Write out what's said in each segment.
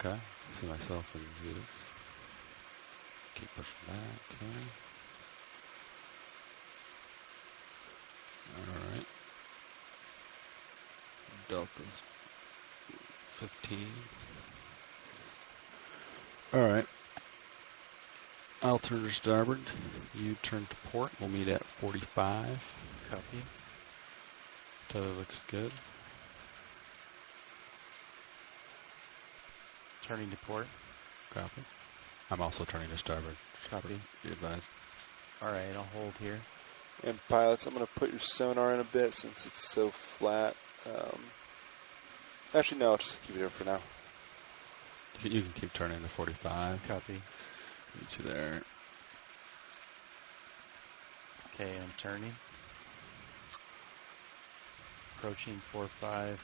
Okay. See myself in Zeus. Keep pushing back. Okay. Alright. Delta's 15. Alright. I'll turn to starboard. You turn to port. We'll meet at 45. Copy. Tether looks good. Turning to port. Copy. I'm also turning to starboard. Copy. Be advised. All right, I'll hold here. And pilots, I'm going to put your sonar in a bit since it's so flat. Actually, no, I'll just keep it here for now. You can keep turning to 45. Copy. Meet you there. Okay, I'm turning. Approaching 45.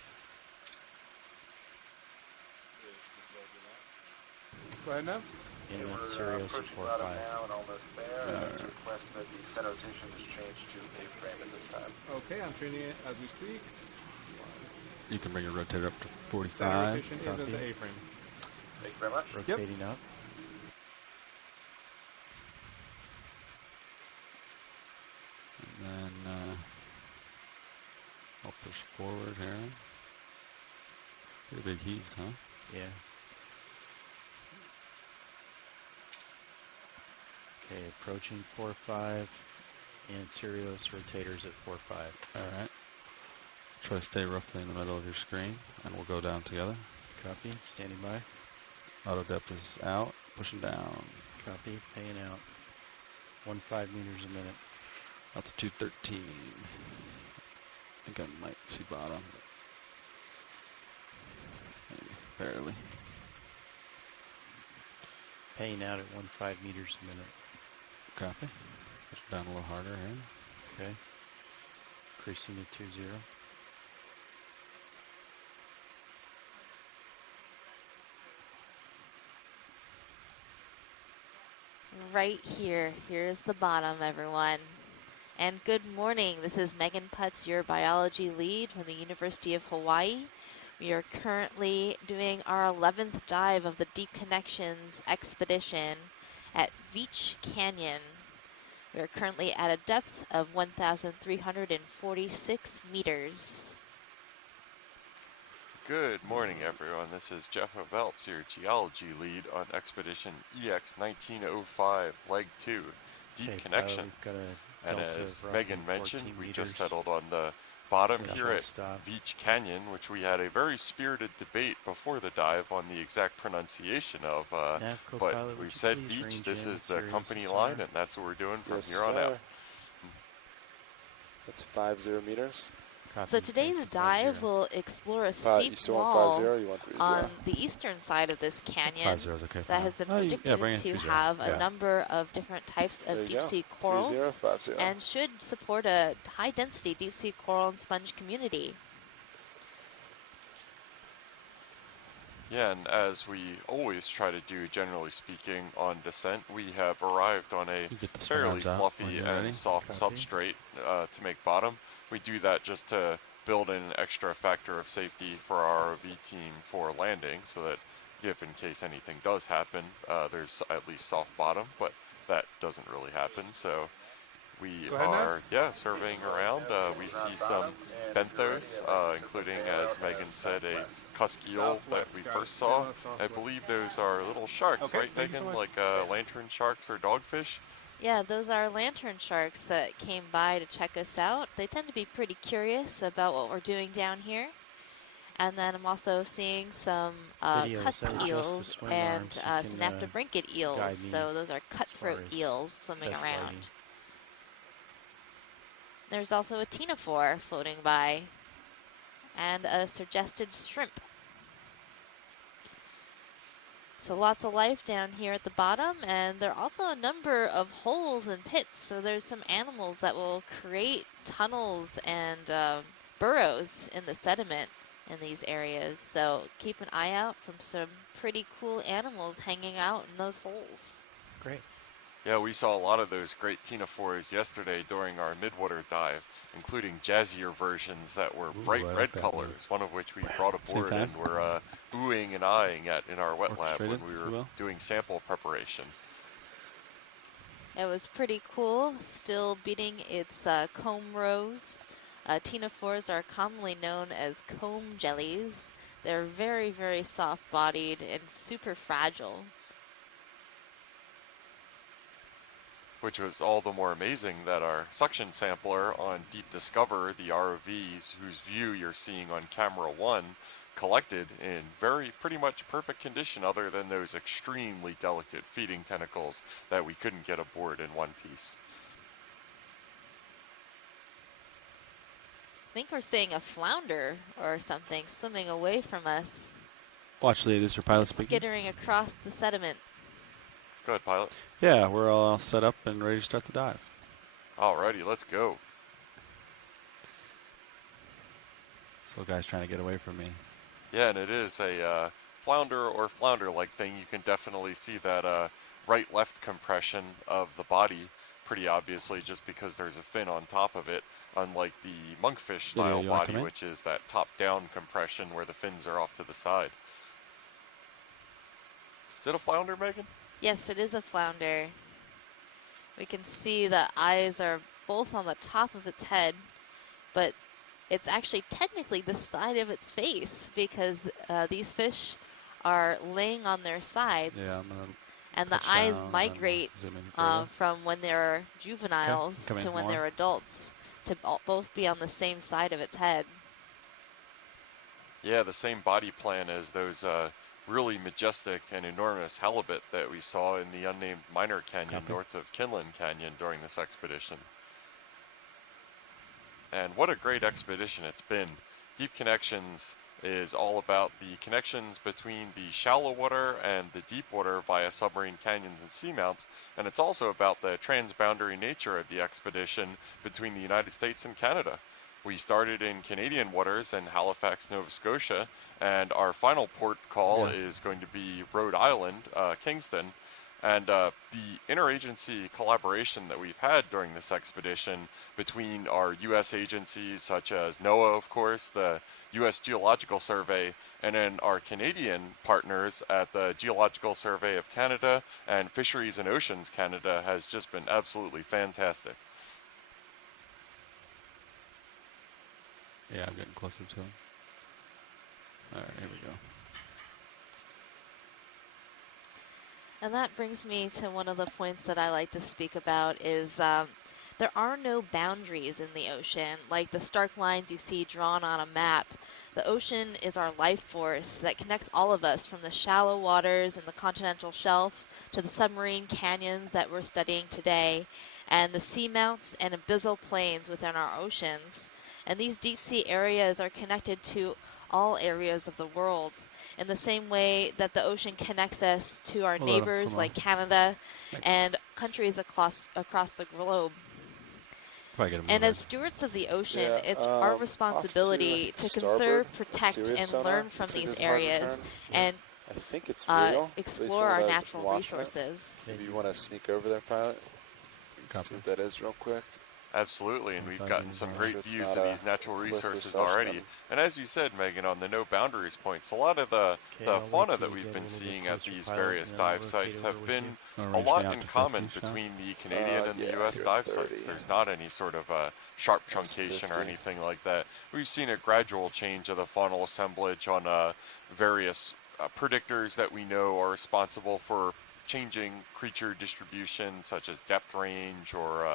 Go ahead now. And that's Sirius at 45. Now and almost there. I'd like to request that the center rotation is changed to A-frame at this time. Okay, I'm training it as we speak. You can bring your rotator up to Center 45. rotation is at the A-frame. Thank you very much. Rotating up. And then I'll push forward here. Pretty big heaves, huh? Yeah. Okay, approaching 4-5, and Sirius rotators at 4-5. Alright. Try to stay roughly in the middle of your screen, and we'll go down together. Copy, standing by. Auto depth is out, pushing down. Copy, paying out. 15 meters a minute. Altitude 13. I think I might see bottom. Maybe, barely. Paying out at 15 meters a minute. Copy. Push it down a little harder here. Okay. Increasing to 20. Right here. Here's the bottom, everyone. And good morning. This is Megan Putz, your biology lead from the University of Hawaii. We are currently doing our 11th dive of the Deep Connections expedition at Veatch Canyon. We are currently at a depth of 1,346 meters. Good morning, everyone. This is Jeff Oveltz, your geology lead on expedition EX1905, Leg 2, Deep Okay, Connections. got a And delta as of roughly Megan mentioned, 14 we meters. just settled on the bottom Yeah, here full at stop. Veatch Canyon, which we had a very spirited debate before the dive on the exact pronunciation of. Nav But co-pilot, would we've you said please Veatch, range this in is the Sirius company to line, center? and that's what we're doing from Yes, here on sir. out. That's 50 meters. Copy, So today's thanks, dive 50. will explore a Pilot, steep you still want wall 50 or you want 30? on the eastern side of this canyon 50 is okay for that now. has been Oh, predicted bring it to 30. have a Yeah. number of different types There of you deep go. sea 30, corals 50. and should support a high density deep sea coral and sponge community. Yeah, and as we always try to do, generally speaking, on descent, we have arrived on a You get the fairly swans out fluffy when you're ready. and soft Copy. substrate to make bottom. We do that just to build in an extra factor of safety for our ROV team for landing, so that if in case anything does happen, there's at least soft bottom, but that doesn't really happen. So we Go ahead, Nav. are, surveying around. We see some benthos, including, as Megan said, a cusk eel that we first saw. I believe those are little sharks, Okay, right, thank you so Megan? much. Like lantern sharks or dogfish? Yeah, those are lantern sharks that came by to check us out. They tend to be pretty curious about what we're doing down here. And then I'm also seeing some Videos, cusk adjust the eels swim and arms, you can, synaptobrinket guide eels. me So those are as cutthroat far as eels swimming best around. lighting. There's also a ctenophore floating by and a suggested shrimp. So lots of life down here at the bottom, and there are also a number of holes and pits. So there's some animals that will create tunnels and burrows in the sediment in these areas. So keep an eye out from some pretty cool animals hanging out in those holes. Great. Yeah, we saw a lot of those great ctenophores yesterday during our midwater dive, including jazzier versions that were Ooh, bright I like red that colors, one of which we brought Same aboard and time? were oohing and eyeing at in our wet lab when Orchestrated, we if were you will. doing sample preparation. It was pretty cool, still beating its comb rows. Ctenophores are commonly known as comb jellies. They're very, very soft-bodied and super fragile. Which was all the more amazing that our suction sampler on Deep Discover, the ROVs whose view you're seeing on camera 1, collected in pretty much perfect condition other than those extremely delicate feeding tentacles that we couldn't get aboard in one piece. I think we're seeing a flounder or something swimming away from us, Watch, Lee, it is your pilot speaking. skittering across the sediment. Go ahead, pilot. Yeah, we're all set up and ready to start the dive. Alrighty, let's go. This little guy's trying to get away from me. Yeah, and it is a flounder or flounder-like thing. You can definitely see that right-left compression of the body pretty obviously just because there's a fin on top of it, unlike the monkfish-style you wanna body, come in? which is that top-down compression where the fins are off to the side. Is it a flounder, Megan? Yes, it is a flounder. We can see the eyes are both on the top of its head, but it's actually technically the side of its face because these fish are laying on their sides. Yeah, I'm gonna and the touch eyes down and migrate zoom in further. from when they're juveniles come in to when more. they're adults to both be on the same side of its head. Yeah, the same body plan as those really majestic and enormous halibut that we saw in the unnamed minor canyon Copy. north of Kinlan Canyon during this expedition. And what a great expedition it's been. Deep Connections is all about the connections between the shallow water and the deep water via submarine canyons and seamounts, and it's also about the transboundary nature of the expedition between the United States and Canada. We started in Canadian waters in Halifax, Nova Scotia, and our final port call is going to be Rhode Island, Kingston. And the interagency collaboration that we've had during this expedition between our U.S. agencies, such as NOAA, of course, the U.S. Geological Survey, and then our Canadian partners at the Geological Survey of Canada and Fisheries and Oceans Canada, has just been absolutely fantastic. Yeah, I'm getting closer to him. All right, here we go. And that brings me to one of the points that I like to speak about is there are no boundaries in the ocean, like the stark lines you see drawn on a map. The ocean is our life force that connects all of us, from the shallow waters in the continental shelf to the submarine canyons that we're studying today, and the seamounts and abyssal plains within our oceans. And these deep sea areas are connected to all areas of the world, in the same way that the ocean connects us to our Hello, neighbors Simone. like Canada Thanks. and countries across the globe. Probably get him And moving. as stewards of the ocean, Yeah, it's our off responsibility to to starboard, conserve, protect, Sirius and sonar. learn from Looks like these there's a hard areas return. and I think it's real. based on explore what our I've been natural watching it. resources. Maybe you want to sneak over there, pilot? Copy. See what that is real quick. Absolutely, and we've Thought gotten you some knew great that. views It's of not these a natural cliff or resources such, already. then. And as you said, Megan, on the no boundaries points, a lot of the I'll wait fauna till that you we've get a been little bit seeing at closer, these pilot, various and then I'll dive rotate sites over have with been you. Wanna a range lot me out in to common 50 shot? between the Canadian and the Yeah, U.S. you're dive 30. sites. There's not any sort of sharp That's truncation or 50. anything like that. We've seen a gradual change of the faunal assemblage on various predictors that we know are responsible for changing creature distribution, such as depth range or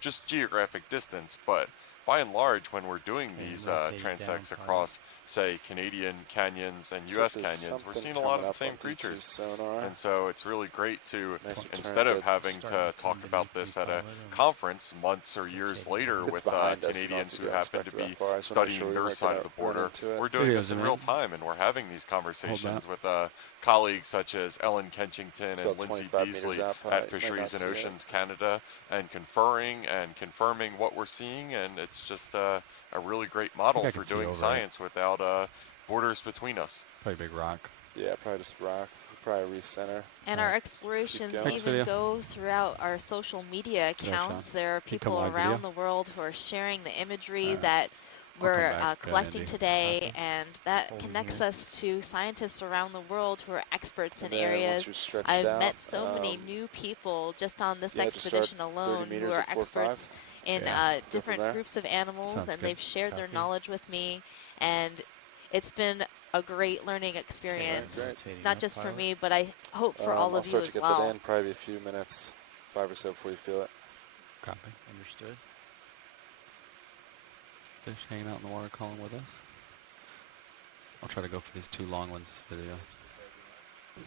just geographic distance. But by and large, when we're doing Okay, these rotate transects down, across, say, Canadian canyons and Looks U.S. like there's canyons, we're something seeing a lot of coming the up same on D2 creatures. sonar. And so it's really great to, Nice return, instead of good. having Starting to to talk come about beneath this me, at a pilot, and conference months or years rotate later down. It's with behind us, we don't Canadians have to who go happen to inspect that be far. I just wanna make studying sure we their weren't side gonna of the run border, into it. we're doing Videos this in in real it. time, and we're having these conversations that. with colleagues such as Ellen Kenchington It's and about Lindsay 25 meters Beasley out, at pilot. You might Fisheries not and see it. Oceans Canada, and conferring and confirming what we're seeing, and it's just a really great model I for can see doing over it. science without borders between us. Probably a big rock. Yeah, probably just rock. probably recenter. And our explorations going. Next even video. go throughout our social media Sean. accounts. There are Can you come people live around video? the world who are sharing the imagery Alright. that I'll we're come back, collecting Andy. today, Copy. and that Holding connects here. us to scientists around the world who are experts And in then areas. once you're stretched I've out, met so many new people just on this yeah, just start expedition 30 alone who meters are at 4.5. experts in Yeah. different there. groups of animals, Sounds and good. they've shared their Copy. knowledge with me, and it's been a great learning experience, great. Rotating not up, just for pilot. me, but I hope for all I'll of you start as to get well. that in, probably a few minutes, 5 or so before you feel it. Copy. Understood. Fish hanging out in the water column with us. I'll try to go for these 2 long ones video.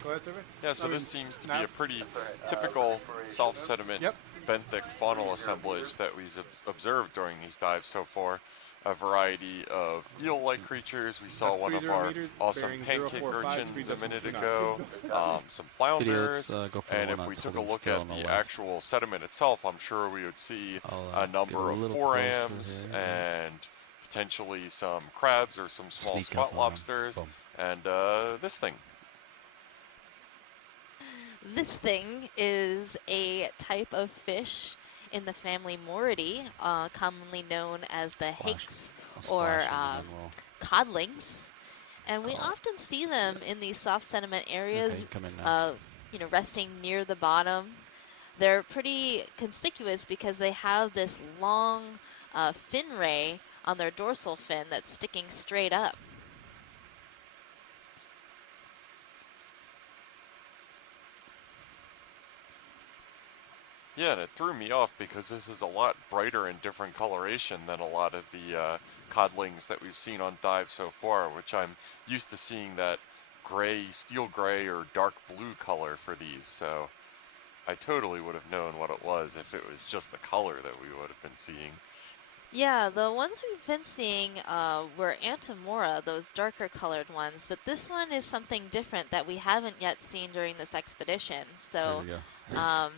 Go ahead, survey. Yeah, so I mean, this seems to be nav. a pretty typical soft sediment Yep. benthic faunal assemblage that we've observed during these dives so far. A variety of eel-like creatures. We saw That's one of 30 our meters, awesome bearing pancake 045, speed urchins a minute decimal 2 ago, knots. some Video, let's, flounders, go for the and one if we that's took a holding look still at on the the left. actual sediment itself, I'm sure we would see I'll, a get number of little forams closer here. and potentially some crabs or some small Sneak spot up on 'em. lobsters, Boom. and this thing. This thing is a type of fish in the family Moridae, commonly known as the Splash. hakes I'll or splash 'em and then we'll codlings. And we Cod. often see them in these soft sediment areas, Okay, come in now. resting near the bottom. They're pretty conspicuous because they have this long fin ray on their dorsal fin that's sticking straight up. Yeah, and it threw me off because this is a lot brighter and different coloration than a lot of the codlings that we've seen on dives so far, which I'm used to seeing that gray, steel gray, or dark blue color for these. So I totally would have known what it was if it was just the color that we would have been seeing. Yeah, the ones we've been seeing were Antimora, those darker colored ones, but this one is something different that we haven't yet seen during this expedition. So There we go.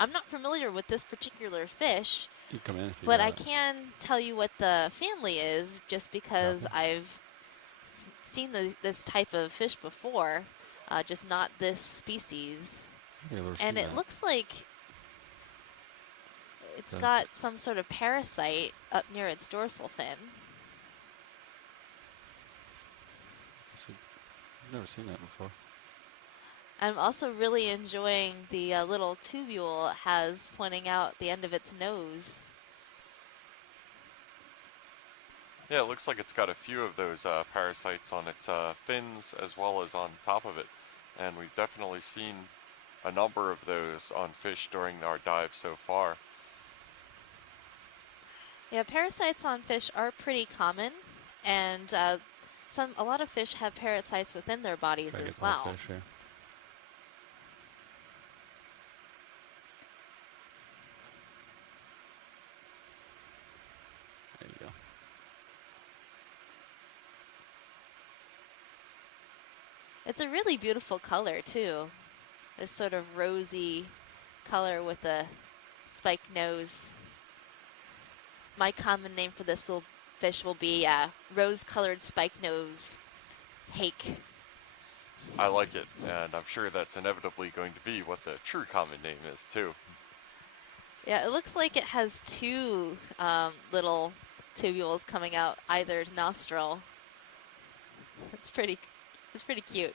I'm not familiar with this particular fish, You can come in if you but got I it. can tell you what the family is just because Copy. I've seen this type of fish before, just not this species. I've never And seen it that. looks like it's Does. got some sort of parasite up near its dorsal fin. I've never seen that before. I'm also really enjoying the little tubule it has pointing out the end of its nose. Yeah, it looks like it's got a few of those parasites on its fins as well as on top of it. And we've definitely seen a number of those on fish during our dive so far. Yeah, parasites on fish are pretty common, and a lot of fish have parasites within their bodies Try to as get more well. fish here. There you go. It's a really beautiful color too. This sort of rosy color with a spiked nose. My common name for this fish will be rose-colored spiked nose hake. I like it, and I'm sure that's inevitably going to be what the true common name is too. Yeah, it looks like it has 2 little tubules coming out either nostril. It's pretty cute.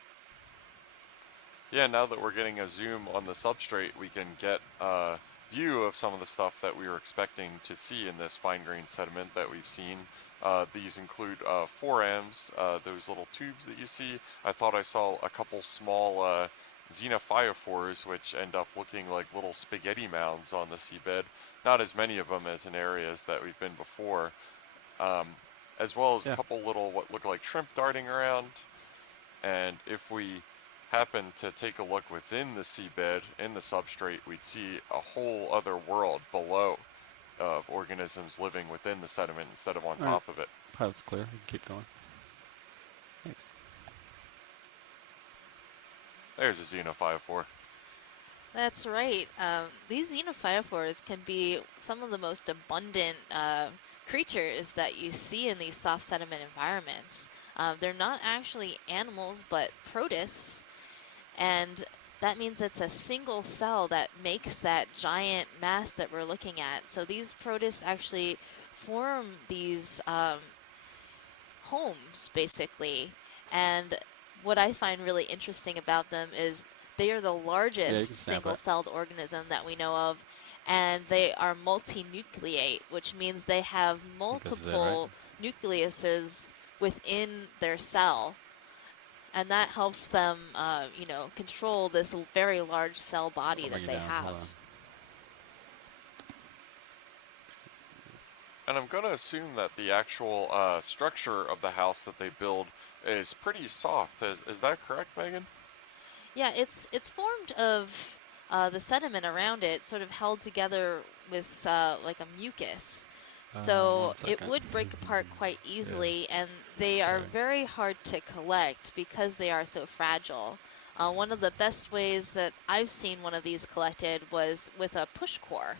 Yeah, now that we're getting a zoom on the substrate, we can get a view of some of the stuff that we were expecting to see in this fine-grained sediment that we've seen. These include forams, those little tubes that you see. I thought I saw a couple small xenophyophores, which end up looking like little spaghetti mounds on the seabed. Not as many of them as in areas that we've been before. As well as a couple little what look like shrimp darting around. And if we happen to take a look within the seabed, in the substrate, we'd see a whole other world below of organisms living within the sediment instead of on top of it. Pilot's clear. You can keep going. Thanks. There's a xenophyophore. That's right. These xenophyophores can be some of the most abundant creatures that you see in these soft sediment environments. They're not actually animals, but protists. And that means it's a single cell that makes that giant mass that we're looking at. So these protists actually form these homes, basically. And what I find really interesting about them is they are the Yeah, you largest can snap it. single-celled organism that we know of, and they are multinucleate, which means they have Because multiple nucleuses within their cell. And that helps them, control this very large cell body I'll that bring it they down. have. Hold on. And I'm going to assume that the actual structure of the house that they build is pretty soft. Is that correct, Megan? Yeah, it's formed of the sediment around it, sort of held together with like a mucus. So 1 it second. would break apart quite easily, and they are Sorry. very hard to collect because they are so fragile. One of the best ways that I've seen one of these collected was with a push core.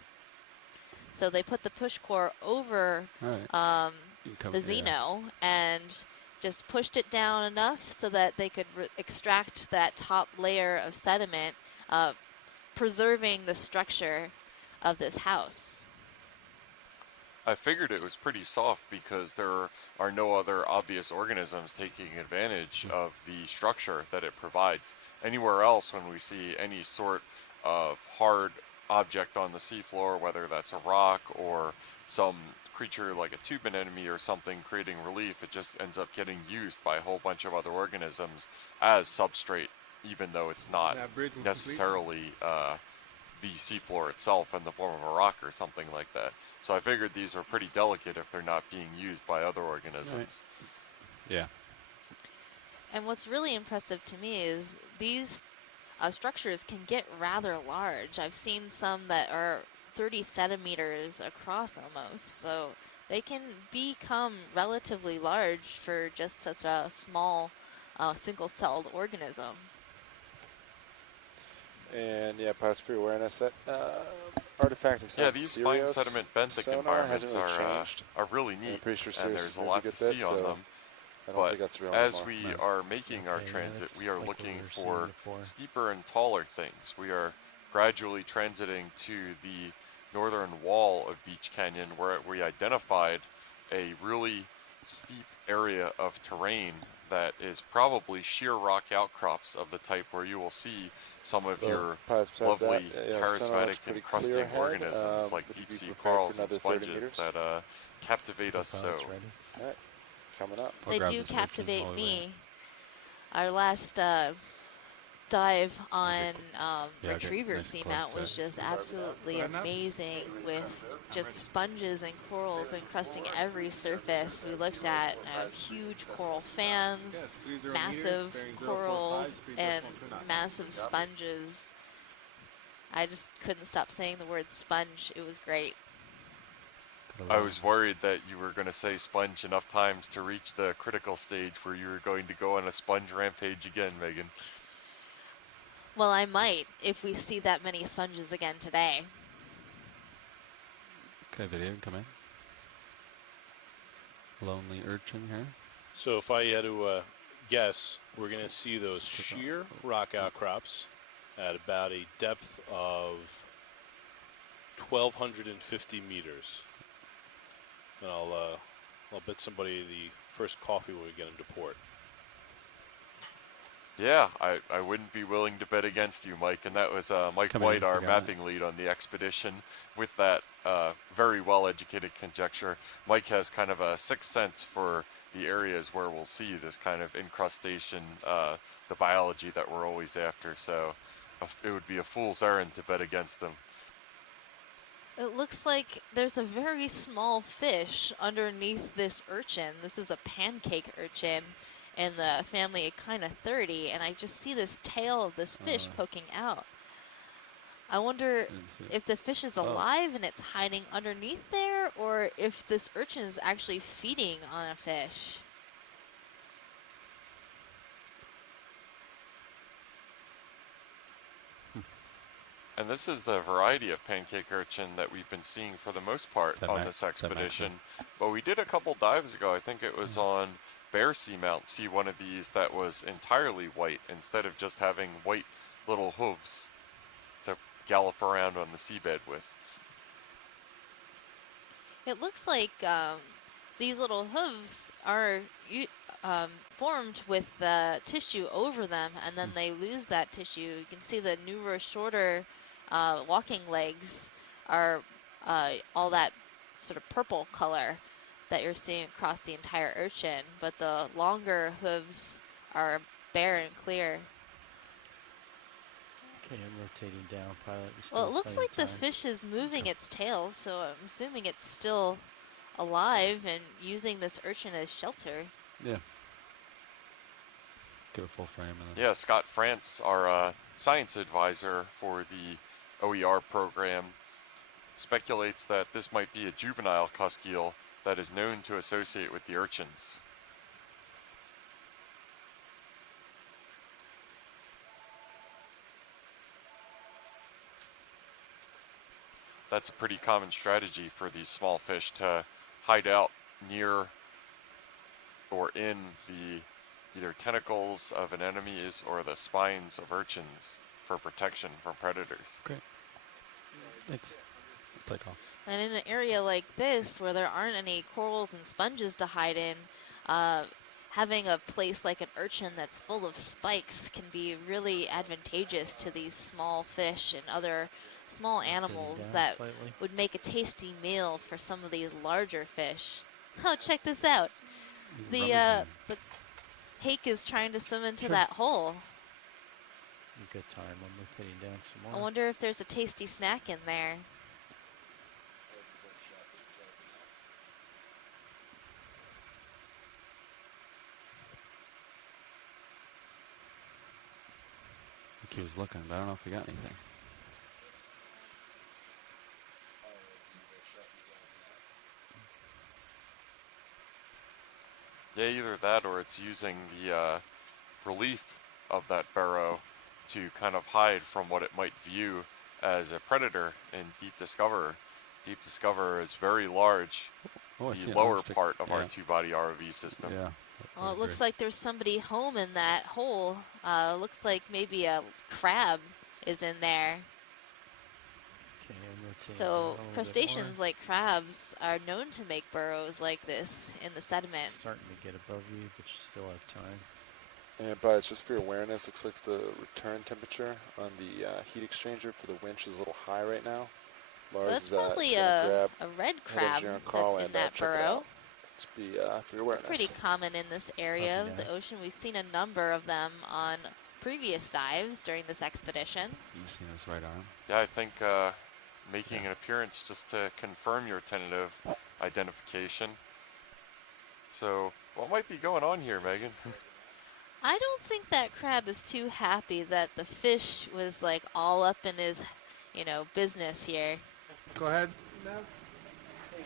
So they put the push core over All right. You can the cover- yeah. Xeno and just pushed it down enough so that they could extract that top layer of sediment, preserving the structure of this house. I figured it was pretty soft because there are no other obvious organisms taking advantage of the structure that it provides. Anywhere else, when we see any sort of hard object on the seafloor, whether that's a rock or some creature like a tube anemone or something creating relief, it just ends up getting used by a whole bunch of other organisms as substrate, even though it's not That bridge was necessarily the seafloor itself in the form of a rock or something like that. So I figured these were pretty delicate if they're not being used by other organisms. Yeah. And what's really impressive to me is these structures can get rather large. I've seen some that are 30 centimeters across almost. So they can become relatively large for just such a small single-celled organism. And yeah, parts for your awareness, that artifact is Yeah, on these fine Sirius sediment benthic sonar, environments hasn't really changed. are really I'm neat, pretty sure and Sirius there's is a moved lot a to good see bit, on so them. I don't But think that's real as anymore. we Right. are making our Okay, transit, that's we are like what looking we were seeing for before. steeper and taller things. We are gradually transiting to the northern wall of Beach Canyon, where we identified a really steep area of terrain that is probably sheer rock outcrops of the type where you will see some of Well, your pilots besides lovely that, sonar looks charismatic pretty encrusting clear ahead. organisms like Would you deep be sea prepared for corals and another 30 sponges meters? that captivate us so. Pilots ready? All right, coming up. I'll They grab do this urchin captivate while we wait. me. Our last dive on I'll get Retriever nice and close Seamount to was it. just absolutely Good enough? amazing with just sponges and corals encrusting every surface we looked at. Huge coral fans, Yeah, it's 30 massive meters, bearing 045, corals, speed and 1 knots. massive sponges. I just couldn't stop saying the word sponge. It was great. I was worried that you were going to say sponge enough times to reach the critical stage where you were going to go on a sponge rampage again, Megan. Well, I might if we see that many sponges again today. Okay, video, come in. Lonely urchin here. So if I had to guess, we're going to see those sheer rock outcrops at about a depth of 1,250 meters. And I'll bet somebody the first coffee when we get them to port. Yeah, I wouldn't be willing to bet against you, Mike. And that was Mike Come in White, if you our got mapping lead on the expedition, with that very well-educated conjecture. Mike has kind of a sixth sense for the areas where we'll see this kind of incrustation, the biology that we're always after. So it would be a fool's errand to bet against them. It looks like there's a very small fish underneath this urchin. This is a pancake urchin in the family Echina30, and I just see this tail of this fish poking out. I wonder Didn't see it. if the fish is alive and it's hiding underneath there, or if this urchin is actually feeding on a fish. And this is the variety of pancake urchin that we've been seeing for the most part That on might- this that might expedition. But we did a couple dives ago. I think it was on bare seamount see one of these that was entirely white instead of just having white little hooves to gallop around on the seabed with. It looks like these little hooves are formed with the tissue over them, and then they lose that tissue. You can see the newer, shorter walking legs are all that sort of purple color that you're seeing across the entire urchin, but the longer hooves are bare and clear. Okay, I'm rotating down, pilot. Well, it looks like the fish is moving its tail, so I'm assuming it's still alive and using this urchin as shelter. Yeah. Give a full frame. And then Yeah, Scott France, our science advisor for the OER program, speculates that this might be a juvenile cusk eel that is known to associate with the urchins. That's a pretty common strategy for these small fish to hide out near or in the either tentacles of an enemy or the spines of urchins for protection from predators. Great. Thanks. Take off. And in an area like this, where there aren't any corals and sponges to hide in, having a place like an urchin that's full of spikes can be really advantageous to these small fish and other small animals that would make a tasty meal for some of these larger fish. Oh, check this out. The hake is trying to swim into that hole. Good time. I'm rotating down some more. I wonder if there's a tasty snack in there. I think he was looking, but I don't know if he got anything. Yeah, either that or it's using the relief of that burrow to kind of hide from what it might view as a predator in Deep Discoverer. Deep Discoverer is very large, the lower part of our two-body ROV system. Yeah. Well, it looks like there's somebody home in that hole. Looks like maybe a crab is in there. Okay, I'm rotating So down a little bit crustaceans more. like crabs are known to make burrows like this in the sediment. Starting to get above you, but you still have time. And but it's just for your awareness, looks like the return temperature on the heat exchanger for the winch is a little high right now. So Lars that's is probably gonna grab a red head crab engineer on call that's in and that check it burrow. out. Just be for your awareness. Pretty common in this area Copy of the that. ocean. We've seen a number of them on previous dives during this expedition. You seen his right arm? Yeah, I think making an appearance just to confirm your tentative identification. So, what might be going on here, Megan? I don't think that crab is too happy that the fish was like all up in his, business here. Go ahead, Nav. Hey,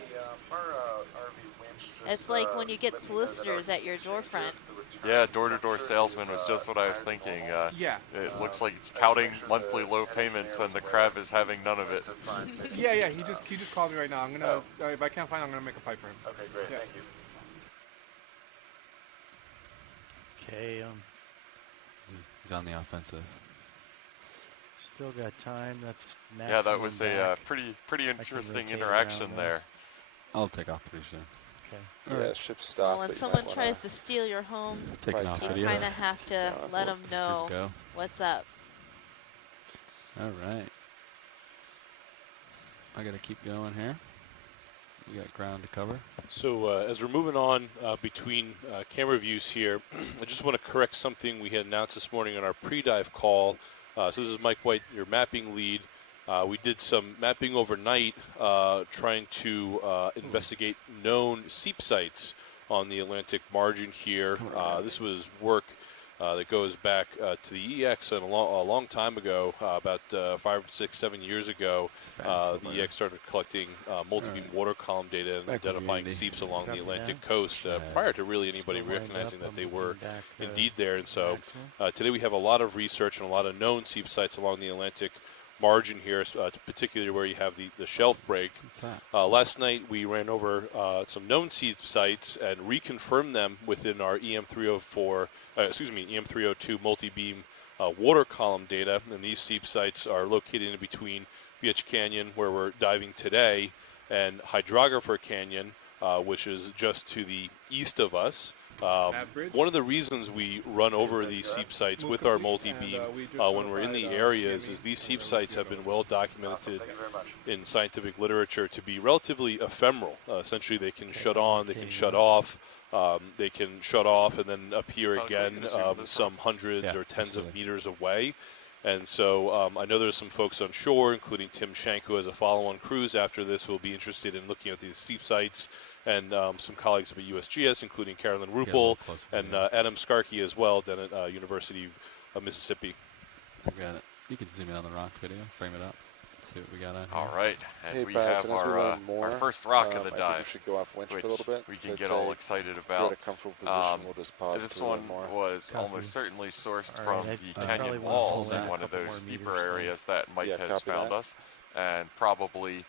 our RV winch just, It's like when you get let me know that solicitors our at your heat door exchanger, front. the Yeah, return door-to-door temperature salesman is, was just what I was higher than thinking. normal. Yeah. It looks like it's touting monthly low payments and the crab is having none of it. To find fish. Yeah. He just called me right now. I'm gonna if I can't find, I'm gonna make a pipe for him. Okay, great. Yeah. Thank you. Okay, He's on the offensive. still got time. That's Yeah, that was maximum a back. pretty interesting rotate interaction around there. I'll take off pretty soon. Okay. Yeah, ship stop. Well, when but you someone might tries wanna- to steal your home, Taking Right, off you you video. kind of have to Yeah, let them Good know go. what's up. All right. I gotta keep going here. We got ground to cover. So as we're moving on between camera views here, I just want to correct something we had announced this morning on our pre-dive call. So this is Mike White, your mapping lead. We did some mapping overnight trying to investigate known seep sites on the Atlantic margin here. This was work that goes back to the EX and a long time ago, about 5, 6, 7 years ago. The EX started collecting multi-beam water column data and Back with identifying you, Andy. seeps along the Copy Atlantic that. coast prior to really anybody Still lined recognizing up. that I'm they were moving back, indeed there. And so maximum. today we have a lot of research and a lot of known seep sites along the Atlantic margin here, particularly where you have the shelf break. What's that? Last night we ran over some known seed sites and reconfirmed them within our EM302 multi-beam water column data. And these seep sites are located in between Veatch Canyon, where we're diving today, and Hydrographer Canyon, which is just to the east of us. One of the reasons we run over these seep sites with our multi-beam when we're in the areas is these seep sites have been well documented in scientific literature to be relatively ephemeral. Essentially, they can shut on, they can shut off, they can shut off and then appear again some hundreds or tens of meters away. And so I know there's some folks on shore, including Tim Shank, who has a follow-on cruise after this, who will be interested in looking at these seep sites, and some colleagues up at USGS, including Carolyn Ruppel and Adam Skarkey as well, down at University of Mississippi. I got it. You can zoom in on the rock video, frame it up, see what we got on here. All right, and Hey, we Baz, have and as we learn more, our first rock of the I think dive, we should go off winch which for a little bit. we So can I'd get all say excited if you're about. at a comfortable position, we'll just pause This to one learn more. was Copy. almost certainly sourced All from right, the I canyon probably wanna walls hold in that one a of couple those more steeper meters, so- areas that Mike has copy found that. us, and probably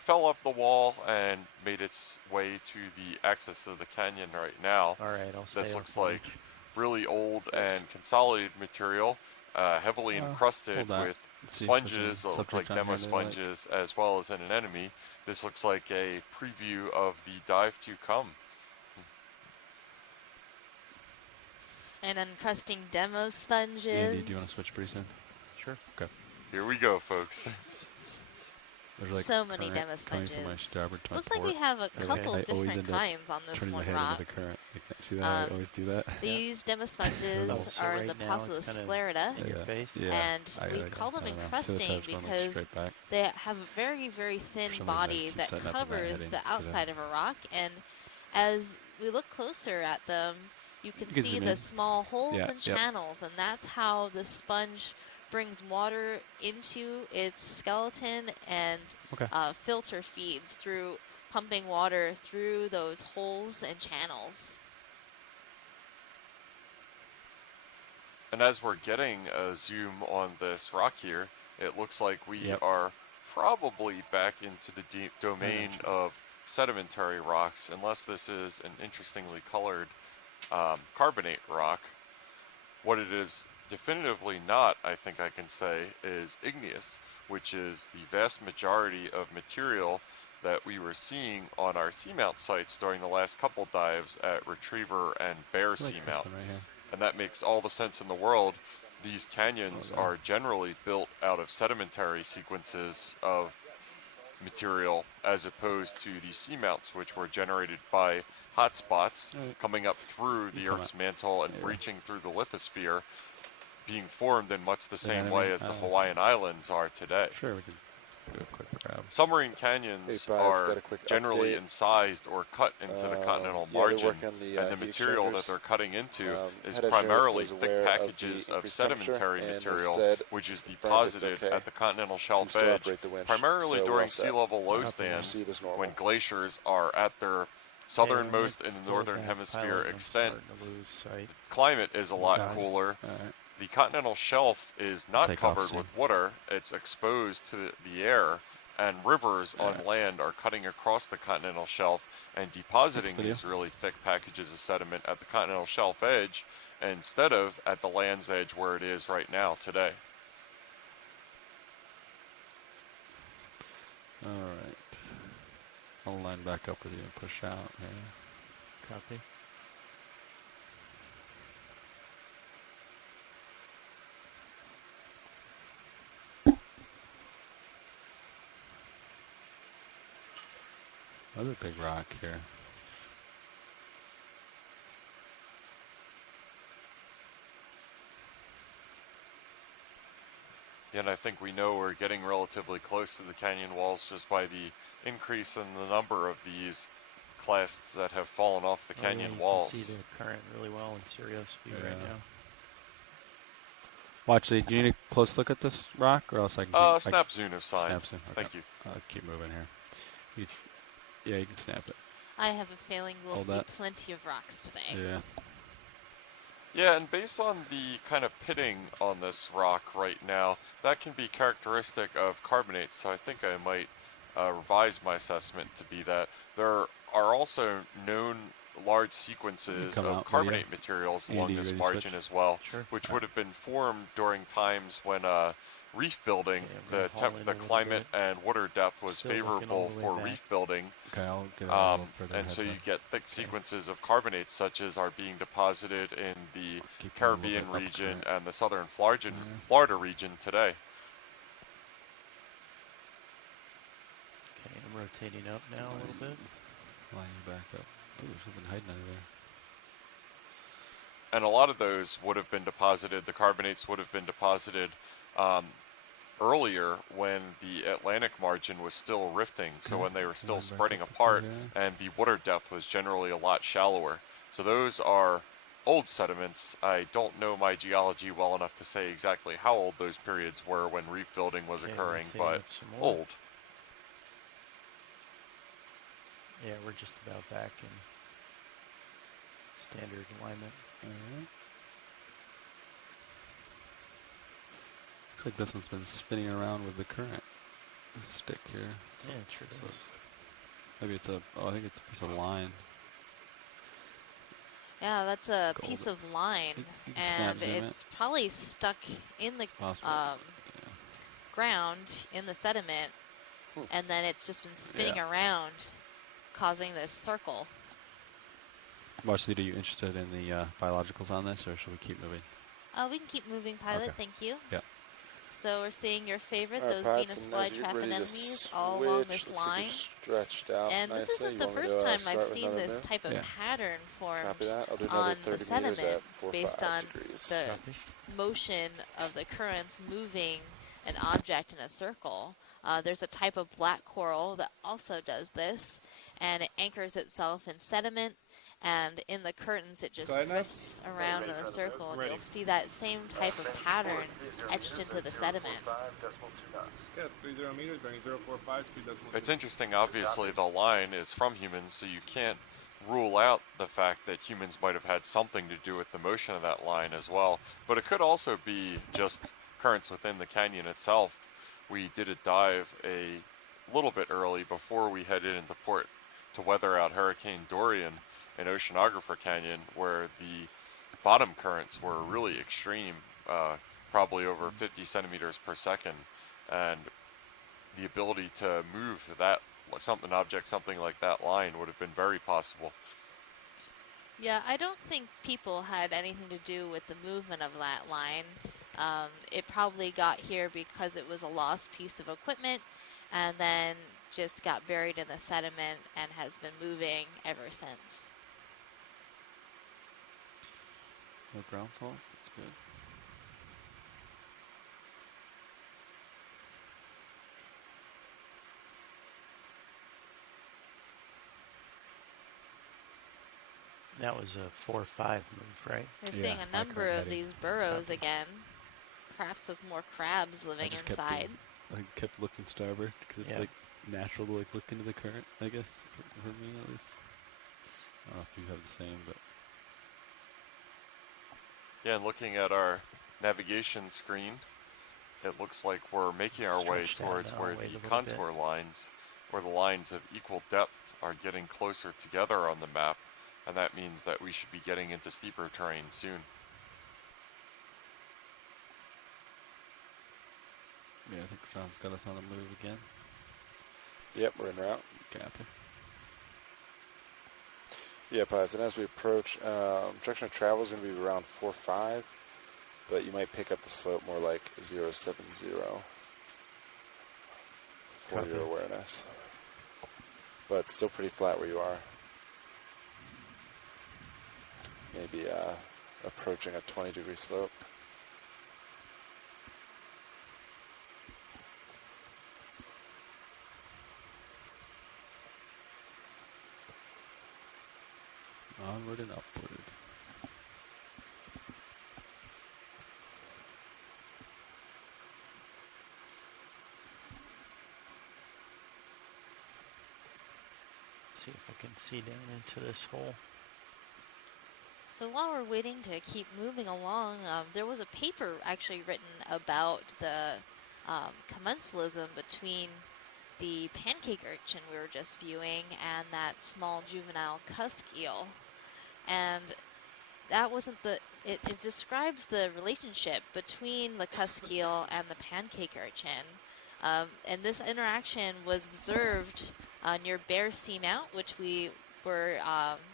fell off the wall and made its way to the axis of the canyon right now. All right, I'll stay This off looks the like beach. really old Yes. and consolidated material, heavily encrusted hold that. with Let's see if there's any sponges that look like subject on demo here they like. sponges, as well as an anemone. This looks like a preview of the dive to come. And uncrusting demo Andy, sponges. do you want to switch pretty soon? Sure. Okay. Here we go, folks. There's like So many current demo coming from my sponges. starboard to my Looks like we port. have a Okay. couple I always different end up kinds on this turning my one head rock. into the current. See that? I always do that. These demo Oh, sponges so are right the now it's Pocillus kinda sclerata, in your face? Yeah. and I we like call it. them I don't know. encrusting See the touch going, like, because straight back. they have a very, very thin some reason I body keep that setting up in my covers heading the to outside of a rock, and as we look closer at them, you can can see zoom the in. small holes Yeah, and yep. channels, and that's how the sponge brings water into its skeleton and Okay. filter feeds through pumping water through those holes and channels. And as we're getting a zoom on this rock here, it looks like we are probably back into the deep domain of sedimentary rocks, unless this is an interestingly colored carbonate rock. What it is definitively not, I think I can say, is igneous, which is the vast majority of material that we were seeing on our seamount sites during the last couple dives at Retriever and Bear I like this Seamount. one right here. And that makes all the sense in the world. These canyons are generally built out of sedimentary sequences of material, as opposed to the seamounts, which were generated by hotspots coming up through the Earth's mantle and breaching through the lithosphere, being formed in much the same way as the Hawaiian Islands are today. Sure, we can do a quick grab. Submarine canyons Hey, Baz, are got a quick generally update. incised or cut into the continental yeah, they're margin, working on the, and the heat material that exchangers. they're cutting into is Head engineer primarily was thick aware of the packages of increased temperature, sedimentary and they material, said which is it's confirmed it's deposited okay at the continental shelf still edge, operate the winch, primarily so we're during all set. sea level low Copy. stands, Proceed as normal. when glaciers are at their southernmost in the northern hemisphere extent. Climate is a lot cooler. The continental shelf is not Take off covered soon. with water. It's exposed to the air, and rivers on land are cutting across the continental shelf and depositing video. these really thick packages of sediment at the continental shelf edge instead of at the land's edge where it is right now today. All right. I'll line back up with you and push out here. Copy. Another big rock here. And I think we know we're getting relatively close to the canyon walls just by the increase in the number of these clasts that have fallen off the canyon walls. You can see the current really well in Sirius view right now. Watch, do you need a close look at this rock, or else I can Snap zoom if signed. Snap zoom. Okay. Thank you. I'll keep moving here. Yeah, you can snap it. I have a feeling we'll Hold see that. plenty of rocks today. Yeah. Yeah, and based on the kind of pitting on this rock right now, that can be characteristic of carbonates, so I think I might revise my assessment to be that. There are also known large sequences come of out, carbonate materials Andy, along you this ready to margin switch? as well, Sure. which would have been formed during times when reef building, Okay, I'm gonna haul in a the little climate and water depth was Still looking favorable all the way for back. reef building. Okay, I'll get a little further And ahead so you then. get thick sequences of carbonates such as are being deposited in the Keep going a little Caribbean bit up region current. and the southern Florida region today. Okay, I'm rotating up now a little bit. Line you back up. Oh, there's something hiding under there. And a lot of those would have been deposited, the carbonates would have been deposited earlier when the Atlantic margin was still rifting, so when they were still Line back spreading up apart there. and the water depth was generally a lot shallower. So those are old sediments. I don't know my geology well enough to say exactly how old those periods were when reef building was Okay, occurring, rotating but up some more. old. Yeah, we're just about back in standard alignment. Alright. Looks like this one's been spinning around with the current. This stick here. Yeah, it sure So does. maybe it's a. Oh, I think it's a piece of line. Yeah, that's a Gold. piece of line, You can snap and zoom it. it's probably stuck in the Possible. ground in the sediment, and then it's just been spinning around, causing this circle. Marcy, are you interested in the biologicals on this, or should we keep moving? We can keep moving, pilot. Okay. Thank you. Yeah. So we're seeing your favorite, All right, those pilots, Venus and as you get flytrap ready to anemones all along switch, this looks like line. you're stretched out And this nicely. isn't You the want me first to, time start I've with seen another this move? type of Yeah. pattern formed Copy that. I'll do another on 30 the meters sediment at based 4.5 on degrees. the Copy. motion of the currents moving an object in a circle. There's a type of black coral that also does this, and it anchors itself in sediment, and in the curtains it just Go ahead, drifts around in a circle, and Ready. you'll see that same type of pattern etched into the sediment. Yeah, 30 meters, bearing 045, speed decimal. It's interesting, obviously, the line is from humans, so you can't rule out the fact that humans might have had something to do with the motion of that line as well. But it could also be just currents within the canyon itself. We did a dive a little bit early before we headed into port to weather out Hurricane Dorian in Oceanographer Canyon, where the bottom currents were really extreme, probably over 50 centimeters per second, and the ability to move that something like that line would have been very possible. Yeah, I don't think people had anything to do with the movement of that line. It probably got here because it was a lost piece of equipment and then just got buried in the sediment and has been moving ever since. No ground faults. That's good. That was a 4-5 move, right? We're Yeah, seeing high a number current of heading. these burrows again, perhaps with more crabs living just inside. I kept looking starboard because Yeah. it's like natural to like look into the current. I guess for me at least. I don't know if you have the same, but Yeah, and looking at our navigation screen, it looks like we're making our way Stretched out towards now, where wait a the little bit. contour lines, where the lines of equal depth are getting closer together on the map, and that means that we should be getting into steeper terrain soon. yeah, I think John's got us on the move again. Yep, we're en route. Copy. Yeah, pilots, and as we approach, direction of travel is going to be around 4.5, but you might pick up the slope more like 0.70 for Copy. your awareness. But still pretty flat where you are. Maybe approaching a 20-degree slope. Onward and upward. See if I can see down into this hole. So while we're waiting to keep moving along, there was a paper actually written about the commensalism between the pancake urchin we were just viewing and that small juvenile cusk eel. And that wasn't it describes the relationship between the cusk eel and the pancake urchin. And this interaction was observed near Bear Seamount, which we were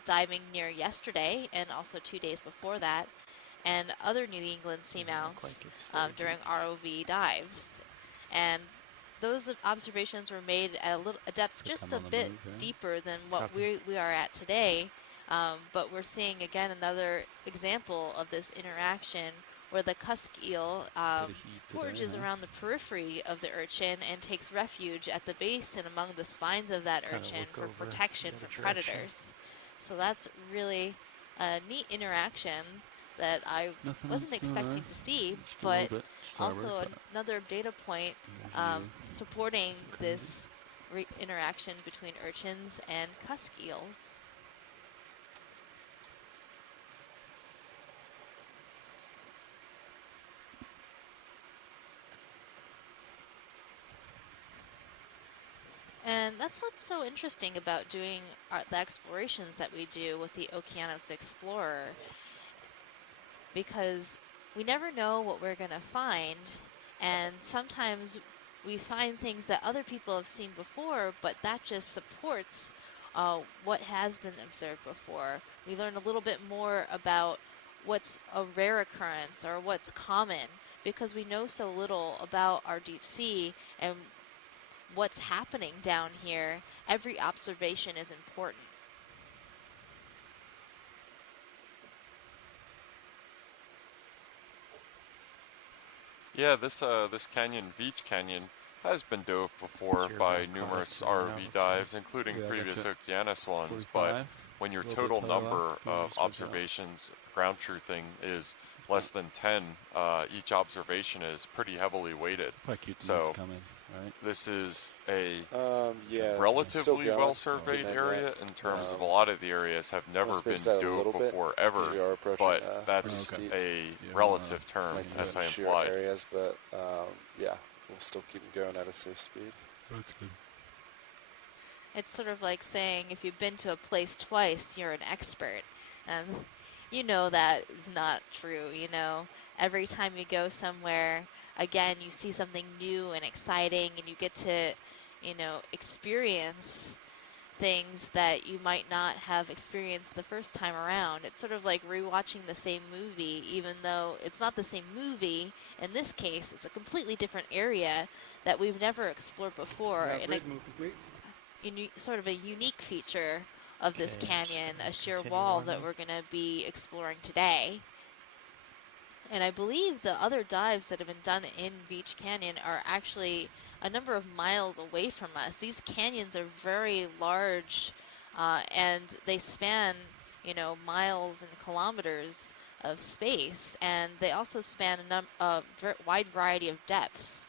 diving near yesterday and also 2 days before that, and other New England seamounts during ROV dives. And those observations were made at a depth just a bit deeper than what we are at today. But we're seeing again another example of this interaction where the cusk eel forages around the periphery of the urchin and takes refuge at the base and among the spines of that urchin for protection from predators. So that's really a neat interaction that I wasn't expecting to see, but also another data point supporting this interaction between urchins and cusk eels. And that's what's so interesting about doing the explorations that we do with the Okeanos Explorer, because we never know what we're going to find, and sometimes we find things that other people have seen before, but that just supports what has been observed before. We learn a little bit more about what's a rare occurrence or what's common, because we know so little about our deep sea and what's happening down here. Every observation is important. Yeah, this canyon, Veatch Canyon, has been dove before by numerous ROV dives, including previous Okeanos ones, but when your total number of observations, ground truthing, is less than 10, each observation is pretty heavily weighted. So this is a relatively well-surveyed area in terms of a lot of the areas have never been dove before ever, but that's a relative term, as I implied. Areas, but yeah, we'll still keep them going at a safe speed. That's good. It's sort of like saying if you've been to a place twice, you're an expert. And you know that is not true, you know. Every time you go somewhere, again, you see something new and exciting, and you get to, you know, experience things that you might not have experienced the first time around. It's sort of like rewatching the same movie, even though it's not the same movie. In this case, it's a completely different area that we've never explored before. Yeah, Sort of a unique feature of this canyon, a sheer wall that we're going to be exploring today. And I believe the other dives that have been done in Veatch Canyon are actually a number of miles away from us. These canyons are very large, and they span, you know, miles and kilometers of space, and they also span a wide variety of depths,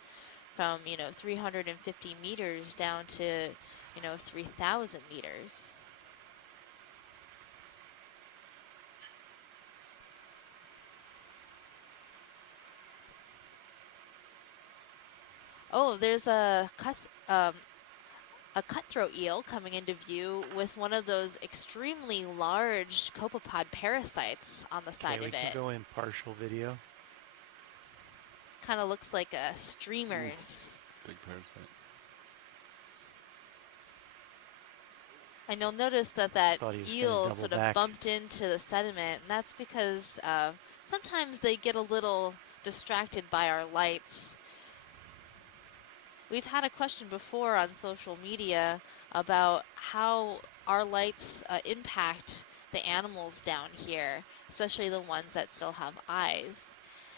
from, you know, 350 meters down to, you know, 3,000 meters. Oh, there's a cutthroat eel coming into view with one of those extremely large copepod parasites on the side of it. We can go in partial video. Kind of looks like a streamers. Big parasite. And you'll notice that eel sort of back. bumped into the sediment, and that's because sometimes they get a little distracted by our lights. We've had a question before on social media about how our lights impact the animals down here, especially the ones that still have eyes.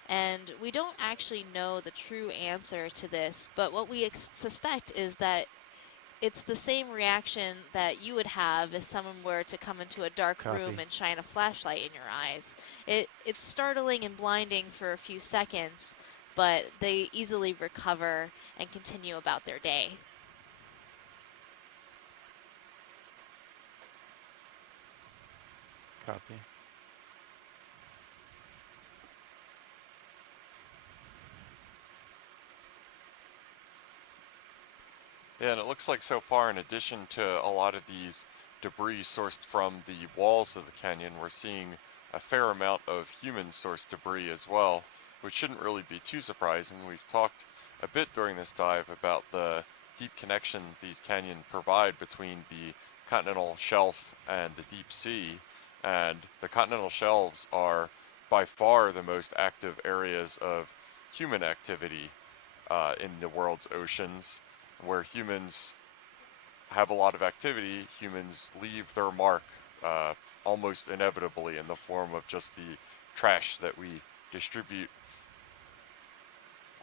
And we don't actually know the true answer to this, but what we suspect is that it's the same reaction that you would have if someone were to come into a dark room and shine a flashlight in your eyes. It's startling and blinding for a few seconds, but they easily recover and continue about their day. Copy. Yeah, and it looks like so far, in addition to a lot of these debris sourced from the walls of the canyon, we're seeing a fair amount of human-sourced debris as well, which shouldn't really be too surprising. We've talked a bit during this dive about the deep connections these canyons provide between the continental shelf and the deep sea, and the continental shelves are by far the most active areas of human activity in the world's oceans. Where humans have a lot of activity, humans leave their mark almost inevitably in the form of just the trash that we distribute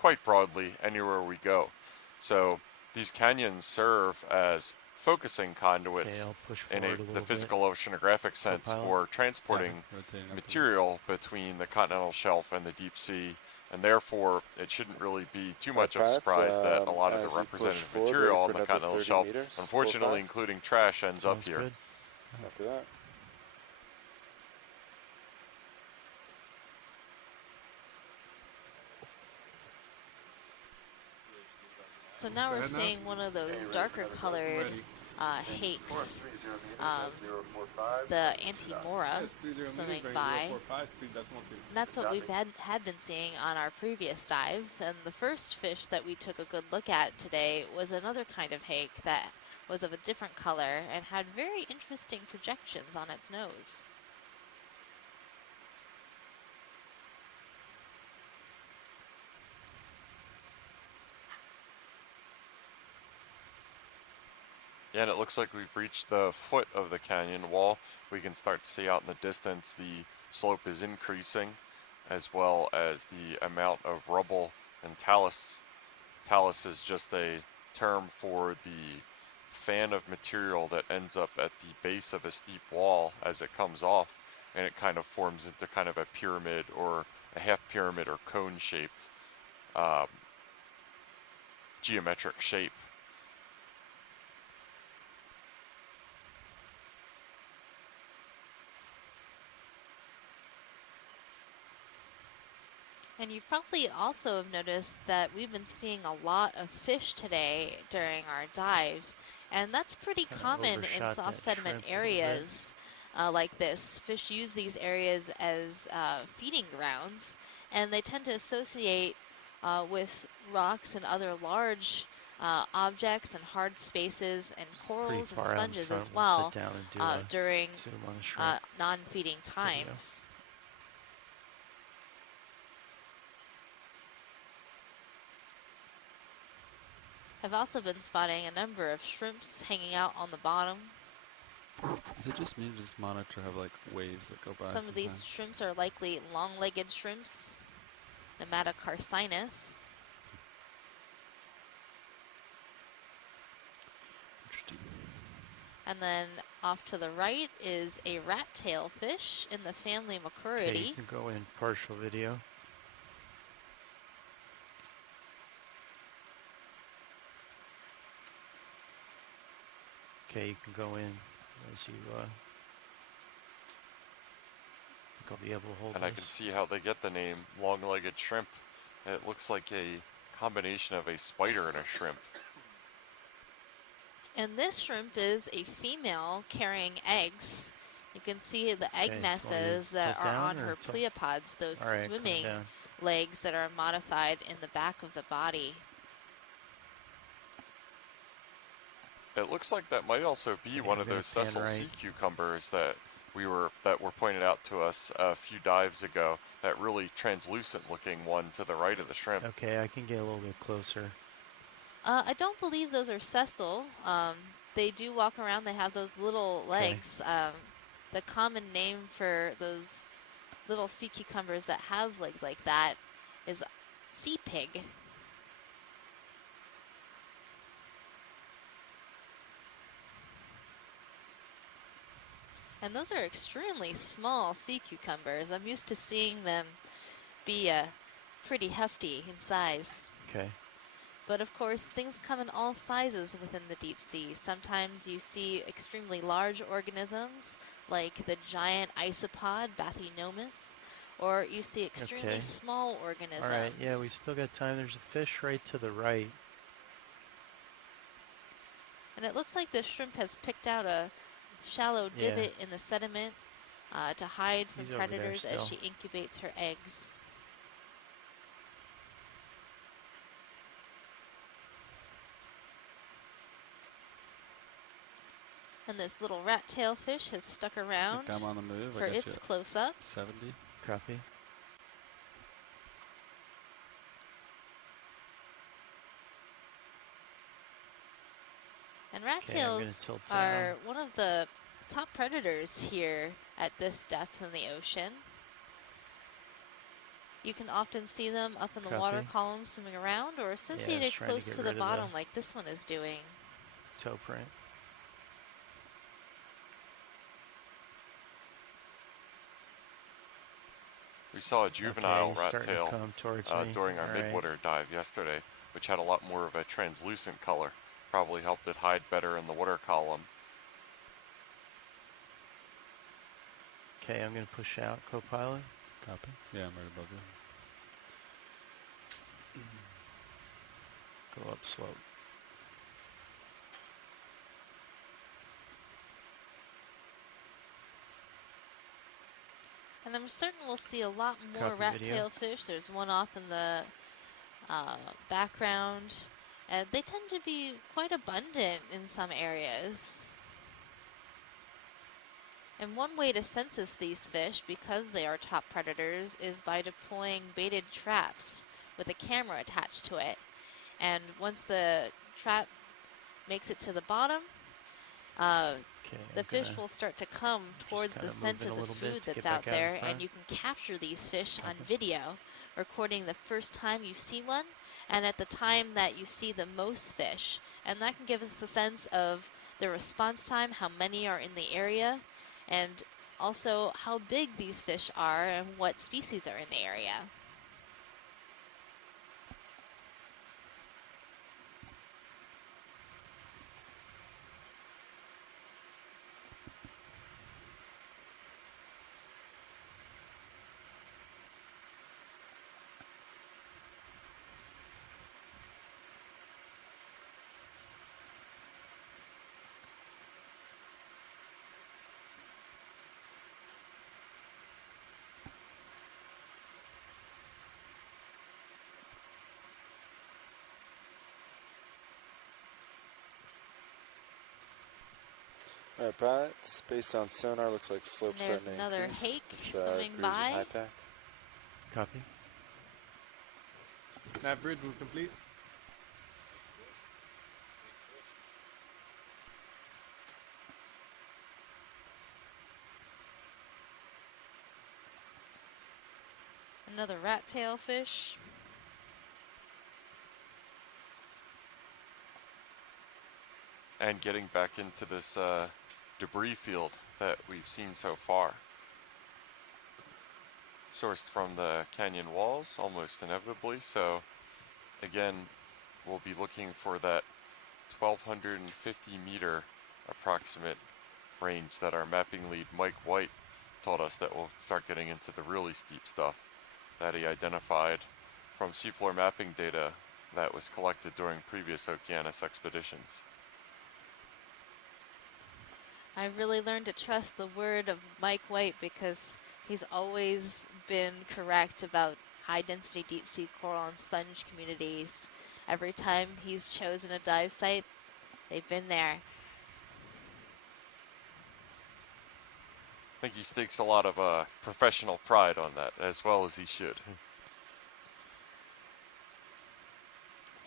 quite broadly anywhere we go. So these canyons serve as focusing conduits I'll push in forward a the little physical oceanographic sense Co-pilot? for transporting Rotating up material between the continental shelf and the deep sea, and therefore it shouldn't really be too much of a Pilots, surprise that a lot of as the you push representative forward, material ready on for the another continental 30 shelf, meters, unfortunately 4-5. including trash, ends up Sounds here. good. Copy that. So now Go we're ahead now. seeing one of those darker colored Ready. hakes, 30 meters at 045. the That's 2 knots. Antimora, Yes, 30 swimming meters, by. 045, speed decimal 2. And that's what we've had been seeing on our previous dives. And the first fish that we took a good look at today was another kind of hake that was of a different color and had very interesting projections on its nose. Yeah, and it looks like we've reached the foot of the canyon wall. We can start to see out in the distance the slope is increasing, as well as the amount of rubble and talus. Talus is just a term for the fan of material that ends up at the base of a steep wall as it comes off, and it kind of forms into kind of a pyramid or a half pyramid or cone shaped geometric shape. And you probably also have noticed that we've been seeing a lot of fish today during our dive, and that's pretty Kinda common in overshot soft that sediment shrimp a little bit. areas like this. Fish use these areas as feeding grounds, and they tend to associate with rocks and other large objects and hard spaces and Pretty corals and far out in sponges front. as We'll well sit down and do a during zoom on the shrimp. non-feeding times. I've also been spotting a number of shrimps hanging out on the bottom. Is it just me or does monitor have like waves that go by? Some of these shrimps are likely long-legged shrimps, Nematocarcinus. Interesting. And then off to the right is a rat tail fish in the family Okay, Macuridae. you can go in partial video. Okay, you can go in as you. I think I'll be able to hold And this. I can see how they get the name long-legged shrimp. It looks like a combination of a spider and a shrimp. And this shrimp is a female carrying eggs. You can see the egg Okay, messes you want that me to are tilt on down her or tilt? pleopods, those All right, calm swimming down. legs that are modified in the back of the body. It looks like that might also be Okay, one I'm of gonna those pan sessile sea right. cucumbers that were pointed out to us a few dives ago. That really translucent looking one to the right of the shrimp. Okay, I can get a little bit closer. I don't believe those are sessile. They do walk around. They have those little legs. The common name for those little sea cucumbers that have legs like that is sea pig. And those are extremely small sea cucumbers. I'm used to seeing them be pretty hefty in size. Okay. But of course, things come in all sizes within the deep sea. Sometimes you see extremely large organisms, like the giant isopod Bathynomus, or you see extremely Okay. small organisms. All right. Yeah, we still got time. There's a fish right to the right. And it looks like the shrimp has picked out a shallow Yeah. divot in the sediment to hide from He's over there predators as still. she incubates her eggs. And this little rat tail fish has stuck I around think I'm on the move. for I got its you at close-up. 70. Copy. And rat Okay, I'm gonna tails tilt are down. one of the top predators here at this depth in the ocean. You can often see them up in the water Copy. column swimming around or associated trying to close get to the rid of the- bottom like this one is doing. Toe print. We saw a juvenile he's rat starting to tail come towards me. during our Alright. midwater dive yesterday, which had a lot more of a translucent color. Probably helped it hide better in the water column. Okay, I'm going to push out Copilot. Copy. Yeah, I'm right above you. Go up slope. And I'm certain we'll see a lot more Copy rat video. tail fish. There's one off in the background. And they tend to be quite abundant in some areas. And one way to census these fish, because they are top predators, is by deploying baited traps with a camera attached to it. And once the trap makes it to the bottom, Okay, the I'm fish gonna will start to come towards the kinda scent move in of a the little bit food to that's get out back out in there, and front. you can capture these fish on video, recording the first time you see one and at the time that you see the most fish. And that can give us a sense of the response time, how many are in the area, and also how big these fish are and what species are in the area. Alright, pilots, based on sonar, looks like slope And there's starting to another increase, hake which swimming agrees with by. high pack. Copy. Nav bridge move complete. Another rat tail fish. And getting back into this debris field that we've seen so far. Sourced from the canyon walls, almost inevitably. So, again, we'll be looking for that 1,250 meter approximate range that our mapping lead Mike White told us that we'll start getting into the really steep stuff that he identified from seafloor mapping data that was collected during previous Okeanos expeditions. I really learned to trust the word of Mike White because he's always been correct about high density deep sea coral and sponge communities. Every time he's chosen a dive site, they've been there. I think he stakes a lot of professional pride on that, as well as he should.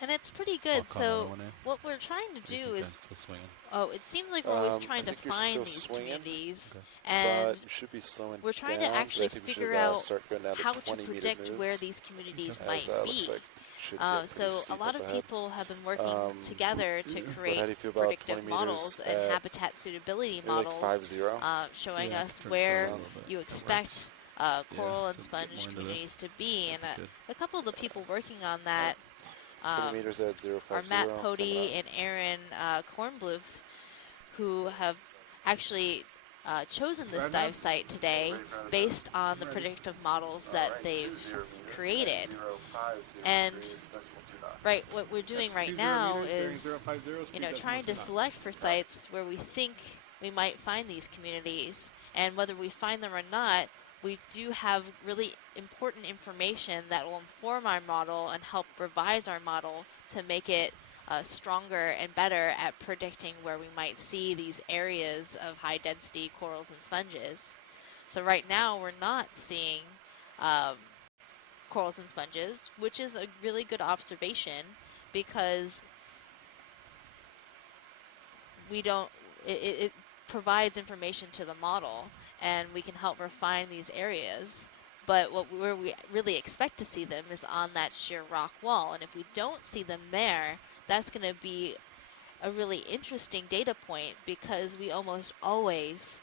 And it's pretty I'll good. call another So one in. what we're trying to Do you do think is, I'm still swinging? oh, it seems like we're always trying I to think you're find still these swinging, communities. Okay. And but you should be slowing we're trying down, to but actually I think we should figure out start going down how to to 20 meter predict moves, where these communities as might looks be. like should get So pretty a steep lot up of ahead. people have been working together to But create how do you feel about predictive 20 models meters and at habitat suitability maybe like models 5-0? showing Yeah, us turn where slow a little bit. you That expect coral and so get sponge more into this. communities to be. And That'd be a couple of the people working on that 20 meters at 050. are Matt coming Pody up. and Aaron Kornbluth, who have actually chosen this Right now? dive site today based on the predictive models that they've created. And right, what we're doing That's right 20 now meters bearing is, 050, you speed know, decimal trying 2 to knots. select for sites where we think we might find these communities. And whether we find them or not, we do have really important information that will inform our model and help revise our model to make it stronger and better at predicting where we might see these areas of high density corals and sponges. So right now we're not seeing corals and sponges, which is a really good observation because we don't, it provides information to the model and we can help refine these areas. But where we really expect to see them is on that sheer rock wall. And if we don't see them there, that's going to be a really interesting data point because we almost always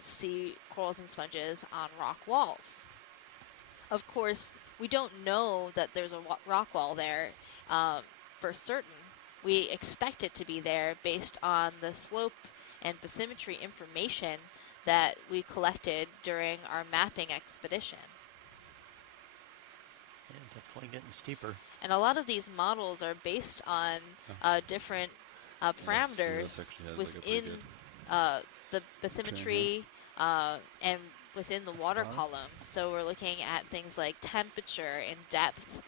see corals and sponges on rock walls. Of course, we don't know that there's a rock wall there for certain. We expect it to be there based on the slope and bathymetry information that we collected during our mapping expedition. Yeah, definitely getting steeper. And a lot of these models are based on different parameters within the bathymetry and within the water column. So we're looking at things like temperature and depth,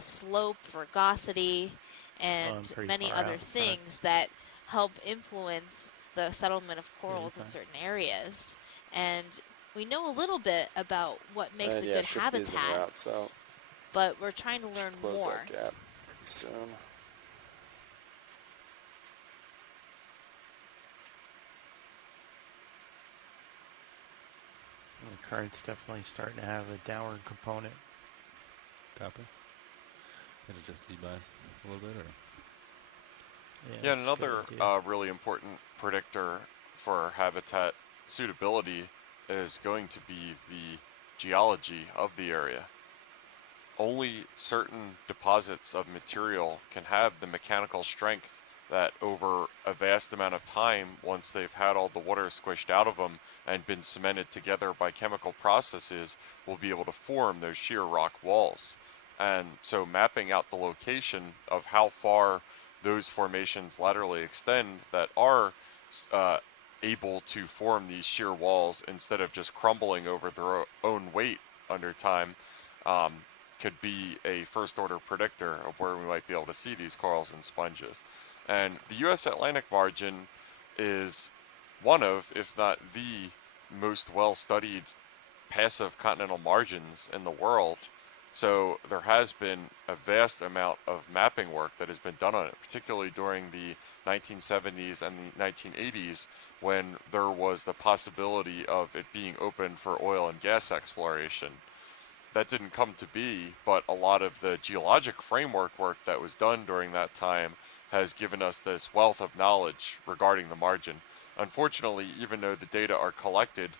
slope, rugosity, and many other things that help influence the settlement of corals in certain areas. And we know a little bit about what makes a good habitat, route, so but we're trying to learn close more. that gap pretty soon. The current's definitely starting to have a downward component. Copy. It'll just see by a little bit, or? Yeah, that's a good another idea. really important predictor for habitat suitability is going to be the geology of the area. Only certain deposits of material can have the mechanical strength that over a vast amount of time, once they've had all the water squished out of them and been cemented together by chemical processes, will be able to form those sheer rock walls. And so mapping out the location of how far those formations laterally extend that are able to form these sheer walls instead of just crumbling over their own weight under time could be a first order predictor of where we might be able to see these corals and sponges. And the U.S. Atlantic margin is one of, if not the most well-studied passive continental margins in the world. So there has been a vast amount of mapping work that has been done on it, particularly during the 1970s and the 1980s, when there was the possibility of it being open for oil and gas exploration. That didn't come to be, but a lot of the geologic framework work that was done during that time has given us this wealth of knowledge regarding the margin. Unfortunately, even though the data are collected,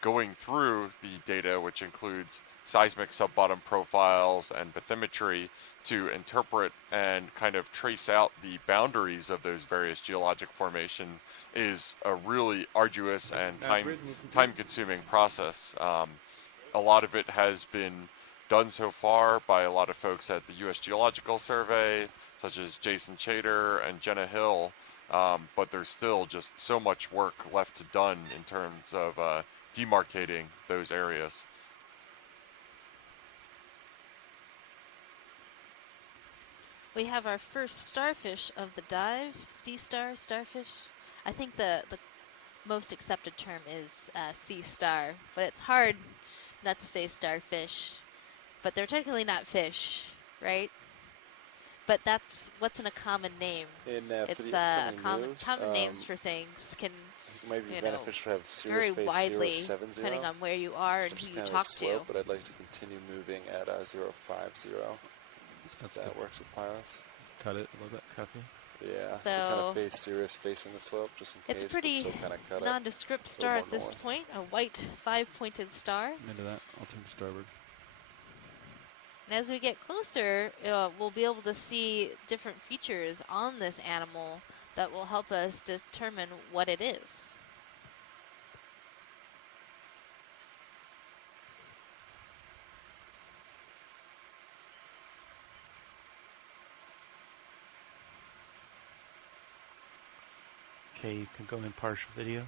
going through the data, which includes seismic sub-bottom profiles and bathymetry to interpret and kind of trace out the boundaries of those various geologic formations, is a really arduous and time-consuming process. A lot of it has been done so far by a lot of folks at the U.S. Geological Survey, such as Jason Chater and Jenna Hill, but there's still just so much work left to done in terms of demarcating those areas. We have our first starfish of the dive, sea star, starfish. I think the most accepted term is sea star, but it's hard not to say starfish. But they're technically not fish, right? But that's what's in a common name. It's common names for things can it might be beneficial to have very Sirius face widely 070, depending on where you are and which is who you kind of talk a slope, to. but I'd like to continue moving at 050. If that works with pilots. Cut it a little bit. Copy. Yeah, so kind of face Sirius facing the slope, just in case. It's a pretty but still kind of cut nondescript star at this point, a white 5-pointed star. Into that, I'll turn to starboard. And as we get closer, we'll be able to see different features on this animal that will help us determine what it is. Okay, you can go in partial video.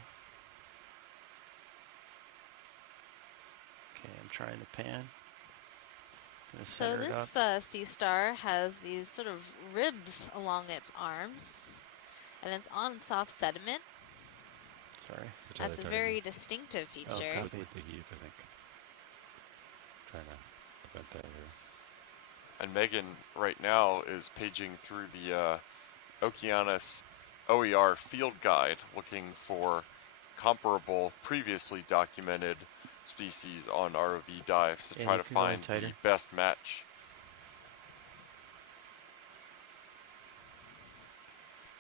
Okay, I'm trying to pan. Gonna So center it up. this sea star has these sort of ribs along its arms, and it's on soft sediment. Sorry. That's a very distinctive feature. copy. With the heave, I think. Trying to prevent that here. And Megan right now is paging through the Okeanos OER field guide looking for comparable previously documented species on ROV dives to Yeah, try you to can go in find the tighter. best match.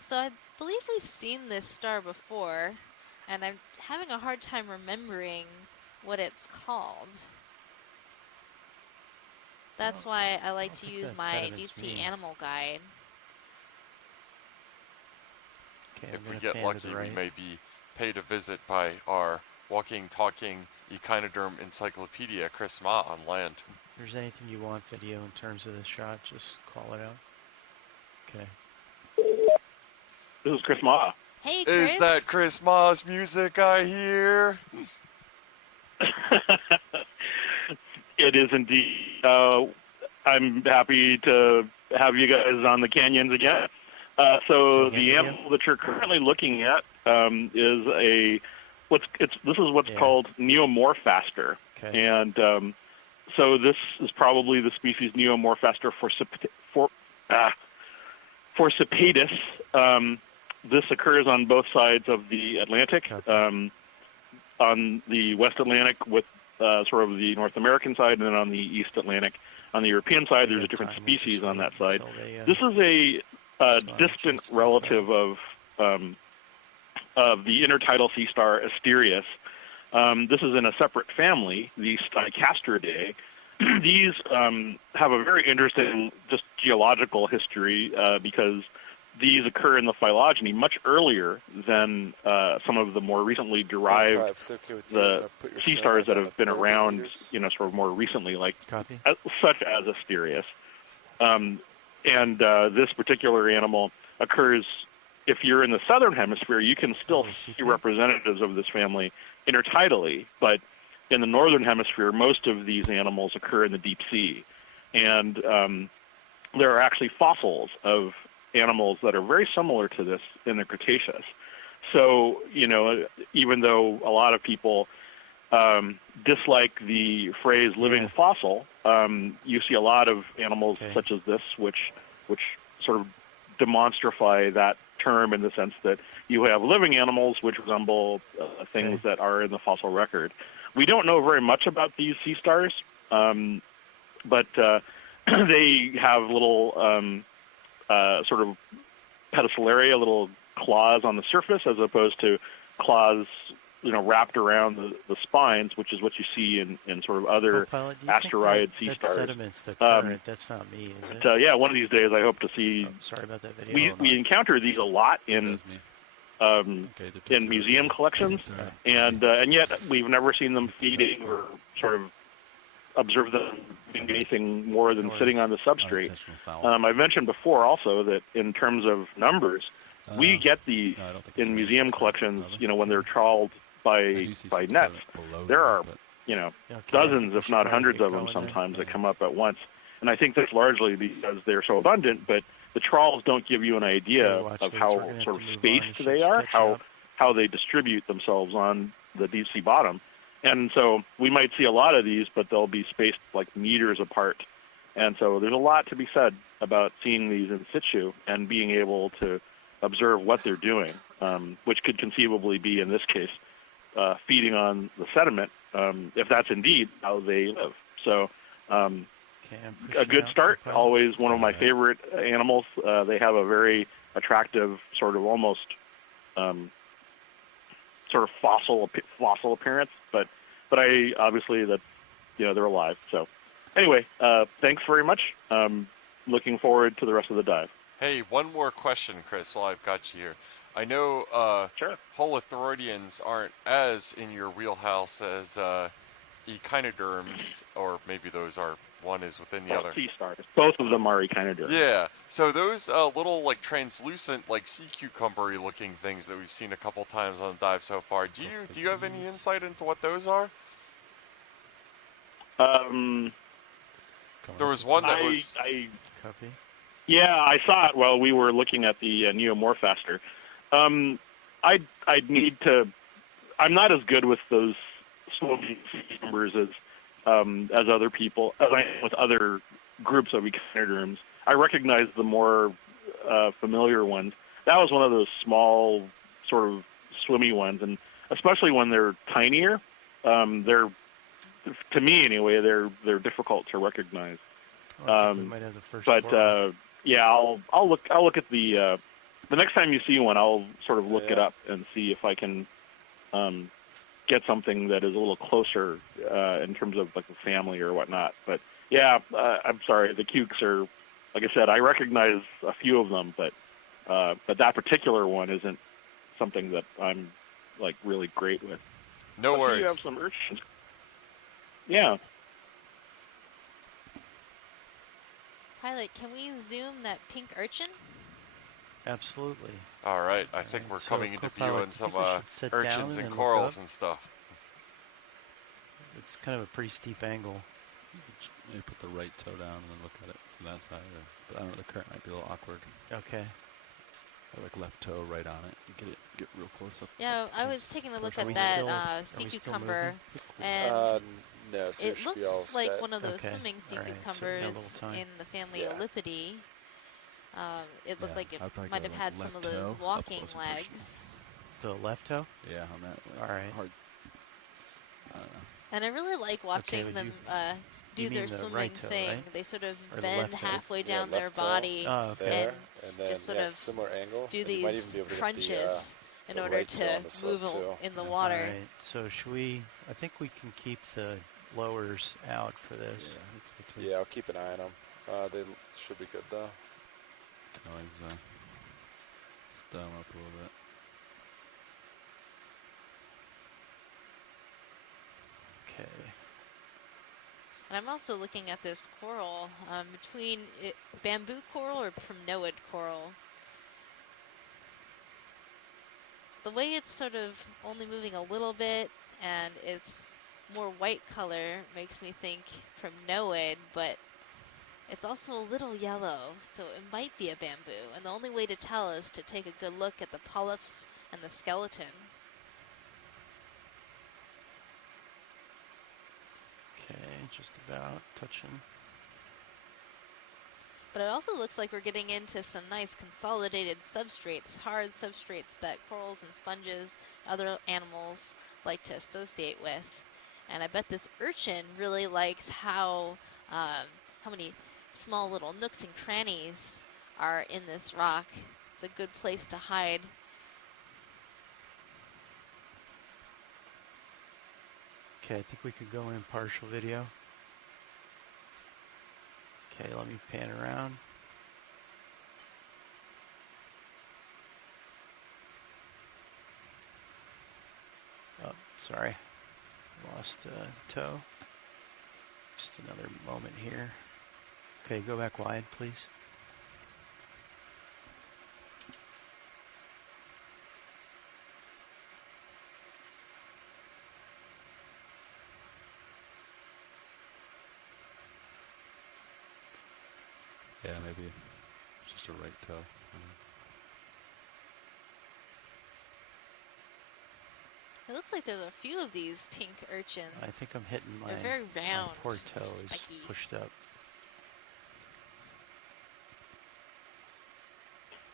So I believe we've seen this star before, and I'm having a hard time remembering what it's called. That's why I like to think use that my sediment's deep-sea me. animal guide. Okay, I'm If we gonna get pan to lucky, the right. we may be paid a visit by our walking, talking echinoderm encyclopedia, Chris Ma, on land. If there's anything you want video in terms of this shot, just call it out. Okay. This is Chris Ma. Hey, Chris. Is that Chris Ma's music I hear? It is indeed. I'm happy to have you guys on the canyons again. So again, the video? animal that you're currently looking at is this is what's called Neomorphaster, Okay. and so this is probably the species Neomorphaster forcipatus. This occurs on both sides of the Atlantic. Copy. On the West Atlantic with sort of the North American side, and then on the East Atlantic, on the European side, there's a different species on that side. This is a distant relative of the intertidal sea star Asterius. This is in a separate family, the Stycastridae. These have a very interesting just geological history because these occur in the phylogeny much earlier than some of the more recently derived sea stars that have been around, sort of more recently, like such as Asterius. And this particular animal occurs, if you're in the southern hemisphere, you can still see representatives of this family intertidally, but in the northern hemisphere, most of these animals occur in the deep sea. And there are actually fossils of animals that are very similar to this in the Cretaceous. So, even though a lot of people dislike the phrase living fossil, you see a lot of animals such as this, which sort of demonstrify that term in the sense that you have living animals which resemble things that are in the fossil record. We don't know very much about these sea stars, but they have little sort of pedicelaria, little claws on the surface, as opposed to claws, wrapped around the spines, which is what you see in sort of other asteroid sea stars. Sediment's the current. That's not me, is it? But, yeah, one of these days I hope to see. Sorry about that video. We encounter these a lot in museum collections, and yet we've never seen them feeding or sort of observe them doing anything more than sitting on the substrate. I mentioned before also that in terms of numbers, we get these in museum collections, when they're trawled by nets. There are, dozens, if not hundreds of them sometimes that come up at once. And I think that's largely because they're so abundant, but the trawls don't give you an idea of how sort of spaced they are, how they distribute themselves on the deep sea bottom. And so we might see a lot of these, but they'll be spaced like meters apart. And so there's a lot to be said about seeing these in situ and being able to observe what they're doing, which could conceivably be, in this case, feeding on the sediment, if that's indeed how they live. So a good start, always one of my favorite animals. They have a very attractive sort of almost sort of fossil appearance, but I obviously that they're alive. So anyway, thanks very much. Looking forward to the rest of the dive. Hey, one more question, Chris, while I've got you here. I know holothroidians aren't as in your wheelhouse as echinoderms, or maybe those are, one is within the Oh, other. sea stars. Both of them are echinoderms. Yeah, so those little like translucent like sea cucumber-y looking things that we've seen a couple times on the dive so far. Do you have any insight into what those are? There was one that was. Copy. Yeah, I saw it while we were looking at the Neomorphaster. I'd need to. I'm not as good with those smoking numbers as other people, as I am with other groups of echinoderms. I recognize the more familiar ones. That was one of those small, sort of swimmy ones, and especially when they're tinier, they're, to me anyway, they're difficult to recognize. I think we might have the first But one. yeah, I'll look at the next time you see one, I'll sort of look it up and see if I can get something that is a little closer in terms of like a family or whatnot. But yeah, I'm sorry, the cukes are, like I said, I recognize a few of them, but that particular one isn't something that I'm like really great with. No worries. You have some urchins. Yeah. Pilot, can we zoom that pink urchin? Absolutely. All right, I think we're So, coming into view co-pilot, on do you some think we should sit down urchins and and look corals up? and stuff. It's kind of a pretty steep angle. Maybe put the right toe down and then look at it from that side. But I don't know, the current might be a little awkward. Okay. Or like left toe right on it. Get real close up. Yeah, I was taking a look Are at we that still- sea are we still cucumber, moving? and No, so it should be all looks like set. one of those Okay. swimming sea All right, so we got a little cucumbers time. in the family Yeah. Elliptidae. It looked Yeah, like it I'd probably might go, have like, had some left of toe, those up walking close and personal. legs. The left toe? Yeah, on that. Like, All right. Hard. I don't know. And I really like watching would them you- do you their mean the swimming right toe, thing. right? They sort of Or the bend left toe? halfway Yeah, down their left toe. body Oh, okay. There, and then just sort yeah, of similar angle. do and you might even these be able to crunches get in the order right toe to on the slope, move too. in the All water. right. So should we? I think we can keep the lowers out for this. Yeah, it's okay. Yeah, I'll keep an eye on them. They should be good though. Can always style up a little bit. Okay. And I'm also looking at this coral between bamboo coral or primnoid coral. The way it's sort of only moving a little bit and it's more white color makes me think primnoid, but it's also a little yellow, so it might be a bamboo. And the only way to tell is to take a good look at the polyps and the skeleton. Okay, just about touching. But it also looks like we're getting into some nice consolidated substrates, hard substrates that corals and sponges, other animals like to associate with. And I bet this urchin really likes how many small little nooks and crannies are in this rock. It's a good place to hide. Okay, I think we could go in partial video. Okay, let me pan around. Oh, sorry. Lost toe. Just another moment here. Okay, go back wide, please. Yeah, maybe just a right toe. It looks like there's a few of these pink urchins. I think I'm hitting my, They're very round. my poor toe is spiky. pushed up.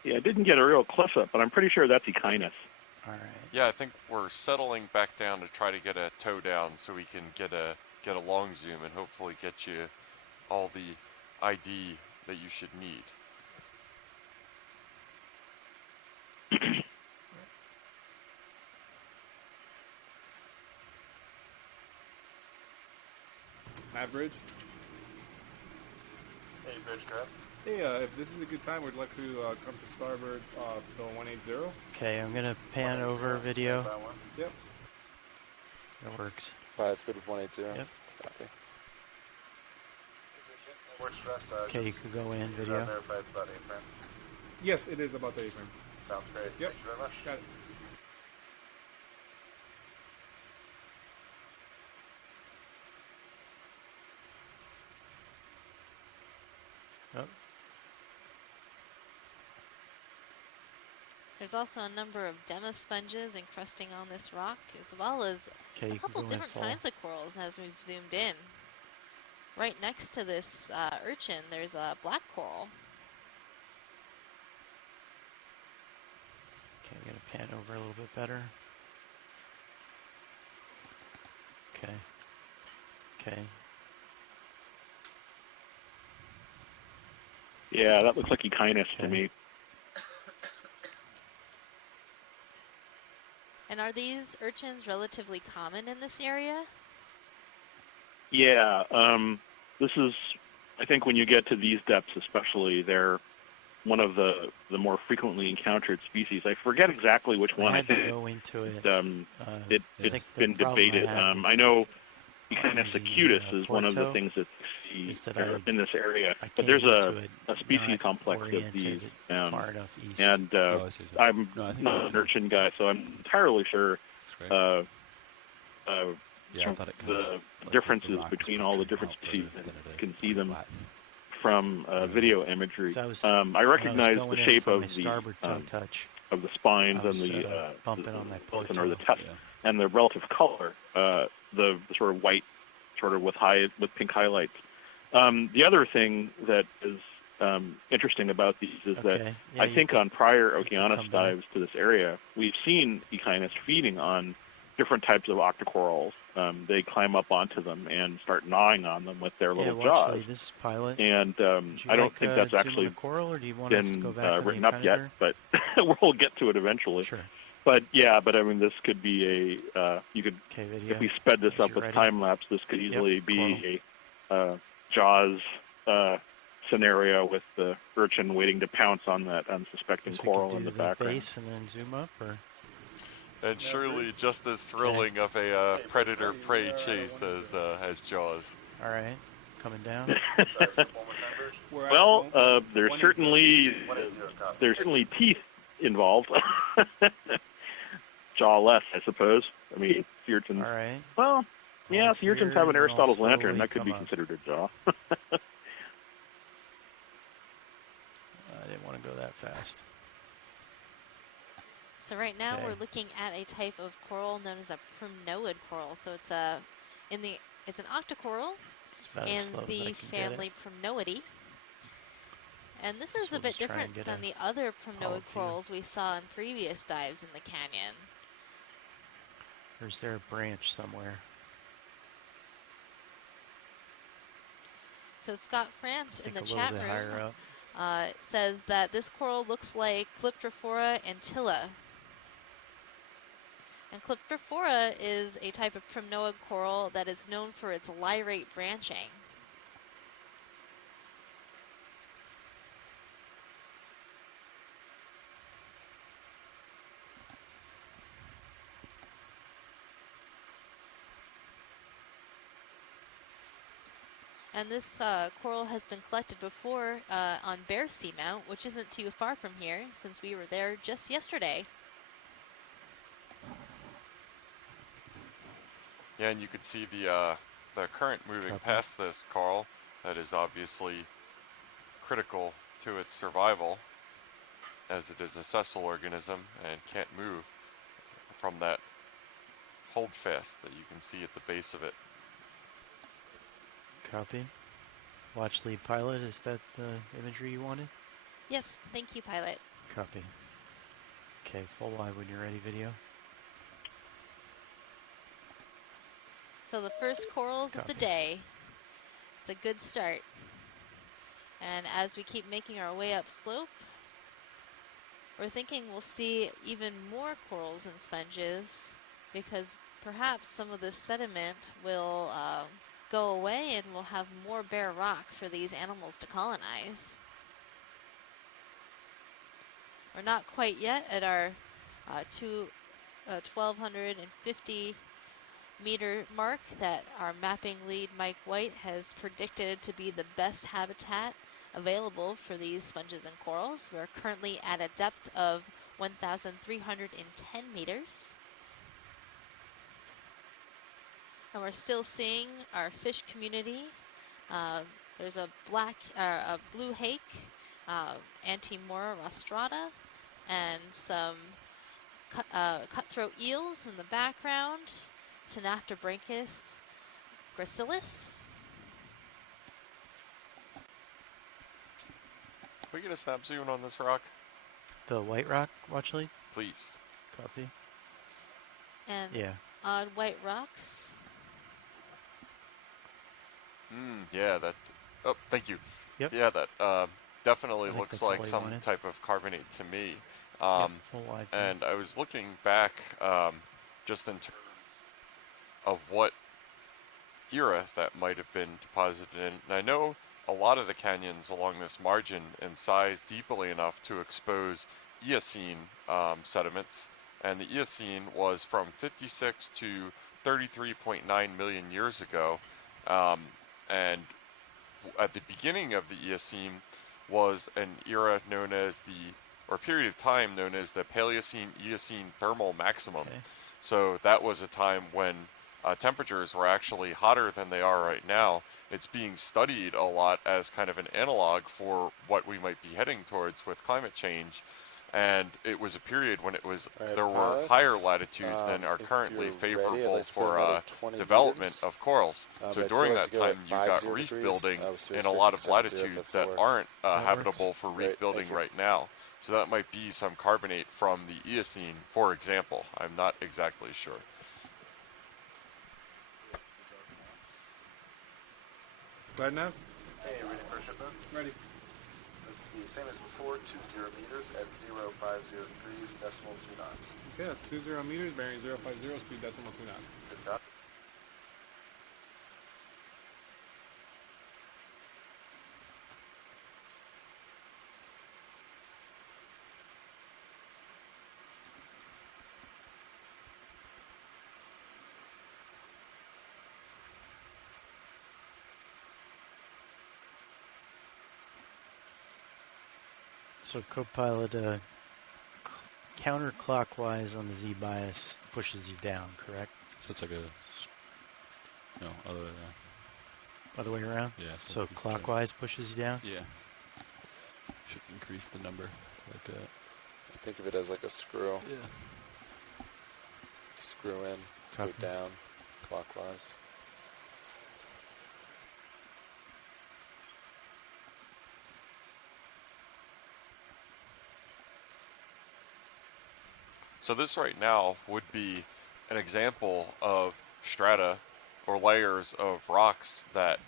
Yeah, I didn't get a real close up, but I'm pretty sure that's Echinus. All right. Yeah, I think we're settling back down to try to get a toe down so we can get a long zoom and hopefully get you all the ID that you should need. Average. Hey, Bridge Grab. Hey, if this is a good time, we'd like to come to starboard till 180. Okay, I'm gonna pan over video. Yep. That works. Pilot's good with 180. Yep. Copy. Works for us. Okay, you just can go in try to video. verify it's about A-frame. Yes, it is about the A-frame. Sounds great. Yep. Thank you very much. Got it. Oh, There's also a number of demo sponges encrusting on this rock, as well as okay, a you can couple go in different full. kinds of corals as we've zoomed in. Right next to this urchin, there's a black coral. Okay, I'm gonna pan over a little bit better. Okay. Okay. Yeah, that looks like Ekinos to Okay. me. And are these urchins relatively common in this area? Yeah, this is, I think when you get to these depths especially, they're one of the more frequently encountered species. I forget exactly which one. I I had to think go into it. I it's think the been problem debated. I had I know with Ekinos using the, acutus is one of the Porto things that you is see that I in this area. I But came there's into a it species not complex of these. oriented far enough east. And Oh, I see. I'm No, I think not an urchin guy, so I'm entirely sure That's great. Yeah, I some thought it of comes the like differences rock is between all the pushing different out species, further and than you it can is see them flat. from video imagery. So I was, I when I was recognize going the in shape from of my starboard toe the touch. spines I and was, the bumping on my boson Porto. or the test Yeah. and the relative color, the sort of white, sort of with pink highlights. The other thing that is interesting about these is that Okay. Yeah, I you think can- on prior you can Okeanos come back. dives to this area, we've seen Ekinos feeding on different types of octocorals. They climb up onto them and start gnawing on them with their Yeah, little well, jaws. actually, this is pilot. And Would you I don't like, think that's zoom on actually the coral, or do you want us to been go back on written the up yet, Ekinos? but we'll get to it eventually. Sure. But yeah, but I mean, this could be a you could Okay, video. if we sped this As up you're with ready. time lapse, this could easily coral. be a Jaws scenario with the urchin waiting to pounce on that unsuspecting Guess we coral could in do the background. base and then zoom up, or And surely just as thrilling of a predator-prey chase as Jaws. all right, coming down. We're at Well, one- there's 180. certainly teeth involved. Jawless, I suppose. I mean, sea urchins. All right. Well, yeah, Hold sea urchins here, have an and then I'll Aristotle's lantern. slowly That could be come up. considered a jaw. I didn't want to go that fast. So right now Okay. we're looking at a type of coral known as a primnoid coral. So it's it's an octocoral It's about as in slow as I the can get family it. Primnoidae. And this Guess is we'll a bit just try and different get than a the other primnoid olive view. corals we saw in previous dives in the canyon. Or is there a branch somewhere? So Scott France I in think the a little chat bit higher room up. says that this coral looks like Calyptrophora antilla. And Calyptrophora is a type of primnoid coral that is known for its lyrate branching. And this coral has been collected before on Bear Seamount, which isn't too far from here, since we were there just yesterday. Yeah, and you could see the current moving Copy. past this coral. That is obviously critical to its survival, as it is a sessile organism and can't move from that holdfast that you can see at the base of it. Copy. Watch lead pilot. Is that the imagery you wanted? Yes, thank you, pilot. Copy. Okay, full wide when you're ready, video. So the first corals of the Copy. day. It's a good start. And as we keep making our way up slope, we're thinking we'll see even more corals and sponges, because perhaps some of this sediment will go away and we'll have more bare rock for these animals to colonize. We're not quite yet at our 1,250 meter mark that our mapping lead Mike White has predicted to be the best habitat available for these sponges and corals. We're currently at a depth of 1,310 meters. And we're still seeing our fish community. There's a blue hake, Antimora rostrata, and some cutthroat eels in the background, Synaptobranchus gracilis. Can we get a snap zoom on this rock, The White Rock Watch Lead? please? Copy. And Yeah. odd white rocks. Yeah, that. Oh, thank you. Yep. Yeah, that definitely I think looks that's all like he some wanted. type of carbonate to me. Yep, full wide. And I was looking back just in terms of what era that might have been deposited in. And I know a lot of the canyons along this margin incised deeply enough to expose Eocene sediments, and the Eocene was from 56 to 33.9 million years ago, and at the beginning of the Eocene was an era known as or period of time known as the Paleocene-Eocene thermal maximum. Okay. So that was a time when temperatures were actually hotter than they are right now. It's being studied a lot as kind of an analog for what we might be heading towards with climate change. And it was a period when it was All right, there were pilots, higher latitudes than are if currently you're favorable ready, I'd like to put for another 20 development meters. of corals. So I'd still during like that to go at time, you've got 50 reef degrees, building with space in a lot of spacing 70 if latitudes that still that works. aren't That habitable works. for reef Great, building thank you. right now. So that might be some carbonate from the Eocene, for example. I'm not exactly sure. Right now? Hey, ready for shipment? Ready. Let's see, same as before, 20 meters at 0503 decimal 2 knots. Okay, that's 20 meters, bearing 050, speed decimal 2 knots. Good job. So Copilot counterclockwise on the Z bias pushes you down, correct? So it's like a, no, other than Other way around? yeah. So if you check- clockwise pushes you down? Yeah. Should increase the number like that. Think of it as like a screw. Yeah. Screw in, Copy. go down, clockwise. So this right now would be an example of strata or layers of rocks that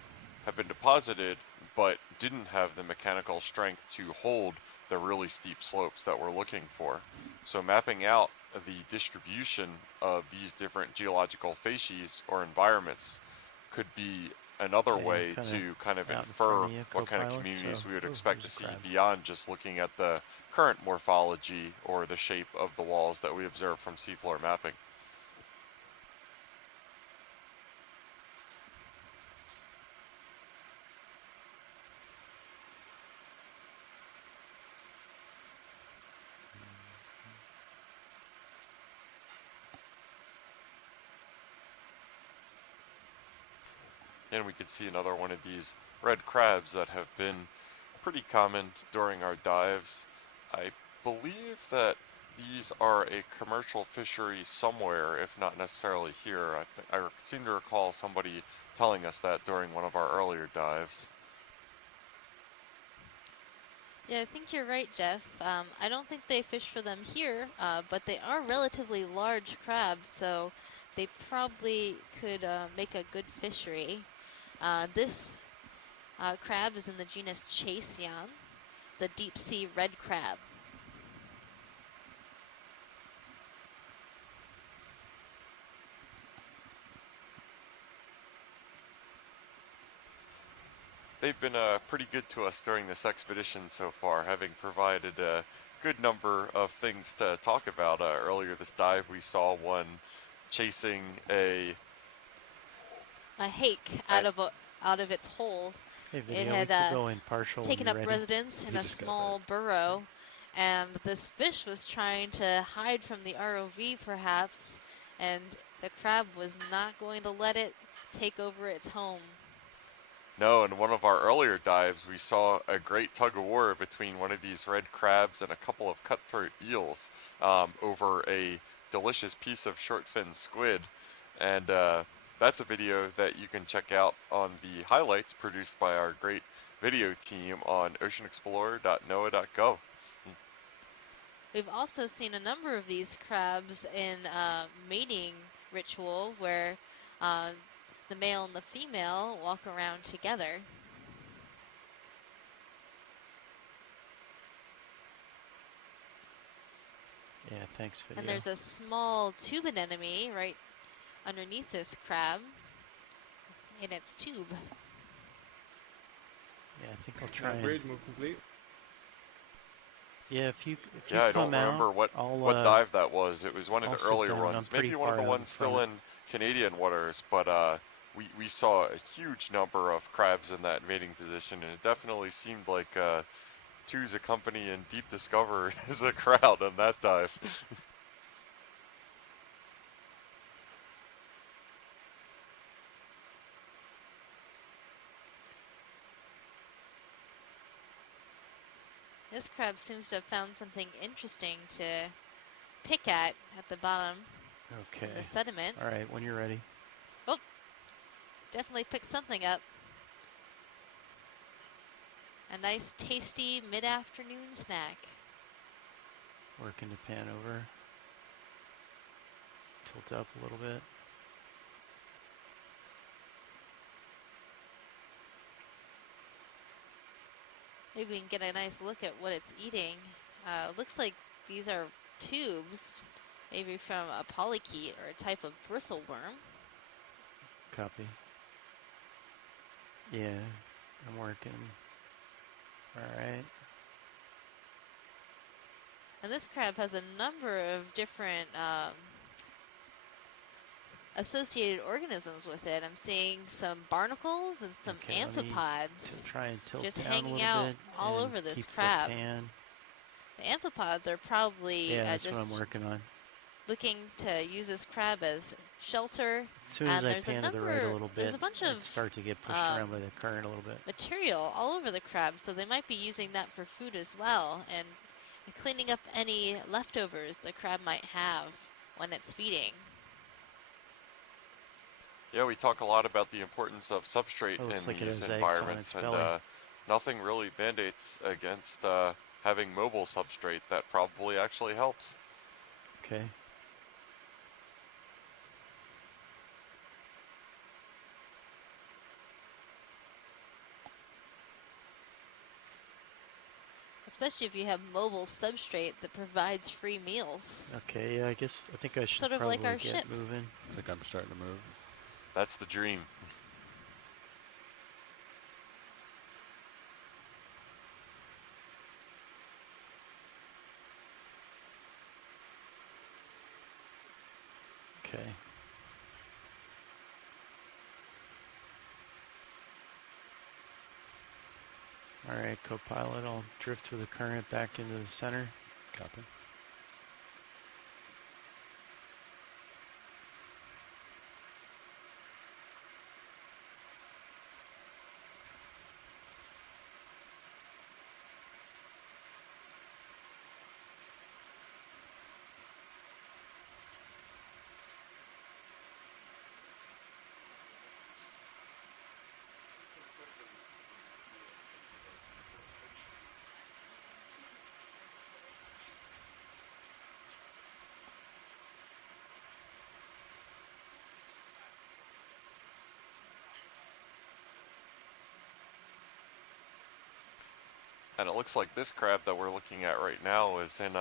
have been deposited but didn't have the mechanical strength to hold the really steep slopes that we're looking for. So mapping out the distribution of these different geological facies or environments could be another Okay, way kinda to kind of out in infer front of you, what kind of Copilot, communities so- we would ooh, expect to there's a see crab. beyond just looking at the current morphology or the shape of the walls that we observe from seafloor mapping. And we could see another one of these red crabs that have been pretty common during our dives. I believe that these are a commercial fishery somewhere, if not necessarily here. I seem to recall somebody telling us that during one of our earlier dives. Yeah, I think you're right, Jeff. I don't think they fish for them here, but they are relatively large crabs, so they probably could make a good fishery. This crab is in the genus Chaseon, the deep sea red crab. They've been pretty good to us during this expedition so far, having provided a good number of things to talk about. Earlier this dive, we saw one chasing a a hake out of its hole. Hey, It video, we had could go in partial when taken you're up ready. residence in He a just got small burrow, and this fish was trying to hide from the ROV perhaps, and the crab was not going to let it take over its home. No, in one of our earlier dives, we saw a great tug of war between one of these red crabs and a couple of cutthroat eels over a delicious piece of short fin squid. And that's a video that you can check out on the highlights produced by our great video team on oceanexplorer.noaa.gov. We've also seen a number of these crabs in mating ritual where the male and the female walk around together. Yeah, thanks, video. And there's a small tube anemone right underneath this crab in its tube. Yeah, I think I'll try and... Bridge move complete. Yeah, if you Yeah, I come don't remember out, what dive that was. It was one of I'll the sit earlier down. I'm ones. pretty Maybe one of far the out in ones still in front. Canadian waters, but we saw a huge number of crabs in that mating position, and it definitely seemed like two's a company and Deep Discover is a crowd on that dive. This crab seems to have found something interesting to pick at the bottom Okay. of the sediment. All right, when you're ready. Oh, definitely picked something up. A nice, tasty mid-afternoon snack. Working to pan over. Tilt up a little bit. Maybe we can get a nice look at what it's eating. Looks like these are tubes, maybe from a polychaete or a type of bristleworm. Copy. Yeah, I'm working. All right. And this crab has a number of different associated organisms with it. I'm seeing some barnacles and some Okay, let me amphipods try and tilt just down a hanging little out bit all and over this keep the crab. pan. The amphipods are probably Yeah, that's what just I'm working on. looking to use this crab as shelter. As soon as And I there's a pan to the right number- a little bit, there's a bunch it'd of, start to get pushed around by the current a little bit. material all over the crab, so they might be using that for food as well, and cleaning up any leftovers the crab might have when it's feeding. Yeah, we talk a lot about the importance of substrate Oh, looks in like it these has eggs on environments, its and belly. nothing really band-aids against having mobile substrate. That probably actually helps. Okay. Especially if you have mobile substrate that provides free meals. Okay, yeah, I think I should Sort of probably like our get ship. moving. Looks like I'm starting to move. That's the dream. Okay. All right, co-pilot, I'll drift with the current back into the center. Copy. And it looks like this crab that we're looking at right now is in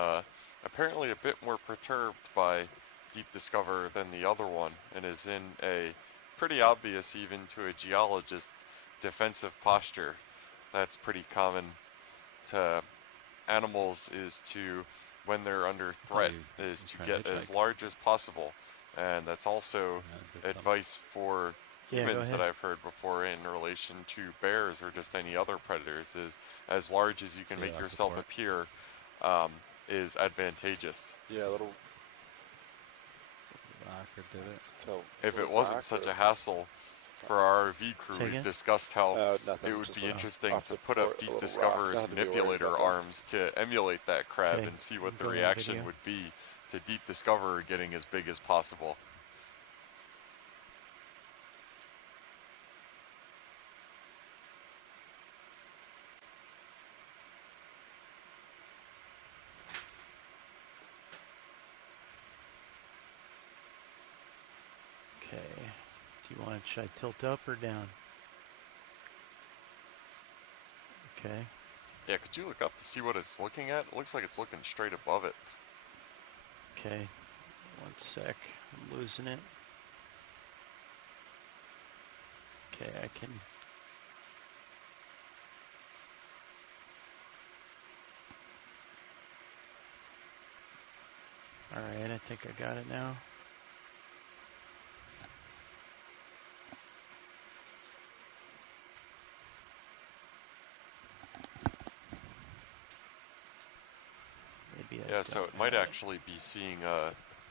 apparently a bit more perturbed by Deep Discover than the other one, and is in a pretty obvious, even to a geologist, defensive posture. That's pretty common to animals, is to, when they're under threat, you is were to trying to get as hitchhike. large as possible. And that's also Yeah, that's good. advice for Yeah, go humans that ahead. I've heard before in relation to bears or just any other predators is as large as you can See make that yourself report? appear is advantageous. Yeah, a little. Rocker did it. Tell, If it little wasn't rock such or- a hassle for our RV crew, Say we again? discussed how Nothing. it would Just be like interesting off to the put port, up a Deep little rock. Discover's Nothing to be worried manipulator about there. arms to emulate that crab Okay, and see I'm what the filming reaction video. would be to Deep Discoverer getting as big as possible. Okay. Do you want? Should I tilt up or down? Okay. Yeah, could you look up to see what it's looking at? It looks like it's looking straight above it. Okay. 1 sec. I'm losing it. Okay, I can. All right, I think I got it now. Maybe I Yeah, so don't it might have actually be seeing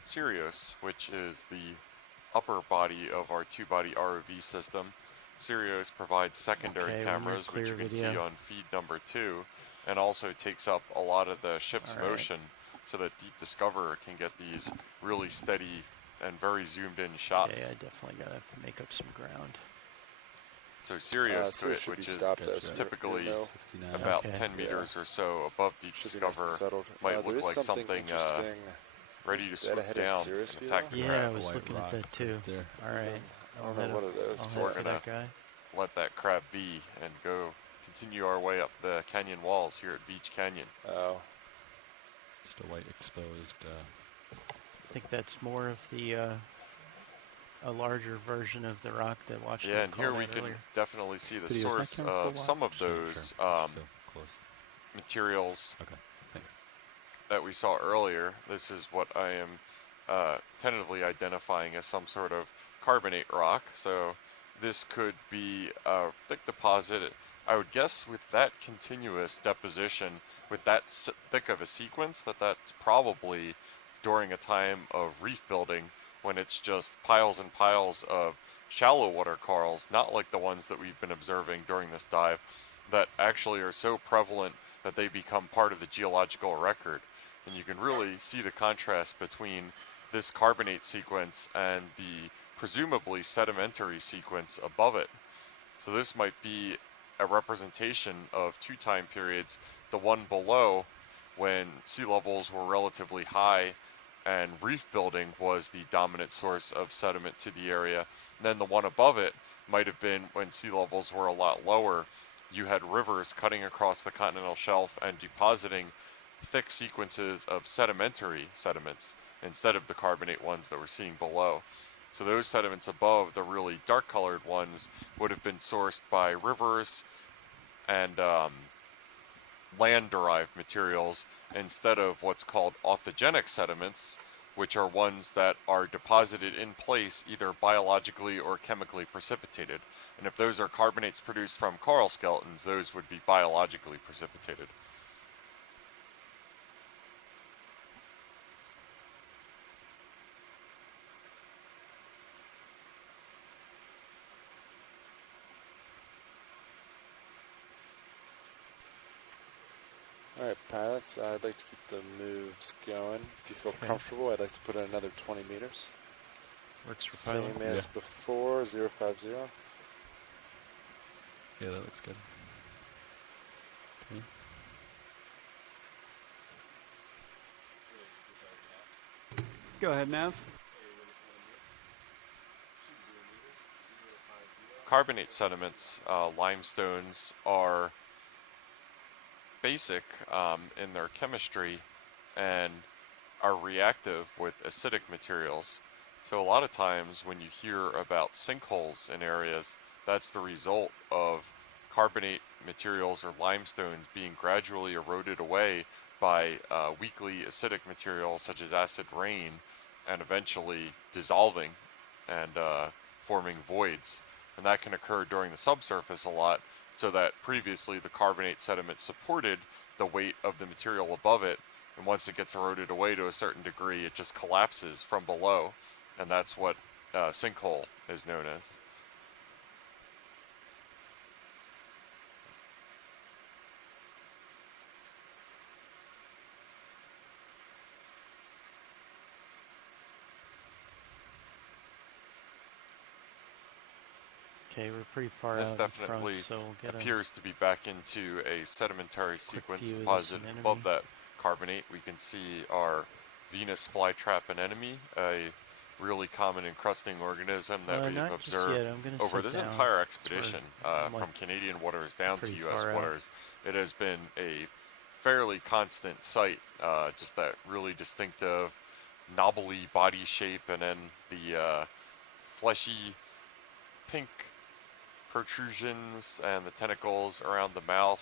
Sirius, which is the upper body of our two-body ROV system. Sirius provides secondary Okay, when you're cameras, which clear you can see video. on feed number 2, and also takes up a lot of the ship's All right. motion, so that Deep Discoverer can get these really steady and very zoomed-in shots. Okay, I definitely gotta make up some ground. So Sirius so to it it, should be which is stopped there. Gotcha. So typically no, 69. about Okay. 10 meters or so above Deep should be nice and Discoverer, settled. might there look is like something something interesting. ready to That swoop ahead in down Sirius and attack the Yeah, crab. I was White looking at rock that too. right there. All right. I don't know what it is. I'll So head we're for gonna that guy. let that crab be and go continue our way up the canyon walls here at Beach Canyon. Oh, Just a white exposed. I think that's more of the a larger version of the rock that Watchdog Yeah, and called here we out can earlier. definitely see the Video, is my source camera full of some of wide? Sure, those sure. Just feel close. materials Okay. Thanks. that we saw earlier. This is what I am tentatively identifying as some sort of carbonate rock. So this could be a thick deposit. I would guess with that continuous deposition, with that thick of a sequence, that's probably during a time of reef building when it's just piles and piles of shallow water corals, not like the ones that we've been observing during this dive, that actually are so prevalent that they become part of the geological record. And you can really see the contrast between this carbonate sequence and the presumably sedimentary sequence above it. So this might be a representation of two time periods, the one below when sea levels were relatively high and reef building was the dominant source of sediment to the area. And then the one above it might have been when sea levels were a lot lower. You had rivers cutting across the continental shelf and depositing thick sequences of sedimentary sediments instead of the carbonate ones that we're seeing below. So those sediments above, the really dark colored ones, would have been sourced by rivers and land-derived materials instead of what's called authigenic sediments, which are ones that are deposited in place either biologically or chemically precipitated. And if those are carbonates produced from coral skeletons, those would be biologically precipitated. all right, pilots. I'd like to keep the moves going. If you feel Okay. comfortable, I'd like to put in another 20 meters. Works for Same pilot. as Yeah. before, 050. Yeah, that looks good. Okay. Go ahead, Nav. Carbonate sediments, limestones, are basic in their chemistry and are reactive with acidic materials. So a lot of times when you hear about sinkholes in areas, that's the result of carbonate materials or limestones being gradually eroded away by weakly acidic materials such as acid rain and eventually dissolving and forming voids. and that can occur during the subsurface a lot, so that previously the carbonate sediment supported the weight of the material above it, and once it gets eroded away to a certain degree, it just collapses from below, and that's what sinkhole is known as. Okay, we're pretty far This out in definitely front, so we'll get appears to be back into a sedimentary sequence view of this deposited anemone. above that carbonate. We can see our Venus flytrap anemone, a really common encrusting organism that we've not just observed yet. I'm gonna over sit this down. entire Sort expedition, of, I'm from like Canadian waters down to pretty U.S. far out. waters. It has been a fairly constant sight, just that really distinctive knobbly body shape, and then the fleshy pink protrusions and the tentacles around the mouth.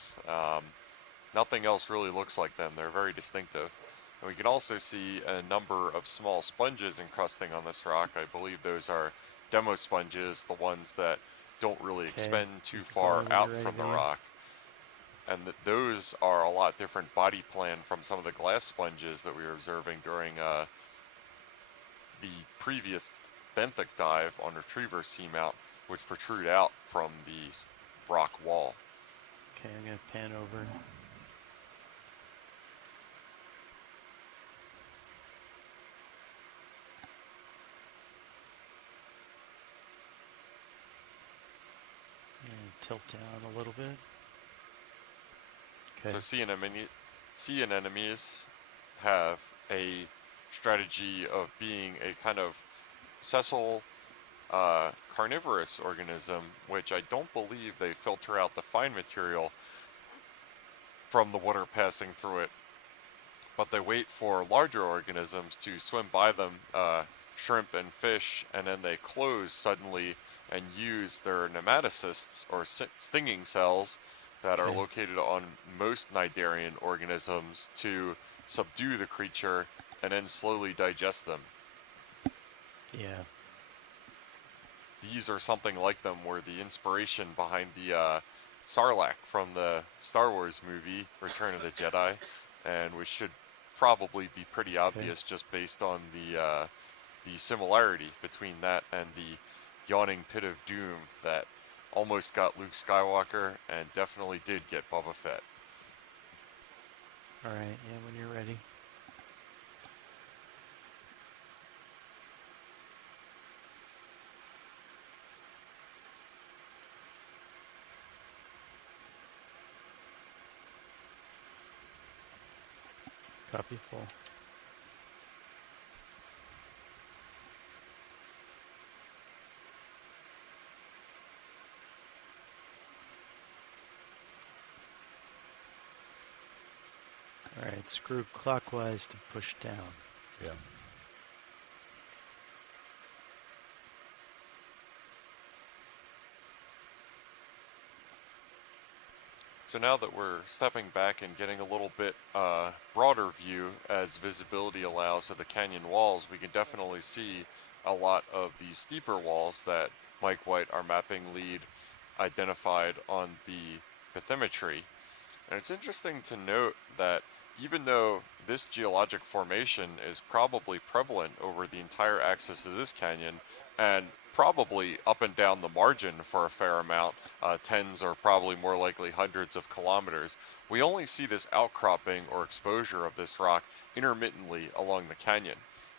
Nothing else really looks like them. They're very distinctive. And we can also see a number of small sponges encrusting on this rock. I believe those are demo sponges, the ones that don't really expend too far out from the rock. And those are a lot different body plan from some of the glass sponges that we were observing during the previous benthic dive on Retriever Seamount, which protrude out from the rock wall. Okay, I'm gonna pan over. And tilt down a little bit. Okay. So sea anemones have a strategy of being a kind of sessile carnivorous organism, which I don't believe they filter out the fine material from the water passing through it, but they wait for larger organisms to swim by them, shrimp and fish, and then they close suddenly and use their nematocysts, or stinging cells, that are located on most cnidarian organisms to subdue the creature and then slowly digest them. Yeah. These are something like them, were the inspiration behind the Sarlacc from the Star Wars movie Return of the Jedi, and which should probably be pretty obvious just based on the similarity between that and the yawning pit of doom that almost got Luke Skywalker and definitely did get Boba Fett. All right. Yeah, when you're ready. Copy full. All right, screw clockwise to push down. Yeah. So now that we're stepping back and getting a little bit broader view as visibility allows of the canyon walls, we can definitely see a lot of these steeper walls that Mike White, our mapping lead, identified on the bathymetry. And it's interesting to note that even though this geologic formation is probably prevalent over the entire axis of this canyon, and probably up and down the margin for a fair amount, tens or probably more likely hundreds of kilometers, we only see this outcropping or exposure of this rock intermittently along the canyon.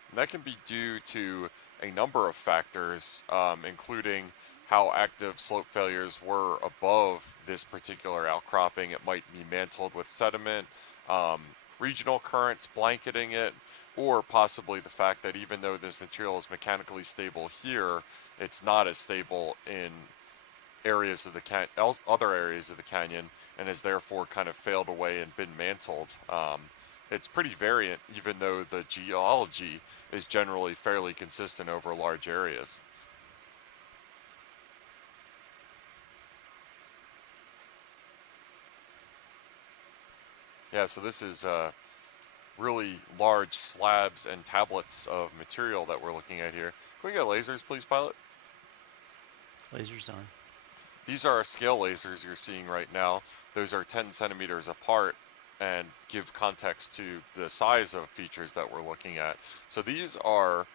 And that can be due to a number of factors, including how active slope failures were above this particular outcropping. It might be mantled with sediment, regional currents blanketing it, or possibly the fact that even though this material is mechanically stable here, it's not as stable in areas of the other areas of the canyon, and has therefore kind of failed away and been mantled. It's pretty variant, even though the geology is generally fairly consistent over large areas. Yeah, so this is really large slabs and tablets of material that we're looking at here. Can we get lasers, please, pilot? Lasers on. These are scale lasers you're seeing right now. Those are 10 centimeters apart and give context to the size of features that we're looking at. So these are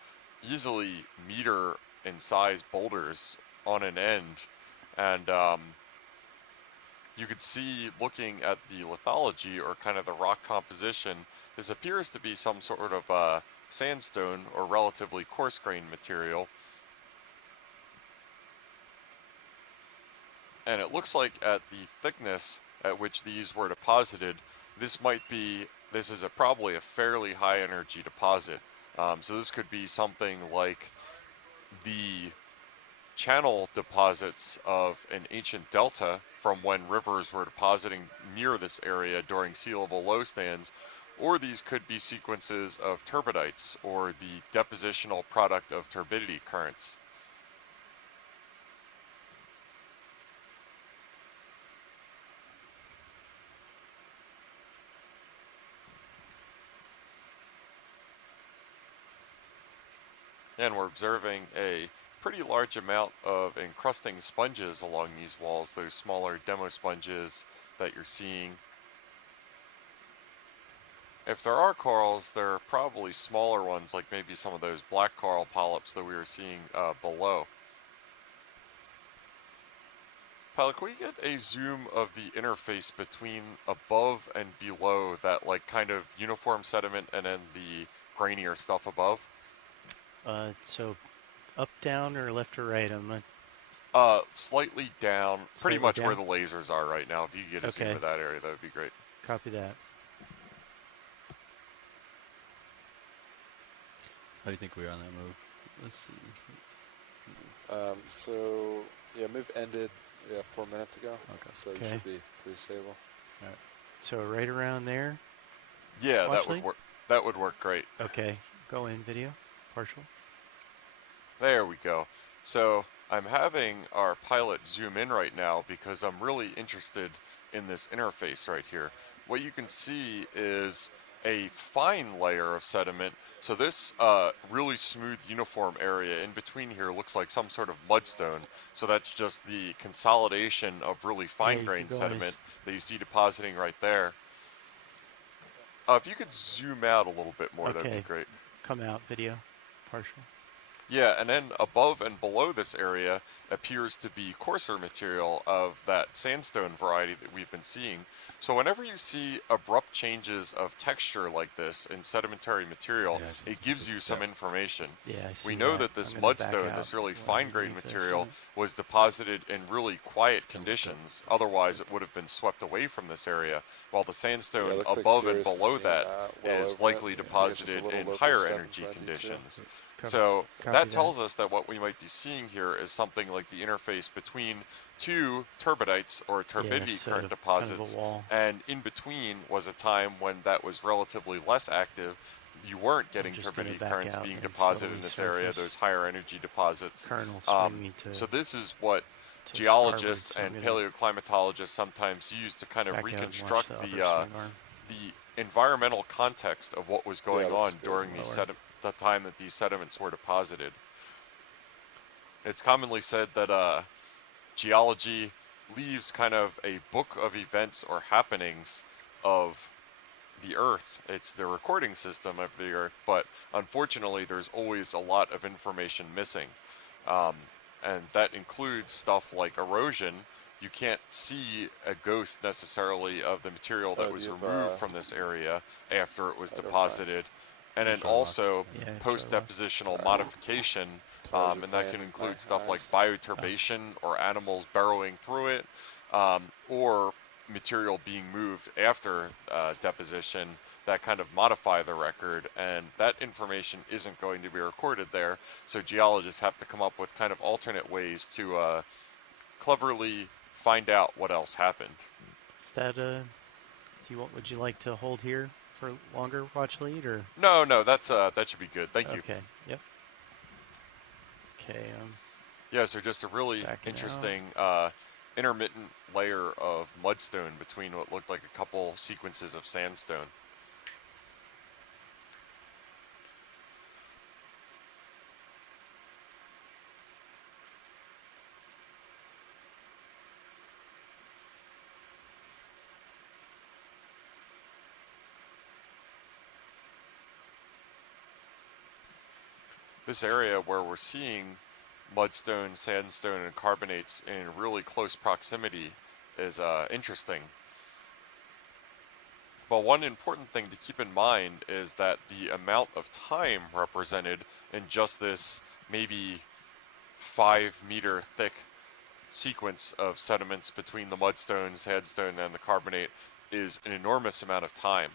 easily meter in size boulders on an end, and you could see, looking at the lithology or kind of the rock composition, this appears to be some sort of sandstone or relatively coarse-grained material. And it looks like at the thickness at which these were deposited, this is probably a fairly high energy deposit. So this could be something like the channel deposits of an ancient delta from when rivers were depositing near this area during sea level low stands, or these could be sequences of turbidites or the depositional product of turbidity currents. And we're observing a pretty large amount of encrusting sponges along these walls, those smaller demo sponges that you're seeing. If there are corals, they're probably smaller ones, like maybe some of those black coral polyps that we were seeing below. Pilot, can we get a zoom of the interface between above and below that like kind of uniform sediment and then the grainier stuff above? So up, down, or left or right? Slightly down, pretty Slightly much down? where the lasers are right now. If you could get a zoom Okay. of that area, that would be great. Copy that. How do you think we are on that move? Let's see. So yeah, move ended 4 minutes ago. Okay. So you Okay. should be pretty stable. So right around there. Yeah, that Partially? would work. That would work great. Okay. Go in video. Partial. There we go. So I'm having our pilot zoom in right now because I'm really interested in this interface right here. What you can see is a fine layer of sediment. So this really smooth uniform area in between here looks like some sort of mudstone. So that's just the consolidation of really fine-grained go sediment nice. that you see depositing right there. If you could zoom out a little bit more, that'd be Okay. great. Come out video. Partial. Yeah, and then above and below this area appears to be coarser material of that sandstone variety that we've been seeing. So whenever you see abrupt changes of texture like this in sedimentary material, Yeah, it gives you some information. Yeah, I see We know that. that this I'm gonna back mudstone, out this really when I fine-grained leave this. material, was deposited in really quiet conditions. Otherwise, it would have been swept away from this area, while the Yeah, sandstone it looks like above and Sirius is below seeing that well is over likely it. I guess just a deposited little in local higher stuff in energy front of you, too. conditions. Copy- So copy that tells us that what we might be seeing here is something like the interface between two turbidites or turbidity it's current kind of a deposits, wall. and in between was a time when that was relatively less active. You weren't getting just gonna turbidity back currents out being and deposited in slowly this area, surface. those higher energy deposits. Current will swing me to. So this is what to geologists starboard, so and I'm gonna paleoclimatologists sometimes use to kind of back out and watch reconstruct the upper the swing arm. the environmental context of what was going it on looks good. during these Lower. the time that these sediments were deposited. It's commonly said that geology leaves kind of a book of events or happenings of the Earth. It's the recording system of the Earth, but unfortunately there's always a lot of information missing. And that includes stuff like erosion. You can't see a ghost necessarily of the material that Oh, was do you have, removed from this area after it was I don't know. deposited. And then Sure, Mark. also Yeah, post-depositional Sorry. modification, Cars are and that playing can with include my stuff like eyes. bioturbation or animals burrowing through it, or material being moved after deposition that kind of modify the record, and that information isn't going to be recorded there. So geologists have to come up with kind of alternate ways to cleverly find out what else happened. Is that would you like to hold here for longer watch lead or? No, that's that should be good. Thank you. Okay. Yep. Okay. Yeah, so just a really Backing interesting intermittent layer of mudstone between what looked like a couple sequences of sandstone. this area where we're seeing mudstone, sandstone, and carbonates in really close proximity is interesting. But one important thing to keep in mind is that the amount of time represented in just this maybe 5-meter thick sequence of sediments between the mudstone, sandstone, and the carbonate is an enormous amount of time.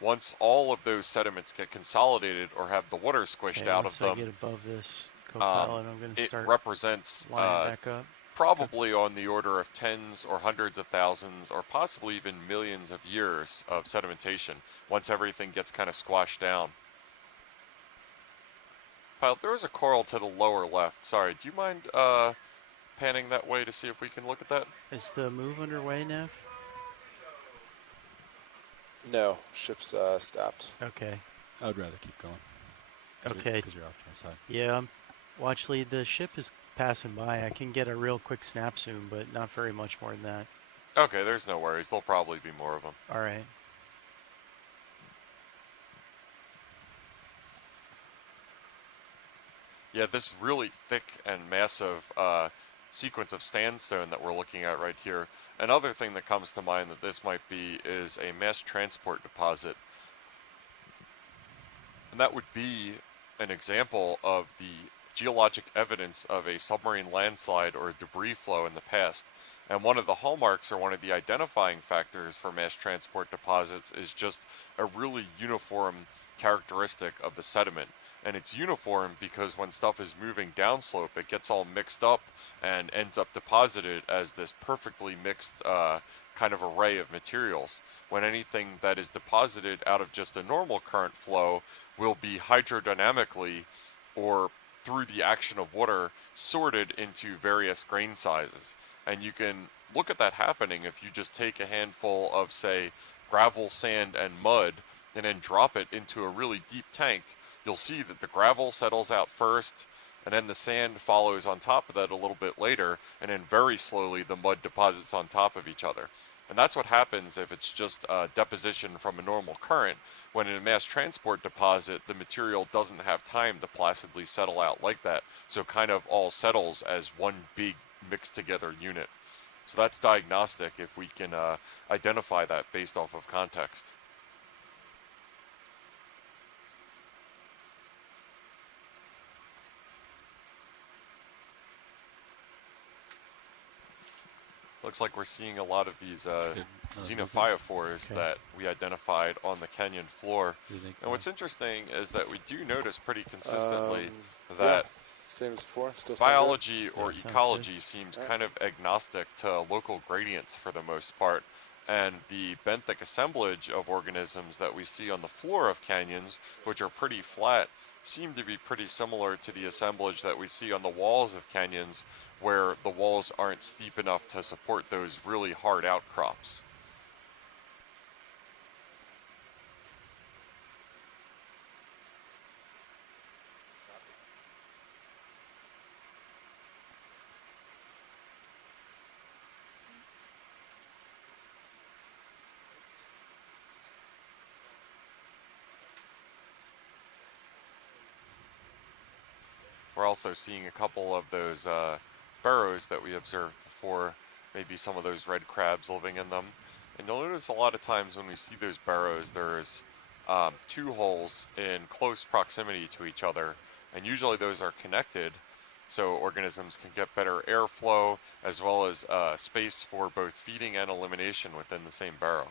Once all of those sediments get consolidated or have the water squished out of them, once I get above this co-pilot, I'm going to it start represents lining back up. probably on the order of tens or hundreds of thousands or possibly even millions of years of sedimentation once everything gets kind of squashed down. Pilot, there was a coral to the lower left. Sorry, do you mind panning that way to see if we can look at that? Is the move underway now? No, ship's stopped. Okay. I would rather keep going. Okay. Because you're off to my side. Yeah, watch lead. The ship is passing by. I can get a real quick snap zoom, but not very much more than that. Okay, there's no worries. There'll probably be more of them. All right. Yeah, this really thick and massive sequence of sandstone that we're looking at right here. Another thing that comes to mind that this might be is a mass transport deposit. And that would be an example of the geologic evidence of a submarine landslide or debris flow in the past. And one of the hallmarks or one of the identifying factors for mass transport deposits is just a really uniform characteristic of the sediment. And it's uniform because when stuff is moving downslope, it gets all mixed up and ends up deposited as this perfectly mixed kind of array of materials. When anything that is deposited out of just a normal current flow will be hydrodynamically or through the action of water sorted into various grain sizes. And you can look at that happening if you just take a handful of, say, gravel, sand, and mud and then drop it into a really deep tank. You'll see that the gravel settles out first, and then the sand follows on top of that a little bit later, and then very slowly the mud deposits on top of each other. And that's what happens if it's just deposition from a normal current. When in a mass transport deposit, the material doesn't have time to placidly settle out like that, so kind of all settles as one big mixed together unit. So that's diagnostic if we can identify that based off of context. Looks like we're seeing a lot of these xenophyophores that we identified on the canyon floor. And what's interesting is that we do notice pretty consistently that same as before, still biology or ecology seems kind of agnostic to local gradients for the most part. And the benthic assemblage of organisms that we see on the floor of canyons, which are pretty flat, seem to be pretty similar to the assemblage that we see on the walls of canyons, where the walls aren't steep enough to support those really hard outcrops. We're also seeing a couple of those burrows that we observed before, maybe some of those red crabs living in them. And you'll notice a lot of times when we see those burrows, there's two holes in close proximity to each other, and usually those are connected so organisms can get better airflow as well as space for both feeding and elimination within the same burrow.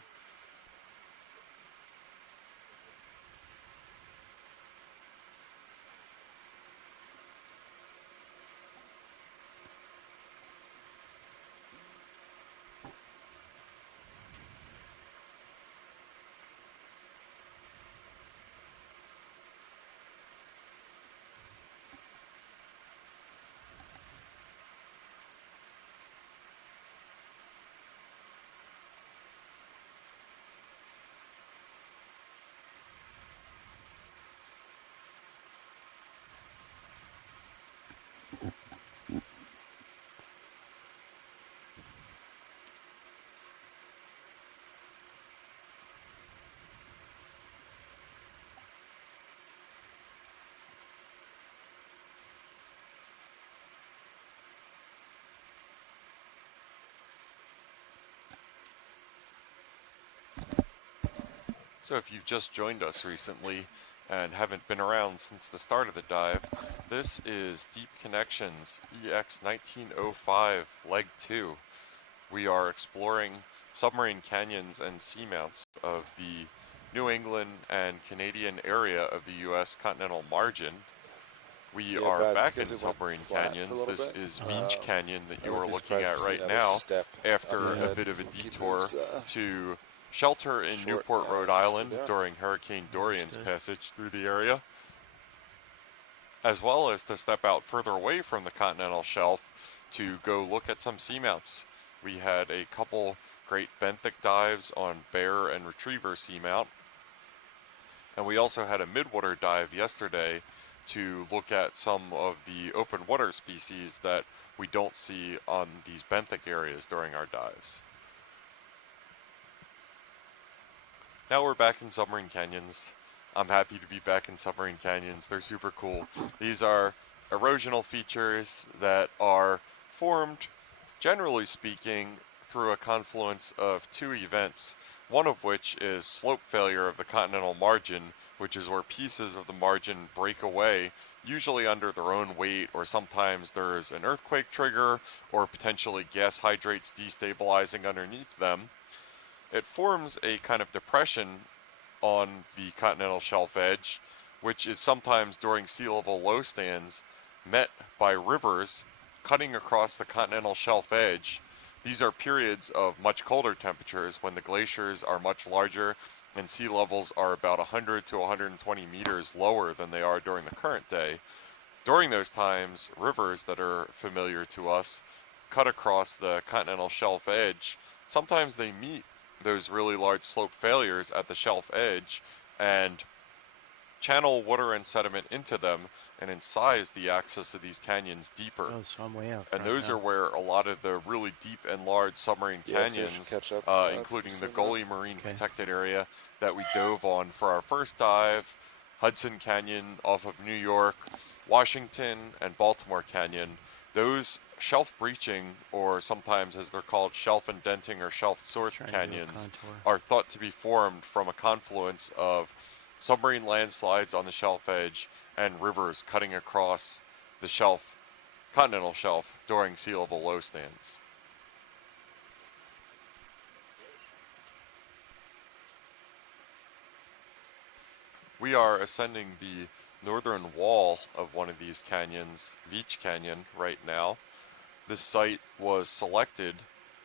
So if you've just joined us recently and haven't been around since the start of the dive, this is Deep Connections EX1905 Leg 2. We are exploring submarine canyons and seamounts of the New England and Canadian area of the U.S. continental margin. We Yeah, are Baz, back in because it went submarine flat for a canyons. little This bit, is Veatch Canyon that I you wouldn't are be looking surprised at if we see right another now step after up a ahead. bit of a Some detour keepers, to shelter in short Newport, Rhode as Island we go. during Hurricane Dorian's Understood. passage through the area, as well as to step out further away from the continental shelf to go look at some seamounts. We had a couple great benthic dives on Bear and Retriever seamount, and we also had a midwater dive yesterday to look at some of the open water species that we don't see on these benthic areas during our dives. Now we're back in submarine canyons. I'm happy to be back in submarine canyons. They're super cool. These are erosional features that are formed, generally speaking, through a confluence of two events, one of which is slope failure of the continental margin, which is where pieces of the margin break away, usually under their own weight, or sometimes there's an earthquake trigger, or potentially gas hydrates destabilizing underneath them. It forms a kind of depression on the continental shelf edge, which is sometimes during sea level low stands met by rivers cutting across the continental shelf edge. These are periods of much colder temperatures when the glaciers are much larger and sea levels are about 100 to 120 meters lower than they are during the current day. During those times, rivers that are familiar to us cut across the continental shelf edge. Sometimes they meet those really large slope failures at the shelf edge and channel water and sediment into them and incise the axis of these canyons deeper. Oh, so I'm way out And front those now. are where a lot of the really deep and large submarine Yeah, so we should canyons, catch up, including the soon Gully then. Marine Okay. Protected Area that we dove on for our first dive, Hudson Canyon off of New York, Washington, and Baltimore Canyon. Those shelf breaching, or sometimes as they're called shelf indenting or shelf source Triangular canyons, contour. are thought to be formed from a confluence of submarine landslides on the shelf edge and rivers cutting across the shelf, continental shelf during sea level low stands. We are ascending the northern wall of one of these canyons, Veatch Canyon, right now. This site was selected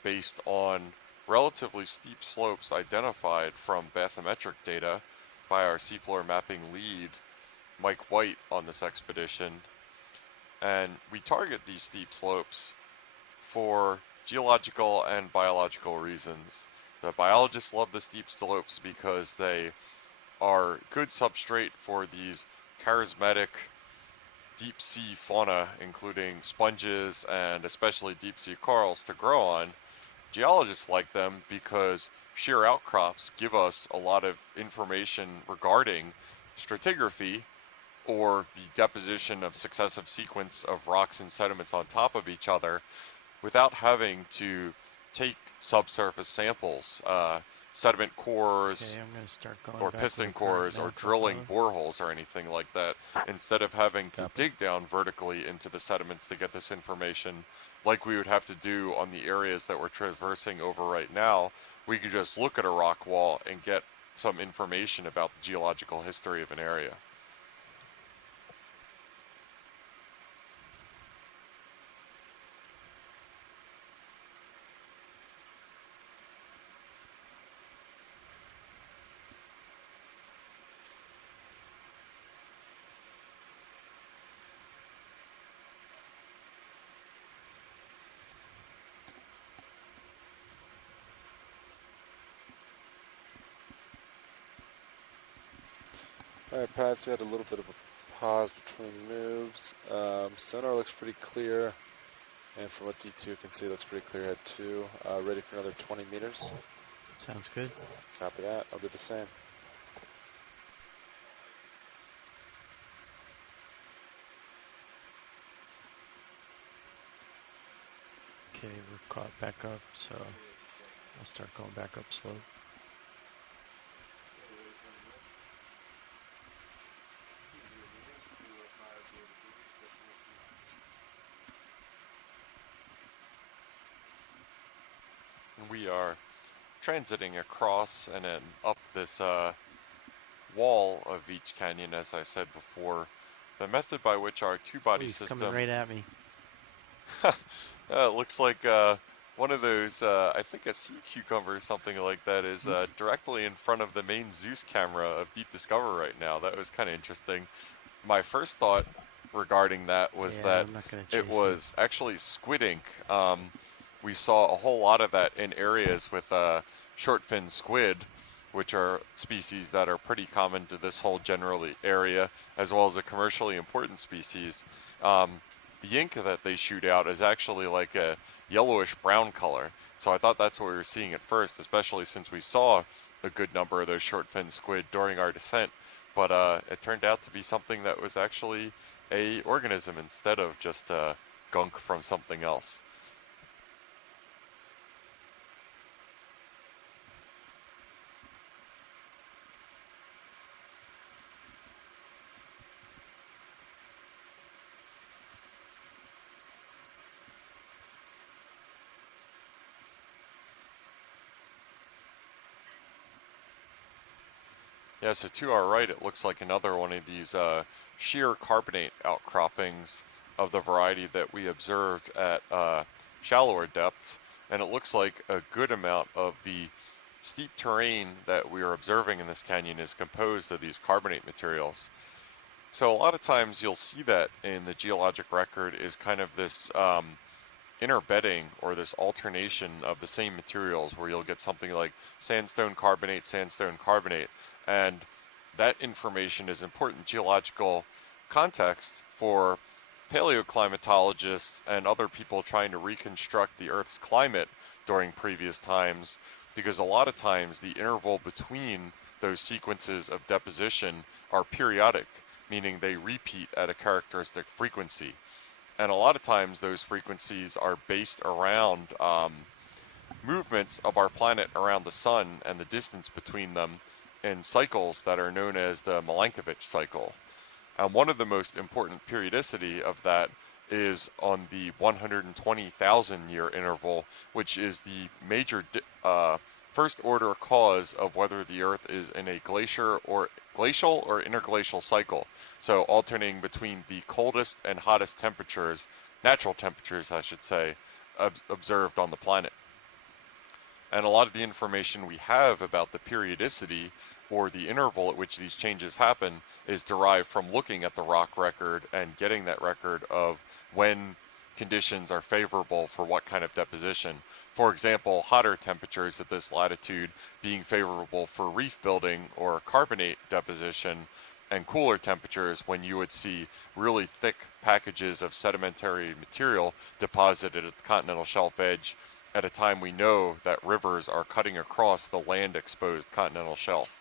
based on relatively steep slopes identified from bathymetric data by our seafloor mapping lead, Mike White, on this expedition. And we target these steep slopes for geological and biological reasons. The biologists love the steep slopes because they are good substrate for these charismatic deep sea fauna, including sponges and especially deep sea corals, to grow on. Geologists like them because sheer outcrops give us a lot of information regarding stratigraphy, or the deposition of successive sequence of rocks and sediments on top of each other, without having to take subsurface samples, sediment cores, Okay, I'm going to start going or back piston to the current cores, or map drilling upload. boreholes or anything like that. Instead of having to dig down vertically into the sediments to get this information, like we would have to do on the areas that we're traversing over right now, we could just look at a rock wall and get some information about the geological history of an area. Alright, Pat, so we had a little bit of a pause between moves. Sonar looks pretty clear, and from what D2 can see, looks pretty clear at 2. Ready for another 20 meters. Sounds good. Copy that. I'll do the same. Okay, we're caught back up, so I'll start going back up slope. transiting across and then up this wall of Veatch Canyon, as I said before, the method by which our two-body He's system... coming right at me. It looks like one of those, I think a sea cucumber or something like that is directly in front of the main Zeus camera of Deep Discover right now. That was kind of interesting. My first thought regarding that was that I'm not gonna it chase was actually squid ink. We saw a whole lot of that in areas with short fin squid, which are species that are pretty common to this whole general area, as well as a commercially important species. The ink that they shoot out is actually like a yellowish brown color. So I thought that's what we were seeing at first, especially since we saw a good number of those short fin squid during our descent. But it turned out to be something that was actually a organism instead of just gunk from something else. Yeah, so to our right, it looks like another one of these sheer carbonate outcroppings of the variety that we observed at shallower depths. And it looks like a good amount of the steep terrain that we are observing in this canyon is composed of these carbonate materials. So a lot of times you'll see that in the geologic record is kind of this interbedding or this alternation of the same materials where you'll get something like sandstone, carbonate, and that information is important geological context for paleoclimatologists and other people trying to reconstruct the Earth's climate during previous times, because a lot of times the interval between those sequences of deposition are periodic, meaning they repeat at a characteristic frequency. And a lot of times those frequencies are based around movements of our planet around the sun and the distance between them in cycles that are known as the Milankovitch cycle. And one of the most important periodicity of that is on the 120,000 year interval, which is the major first order cause of whether the Earth is in a glacial or interglacial cycle. So alternating between the coldest and hottest temperatures, natural temperatures I should say, observed on the planet. And a lot of the information we have about the periodicity or the interval at which these changes happen is derived from looking at the rock record and getting that record of when conditions are favorable for what kind of deposition. For example, hotter temperatures at this latitude being favorable for reef building or carbonate deposition, and cooler temperatures when you would see really thick packages of sedimentary material deposited at the continental shelf edge at a time we know that rivers are cutting across the land-exposed continental shelf.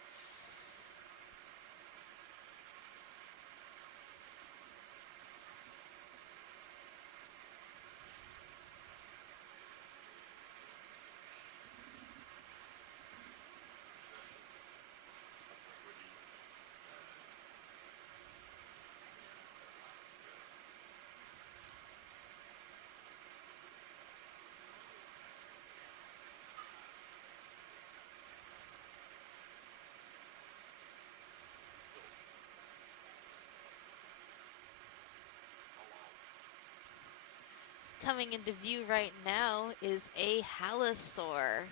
Coming into view right now is a halosaur.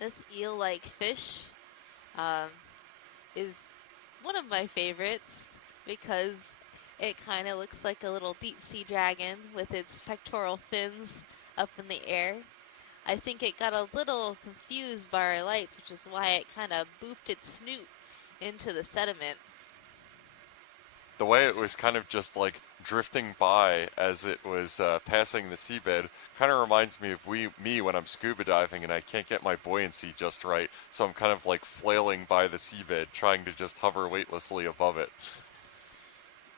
This eel-like fish is one of my favorites because it kind of looks like a little deep sea dragon with its pectoral fins up in the air. I think it got a little confused by our lights, which is why it kind of booped its snoot into the sediment. The way it was kind of just like drifting by as it was passing the seabed kind of reminds me of me when I'm scuba diving and I can't get my buoyancy just right, so I'm kind of like flailing by the seabed trying to just hover weightlessly above it.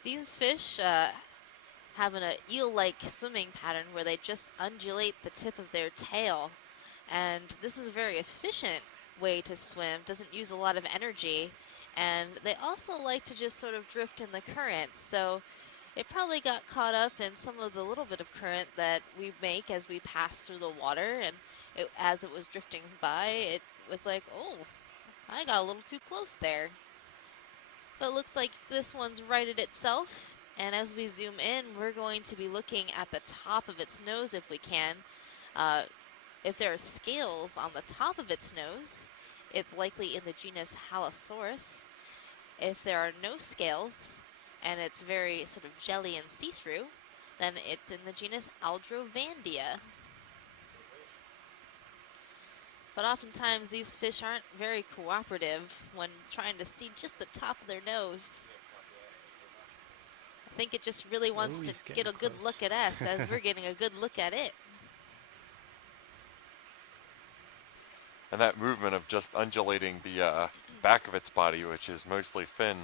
These fish have an eel-like swimming pattern where they just undulate the tip of their tail, and this is a very efficient way to swim, doesn't use a lot of energy, and they also like to just sort of drift in the current, so it probably got caught up in some of the little bit of current that we make as we pass through the water, and as it was drifting by, it was like, oh, I got a little too close there. But it looks like this one's righted itself. And as we zoom in, we're going to be looking at the top of its nose if we can. If there are scales on the top of its nose, it's likely in the genus Halosaurus. If there are no scales, and it's very sort of jelly and see-through, then it's in the genus Aldrovandia. But oftentimes these fish aren't very cooperative when trying to see just the top of their nose. I think it just really wants to get a good look at us as we're getting a good look at it. And that movement of just undulating the back of its body, which is mostly fin,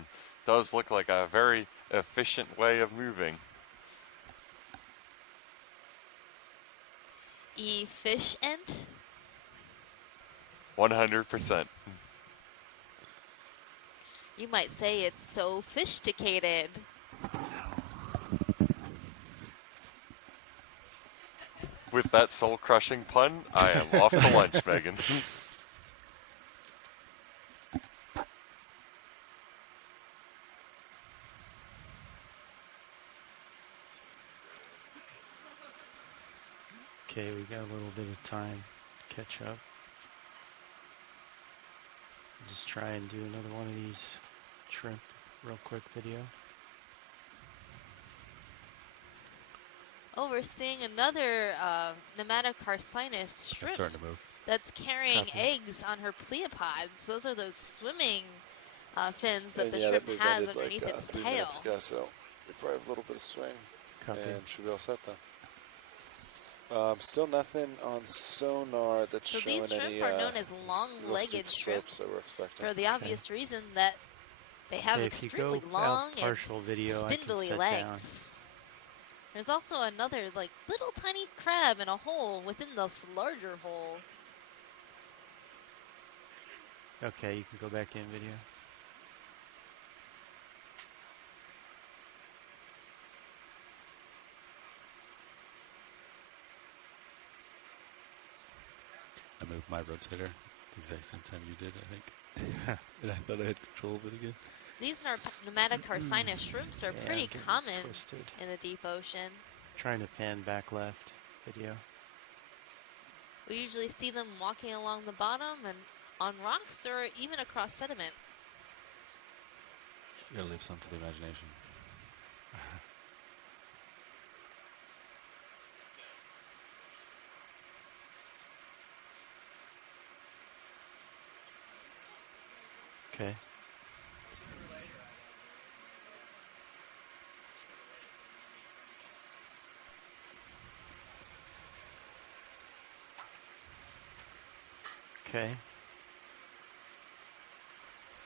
does look like a very efficient way of moving. Efficient? 100%. You might say it's sophisticated. With that soul-crushing pun, I am off to lunch, Megan. Okay, we got a little bit of time to catch up. Just try and do another one of these shrimp real quick video. Oh, we're seeing another Nematocarcinus shrimp Starting to move. that's carrying Copy. eggs on her pleopods. Those are those swimming fins that And the yeah, shrimp that move has ended underneath like its 3 tail. minutes ago, so we probably have a little bit of swing. Copy. And should be all set then. Still nothing on sonar that's So showing these shrimp any are known as real long-legged steep shrimp slopes that we're expecting. for the obvious reason that they have Okay, if you extremely go long out partial video, and I can spindly sit legs. down. There's also another like little tiny crab in a hole within this larger hole. Okay, you can go back in video. I moved my rotator at the exact same time you did, I think. And I thought I had control of it again. These Nematocarcinus shrimps are Yeah, pretty I'm getting common twisted. in the deep ocean. Trying to pan back left video. We usually see them walking along the bottom and on rocks or even across sediment. You gotta leave some for the imagination. Okay. Okay.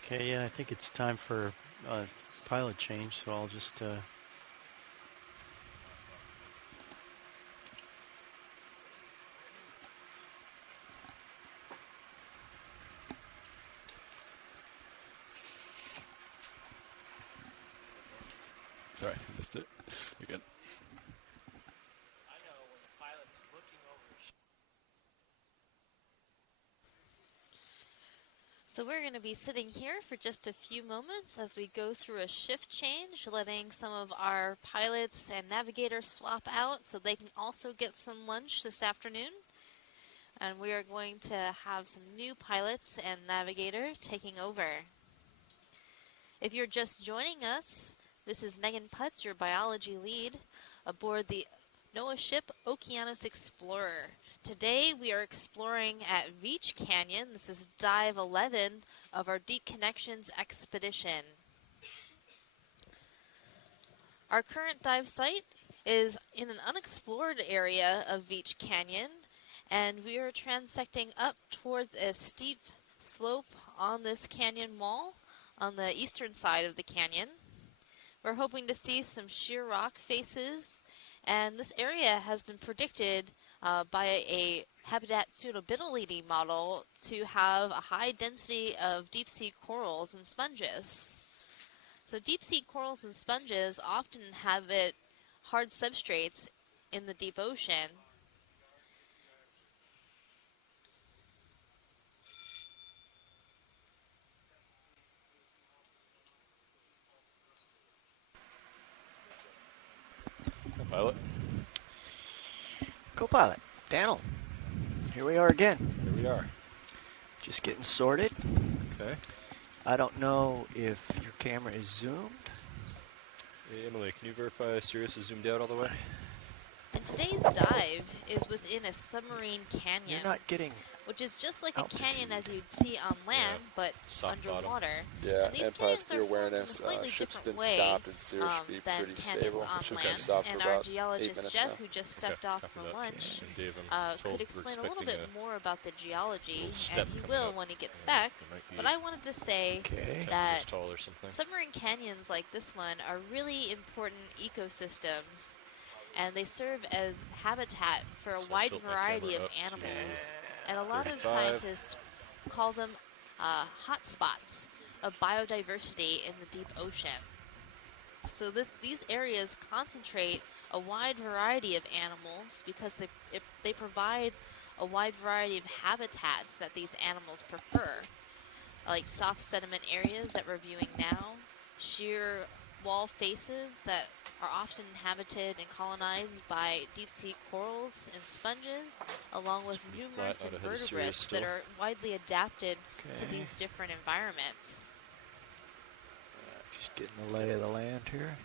Okay, yeah, I think it's time for a pilot change, so I'll just Sorry, I missed it. Again. So we're going to be sitting here for just a few moments as we go through a shift change, letting some of our pilots and navigators swap out so they can also get some lunch this afternoon. And we are going to have some new pilots and navigator taking over. If you're just joining us, this is Megan Putz, your biology lead, aboard the NOAA ship Okeanos Explorer. Today we are exploring at Veatch Canyon. This is dive 11 of our Deep Connections expedition. Our current dive site is in an unexplored area of Veatch Canyon, and we are transecting up towards a steep slope on this canyon wall on the eastern side of the canyon. We're hoping to see some sheer rock faces, and this area has been predicted by a habitat suitability model to have a high density of deep sea corals and sponges. So deep sea corals and sponges often inhabit hard substrates in the deep ocean. Pilot. Co-pilot, down. Here we are again. Here we are. Just getting sorted. Okay. I don't know if your camera is zoomed. Hey, Emily, can you verify Sirius is zoomed out all the way? And today's dive is within a submarine canyon, You're not getting which is just like altitude. a canyon as you'd see on land, but Soft bottom. underwater. Yeah, And these and Paz, canyons for your are formed in a awareness, slightly ship's different been way stopped and Sirius should be than pretty canyons stable. on Ship's been land. stopped for And our about 8 geologist minutes Jeff, now. who just stepped off copy for that. lunch, And Dave, I'm told could we're explain a little expecting bit more about the geology, little and step he coming will up. when he gets Yeah, back. there might be But I wanted to say okay. 10 that meters tall or something. submarine canyons like this one are really important ecosystems, and they serve as habitat for a So wide tilt my variety camera of up to animals. And a lot of 35. scientists call them hotspots of biodiversity in the deep ocean. So these areas concentrate a wide variety of animals because they provide a wide variety of habitats that these animals prefer, like soft sediment areas that we're viewing now, sheer wall faces that are often inhabited and colonized by deep-sea corals and sponges, along with pretty numerous flat out ahead of Sirius invertebrates still. that are widely adapted to Okay. these different environments. Just getting the lay of the land here.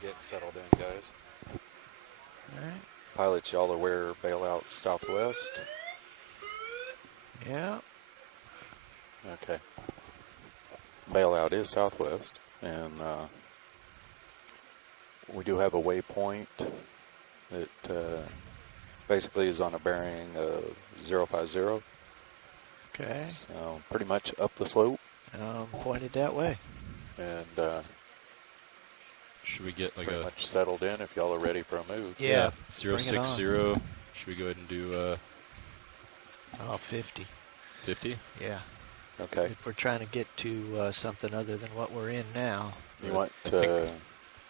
Getting settled in, guys. All right. Pilots, y'all aware bailout southwest? Yeah. Okay. Bailout is southwest, and we do have a waypoint that basically is on a bearing of 050. Okay. So pretty much up the slope, Pointed that way. and Should we get like pretty a much settled in if y'all are ready for a move. Yeah. 060? Should we go ahead and do 50. 50? Yeah. Okay. If we're trying to get to something other than what we're in now. You want I think-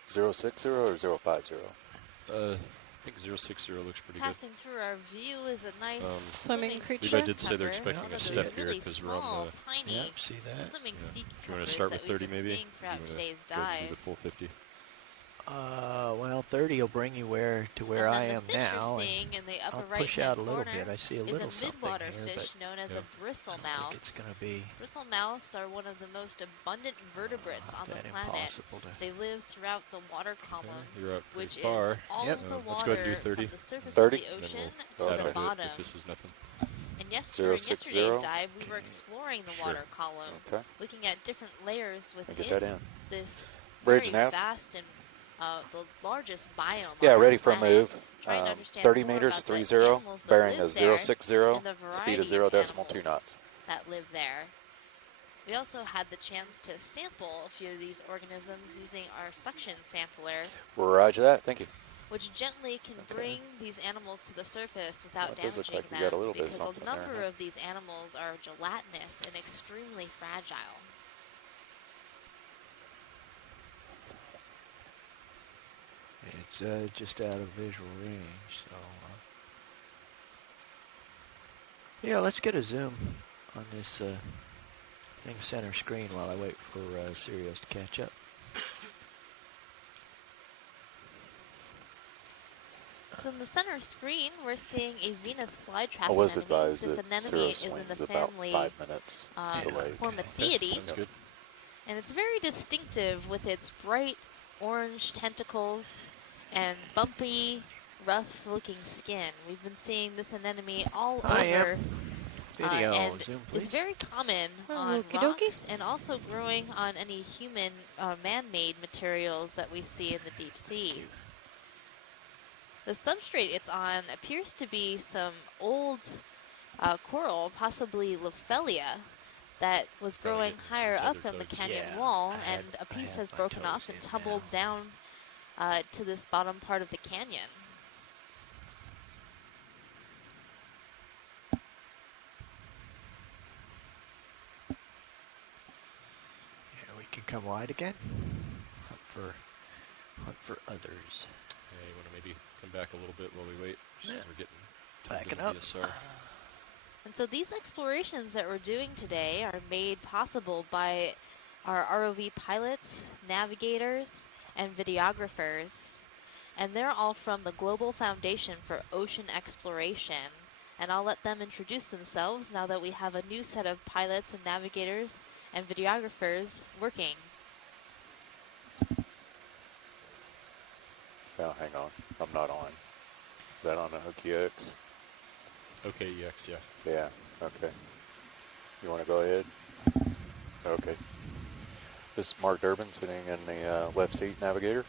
060 or 050? I think 060 looks pretty good. Passing through our view is a nice Swimming sea creature. I did say they're cucumber, expecting one a of step those here really 'cause we're on small, the- tiny Yep, see that? swimming Yeah. sea Do you want to cucumbers start that with 30 we've been maybe? seeing throughout You wanna today's go ahead and do dive. the full 50. Well, 30 will bring you where And I then am the fish now. you're and seeing in the upper I'll right push hand out a little corner bit. I see a is little a something midwater here, fish but known as yeah. a I bristle don't think mouth. it's going to be Bristle mouths are one of the most abundant vertebrates on the that planet. impossible to. They live throughout the water column, You're up which pretty far. is all Yep. of the Let's go ahead and do water 30. from the surface 30? of the And then ocean we'll to Okay. the hit bottom. if this is nothing. And during 060? yesterday's dive, we were exploring the Sure. water column, Okay. looking at different layers Let me get that within in. this Bridge very nav. vast and the largest biome. Yeah, on ready our for a planet. move. Trying to understand 30 more meters, about the 30, animals that bearing live is there 060, and the speed variety is 0 of decimal 2 animals knots. that live there. We also had the chance to sample a few of these organisms using our suction sampler, Roger that. Thank you. which gently can Okay. bring these animals to the surface without Well, it does look damaging like we them, got a little bit of because a something there, number huh? of these animals are gelatinous and extremely fragile. It's just out of visual range, so. Yeah, let's get a zoom on this thing center screen while I wait for Sirius to catch up. So in the center screen, we're seeing a Venus flytrap I was anemone. advised This that anemone Sirius is in the swings about family 5 minutes delayed. Formathiidae, Sounds good. and it's very distinctive with its bright orange tentacles and bumpy, rough-looking skin. We've been seeing this anemone all Hi, Em. over, Video and zoom, it's please. very common Oh, on okie dokie. rocks and also growing on any human man-made materials that we see in the deep sea. The substrate it's on appears to be some old coral, possibly Lophelia, that was Probably growing getting some higher up tether on the toes. canyon Yeah, wall, I had- and a I piece had has my broken toes off and in tumbled now. down to this bottom part of the canyon. Yeah, we can come wide again. Hunt for others. Yeah, you want to maybe come back a little bit while we wait? Just 'cause Yeah. we're getting Backing to the up. VSR. And so these explorations that we're doing today are made possible by our ROV pilots, navigators, and videographers. And they're all from the Global Foundation for Ocean Exploration. And I'll let them introduce themselves now that we have a new set of pilots and navigators and videographers working. Oh, hang on. I'm not on. Is that on the OKX? Okay, EX, yeah. Yeah, okay. You want to go ahead? Okay. This is Mark Durbin sitting in the left seat, navigator.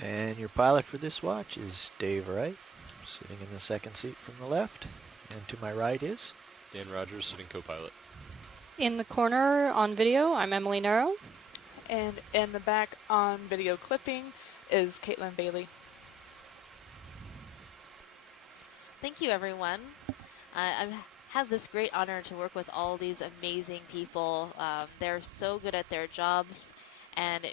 And your pilot for this watch is Dave Wright, sitting in the second seat from the left. And to my right is Dan Rogers, sitting co-pilot. In the corner on video, I'm Emily Nero. And in the back on video clipping is Caitlin Bailey. Thank you, everyone. I have this great honor to work with all these amazing people. They're so good at their jobs, and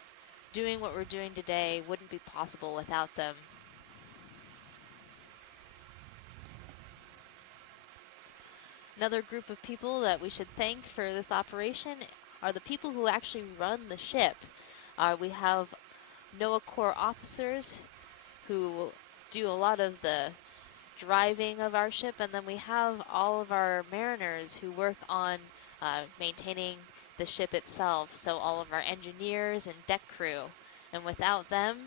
doing what we're doing today wouldn't be possible without them. Another group of people that we should thank for this operation are the people who actually run the ship. We have NOAA Corps officers who do a lot of the driving of our ship, and then we have all of our mariners who work on maintaining the ship itself, so all of our engineers and deck crew. And without them,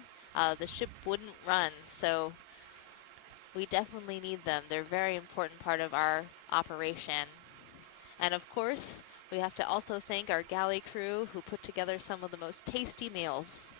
the ship wouldn't run, so we definitely need them. They're a very important part of our operation. And of course, we have to also thank our galley crew who put together some of the most tasty meals.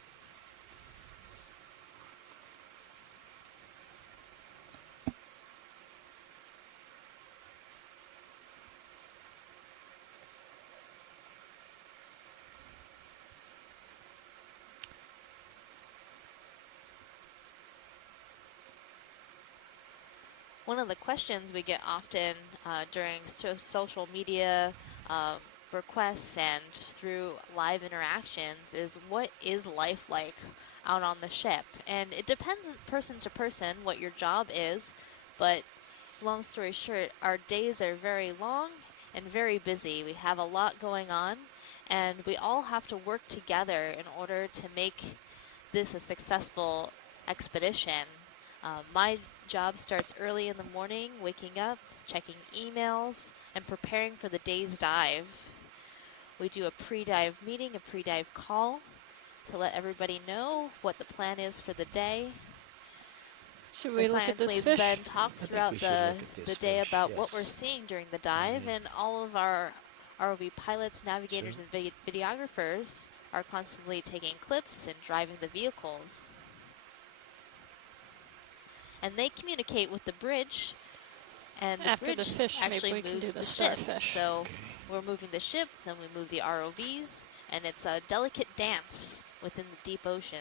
One of the questions we get often during social media requests and through live interactions is, what is life like out on the ship? And it depends person to person what your job is, but long story short, our days are very long and very busy. We have a lot going on, and we all have to work together in order to make this a successful expedition. My job starts early in the morning, waking up, checking emails, and preparing for the day's dive. We do a pre-dive meeting, a pre-dive call to let everybody know what the plan is for the day. Should we look at this fish? Then talk throughout the day about what we're seeing during the dive, and all of our ROV pilots, navigators, and videographers are constantly taking clips and driving the vehicles. And they communicate with the bridge, and the After bridge the fish, actually maybe we can moves do the the ship. starfish. So we're moving the ship, then we move the ROVs, and it's a delicate dance within the deep ocean.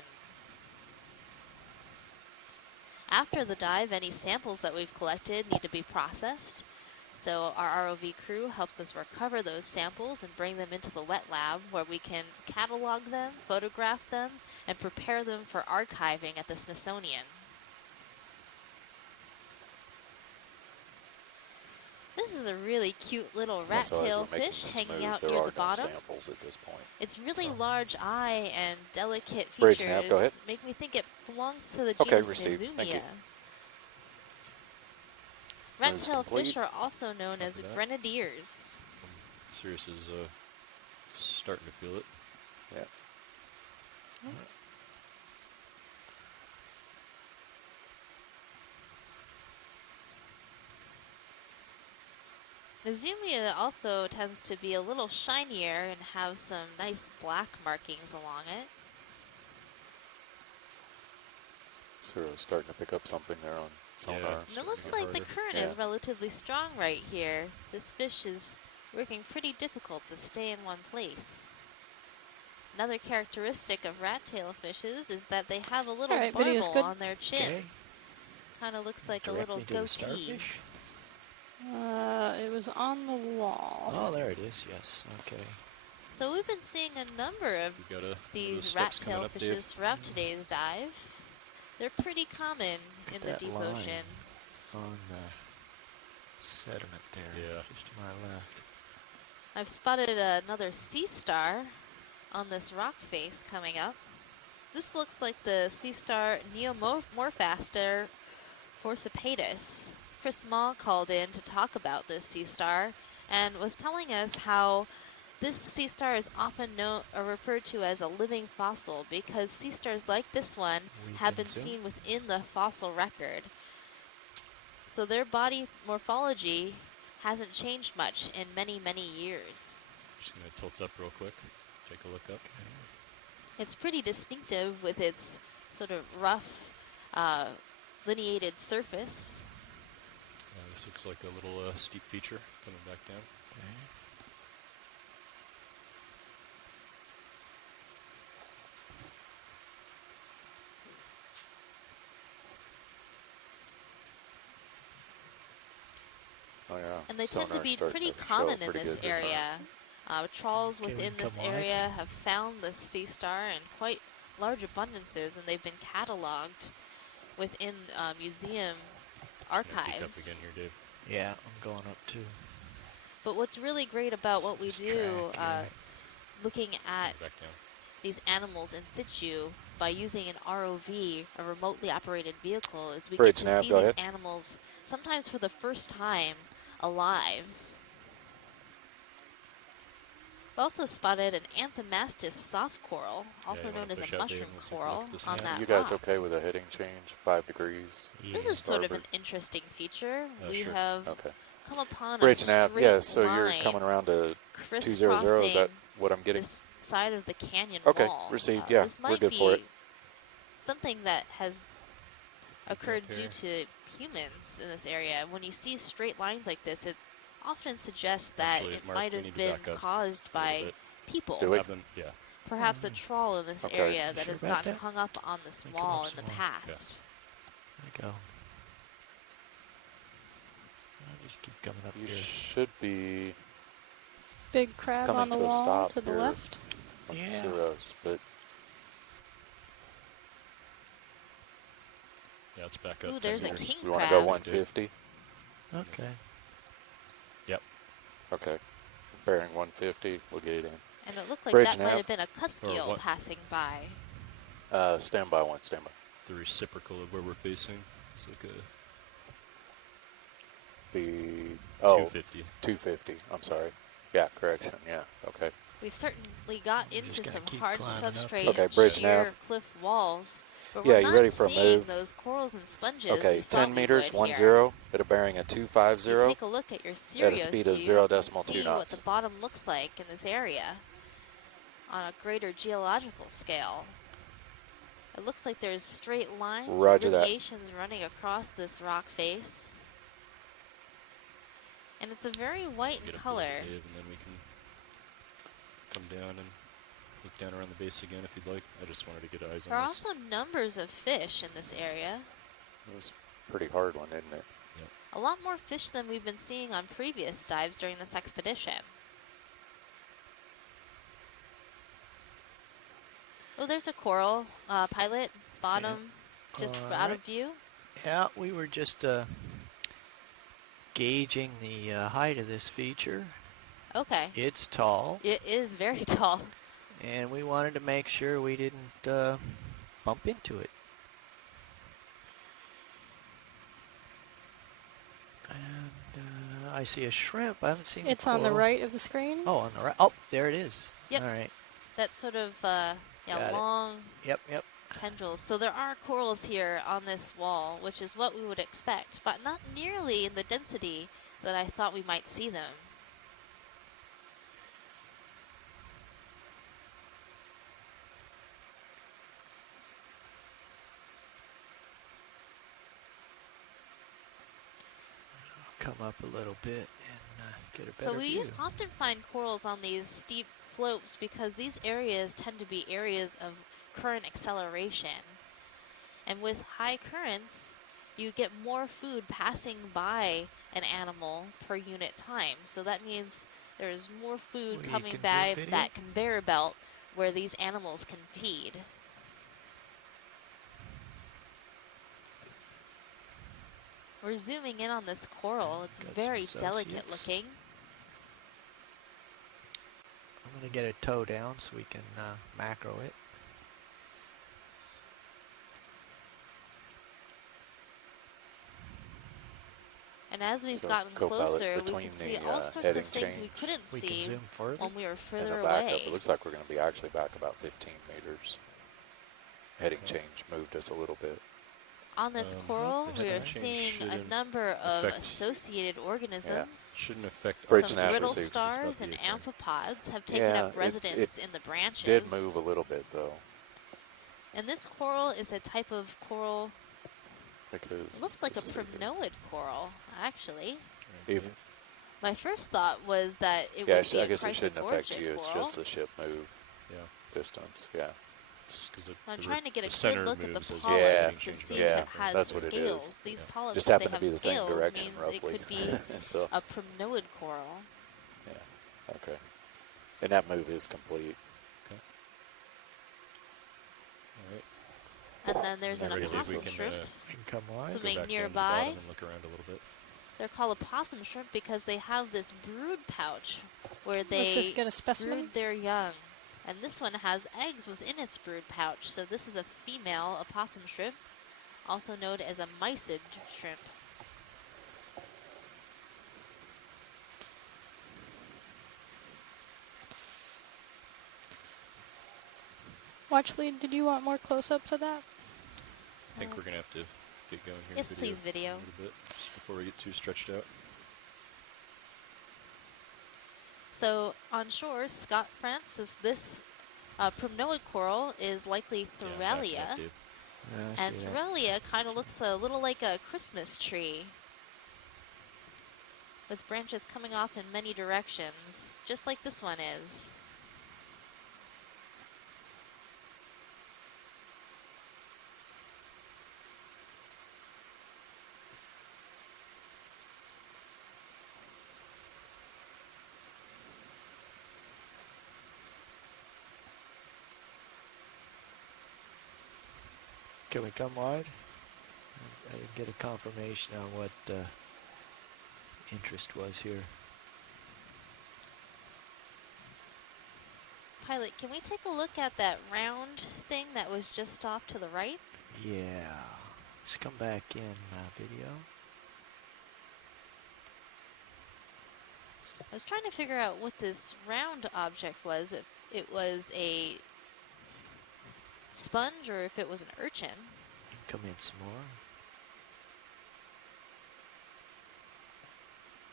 After the dive, any samples that we've collected need to be processed. So our ROV crew helps us recover those samples and bring them into the wet lab, where we can catalog them, photograph them, and prepare them for archiving at the Smithsonian. This is a really cute little rat-tail fish hanging out near the bottom. Samples at this point. Its really large eye and delicate Bridge features nav, go ahead. make me think it belongs to the Okay, genus received. Thank you. Nizumia. Rat-tail fish are also known as that. grenadiers. Sirius is starting to feel it. Yeah. Nizumia also tends to be a little shinier and have some nice black markings along it. So we're starting to pick up something there on sonar. And it looks like the current is relatively strong right here. This fish is working pretty difficult to stay in one place. Another characteristic of rat-tail fishes is that they have a little barbel on their chin. Okay. Kind of looks like a Directly little to the goatee. starfish? It was on the wall. Oh, there it is, yes. Okay. So we've been seeing a number of these rat-tail fishes throughout today's dive. They're pretty common in the deep ocean. On the sediment there, just to my left. I've spotted another sea star on this rock face coming up. This looks like the sea star Neomorphaster forcipatus. Chris Maw called in to talk about this sea star and was telling us how this sea star is often known or referred to as a living fossil because sea stars like this one have been seen within the fossil record. So their body morphology hasn't changed much in many, many years. Just going to tilt up real quick, take a look up. It's pretty distinctive with its sort of rough, lineated surface. This looks like a little steep feature coming back down. Oh, yeah. And they tend to be pretty common in this area. Trawls within this area have found this sea star in quite large abundances, and they've been cataloged within museum archives. Up again here, Dave. Yeah, I'm going up too. But what's really great about what we do, looking at these animals in situ by using an ROV, a remotely operated vehicle, is we get to see these animals sometimes for the first time alive. We also spotted an Anthomastus soft coral, also known as a mushroom coral, on that You guys rock. okay with a heading change, 5 degrees? This is sort of an interesting feature. We have come upon Bridge a straight nav, yeah, so line you're coming around to 200, is crisscrossing that what I'm getting? this side of the canyon Okay, wall. received, yeah, this we're might good be for it. something that has occurred due to humans in this area. When you see straight lines like this, it often suggests that Actually, it Mark, might we have need to been back up caused by people. Do we? Yeah. Perhaps a trawl in this Okay. area You that sure has about gotten that? hung up on this Make it wall up in the some more. past. There we go. I'll just keep coming up You here. should be Big crab coming on the to a wall stop to the here left. on Yeah. Ceros, but Yeah, let's back up. Ooh, there's a 10 meters. king we want to crab. go 150? Okay. Yep. Okay. Bearing 150, we'll get it in. And it looked like Bridge that might nav. have been a cusk Or eel what? passing by. Stand by, stand by. The reciprocal of where we're facing. It's like a The 250. 250. I'm sorry. Yeah, correction. Yeah. Okay. We've certainly got into gotta some keep hard climbing up. substrate Okay, bridge sheer nav. cliff walls. But Yeah, we're you not ready for a seeing move? those corals and sponges Okay, we thought 10 we meters, would here. 10 at a bearing of If you 250 take a look at your at a Sirius speed of view, 0 you can decimal 2 see what knots. the bottom looks like in this area on a greater geological scale. It looks like there's straight lines or Roger that. radiations running across this rock face. And it's a very white in Get up a color. little, Dave, and then we can come down and look down around the base again if you'd like. I just wanted to get eyes There are on this. also numbers of fish in this area. It was a pretty hard one, isn't it? A lot more fish than we've been seeing on previous dives during this expedition. Oh, there's a coral pilot, bottom, just out Alright. of view. Yeah, we were just gauging the height of this feature. Okay. It's tall, It is very tall. and we wanted to make sure we didn't bump into it. And I see a shrimp. I haven't seen It's the on the coral. right of the screen. Oh, on the right. Oh, there it is. Yep. All right. That sort of Got it. long Yep, yep. tendrils. So there are corals here on this wall, which is what we would expect, but not nearly in the density that I thought we might see them. Come up a little bit and get a better So we view. often find corals on these steep slopes because these areas tend to be areas of current acceleration. And with high currents, you get more food passing by an animal per unit time. So that means there's more food Well, you coming can by zoom video? that conveyor belt where these animals can feed. We're zooming in on this coral. It's Got some very delicate associates. looking. I'm going to get a toe down so we can macro it. as we've So gotten co-pilot closer, we between can see the, all sorts heading of things we change. couldn't We can see zoom further. when we were And further the backup, away. it looks like we're going to be actually back about 15 meters. Heading change moved us a little bit. On this coral, the we are heading change seeing a shouldn't number of affect- associated organisms. Shouldn't affect Bridge Some nav brittle received. stars and amphipods have taken Yeah, up residence in the branches. Did move a little bit though. And this coral is a type of coral. Because It looks like a primnoid coral, actually. Even, My first thought was that it yeah, would be I a guess it shouldn't affect chrysogorgiid you. It's coral. just the ship move distance. Yeah. I'm trying to get a good center look at the moves as polyps Yeah, to see yeah, if it has that's what it scales. is. These polyps, Just if happen they to be have the same scales, direction, means roughly. it could be So, a primnoid coral. yeah. Okay. And that move is complete. Okay. All right. And then there's an I believe opossum we can, shrimp come wide. Go swimming back down to the nearby. bottom and look around a little bit. They're called opossum shrimp because they have this brood pouch where Let's they just get a specimen. brood their young. And this one has eggs within its brood pouch. So this is a female opossum shrimp, also known as a mysid shrimp. Watch lead, did you want more close-ups of that? I think we're going to have to get going here. Yes, in please, video. A little bit, just before we get too stretched out. So on shore, Scott Francis, this primnoid coral is likely Thoralia. And Thoralia kind of looks a little like a Christmas tree with branches coming off in many directions, just like this one is. Can we come wide? I didn't get a confirmation on what interest was here. Pilot, can we take a look at that round thing that was just off to the right? Yeah. Let's come back in video. I was trying to figure out what this round object was, if it was a sponge or if it was an urchin. Come in some more.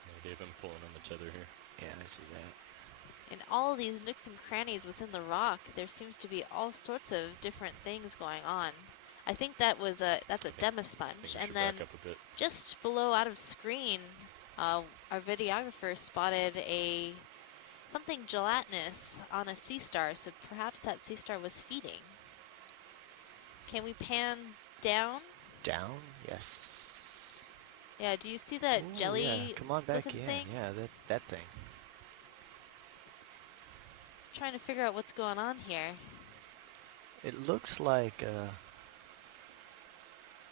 Yeah, Dave, I'm pulling on the tether here. Yeah, I see that. In all these nooks and crannies within the rock, there seems to be all sorts of different things going on. I think that's a demisponge. And then back up a bit. just below out of screen, our videographer spotted something gelatinous on a sea star, so perhaps that sea star was feeding. Can we pan down? Down? Yes. Yeah, do you see that Ooh, jelly yeah. Come on back in. thing? Yeah, that thing. Trying to figure out what's going on here. It looks like a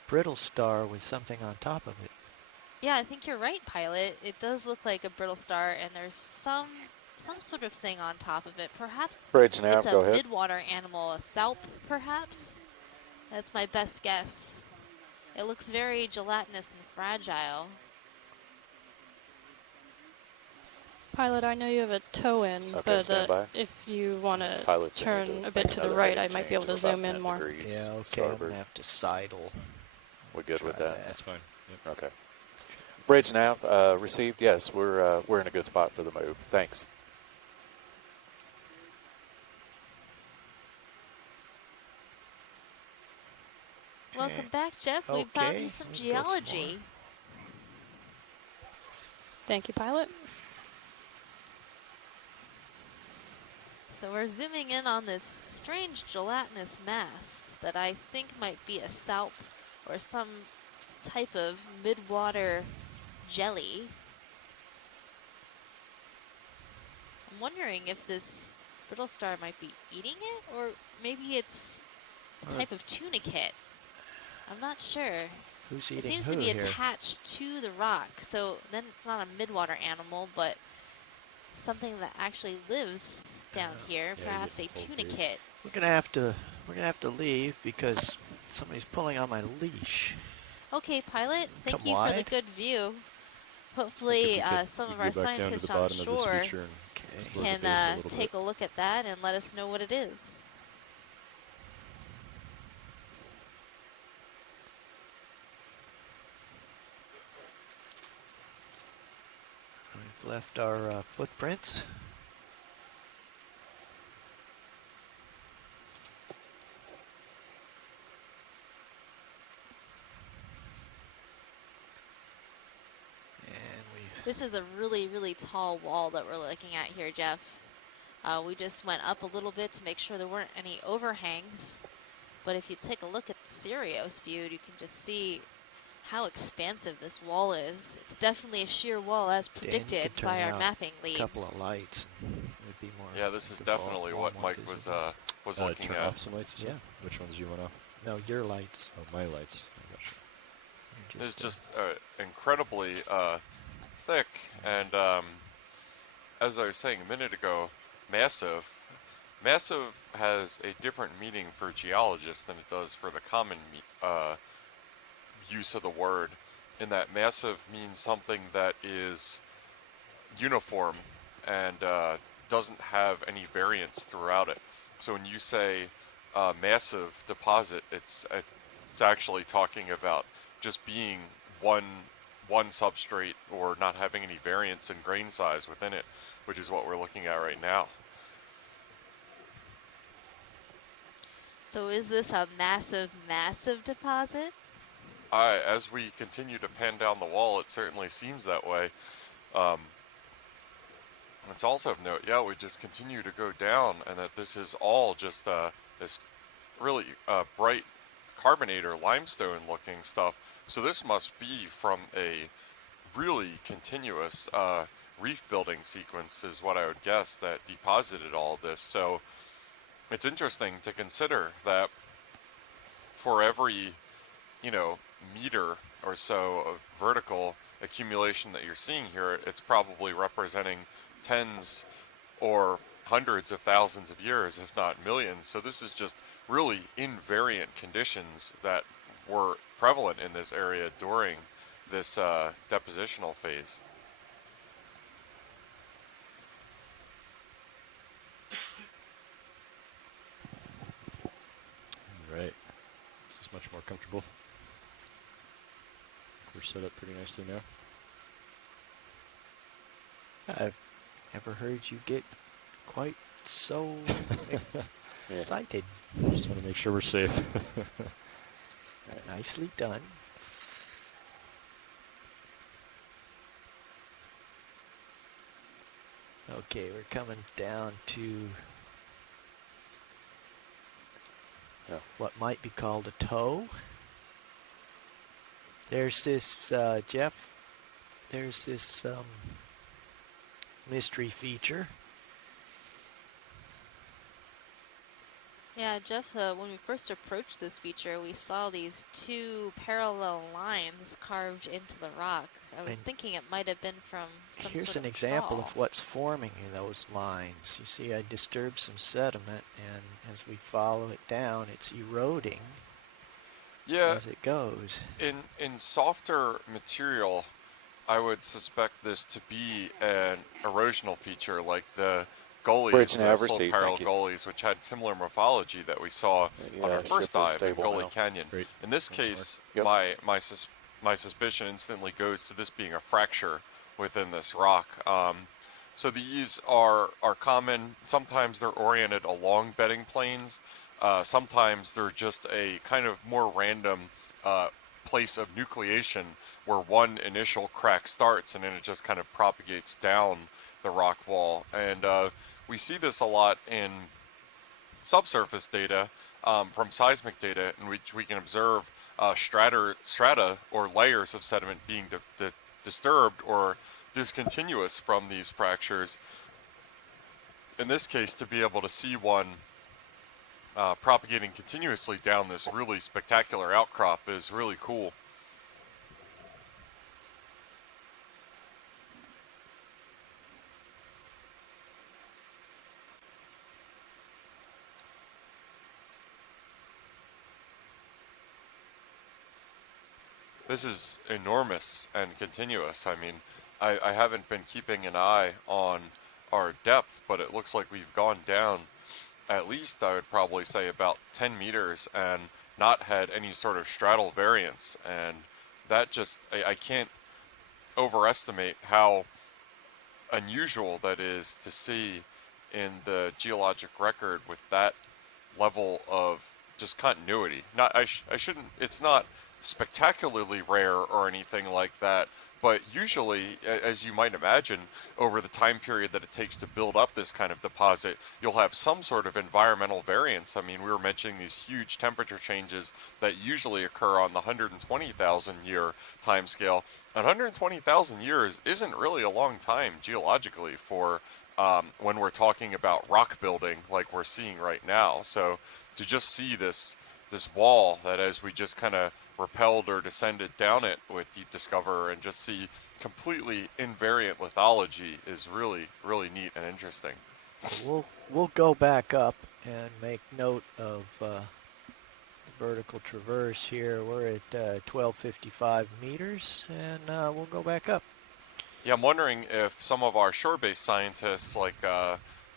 brittle star with something on top of it. Yeah, I think you're right, Pilot. It does look like a brittle star, and there's some sort of thing on top of it. Perhaps Bridge nav, it's go a ahead. midwater animal, a salp, perhaps? That's my best guess. It looks very gelatinous and fragile. Pilot, I know you have a toe in, Okay, but stand by. if you want to Pilot's gonna turn need to a bit make to the another right, I heading might be able to change of zoom about in 10 more. degrees Yeah, okay. I'm starboard. going to have to sidle. We good with that? That's fine. Yep. Okay. Bridge nav received. Yes, we're in a good spot for the move. Thanks. Welcome back, Jeff. We found Okay, you some we can go some geology. Thank you, Pilot. So we're zooming in on this strange gelatinous mass that I think might be a salp or some type of midwater jelly. I'm wondering if this brittle star might be eating it, or maybe it's a type of tunicate. I'm not sure. Who's It eating seems who to be here? attached to the rock, so then it's not a midwater animal, but something that actually lives down here, yeah, perhaps you a get the whole group. tunicate. We're gonna have to leave because somebody's pulling on my leash. Okay, pilot, thank Come you for the wide. good view. hopefully if some we of could our go back down to scientists the on bottom of this shore feature and explore can the base a little take bit. a look at that and let us know what it is. We've left our footprints. And we've... This is a really, really tall wall that we're looking at here, Jeff. We just went up a little bit to make sure there weren't any overhangs. But if you take a look at the Sirios view, you can just see how expansive this wall is. It's definitely a sheer wall as predicted by our mapping lead. A couple of lights would be more. Yeah, this is definitely what Mike was looking turn at. off some lights. Yeah. Which ones do you want off? No, your lights. Oh, my lights. I gotcha. It's just incredibly thick, and as I was saying a minute ago, massive. Massive has a different meaning for geologists than it does for the common use of the word, in that massive means something that is uniform and doesn't have any variance throughout it. So when you say massive deposit, it's actually talking about just being one substrate or not having any variance in grain size within it, which is what we're looking at right now. So is this a massive, massive deposit? As we continue to pan down the wall, it certainly seems that way. It's also of note, yeah, we just continue to go down, and that this is all just this really bright carbonate or limestone looking stuff. So this must be from a really continuous reef building sequence, is what I would guess, that deposited all of this. So it's interesting to consider that for every, meter or so of vertical accumulation that you're seeing here, it's probably representing tens or hundreds of thousands of years, if not millions. So this is just really invariant conditions that were prevalent in this area during this depositional phase. Right. This is much more comfortable. We're set up pretty nicely now. I've never heard you get quite so excited. Just want to make sure we're safe. Nicely done. Okay, we're coming down to what might be called a toe. There's this, Jeff, there's this mystery feature. Yeah, Jeff, when we first approached this feature, we saw these two parallel lines carved into the rock. I was thinking it might have been from some Here's sort of an example trawl. of what's forming in those lines. You see, I disturbed some sediment, and as we follow it down, it's eroding as it goes. In softer material, I would suspect this to be an erosional feature, like the gullies, the slope-parallel gullies, which had similar morphology that we saw on our first dive in Gully Canyon. Great. In this case, my suspicion instantly goes to this being a fracture within this rock. So these are common. Sometimes they're oriented along bedding planes. Sometimes they're just a kind of more random place of nucleation where one initial crack starts and then it just kind of propagates down the rock wall. And we see this a lot in subsurface data from seismic data, in which we can observe strata or layers of sediment being disturbed or discontinuous from these fractures. In this case, to be able to see one propagating continuously down this really spectacular outcrop is really cool. This is enormous and continuous. I mean, I haven't been keeping an eye on our depth, but it looks like we've gone down at least, I would probably say, about 10 meters and not had any sort of straddle variance. And that just, I can't overestimate how unusual that is to see in the geologic record with that level of just continuity. Not, I shouldn't, it's not spectacularly rare or anything like that, but usually, as you might imagine, over the time period that it takes to build up this kind of deposit, you'll have some sort of environmental variance. I mean, we were mentioning these huge temperature changes that usually occur on the 120,000 year time scale. 120,000 years isn't really a long time geologically for when we're talking about rock building like we're seeing right now. So to just see this wall that, as we just kind of repelled or descended down it with Deep Discoverer, and just see completely invariant lithology is really, really neat and interesting. We'll go back up and make note of the vertical traverse here. We're at 1255 meters, and we'll go back up. Yeah, I'm wondering if some of our shore-based scientists like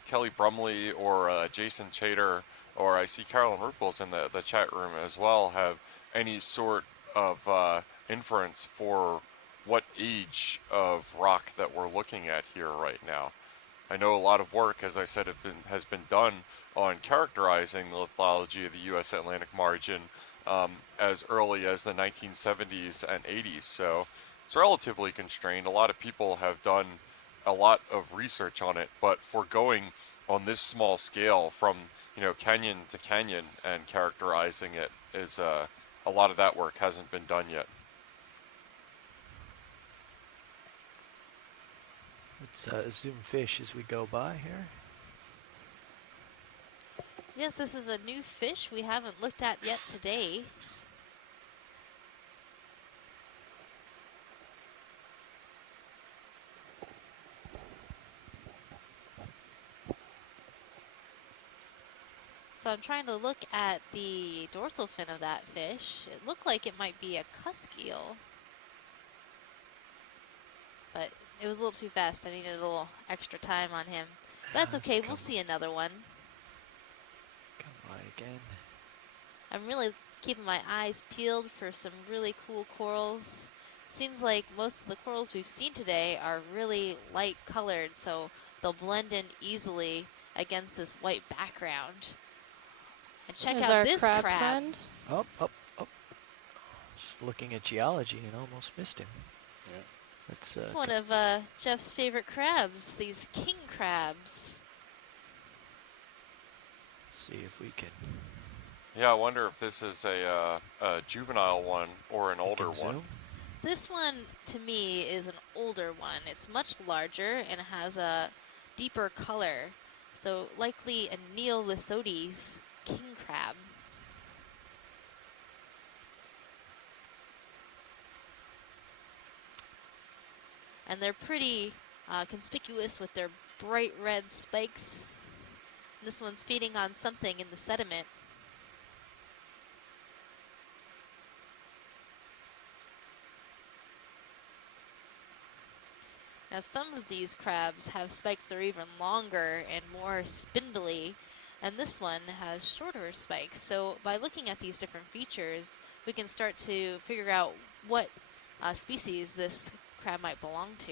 Kelly Brumley or Jason Chater, or I see Carolyn Ruppels in the chat room as well, have any sort of inference for what age of rock that we're looking at here right now. I know a lot of work, as I said, has been done on characterizing the lithology of the U.S. Atlantic margin as early as the 1970s and 80s, so it's relatively constrained. A lot of people have done a lot of research on it, but for going on this small scale from canyon to canyon and characterizing it is a lot of that work hasn't been done yet. Let's zoom fish as we go by here. Yes, this is a new fish we haven't looked at yet today. So I'm trying to look at the dorsal fin of that fish. It looked like it might be a cusk eel, but it was a little too fast. I needed a little extra time on him. That's okay, we'll see another one. Come by again. I'm really keeping my eyes peeled for some really cool corals. Seems like most of the corals we've seen today are really light colored, so they'll blend in easily against this white background. And check out this crab. Friend. Up. Just looking at geology and almost missed him. Yeah. It's one of Jeff's favorite crabs, these king crabs. See if we can. Yeah, I wonder if this is a juvenile one or an older one. This one, to me, is an older one. It's much larger and has a deeper color. So likely a Neolithodes king crab. And they're pretty conspicuous with their bright red spikes. This one's feeding on something in the sediment. Now some of these crabs have spikes that are even longer and more spindly, and this one has shorter spikes. So by looking at these different features, we can start to figure out what species this crab might belong to.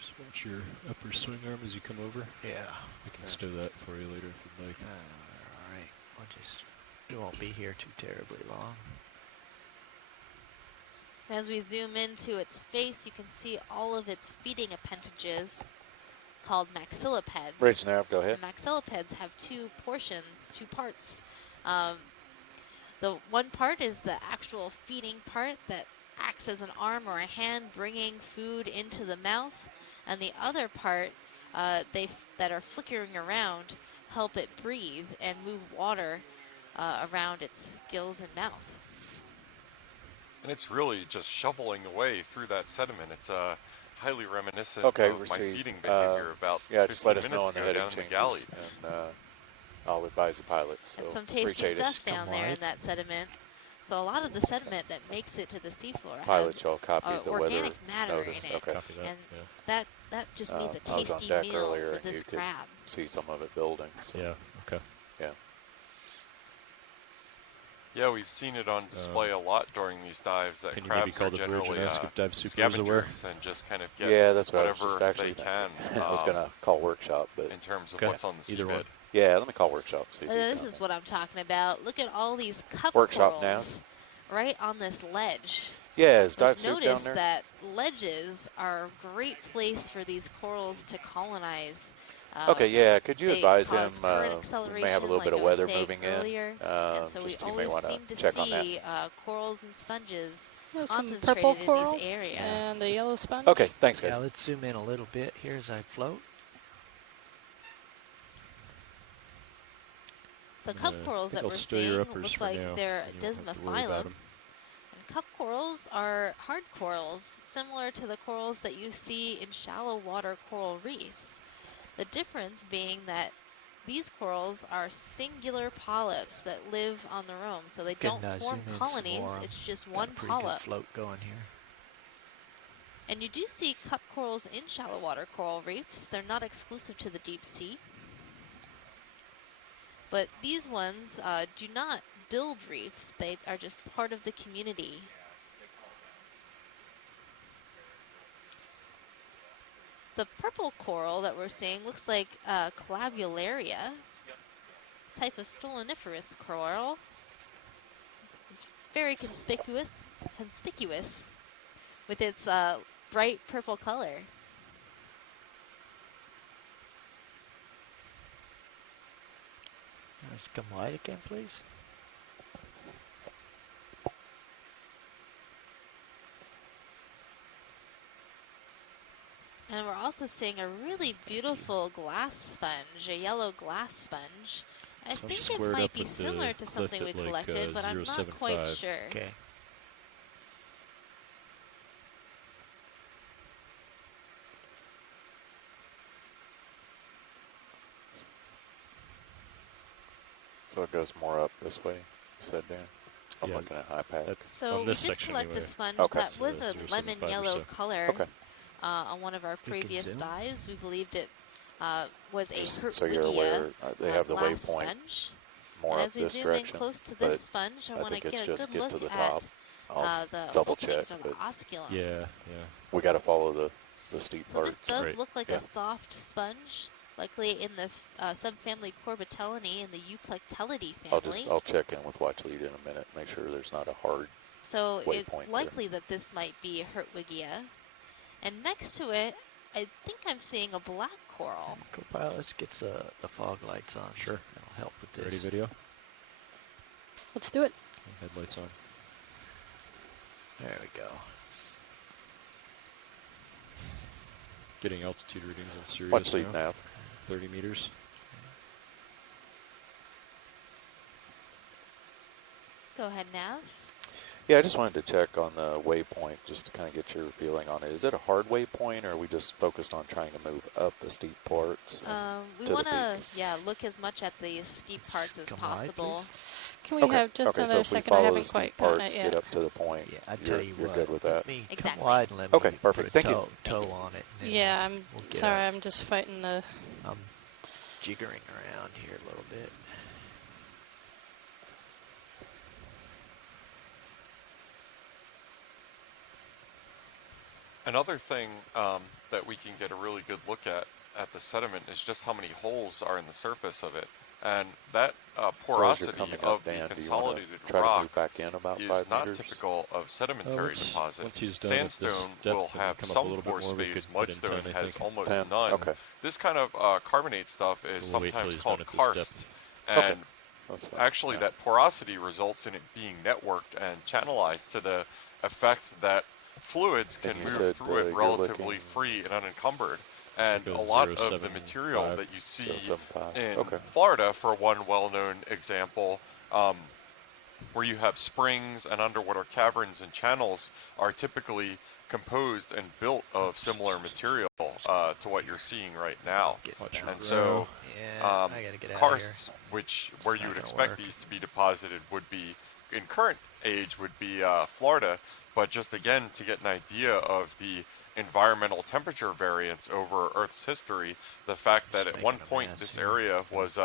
Just watch your upper swing arm as you come over. Yeah. I can stow that for you later if you'd like. All right. We won't be here too terribly long. As we zoom into its face, you can see all of its feeding appendages called maxillipeds. Bridge nav, go ahead. The maxillipeds have two parts. The one part is the actual feeding part that acts as an arm or a hand bringing food into the mouth, and the other part that are flickering around help it breathe and move water around its gills and mouth. And it's really just shoveling away through that sediment. It's highly reminiscent of my feeding behavior about yeah, just let us know minutes on the ago heading down in the changes, galley. and I'll advise the pilots. So And some tasty appreciate stuff it. down there in that sediment. So a lot of the sediment that makes it to the seafloor Pilot has y'all copied the weather organic matter notice. in it, Okay. Copy that, and yeah. that just means a I was on tasty deck meal earlier for and this you could crab. see some of it building. So. Yeah, okay. Yeah. Yeah, we've seen it on display a lot during these dives. That Can you maybe crabs call are the bridge generally and ask if dive super is aware? scavengers and just kind of get Yeah, that's what I was whatever just actually they can. I was going to call workshop, but in terms of Okay. what's on the Either seabed. one. yeah, let me call workshop. See if he's This down is there. what I'm talking about. Look at all these cup Workshop corals right on this ledge. Yeah, is dive We've soup down noticed there? that ledges are a great place for these corals to colonize. Okay, yeah. Could you They advise him? cause current We may have a acceleration, little like bit of I was weather saying moving earlier. in. And so we Just you may always want to seem to check on that. see corals and sponges Some concentrated purple in coral these areas. and a yellow sponge. Okay, thanks, guys. Yeah, let's zoom in a little bit here as I float. The cup corals that we're seeing look like they're Desmophyllum. And cup corals are hard corals, similar to the corals that you see in shallow water coral reefs. The difference being that these corals are singular polyps that live on their own, so they don't form colonies. It's just one polyp. Float going here. And you do see cup corals in shallow water coral reefs. They're not exclusive to the deep sea. But these ones do not build reefs. They are just part of the community. The purple coral that we're seeing looks like Calabularia, type of stoloniferous coral. It's very conspicuous with its bright purple color. Let's come wide again, please. And we're also seeing a really beautiful glass sponge, a yellow glass sponge. I think it might be similar to something we collected, but I'm not quite sure. Okay. So it goes more up this way, you said, Dan? I'm looking at iPad. So we did collect a sponge that was a lemon yellow color on one of our previous dives. We believed it was a so you're aware they have the glass waypoint sponge. more And up as we this zoom direction. in close to this sponge, I want to get a good get look to the at top. I'll the double check, openings or the but osculum. Yeah. we got to follow the steep So parts. this does look like a soft sponge, likely in the subfamily Corbitellinae in the Euplectellidae family. I'll check in with Watch Lead in a minute, make sure there's not a hard So it's waypoint likely that this might be a Hertwigia. And next to it, I think I'm seeing a black coral. Co-pilot, let's get the fog lights on. Sure. That'll help with this. Ready video? Let's do it. Headlights on. There we go. Getting altitude readings on Sirius Watch Lead now. nav. 30 meters. Go ahead, Nav. Yeah, I just wanted to check on the waypoint just to kind of get your feeling on it. Is it a hard waypoint, or are we just focused on trying to move up the steep parts? We want to, look as much at the steep parts as possible. Can we have just so another if we second? I follow haven't the quite steep gotten parts, it yet. get up to the point. Yeah, I tell you you're what. good with that. Come wide and let me Okay, perfect. Thank you. toe on it. and then Yeah, we'll I'm get sorry. up. I'm just fighting the. I'm jiggering around here a little bit. Another thing that we can get a really good look at the sediment is just how many holes are in the surface of it. And that porosity of the consolidated rock is not typical of sedimentary deposit. Sandstone will have some pore space. Mudstone has almost none. This kind of carbonate stuff is sometimes called karst. And actually that porosity results in it being networked and channelized to the effect that fluids can move through it relatively free and unencumbered. And a lot of the material that you see in Florida, for one well-known example, where you have springs and underwater caverns and channels, are typically composed and built of similar material to what you're seeing right now. And so karsts, where you would expect these to be deposited, would be in current age would be Florida, but just again to get an idea of the environmental temperature variance over Earth's history, the fact that at one point this area was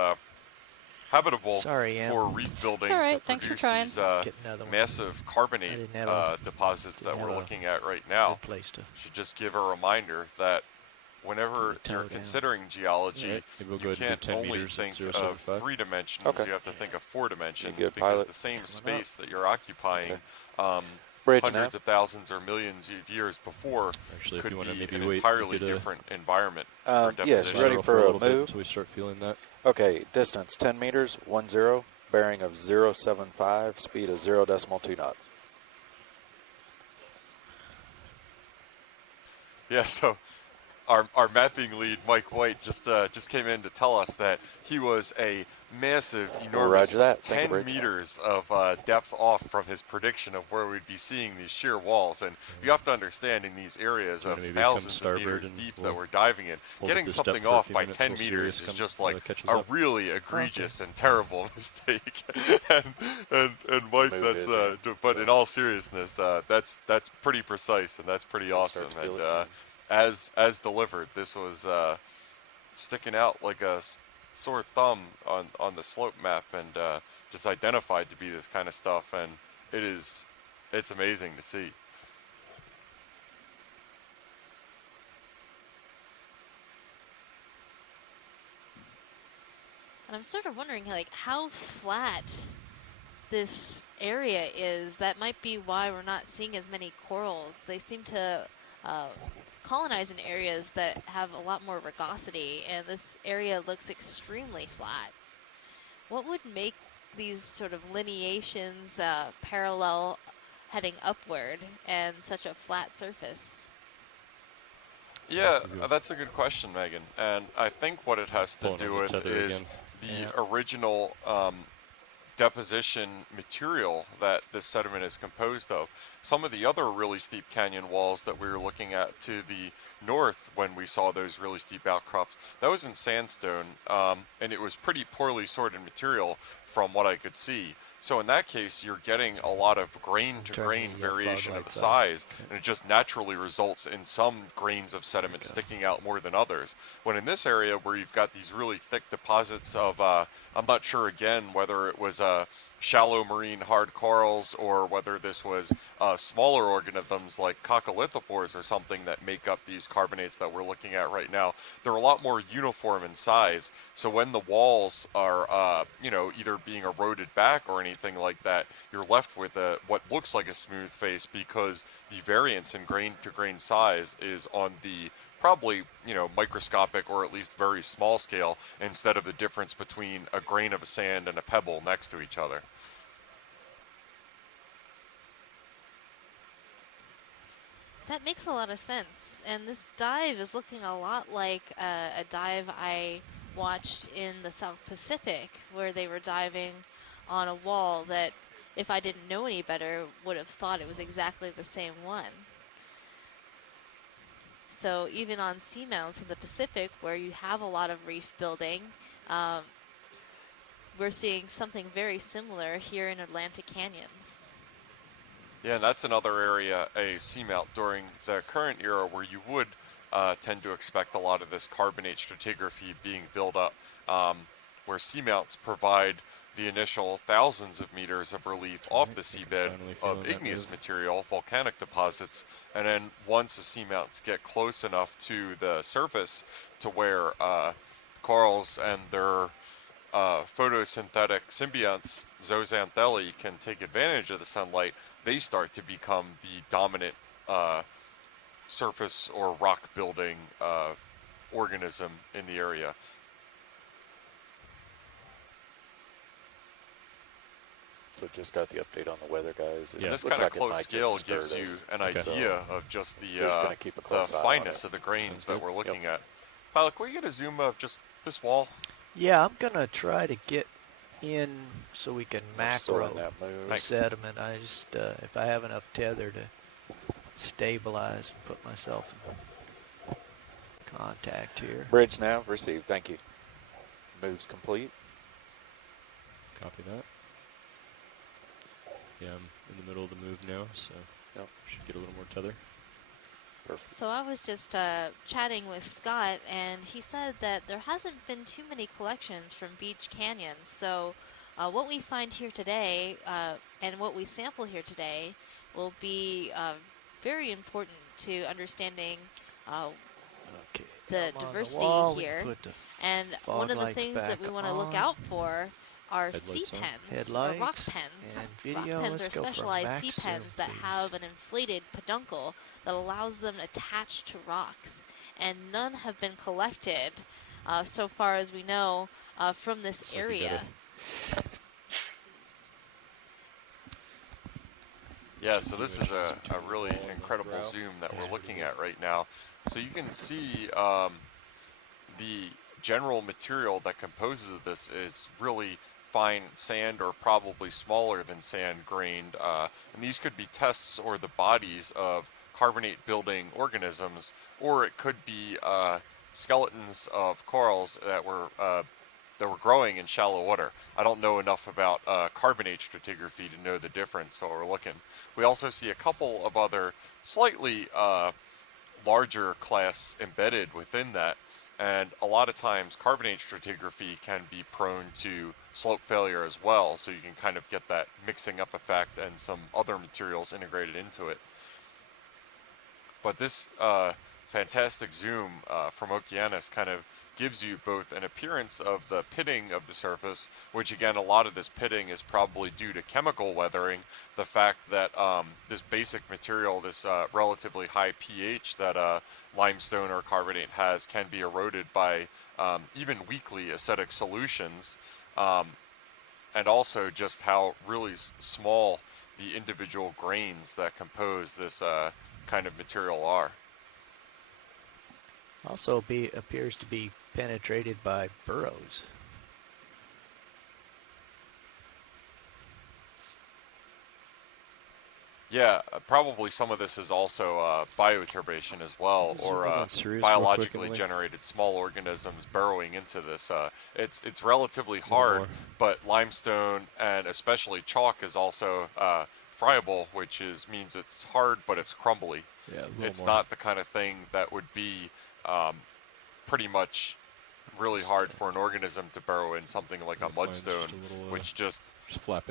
habitable for reef building to produce these massive carbonate deposits that we're looking at right now should just give a reminder that whenever you're considering geology, you can't only think of 3 dimensions, you have to think of 4 dimensions, because the same space that you're occupying hundreds of thousands or millions of years before could be an entirely different environment for deposition. Yes, ready for a move? Until we start feeling that. Okay, distance 10 meters, 10, bearing of 075, speed of 0.2 knots. Yeah, so our mapping lead, Mike White, just came in to tell us that he was a massive, enormous 10 meters of depth off from his prediction of where we'd be seeing these sheer walls. And you have to understand, in these areas of thousands of meters deep that we're diving in, getting something off by 10 meters is just like a really egregious and terrible mistake. and Mike, that's but in all seriousness, that's pretty precise and that's pretty awesome. And as delivered, this was sticking out like a sore thumb on the slope map, and just identified to be this kind of stuff, and it's amazing to see. And I'm sort of wondering, like, how flat this area is. That might be why we're not seeing as many corals. They seem to colonize in areas that have a lot more rugosity, and this area looks extremely flat. What would make these sort of lineations parallel heading upward and such a flat surface? Yeah, that's a good question, Megan. And I think what it has to do with is the original deposition material that this sediment is composed of. Some of the other really steep canyon walls that we were looking at to the north when we saw those really steep outcrops, that was in sandstone, and it was pretty poorly sorted material from what I could see. So in that case, you're getting a lot of grain-to-grain variation of the size, and it just naturally results in some grains of sediment sticking out more than others. When in this area where you've got these really thick deposits of, I'm not sure again whether it was shallow marine hard corals or whether this was smaller organisms like coccolithophores or something that make up these carbonates that we're looking at right now, they're a lot more uniform in size. So when the walls are, either being eroded back or anything like that, you're left with what looks like a smooth face, because the variance in grain-to-grain size is on the probably, microscopic or at least very small scale, instead of the difference between a grain of sand and a pebble next to each other. That makes a lot of sense. And this dive is looking a lot like a dive I watched in the South Pacific, where they were diving on a wall that, if I didn't know any better, would have thought it was exactly the same one. So even on seamounts in the Pacific, where you have a lot of reef building, we're seeing something very similar here in Atlantic canyons. Yeah, and that's another area, a seamount during the current era, where you would tend to expect a lot of this carbonate stratigraphy being built up, where seamounts provide the initial thousands of meters of relief off the seabed of igneous material, volcanic deposits, and then once the seamounts get close enough to the surface to where corals and their photosynthetic symbionts, zooxanthellae, can take advantage of the sunlight, they start to become the dominant surface or rock building organism in the area. So just got the update on the weather, guys. And this kind of close scale gives you an idea of just the fineness of the grains that we're looking at. Pilot, can we get a zoom of just this wall? Yeah, I'm going to try to get in so we can macro the sediment. I just, if I have enough tether to stabilize and put myself in contact here. Bridge nav received. Thank you. Moves complete. Copy that. Yeah, I'm in the middle of the move now, so should get a little more tether. Perfect. So I was just chatting with Scott, and he said that there hasn't been too many collections from beach canyons. So what we find here today and what we sample here today will be very important to understanding the diversity here. And one of the things that we want to look out for are sea pens, or rock pens. Rock pens are specialized sea pens that have an inflated peduncle that allows them to attach to rocks. And none have been collected, so far as we know, from this area. Yeah, so this is a really incredible zoom that we're looking at right now. So you can see the general material that composes this is really fine sand, or probably smaller than sand grained. And these could be tests or the bodies of carbonate building organisms, or it could be skeletons of corals that were growing in shallow water. I don't know enough about carbonate stratigraphy to know the difference, so we're looking. We also see a couple of other slightly larger class embedded within that, and a lot of times carbonate stratigraphy can be prone to slope failure as well, so you can kind of get that mixing up effect and some other materials integrated into it. But this fantastic zoom from Okeanos kind of gives you both an appearance of the pitting of the surface, which again, a lot of this pitting is probably due to chemical weathering. The fact that this basic material, this relatively high pH that limestone or carbonate has, can be eroded by even weakly acidic solutions, and also just how really small the individual grains that compose this kind of material are. Also appears to be penetrated by burrows. Yeah, probably some of this is also bioturbation as well, or biologically generated small organisms burrowing into this. It's relatively hard, but limestone and especially chalk is also friable, which means it's hard, but it's crumbly. Yeah, it's not the kind of thing that would be pretty much really hard for an organism to burrow in. Something like a mudstone, which just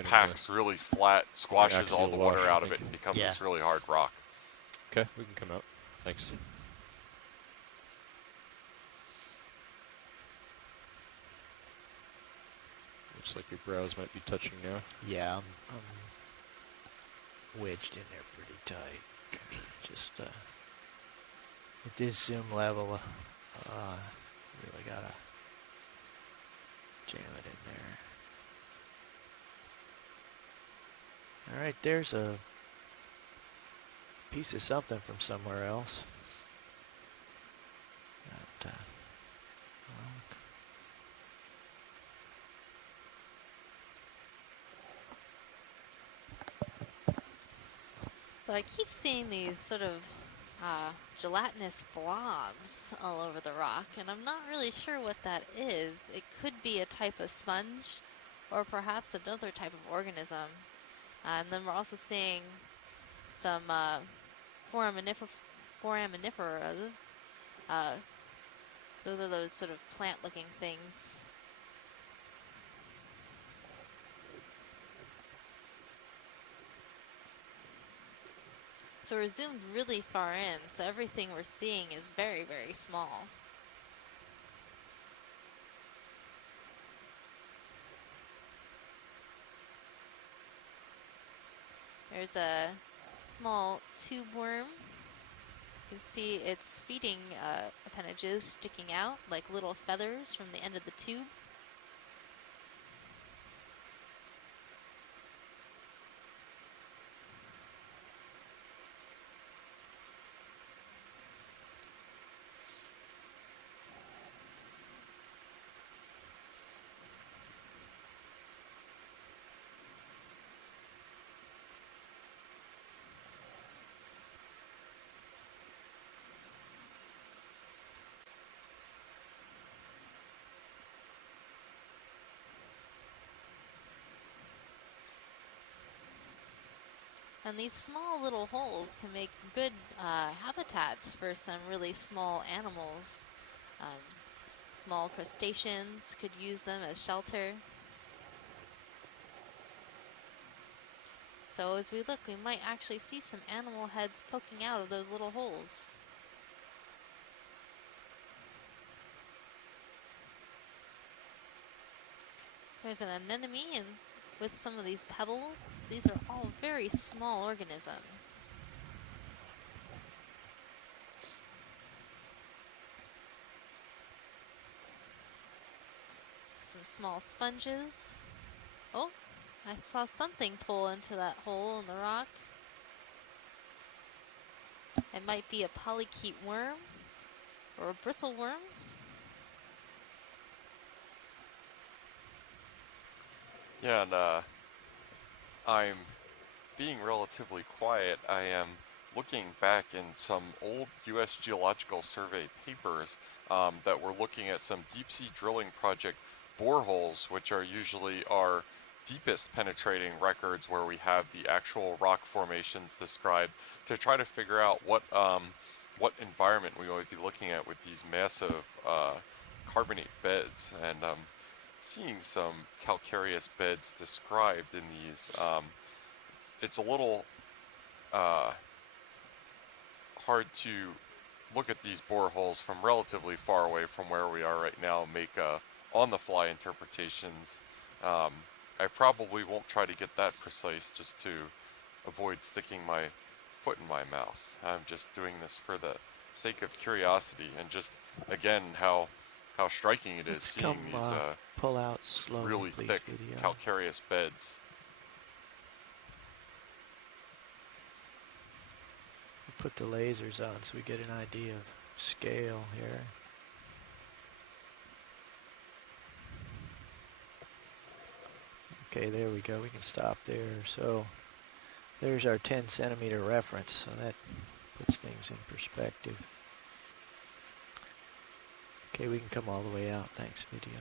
packs really flat, squashes all the water out of it, and becomes this really hard rock. Okay, we can come out. Thanks. Looks like your brows might be touching now. Yeah, I'm wedged in there pretty tight. Just at this zoom level, really gotta jam it in there. All right, there's a piece of something from somewhere else. So I keep seeing these sort of gelatinous blobs all over the rock, and I'm not really sure what that is. It could be a type of sponge, or perhaps another type of organism. And then we're also seeing some foraminifera. Those are those sort of plant-looking things. So we're zoomed really far in, so everything we're seeing is very, very small. There's a small tube worm. You can see its feeding appendages sticking out like little feathers from the end of the tube. And these small little holes can make good habitats for some really small animals. Small crustaceans could use them as shelter. So as we look, we might actually see some animal heads poking out of those little holes. There's an anemone and with some of these pebbles. These are all very small organisms. Some small sponges. Oh, I saw something pull into that hole in the rock. It might be a polychaete worm or a bristle worm. Yeah, and I'm being relatively quiet. I am looking back in some old U.S. Geological Survey papers that were looking at some deep sea drilling project boreholes, which are usually our deepest penetrating records where we have the actual rock formations described, to try to figure out what environment we might be looking at with these massive carbonate beds. And seeing some calcareous beds described in these. It's a little hard to look at these boreholes from relatively far away from where we are right now and make on-the-fly interpretations. I probably won't try to get that precise just to avoid sticking my foot in my mouth. I'm just doing this for the sake of curiosity and just, again, how striking it is seeing these pull out slowly, really please, thick video. calcareous beds. Put the lasers on so we get an idea of scale here. Okay, there we go. We can stop there. So there's our 10 centimeter reference. So that puts things in perspective. Okay, we can come all the way out. Thanks, video.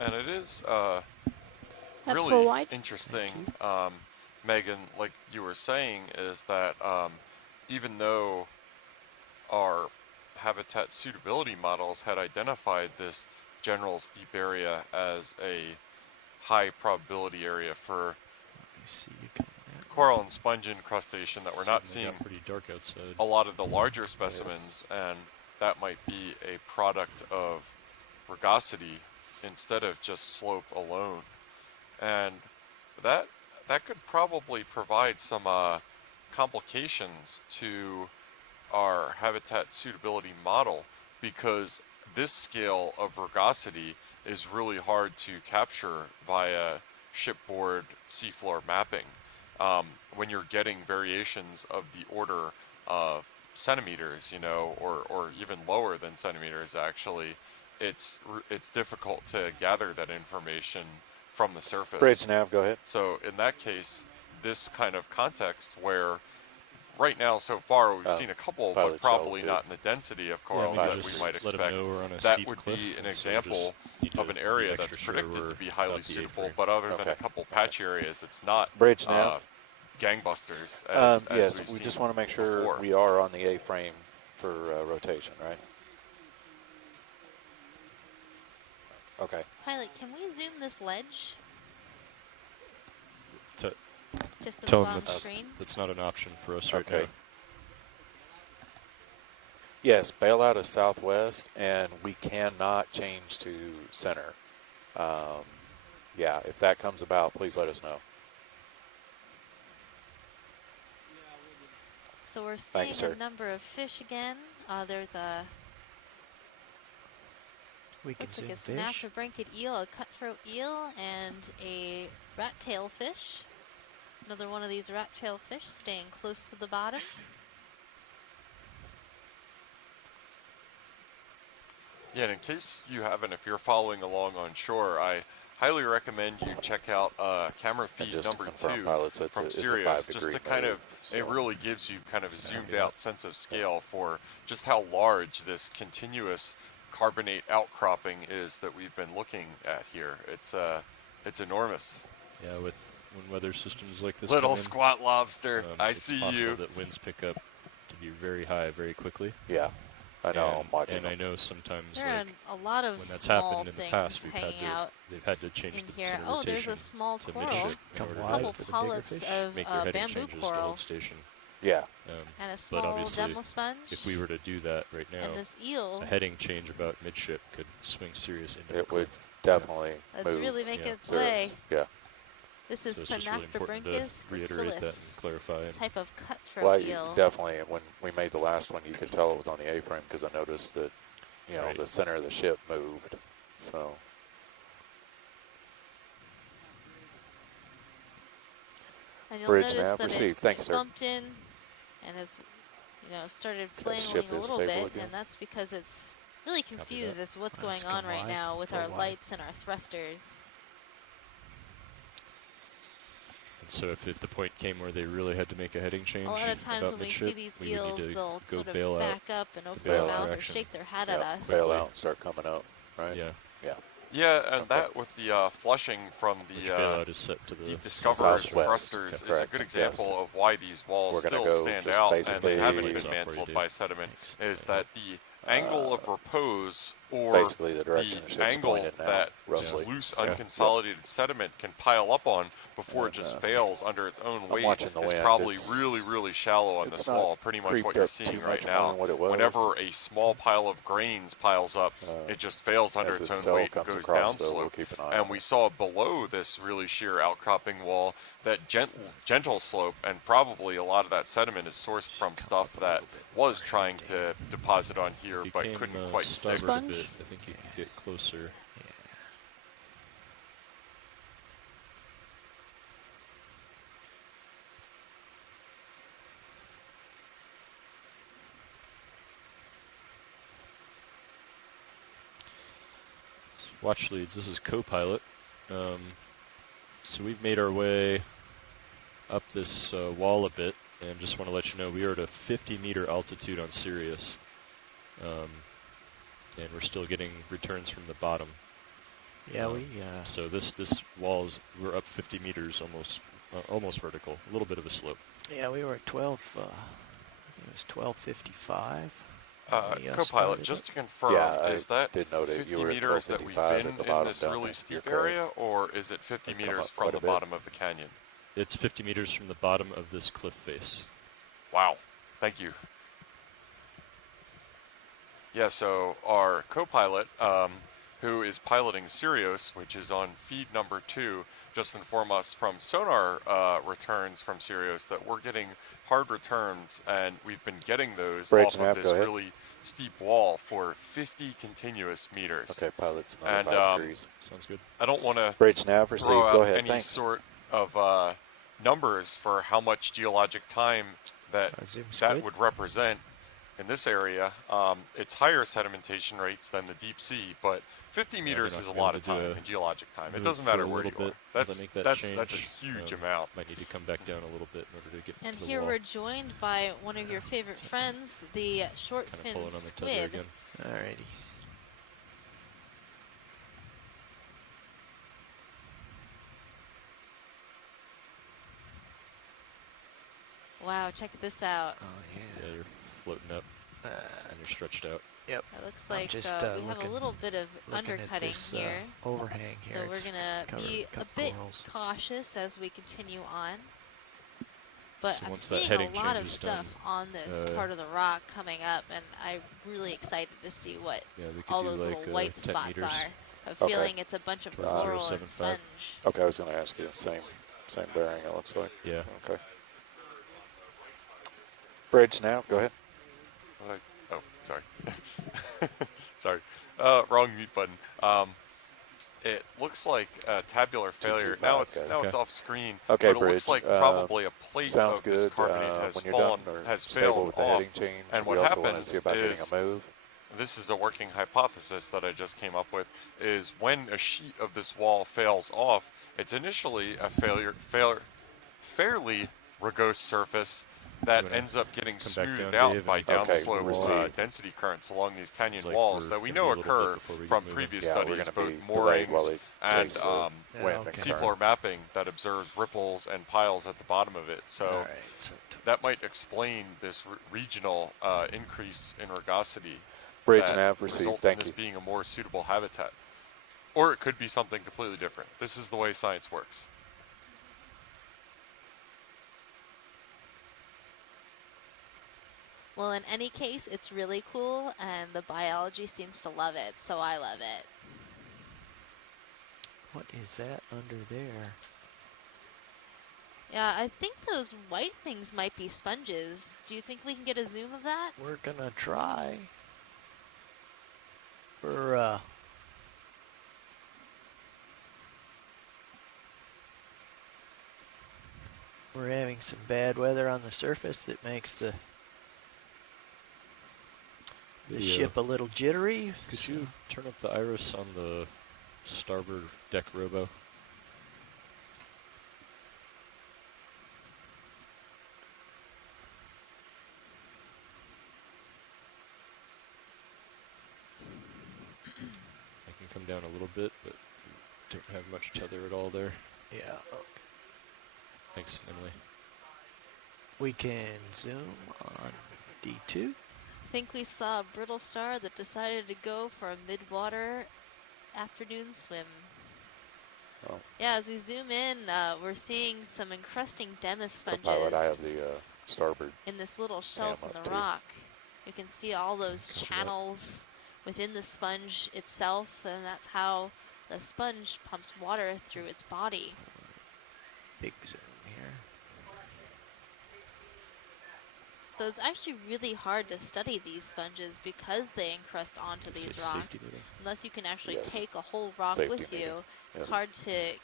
And it is That's really full wide. interesting, Megan, like you were saying, is that even though our habitat suitability models had identified this general steep area as a high probability area for coral and sponge incrustation, that we're not seeing pretty dark outside. a lot of the larger specimens, and that might be a product of rugosity instead of just slope alone. And that could probably provide some complications to our habitat suitability model, because this scale of rugosity is really hard to capture via shipboard seafloor mapping. When you're getting variations of the order of centimeters, you know, or even lower than centimeters, actually, it's difficult to gather that information from the surface. Bridge nav, go ahead. So in that case, this kind of context where right now so far we've seen a couple, but probably not in the density of corals that we might expect. That would be an example of an area that's predicted to be highly suitable, but other than a couple patch areas, it's not Bridge nav. Gangbusters. As yes, we've we seen just want to make sure before. we are on the A-frame for rotation, right? Okay. Pilot, can we zoom this ledge? Just to the Tell them bottom screen? that's not an option for us right Okay. now. Yes, bailout is southwest, and we cannot change to center. Yeah, if that comes about, please let us know. So we're Thanks, seeing sir. a number of fish again. There's a looks like a snapped-branched eel, a cutthroat eel, and a rat-tail fish. Another one of these rat-tail fish staying close to the bottom. Yeah, and in case you haven't, if you're following along on shore, I highly recommend you check out camera feed number 2 from Sirius, just to kind of, it really gives you kind of a zoomed out sense of scale for just how large this continuous carbonate outcropping is that we've been looking at here. It's It's enormous. Yeah, with when weather systems like this Little come in, squat lobster. I it's see possible you. that winds pick up to be very high very quickly. Yeah, I know. I'm watching And them. I know sometimes There are a lot of when that's small happened in the things past, hanging out they've had to change in the here. center Oh, there's rotation a small to coral. midship in Come order wide to Couple for the bigger polyps fish. of make their heading bamboo changes to coral hold station. Yeah. and a But small obviously, demo sponge. if we were to do that right now, and this eel. a heading change about midship could swing Sirius into the It would cliff. definitely That's move. really making its Sirius. way. Yeah. This is So it's just really important to Synaptobryncus reiterate that and gracilis, clarify. And type of cutthroat Well, eel. definitely. When we made the last one, you could tell it was on the A-frame because I noticed that, you know, Right. the center of the ship moved. So. And you'll Bridge notice nav that received. it Thank you, sir. bumped in and has, started flailing ship a is little stable bit, again. and that's because it's really confused as to what's going come on right wide, now with go our wide. lights and our thrusters. And so if the point came where they really had to make a heading change A lot of times about when we midship, see these we would eels, need to they'll go sort of bail out. back up and open bail their out mouth or direction. shake their head Yep, at us. bail out and start coming up, right? Yeah. Yeah. Yeah, and that with the flushing from Which the bailout is set to the deep discoverers southwest. thrusters is a Correct. good example Yes. of why these walls We're gonna still go stand just out and basically- haven't Lights been off where you mantled do. by sediment. Is that the angle of repose or Basically the direction the the ship's angle pointed now, that roughly. loose Yeah. unconsolidated sediment can pile up on before And, it just fails under its own weight watching the is wind. probably It's- really shallow on it's this not wall. Pretty much what creeped you're up seeing too right much more now. than what it was. Whenever a small pile of grains piles up, it just fails under as its the own cell weight, comes goes across, down though, we'll slope. keep an eye And on we it. saw below this really sheer outcropping wall that gentle slope, and probably a lot of that sediment is sourced from stuff that was trying to deposit on here If you but came couldn't quite stick. starboard a bit, I think you could get closer. Watch leads. This is co-pilot. So we've made our way up this wall a bit, and just want to let you know we are at a 50-meter altitude on Sirius, and we're still getting returns from the bottom. Yeah, So this wall is we're up 50 meters, almost vertical, a little bit of a slope. Yeah, we were at 12. I think it was 12:55. Co-pilot, just to confirm, Yeah, is I that did note it. 50 You were at meters that we've 12:55 been at the in bottom this down really there. steep You're correct. area, or is it 50 They've come meters up from quite the a bit. bottom of the canyon? It's 50 meters from the bottom of this cliff face. Wow, thank you. Yeah, so our co-pilot, who is piloting Sirius, which is on feed number 2, just informed us from sonar returns from Sirius that we're getting hard returns, and we've been getting those Bridge off nav, of this go ahead. really steep wall for 50 continuous meters. Okay, pilot's another And 5 degrees. Sounds good. I don't want to Bridge nav received. throw out Go ahead. any Thanks. sort of numbers for how much geologic time that zoom that squid. would represent in this area. It's higher sedimentation rates than the deep sea, but 50 meters not is a gonna be lot able of to do time a in geologic time. It move doesn't for matter a where little you are. bit while they That's make that that's change. a huge amount. Might need to come back down a little bit in order to get And to the here wall. we're joined by one of your favorite friends, the short Kinda fin pulling on the tether squid. again. Alrighty. Wow, check this out. Oh Yeah, you're floating up and you're stretched out. Yep. It looks I'm like just, we have a looking- little bit of looking at undercutting this, here. overhang here. So we're It's going to covered be with a cup bit corals. cautious as we continue on. But So I'm once that seeing a heading lot of change is stuff done, on this part of the rock coming up, and I'm really excited to see what Yeah, we could all do those like, little white 10 spots meters. are. I'm Okay. feeling it's a bunch of Towards coral and 0.075. sponge. Okay, I was going to ask you the same bearing, it looks like. Yeah. Okay. Bridge nav, go ahead. Oh, sorry. Sorry. Wrong mute button. It looks like tabular failure. 225, Now guys. it's off screen. Okay, but it Bridge. looks like probably a plate Sounds of this good. carbonate has when you're fallen, done or has stable failed with the off. heading change, And we what also want to happens see about getting is, a move. this is a working hypothesis that I just came up with, is when a sheet of this wall fails off, it's initially a fairly rugose surface, that ends up getting come back smoothed down, out Dave, by and- downslope received. density currents along these canyon It's like walls we're that we gonna be know a little bit occur before we get from moving. previous Yeah, we're studies, gonna both be delayed while moorings they and chase the wind and current. seafloor mapping that observes ripples and piles at the bottom of it. So All right, so that might explain this regional increase in rugosity. Bridge that nav received. results Thank in this you. being a more suitable habitat. Or it could be something completely different. This is the way science works. Well, in any case, it's really cool, and the biology seems to love it, so I love it. what is that under there? Yeah, I think those white things might be sponges. Do you think we can get a zoom of that? We're gonna try. We're having some bad weather on the surface that makes the ship a little jittery. Could you turn up the iris on the starboard deck robo? I can come down a little bit, but don't have much tether at all there. Yeah. Thanks, Emily. We can zoom on D2. I think we saw a brittle star that decided to go for a mid-water afternoon swim. Oh. Yeah, as we zoom in, we're seeing some encrusting Demis sponges Pilot, I have the starboard. in this little shelf cam in up the too. rock. You can see all those Copy that. channels within the sponge itself, and that's how the sponge pumps water through its body. Big zoom here. So it's actually really hard to study these sponges because they encrust onto It's these a safety rocks. meeting. Unless you can actually Yes. take a whole rock Safety with meeting. you, it's Yes. hard to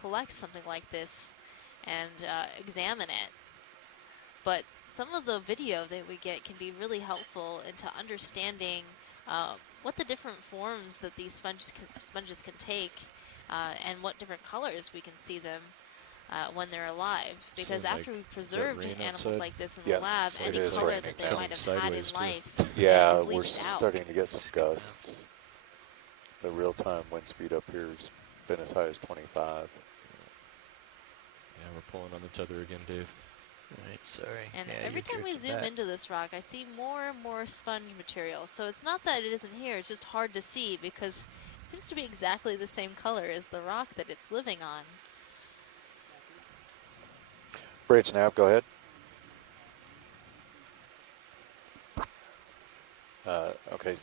collect something like this and examine it. But some of the video that we get can be really helpful into understanding what the different forms that these sponges can take and what different colors we can see them when they're alive. Because So, like, after we've is that preserved rain animals outside? like this in Yes, the lab, it any is color raining. that they Coming might have had in sideways, too. life Yeah, is we're leached out. starting to get some gusts. The real-time wind speed up here has been as high as 25. Yeah, we're pulling on the tether again, Dave. All right, sorry. And Yeah, every you're time we jerking zoom back. into this rock, I see more and more sponge material. So it's not that it isn't here, it's just hard to see because it seems to be exactly the same color as the rock that it's living on. Bridge nav, go ahead. Okay.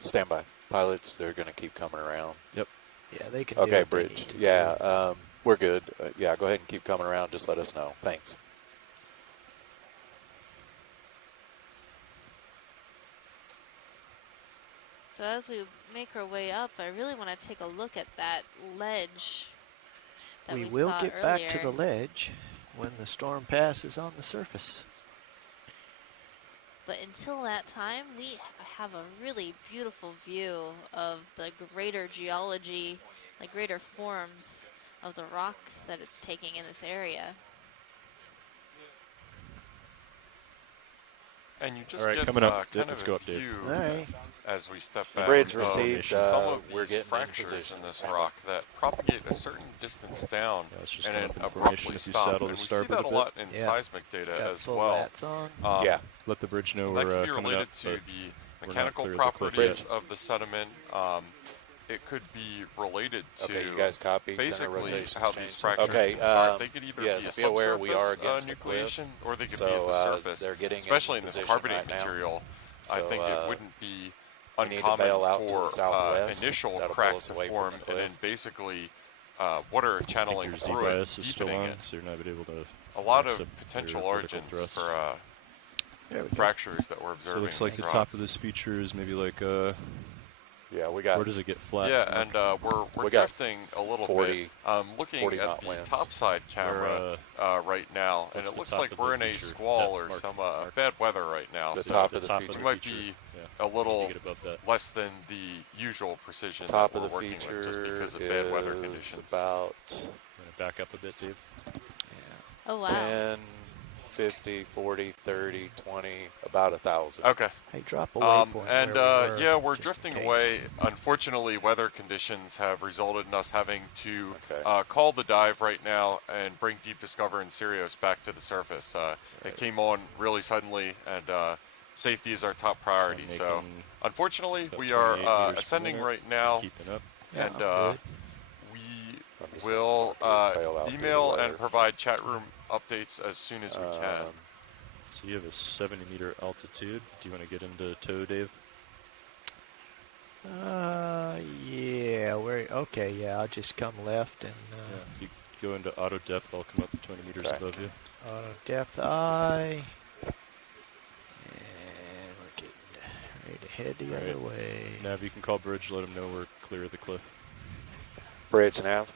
Stand by. Pilots, they're going to keep coming around. Yep. Yeah, they can do Okay, what they Bridge. need to do. Yeah, we're good. Yeah, go ahead and keep coming around. Just let us know. Thanks. So as we make our way up, I really want to take a look at that ledge that we will saw get earlier. back to the ledge when the storm passes on the surface. But until that time, we have a really beautiful view of the greater geology, the greater forms of the rock that it's taking in this area. And you just All right, get coming up. kind Let's of go a up, Dave. view All right. as we step back. Bridge of received. some of We're these getting in fractures position. in this rock that propagate a certain distance down Yeah, it's just and going then up in formation abruptly if you stop. saddle And the we see starboard that a a bit. lot in Yeah. seismic data Got as full well. lats on. Yeah. Let the bridge know That we're could be coming related up. to but the not mechanical clear of the cliff properties yet. of the sediment. It could be related to Okay, you guys copy. Center basically rotation's how these changed. fractures Okay, can start. They could either yes, be be a aware we are subsurface against a cliff. nucleation, or they could So, be at the surface. they're getting in Especially in this position carbonate right now. material, I So, think it wouldn't be we need to uncommon bail out to for the southwest. initial That'll pull cracks us to away from form, the and cliff. then basically water I think channeling your through it, Z-bias is still deepening on, it. so you're not able to A lot flex of up potential your vertical origins thrust. for There we go. fractures that we're So observing. it looks like in the these top rocks. of this feature is maybe like Yeah, we got. where does it get flat? Yeah, Mark? and we're We got drifting a little 40 bit. Looking 40 at knot the winds. topside camera right now, and what's it the looks top like of we're the in a feature? squall or Mark, some Mark. bad weather right now. The So top of the top feature. we might be Yeah. a little Get above that. less than the usual precision Top that of we're the working feature with just because of bad weather is conditions. about I'm gonna back up a bit, Dave. Oh, wow. 10, 50, 40, 30, 20, about 1,000. Okay. Hey, drop a waypoint And where we were, yeah, we're just in drifting case. away. Unfortunately, weather conditions have resulted in us having to call the dive right now and bring Deep Discover and Sirius back to the surface. It came on really suddenly, and safety is our top priority. So unfortunately, we are 28 meters per ascending minute, right now, keeping up. Yeah, and I'm good. we will email and provide chat room updates as soon as we can. So you have a 70-meter altitude. Do you want to get into tow, Dave? Yeah, okay, yeah, I'll just come left and... If you go into auto depth, I'll come up to 20 meters above you. Auto depth eye. And we're getting ready to head the other way. Nav, you can call bridge, let them know we're clear of the cliff. Bridge, Nav.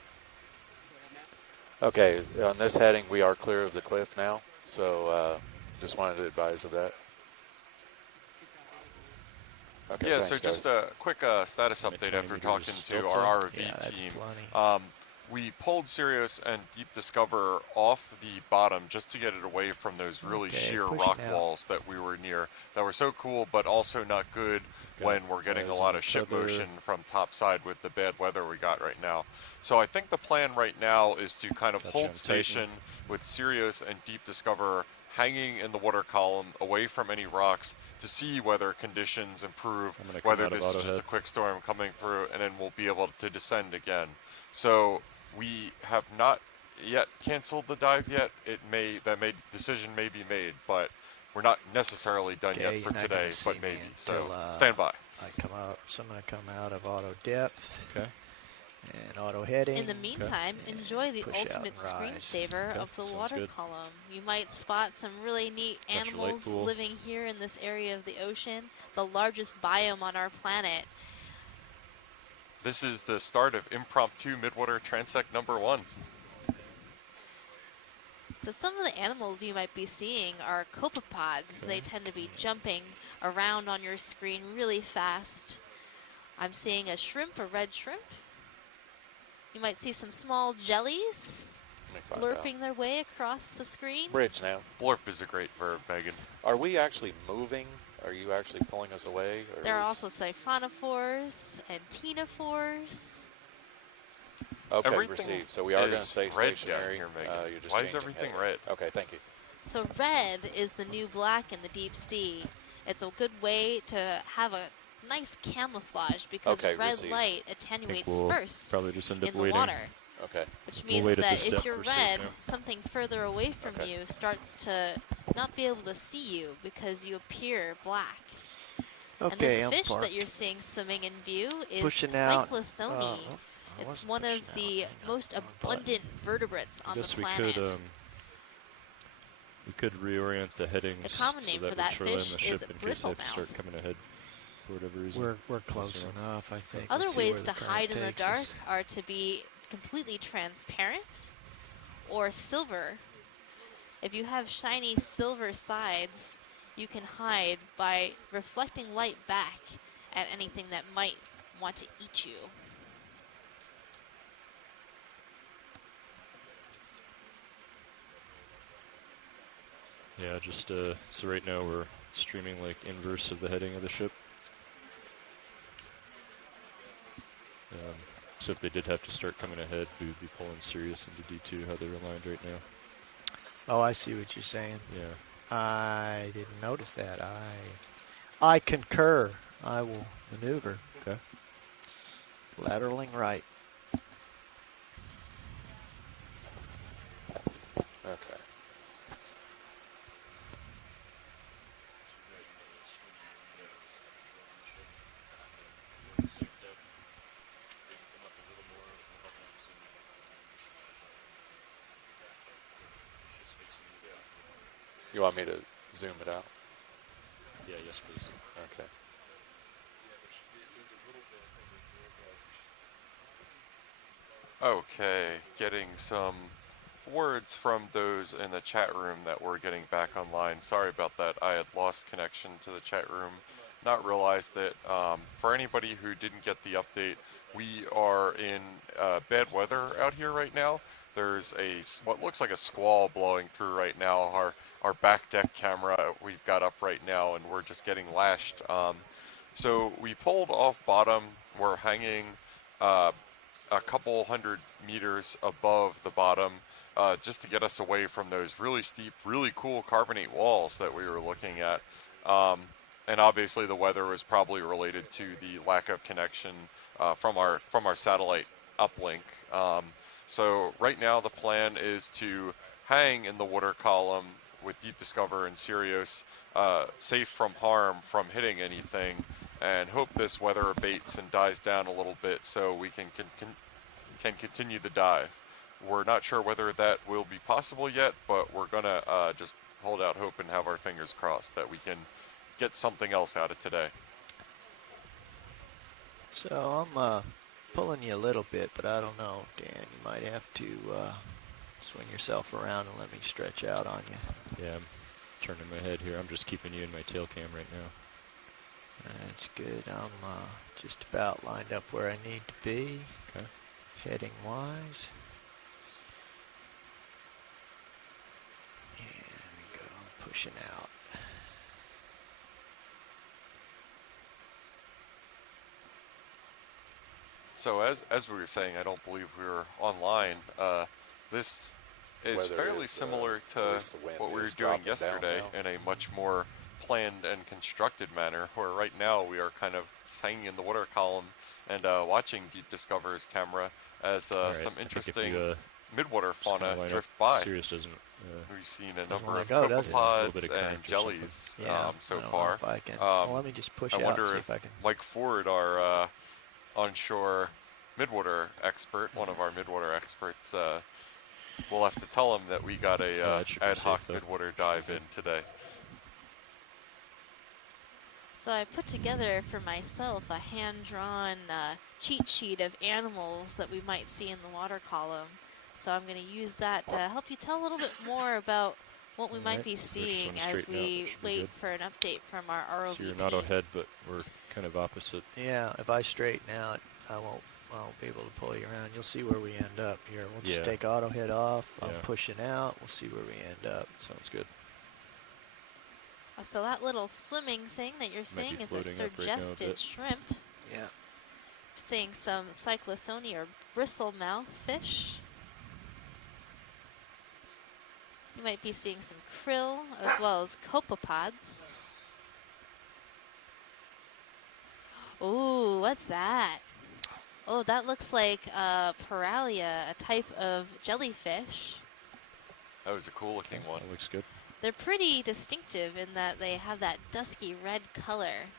Okay, on this heading, we are clear of the cliff now, so just wanted to advise of that. Okay, Yeah, thanks, so just guys. a quick status update after talking to Still our full? ROV Yeah, that's team. plenty. We pulled Sirius and Deep Discover off the bottom just to get it away from those really sheer rock walls that we were near that were so cool but also not good when we're getting a lot of ship motion from topside with the bad weather we got right now. So I think the plan right now is to kind of hold station with Sirius and Deep Discover hanging in the water column away from any rocks to see whether conditions improve, whether this is just a quick storm coming through, and then we'll be able to descend again. So we have not yet canceled the dive yet. Decision may be made, but we're not necessarily done yet for today, but maybe. So stand by. I'm gonna come out of auto depth. Okay. And auto heading. In the meantime, enjoy the ultimate screensaver of the water column. You might spot some really neat animals living here in this area of the ocean, the largest biome on our planet. This is the start of impromptu midwater transect number 1. So some of the animals you might be seeing are copepods. They tend to be jumping around on your screen really fast. I'm seeing a shrimp, a red shrimp. You might see some small jellies blurping their way across the screen. Bridge now. Blurp is a great verb, Megan. Are we actually moving? Are you actually pulling us away? Or there are also siphonophores and ctenophores. Okay, received. So we are going to stay stationary. Here, you're just why is everything red? Okay, thank you. So red is the new black in the deep sea. It's a good way to have a nice camouflage because red light attenuates first probably just end up in the water. Okay. Which means that if you're red, something further away from you starts to not be able to see you because you appear black. And this fish that you're seeing swimming in view is cyclothone. It's one of the most abundant vertebrates on the planet. We could reorient the headings the common name so for that fish the ship is in case they have to start bristlemouth. coming ahead for whatever reason. We're close enough, I think. Other ways to hide in the dark are to be completely transparent or silver. If you have shiny silver sides, you can hide by reflecting light back at anything that might want to eat you. Yeah, just so right now we're streaming like inverse of the heading of the ship. So if they did have to start coming ahead, we would be pulling Sirius into D2 how they're aligned right now. Oh, I see what you're saying. Yeah. I didn't notice that. I concur. I will maneuver. Okay. Lateraling right. Okay. You want me to zoom it out? Yeah, yes, please. Okay. Okay, getting some words from those in the chat room that we're getting back online. Sorry about that. I had lost connection to the chat room. Not realized it. For anybody who didn't get the update, we are in bad weather out here right now. There's what looks like a squall blowing through right now. our back deck camera we've got up right now, and we're just getting lashed. So we pulled off bottom. We're hanging a couple hundred meters above the bottom, just to get us away from those really steep, really cool carbonate walls that we were looking at. And obviously the weather was probably related to the lack of connection from our satellite uplink. So right now the plan is to hang in the water column with Deep Discover and Sirius, safe from harm from hitting anything, and hope this weather abates and dies down a little bit so we can continue the dive. We're not sure whether that will be possible yet, but we're gonna just hold out hope and have our fingers crossed that we can get something else out of today. So I'm pulling you a little bit, but I don't know, Dan. You might have to swing yourself around and let me stretch out on you. Yeah, I'm turning my head here. I'm just keeping you in my tail cam right now. That's good. I'm just about lined up where I need to be. Okay. Heading wise. And we go. I'm pushing out. So as we were saying, I don't believe we were online. This is Weather fairly is, similar at to least the wind what we were is doing dropping down yesterday now. in a much more planned and constructed manner, where right now we are kind of hanging in the water column and watching Deep Discover's camera as All right, some I think if interesting you, midwater just kinda fauna line drift up, by. Sirius doesn't. We've seen a Doesn't number wanna of go, does it? A little copepods bit of and current or jellies Yeah, so I don't far. know if I can. Well, let me just push I out wonder and see if if I can. Mike Ford, our onshore midwater expert, one of our midwater experts, we'll have to tell him that we got a that should be ad hoc safe, though. midwater dive in today. So I put together for myself a hand-drawn cheat sheet of animals that we might see in the water column. So I'm going to use that to help you tell a little bit more about what we might Alright, be we're just seeing gonna as straighten out, we that should be wait good. for an update from our ROV So you're team. not ahead, but we're kind of opposite. Yeah, if I straighten out, I won't be able to pull you around. You'll see where we end up here. We'll just Yeah. take auto head off. I'm Yeah. pushing out. We'll see where we end up. Sounds good. So that little swimming thing that you're Might seeing be is a floating up right now a surgested bit. shrimp. Yeah. Seeing some cyclothonia or bristlemouth fish. You might be seeing some krill as well as copepods. Ooh, what's that? Oh, that looks like Paralia, a type of jellyfish. That was a cool looking one. That looks good. They're pretty distinctive in that they have that dusky red color.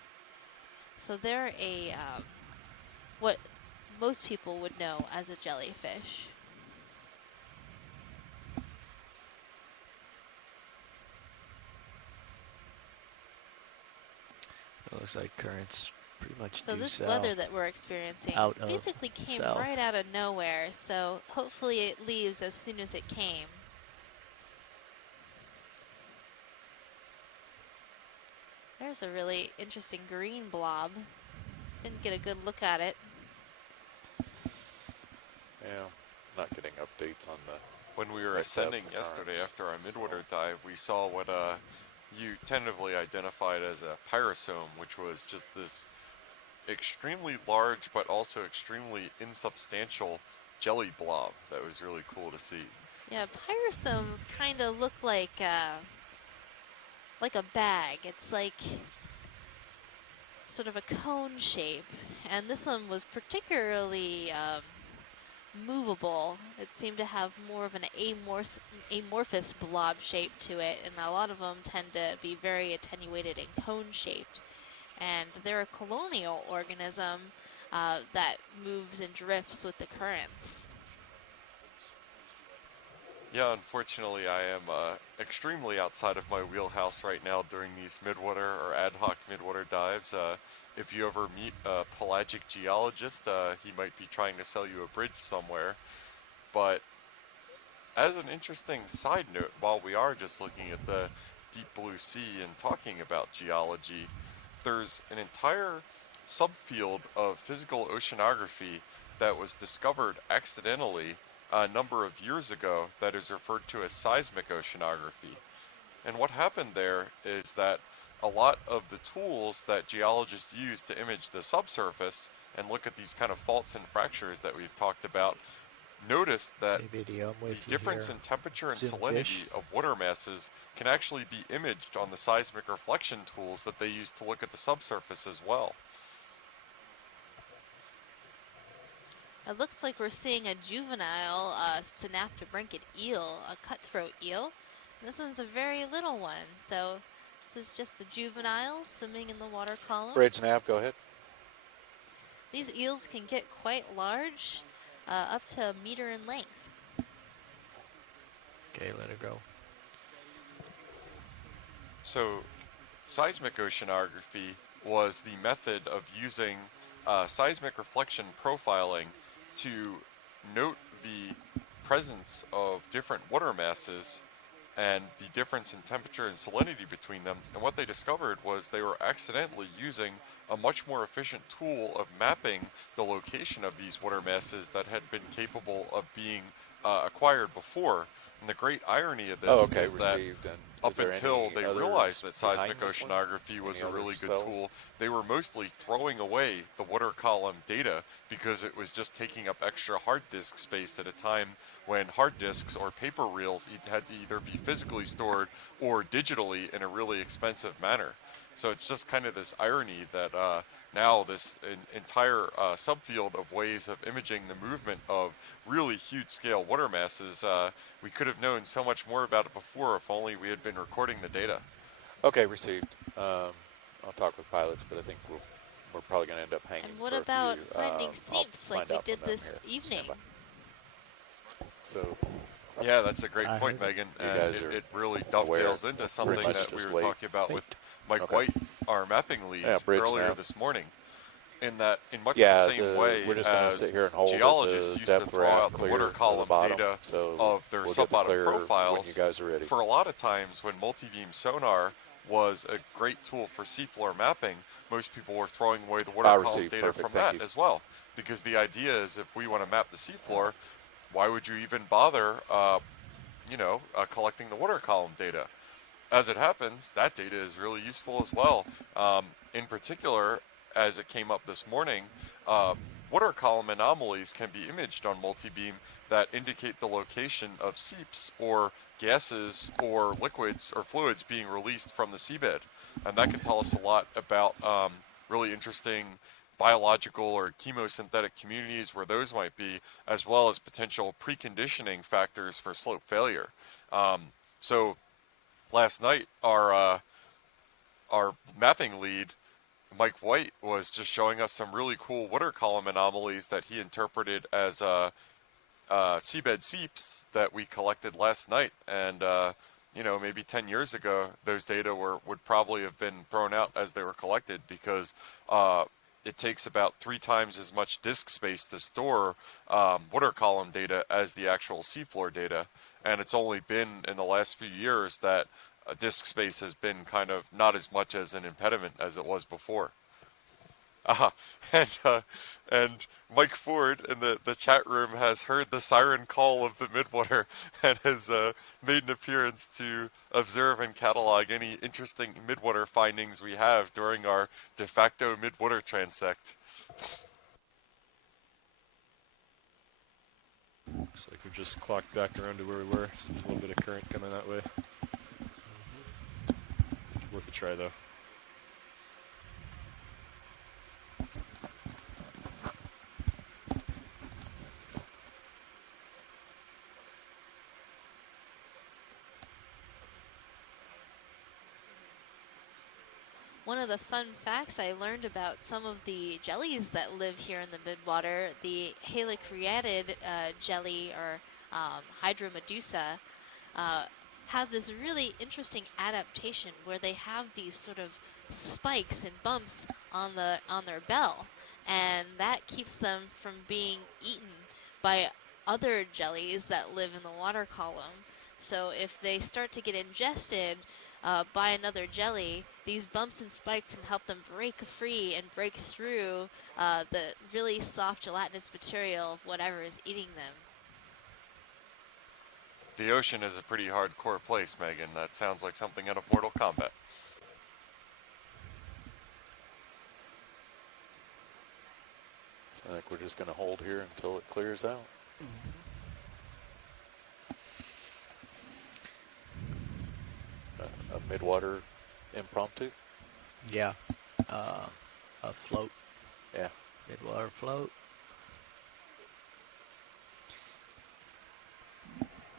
So they're a what most people would know as a jellyfish. It looks like currents pretty much So due this south. weather that we're experiencing Out of basically came south. right out of nowhere. So hopefully it leaves as soon as it came. There's a really interesting green blob. Didn't get a good look at it. Yeah, not getting updates on the. When we were Right, ascending depth yesterday currents. after our midwater dive, we saw what you tentatively identified as a pyrosome, which was just this extremely large but also extremely insubstantial jelly blob that was really cool to see. Yeah, pyrosomes kind of look like a bag. It's like sort of a cone shape, and this one was particularly movable. It seemed to have more of an amorphous blob shape to it, and a lot of them tend to be very attenuated and cone-shaped. And they're a colonial organism that moves and drifts with the currents. Yeah, unfortunately I am extremely outside of my wheelhouse right now during these midwater or ad hoc midwater dives. If you ever meet a pelagic geologist, he might be trying to sell you a bridge somewhere. But as an interesting side note, while we are just looking at the deep blue sea and talking about geology, there's an entire subfield of physical oceanography that was discovered accidentally a number of years ago that is referred to as seismic oceanography. And what happened there is that a lot of the tools that geologists use to image the subsurface and look at these kind of faults and fractures that we've talked about noticed that Hey, video, I'm with the you difference here. in temperature and Zoom salinity fish. of water masses can actually be imaged on the seismic reflection tools that they use to look at the subsurface as well. It looks like we're seeing a juvenile synaptobranchid eel, a cutthroat eel. And this one's a very little one, so this is just the juvenile swimming in the water column. Bridge nav, go ahead. These eels can get quite large, up to 1 meter in length. Okay, let it go. So seismic oceanography was the method of using seismic reflection profiling to note the presence of different water masses and the difference in temperature and salinity between them. And what they discovered was they were accidentally using a much more efficient tool of mapping the location of these water masses that had been capable of being acquired before. And the great irony of this is that up until they realized that seismic oceanography was a really good tool, they were mostly throwing away the water column data because it was just taking up extra hard disk space at a time when hard disks or paper reels had to either be physically stored or digitally in a really expensive manner. So it's just kind of this irony that now this entire subfield of ways of imaging the movement of really huge scale water masses, we could have known so much more about it before if only we had been recording the data. Okay, received. I'll talk with pilots, but I think we're probably going to end up hanging. And what for about a few. finding seeps like we did this evening? So, yeah, that's a great point, Megan. And it really dovetails into something that we were talking about with Mike White, our mapping lead, earlier this morning. In that, in much the same way we're just as sit here and hold geologists the used to depth throw out the water column bottom, data so of their we'll sub-bottom profiles, when you guys are ready. for a lot of times when multi-beam sonar was a great tool for seafloor mapping, most people were throwing away the water column data from that as well. Because the idea is if we want to map the seafloor, why would you even bother, collecting the water column data? As it happens, that data is really useful as well. In particular, as it came up this morning, water column anomalies can be imaged on multi-beam that indicate the location of seeps or gases or liquids or fluids being released from the seabed. And that can tell us a lot about really interesting biological or chemosynthetic communities where those might be, as well as potential preconditioning factors for slope failure. So last night, our mapping lead, Mike White, was just showing us some really cool water column anomalies that he interpreted as seabed seeps that we collected last night. And maybe 10 years ago, those data would probably have been thrown out as they were collected because it takes about 3 times as much disk space to store water column data as the actual seafloor data. And it's only been in the last few years that disk space has been kind of not as much as an impediment as it was before. And Mike Ford in the chat room has heard the siren call of the midwater and has made an appearance to observe and catalog any interesting midwater findings we have during our de facto midwater transect. Looks like we've just clocked back around to where we were, so there's a little bit of current coming that way. Worth a try, though. One of the fun facts I learned about some of the jellies that live here in the midwater, the halicreatid jelly or hydromedusa, have this really interesting adaptation where they have these sort of spikes and bumps on their bell, and that keeps them from being eaten by other jellies that live in the water column. So if they start to get ingested by another jelly, these bumps and spikes can help them break free and break through the really soft gelatinous material of whatever is eating them. The ocean is a pretty hardcore place, Megan. That sounds like something out of Mortal Kombat. So I think we're just going to hold here until it clears out. A midwater impromptu? Yeah. A float. Yeah. Midwater float.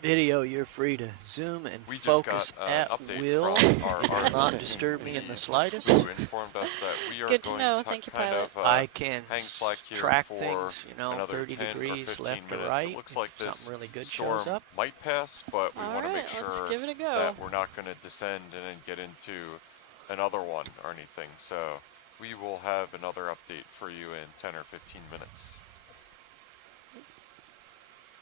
Video, you're free to zoom and We just focus got at update will. from our It will not team, disturb me in the slightest. who informed us that we are Good to going know. to Thank you, kind pilot. of I can hang slack here track for things, you know, another 30 10 or degrees 15 left minutes. or right. It looks like if this something really good storm shows up. might pass, but we All want to right, make let's sure give it a go. that we're not going to descend and then get into another one or anything. So we will have another update for you in 10 or 15 minutes.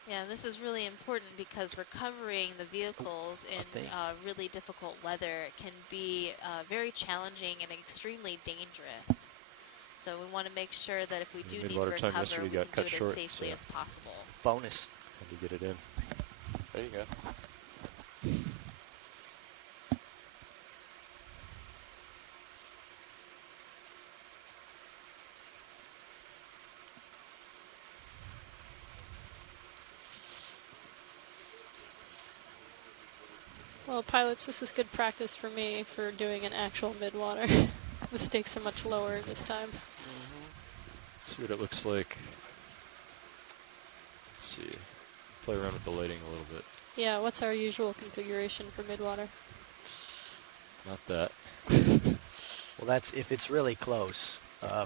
Yeah, this is really important because recovering the vehicles in really difficult weather can be very challenging and extremely dangerous. So we want to make sure that if we do need to Midwater time recover, yesterday we can got do cut it short, as safely so as possible. Bonus. had to get it in. There you go. Well, pilots, this is good practice for me for doing an actual midwater. The stakes are much lower this time. Let's see what it looks like. Let's see. Play around with the lighting a little bit. Yeah, what's our usual configuration for midwater? Not that. Well, that's if it's really close.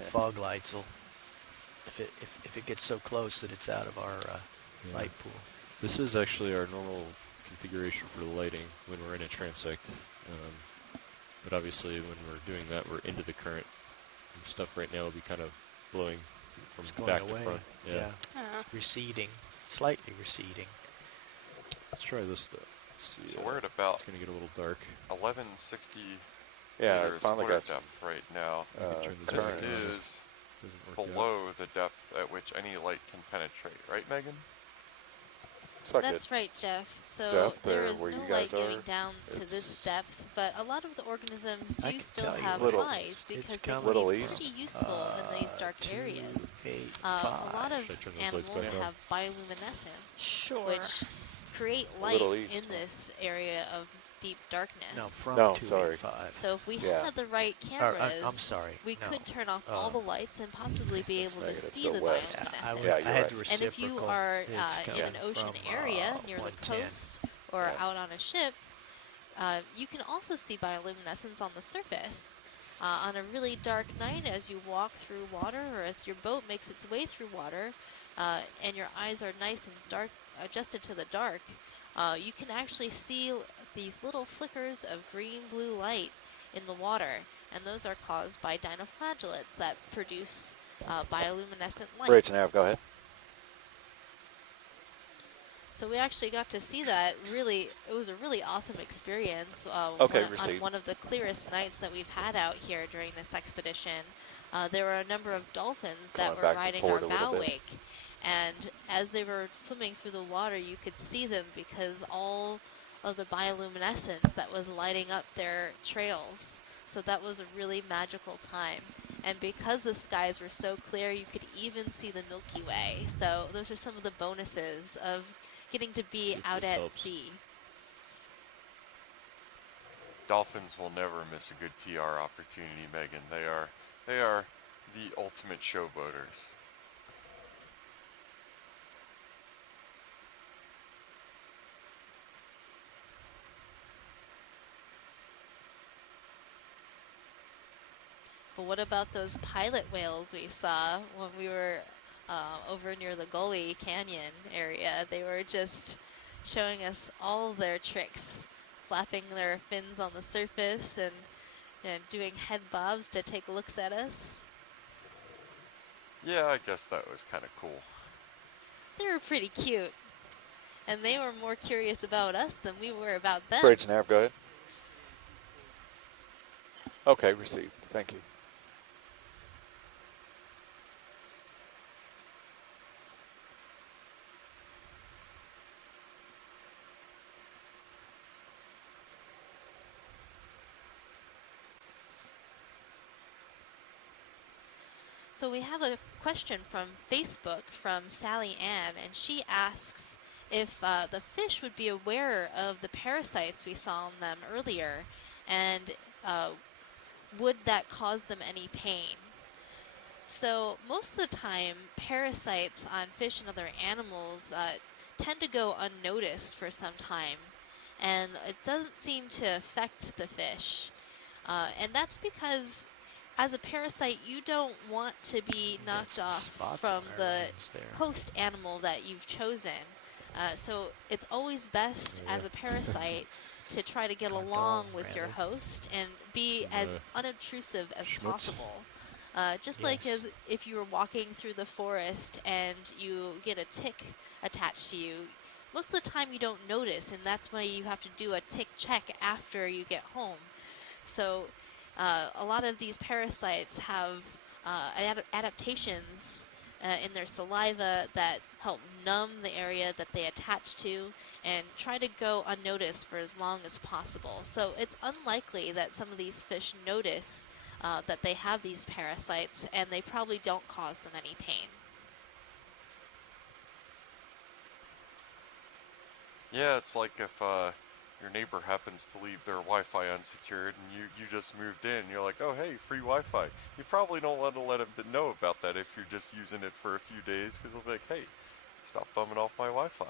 Fog lights will. If it gets so close that it's out of our light pool. This is actually our normal configuration for the lighting when we're in a transect. But obviously when we're doing that, we're into the current. And stuff right now will be kind of blowing from It's going back away. to front. Yeah. It's receding, slightly receding. Let's try this though. Let's see. So we're at about it's going to get a little dark. 1160 Yeah, meters it's finally water got some depth right now. currents. This is below the depth at which any light can penetrate, right, Megan? Like That's right, Jeff. So depth there there is where no you light guys are, getting down to this depth, but a lot of the organisms I do can still tell you have little- eyes because it's they coming can be east. pretty useful in these dark areas. 285. A lot of Should I turn those lights animals back on? have bioluminescence, Sure. which create A light little east. in this area of deep darkness. No, from No, sorry. 285. So if we Yeah. had the right Or, cameras, I'm sorry. we no. could turn off all the lights and possibly be That's able to negative, see so the west. bioluminescence. Yeah, I you're had right. the And if you reciprocal. are It's in an coming ocean from, area near the 110. coast or out on a ship, you can also see bioluminescence on the surface. On a really dark night, as you walk through water or as your boat makes its way through water, and your eyes are nice and dark, adjusted to the dark, you can actually see these little flickers of green-blue light in the water, and those are caused by dinoflagellates that produce bioluminescent light. Bridge nav, go ahead. So we actually got to see that. Really, it was a really awesome experience. Okay, on received. one of the clearest nights that we've had out here during this expedition. There were a number of dolphins that Coming were back to riding our port a little bow bit. wake. And as they were swimming through the water, you could see them because all of the bioluminescence that was lighting up their trails. So that was a really magical time. And because the skies were so clear, you could even see the Milky Way. So those are some of the bonuses of getting to be See if out this at helps. sea. Dolphins will never miss a good PR opportunity, Megan. They are the ultimate showboaters. But what about those pilot whales we saw when we were over near the Gully Canyon area? They were just showing us all their tricks, flapping their fins on the surface and doing head bobs to take looks at us. Yeah, I guess that was kind of cool. They were pretty cute. And they were more curious about us than we were about them. Bridge nav, go ahead. Okay, received. Thank you. So we have a question from Facebook from Sally Ann, and she asks if the fish would be aware of the parasites we saw in them earlier, and would that cause them any pain? So most of the time, parasites on fish and other animals tend to go unnoticed for some time, and it doesn't seem to affect the fish. And that's because as a parasite, you don't want to be knocked off from the host animal that you've chosen. So it's always best as a parasite to try to get along with your host and be as unobtrusive as possible. Just like as if you were walking through the forest and you get a tick attached to you, most of the time you don't notice, and that's why you have to do a tick check after you get home. So a lot of these parasites have adaptations in their saliva that help numb the area that they attach to and try to go unnoticed for as long as possible. So it's unlikely that some of these fish notice that they have these parasites, and they probably don't cause them any pain. Yeah, it's like if your neighbor happens to leave their Wi-Fi unsecured and you just moved in, you're like, oh hey, free Wi-Fi. You probably don't want to let them know about that if you're just using it for a few days, because they'll be like, hey, stop bumming off my Wi-Fi.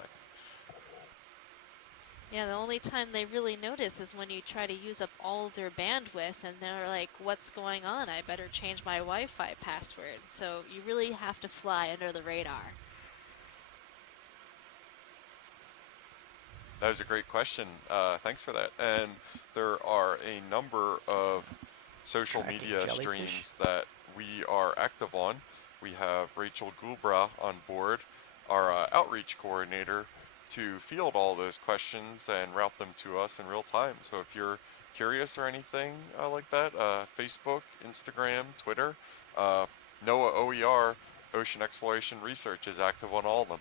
Yeah, the only time they really notice is when you try to use up all of their bandwidth and they're like, what's going on? I better change my Wi-Fi password. So you really have to fly under the radar. That was a great question. Thanks for that. And there are a number of social media streams that we are active on. We have Rachel Gulbra on board, our outreach coordinator, to field all those questions and route them to us in real time. So if you're curious or anything like that, Facebook, Instagram, Twitter, NOAA OER, Ocean Exploration Research, is active on all of them.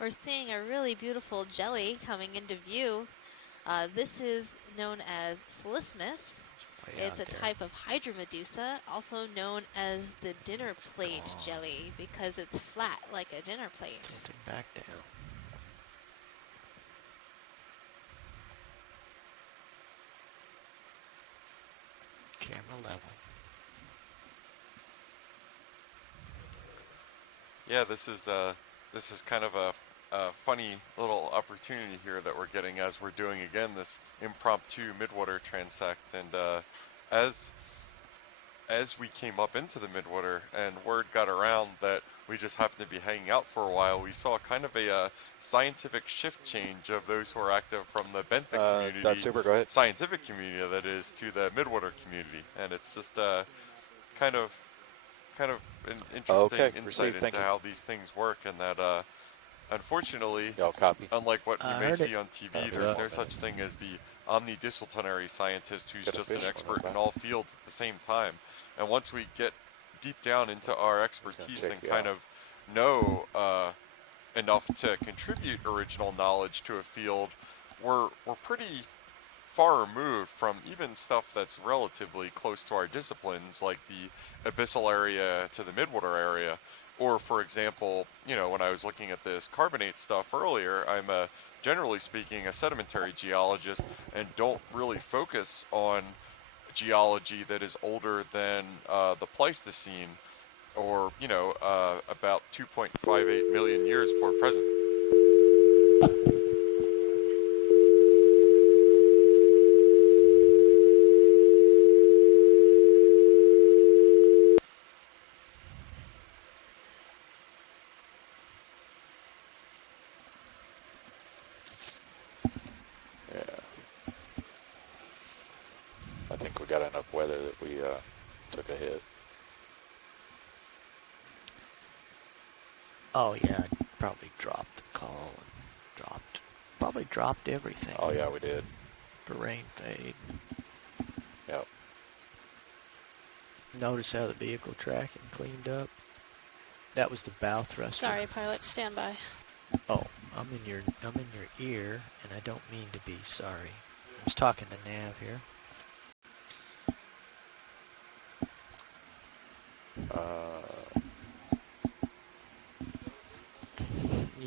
We're seeing a really beautiful jelly coming into view. This is known as Silismus. It's a type of hydromedusa, also known as the dinner plate jelly, because it's flat like a dinner plate. Tilting back down. Camera level. Yeah, this is kind of a funny little opportunity here that we're getting as we're doing again this impromptu midwater transect, and as we came up into the midwater and word got around that we just happened to be hanging out for a while, we saw kind of a scientific shift change of those who are active from the benthic community, That's super, go ahead. scientific community that is, to the midwater community, and it's just kind of an interesting insight into how these things work, and that unfortunately, unlike what you may see on TV, there's no such thing as the omnidisciplinary scientist who's just an expert in all fields at the same time. And once we get deep down into our expertise and kind of know enough to contribute original knowledge to a field, we're pretty far removed from even stuff that's relatively close to our disciplines, like the abyssal area to the midwater area. Or, for example, you know, when I was looking at this carbonate stuff earlier, I'm generally speaking a sedimentary geologist and don't really focus on geology that is older than the Pleistocene, or, you know, about 2.58 million years before present. I think we got enough weather that we took a hit. Oh yeah, probably dropped the call and probably dropped everything. Oh yeah, we did. For rain fade. Yep. Notice how the vehicle tracking cleaned up. That was the bow thruster. Sorry, pilot, stand by. Oh, I'm in your ear, and I don't mean to be sorry. I was talking to Nav here. You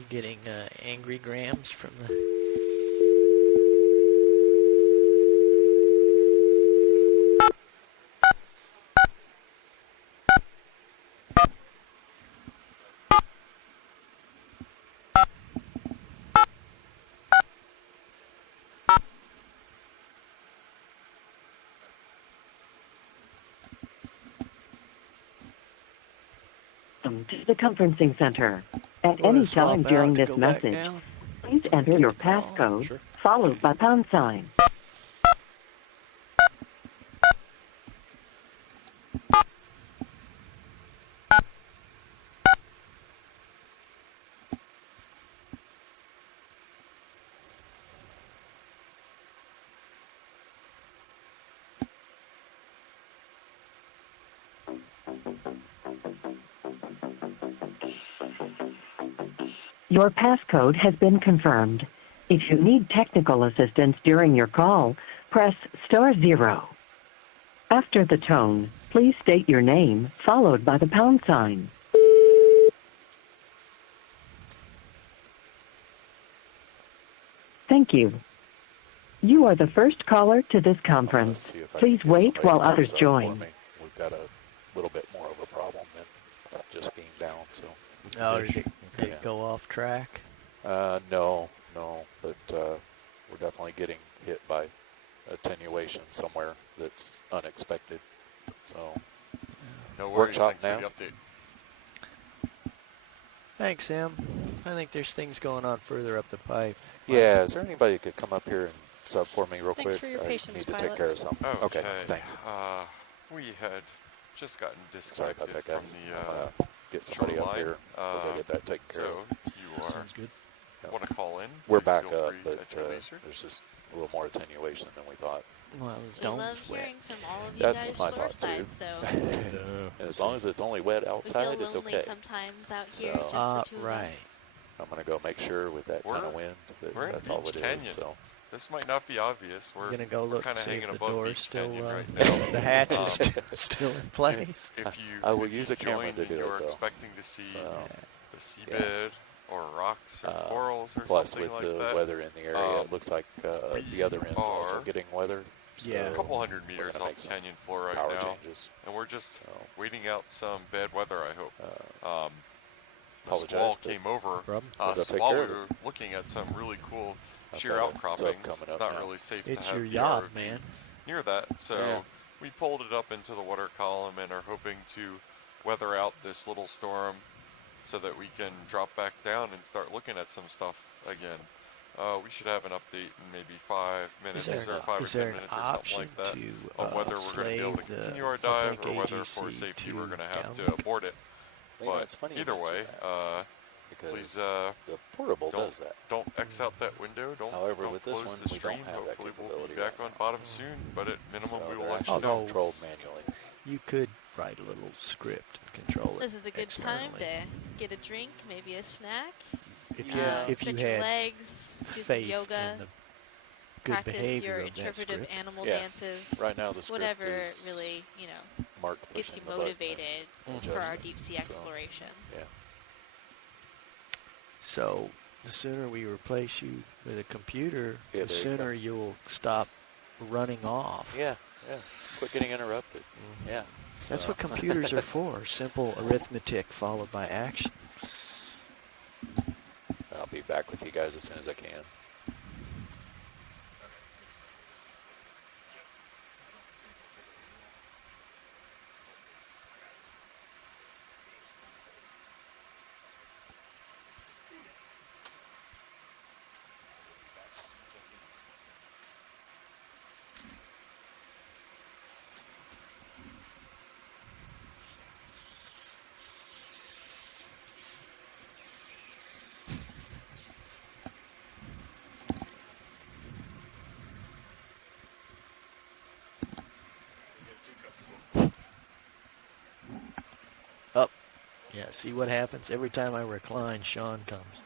getting angry grams from the... Welcome to the conferencing center. At Wanna any swap time out during to this go back message, now? please enter your passcode Sure. followed by pound sign. Your passcode has been confirmed. If you need technical assistance during your call, press *0. After the tone, please state your name followed by the pound sign. Thank you. You are the first caller to this conference. See if I can Please get wait somebody while to come others sub join. for me. We've got a little bit more of a problem than just being down. So. Oh, did it go off track? No, but we're definitely getting hit by attenuation somewhere that's unexpected. So, No worries. workshop Thanks now. for the update. Thanks, Sam. I think there's things going on further up the pipe. Yeah, is there anybody that could come up here and sub for me real Thanks quick? for your I patience, need to take care of something. Okay, thanks. We had just gotten Sorry disconnected about that, guys. from I'm the gonna get somebody up line. here. We're gonna get that taken care So of. if you Sounds good. want to call in, We're please back feel up, free but at your leisure. there's just a little more attenuation than we thought. Well, We love hearing from all of you That's guys my shore thought too. side, so And as long as it's only wet we feel outside, it's lonely okay. sometimes out here, So, just the two right. of us. I'm gonna go make sure with that kind of wind that We're in that's all Beach it Canyon. is. So This might not be obvious. We're gonna go look kind of see hanging if the above door's Beach still Canyon right the now. hatch is still in place. If you I will if use you a camera joined to do and it, you're though. expecting to see So, the seabed or rocks or corals or plus something with like the that. weather in the area, it looks like the other end's also are getting weather. So a couple hundred we're meters gonna off make the some canyon floor right power now, changes. and we're just waiting out some bad weather. I hope. The Apologize, squall but came over. We'll go take While care we of it. were looking at some really cool I've sheer got a sub outcroppings, coming it's up not now. really safe It's to have your the yacht, RV man. near that. So Yeah. we pulled it up into the water column and are hoping to weather out this little storm so that we can drop back down and start looking at some stuff again. We should have an update in maybe 5 minutes or 5 or 10 minutes or something like that on whether we're going to be able to continue our dive or whether for safety we're going to have to abort it. Yeah, But it's funny you either mention way, that, because please the portable don't, does that. Don't X out that window. However, don't with this close one, the we stream. don't have that Hopefully we'll capability be back right on bottom soon, but at minimum So we will they're let you actually know. controlled manually. You could write a little script and control it. This is a good time externally. to get a drink, maybe a snack. If you Stretch had your legs, do some faith yoga, in the good practice behavior your of that interpretive script. animal Yeah. dances. Right now the script whatever is really, Mark gets pushing you the button motivated and for our adjusting. deep sea So, explorations. Yeah. So the sooner we replace you with a computer, Yeah, the there you sooner you'll stop running off. Yeah. Quit getting interrupted. Yeah. That's So- what computers are for. Simple arithmetic followed by action. I'll be back with you guys as soon as I can. Up. Yeah, see what happens? Every time I recline, Sean comes.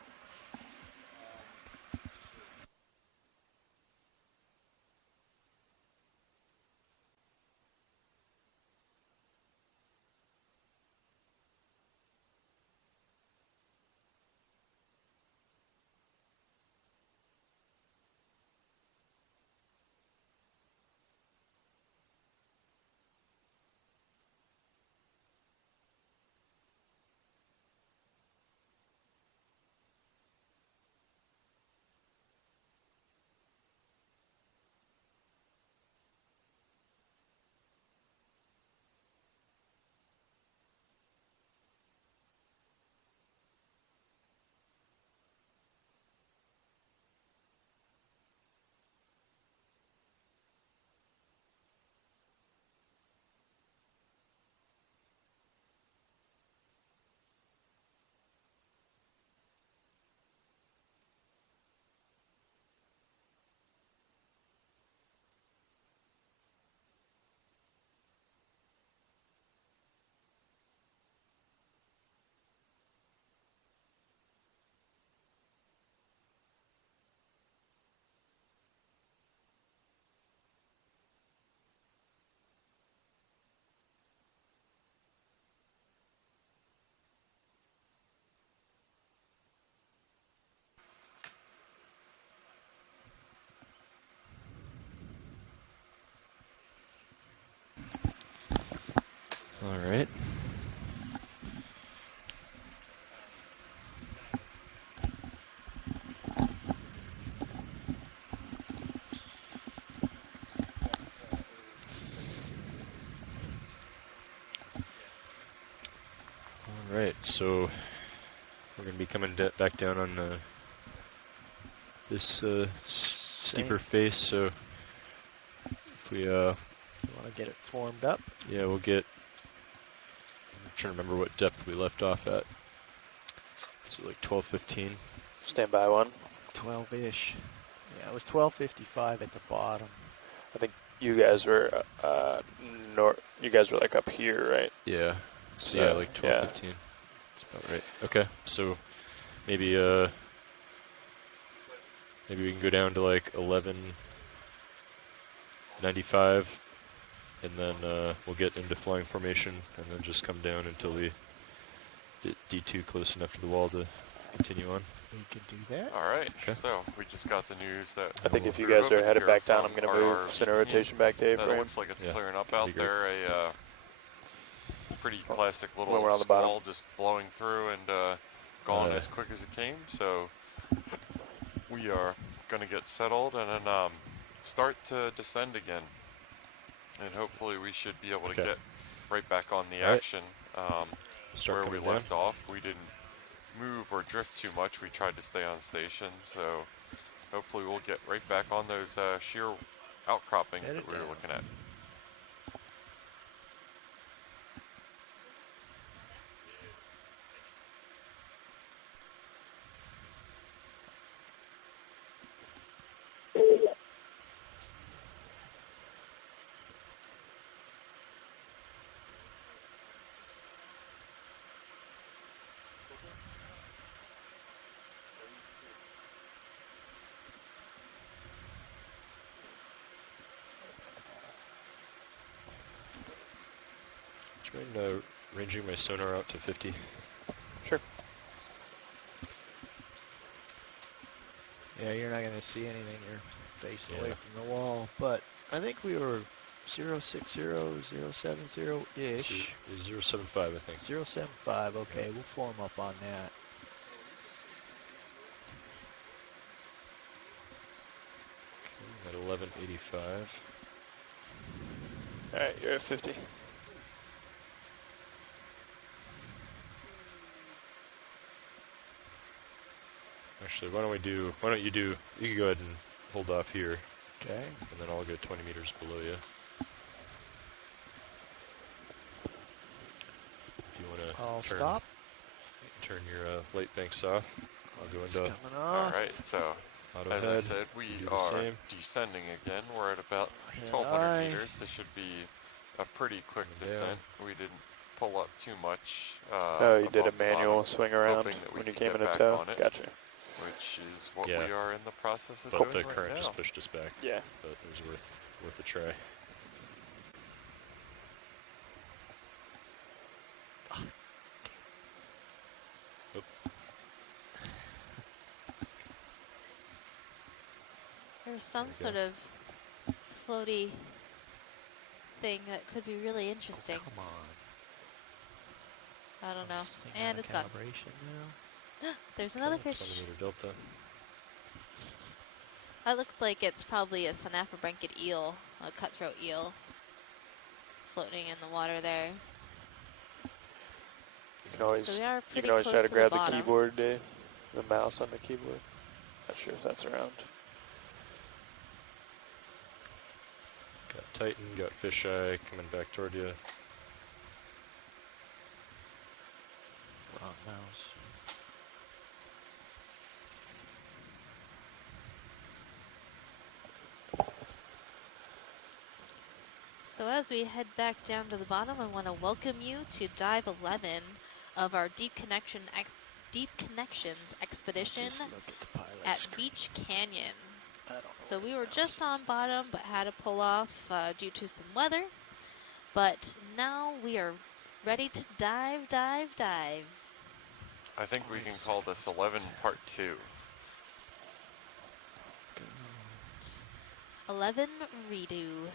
Alright, so we're going to be coming back down on this steeper face, so if we... You want to get it formed up? Yeah, we'll get... I'm trying to remember what depth we left off at. So like 12:15. Stand by one. 12-ish. Yeah, it was 12:55 at the bottom. I think you guys were You guys were like up here, right? Yeah. So yeah, like 12:15. That's about right. Okay, so maybe maybe we can go down to like 11:95, and then we'll get into flying formation, and then just come down until we get D2 close enough to the wall to continue on. We could do that. All right. Okay. So we just got the news that. I think if you guys are headed back down, I'm going to move center rotation back to It A-frame. looks like it's clearing up out there. A pretty classic little When we're on the bottom. squall just blowing through and gone as quick as it came. So we are going to get settled and then start to descend again. And hopefully we should be able to get right back on the action where we left off. We didn't move or drift too much. We tried to stay on station, so hopefully we'll get right back on those sheer outcroppings that we were looking at. Do you mind ranging my sonar out to 50? Sure. Yeah, you're not going to see anything. You're facing away from the wall. But I think we were 060, 070-ish. 075, I think. 075, okay. We'll form up on that. At 11:85. All right, you're at 50. Actually, why don't you can go ahead and hold off here. Okay. And then I'll go 20 meters below you. If you want to turn your light banks off, I'll go into All right, so auto as head. I said, we Do the are same. descending again. We're at about Head 1,200 eye. meters. This should be a pretty quick descent. We didn't pull up too much. Oh, you did a above the manual bottom, swing around hoping that we when you could came get in a back tow? on it, Gotcha. which is what Yeah. we are in the process of But doing the right current now. just pushed us back. Yeah. But it was worth a try. There's some There we sort of floaty thing that could be really interesting. Come on. I don't know. This thing out And of it's gone. calibration now. There's another fish. 20 meter delta. That looks like it's probably a Synaphobranchid eel, a cutthroat eel, floating in the water there. You can always, So we are you pretty can always close try to to grab the the bottom. keyboard, Dave. The mouse on the keyboard. Not sure if that's around. Got Titan, got fisheye coming back toward you. Wrong mouse. So as we head back down to the bottom, I want to welcome you to dive 11 of our Deep Connections expedition Just look at the pilot at screen. Veatch Canyon. I don't know So where we the were mouse just is. on bottom, but had to pull off due to some weather. But now we are ready to dive. I think we can call this 11 Part 2. 11 redo.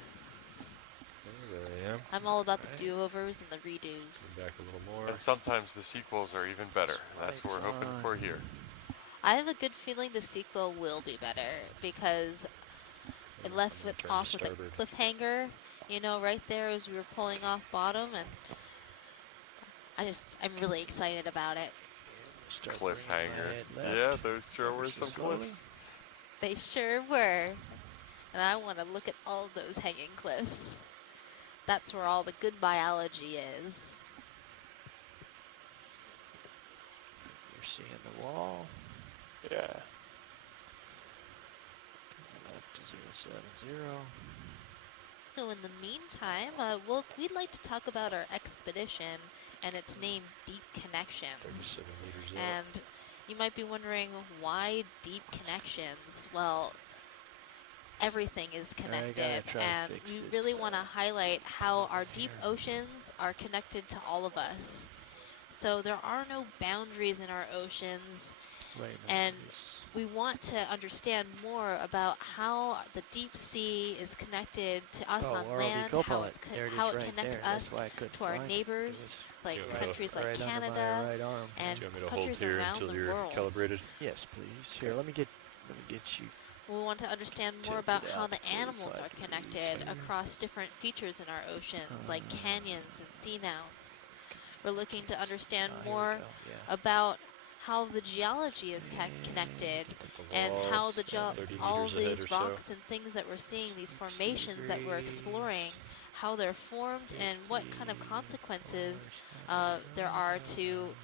There I am. I'm all about the do-overs and the redos. Back a little more. And sometimes the sequels are even better. That's what we're hoping for here. I have a good feeling the sequel will be better because it left turn to off with a starboard. cliffhanger, you know, right there as we were pulling off bottom, and I'm really excited about it. Cliffhanger. Yeah, those sure were some cliffs. They sure were. And I want to look at all of those hanging cliffs. That's where all the good biology is. You're seeing the wall. Yeah. Left to 070. So in the meantime, we'd like to talk about our expedition, and it's named Deep Connections. 37 meters out. And you might be wondering, why Deep Connections? Well, everything is connected, and we really want to highlight how our deep oceans are connected to all of us. So there are no boundaries in our oceans, and we want to understand more about how the deep sea is connected to us on land, how it connects us to our neighbors, like countries like Canada and countries around the world. Calibrated? Yes, please. Here, let me get you. We want to understand more about how the animals are connected across different features in our oceans, like canyons and seamounts. We're looking to understand more about how the geology is connected, and how all these rocks and things that we're seeing, these formations that we're exploring, how they're formed and what kind of consequences there are to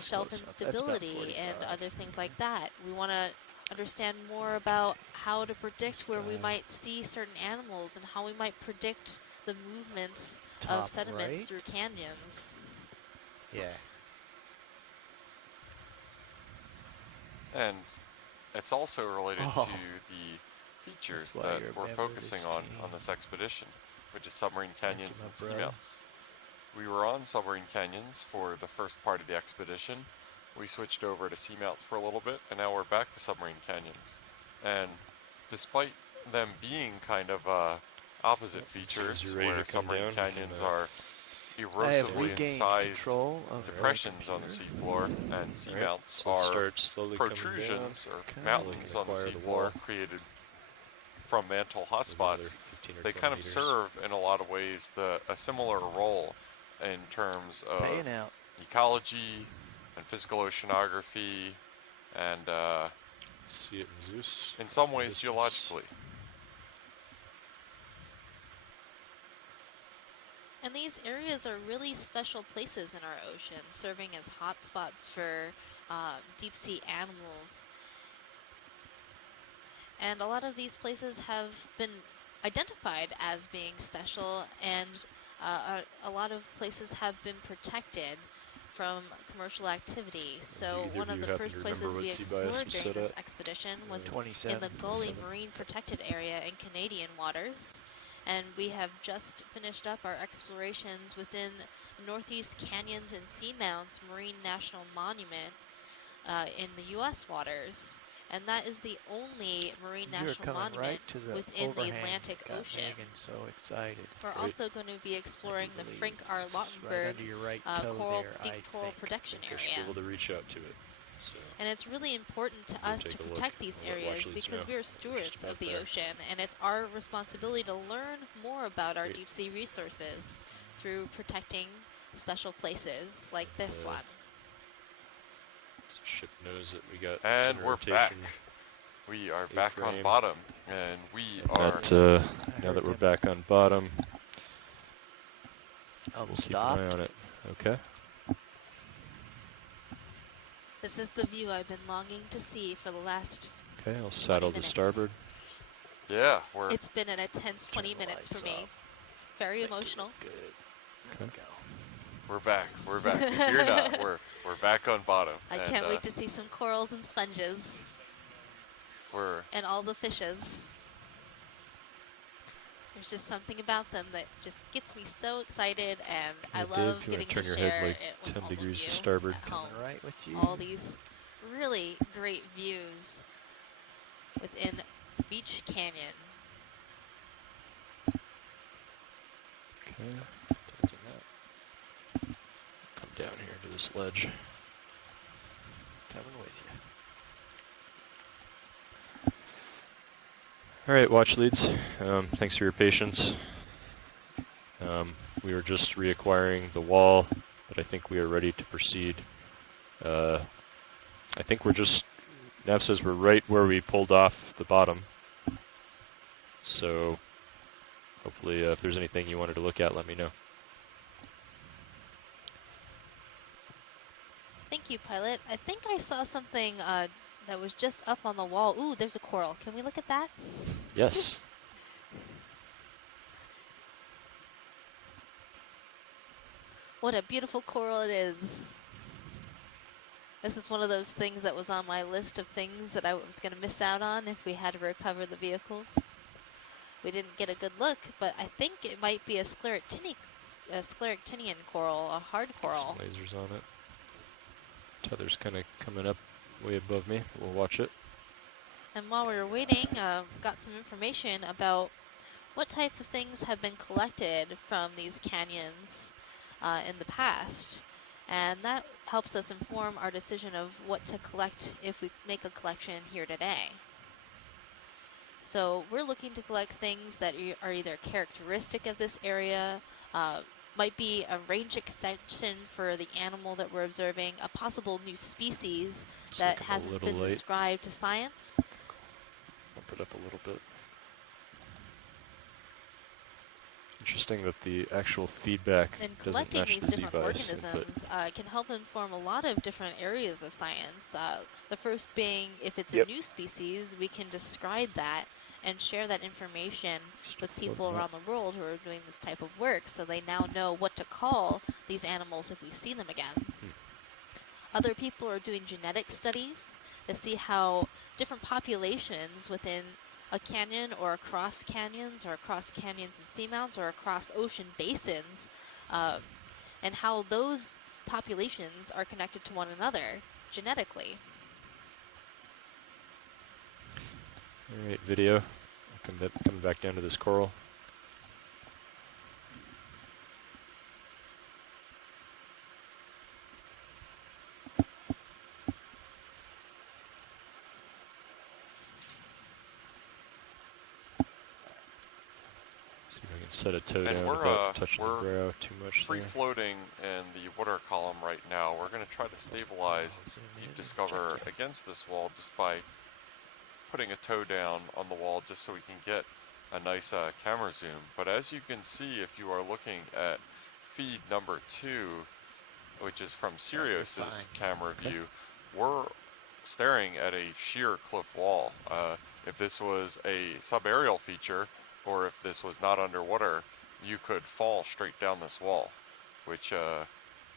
shelf instability and other things like that. We want to understand more about how to predict where we might see certain animals and how we might predict the movements of sediments through canyons. Yeah. And it's also related to the features that we're focusing on this expedition, which is submarine canyons and seamounts. We were on submarine canyons for the first part of the expedition. We switched over to seamounts for a little bit, and now we're back to submarine canyons. And despite them being kind of opposite features, where submarine canyons are erosively incised depressions on the seafloor, and seamounts are protrusions or mountains on the seafloor created from mantle hotspots. They kind of serve, in a lot of ways, a similar role in terms of ecology and physical oceanography and see it in Zeus. In some ways, geologically. And these areas are really special places in our ocean, serving as hotspots for deep sea animals. And a lot of these places have been identified as being special, and a lot of places have been protected from commercial activity. So one of the first places we explored during this expedition was in the Gully Marine Protected Area in Canadian waters. And we have just finished up our explorations within Northeast Canyons and Seamounts Marine National Monument in the U.S. waters. And that is the only marine national monument within the Atlantic Ocean. So excited. We're also going to be exploring the Frank R. Lautenberg deep coral protection area. Should be able to reach out to it. So and it's really important to us to protect these areas because we are stewards of the ocean, and it's our responsibility to learn more about our deep sea resources through protecting special places like this one. Ship knows that we got and some we're rotation. Back. We are back on bottom, and we are. Now that we're back on bottom, we'll keep an eye on it. Okay. This is the view I've been longing to see for the last. Okay, I'll saddle the starboard. Yeah, it's been an intense 20 minutes for me. Very emotional. Good. Okay. We're back. We're back. If you're not, we're back on bottom. I can't wait to see some corals and sponges. And all the fishes. There's just something about them that just gets me so excited, and I love getting to share it with all of you to starboard. at home. Right with you. All these really great views within Beach Canyon. Okay. Come down here to this ledge. Coming with you. All right, watch leads. Thanks for your patience. We were just reacquiring the wall, but I think we are ready to proceed. I think we're just, Nav says we're right where we pulled off the bottom. So hopefully if there's anything you wanted to look at, let me know. Thank you, pilot. I think I saw something that was just up on the wall. Ooh, there's a coral. Can we look at that? Yes. What a beautiful coral it is. This is one of those things that was on my list of things that I was going to miss out on if we had to recover the vehicles. We didn't get a good look, but I think it might be a scleractinian coral, a hard coral. Some lasers on it. Tether's kind of coming up way above me. We'll watch it. And while we were waiting, got some information about what type of things have been collected from these canyons in the past. And that helps us inform our decision of what to collect if we make a collection here today. So we're looking to collect things that are either characteristic of this area, might be a range extension for the animal that we're observing, a possible new species that hasn't been described to science. Bump it up a little bit. Interesting that the actual feedback And doesn't collecting match these the different Z-bias organisms can help inform a lot of different areas of science. The first being, if it's Yep. a new species, we can describe that and share that information with people around the world who are doing this type of work, so they now know what to call these animals if we see them again. Other people are doing genetic studies to see how different populations within a canyon or across canyons and seamounts or across ocean basins, and how those populations are connected to one another genetically. All right, video. Coming back down to this coral. See if I can set a toe down without touching the brow too much. Free floating in the water column right now. We're going to try to stabilize Deep Discover against this wall just by putting a toe down on the wall just so we can get a nice camera zoom. But as you can see, if you are looking at feed number 2, which is from Sirius's camera view, we're staring at a sheer cliff wall. If this was a subaerial feature, or if this was not underwater, you could fall straight down this wall, which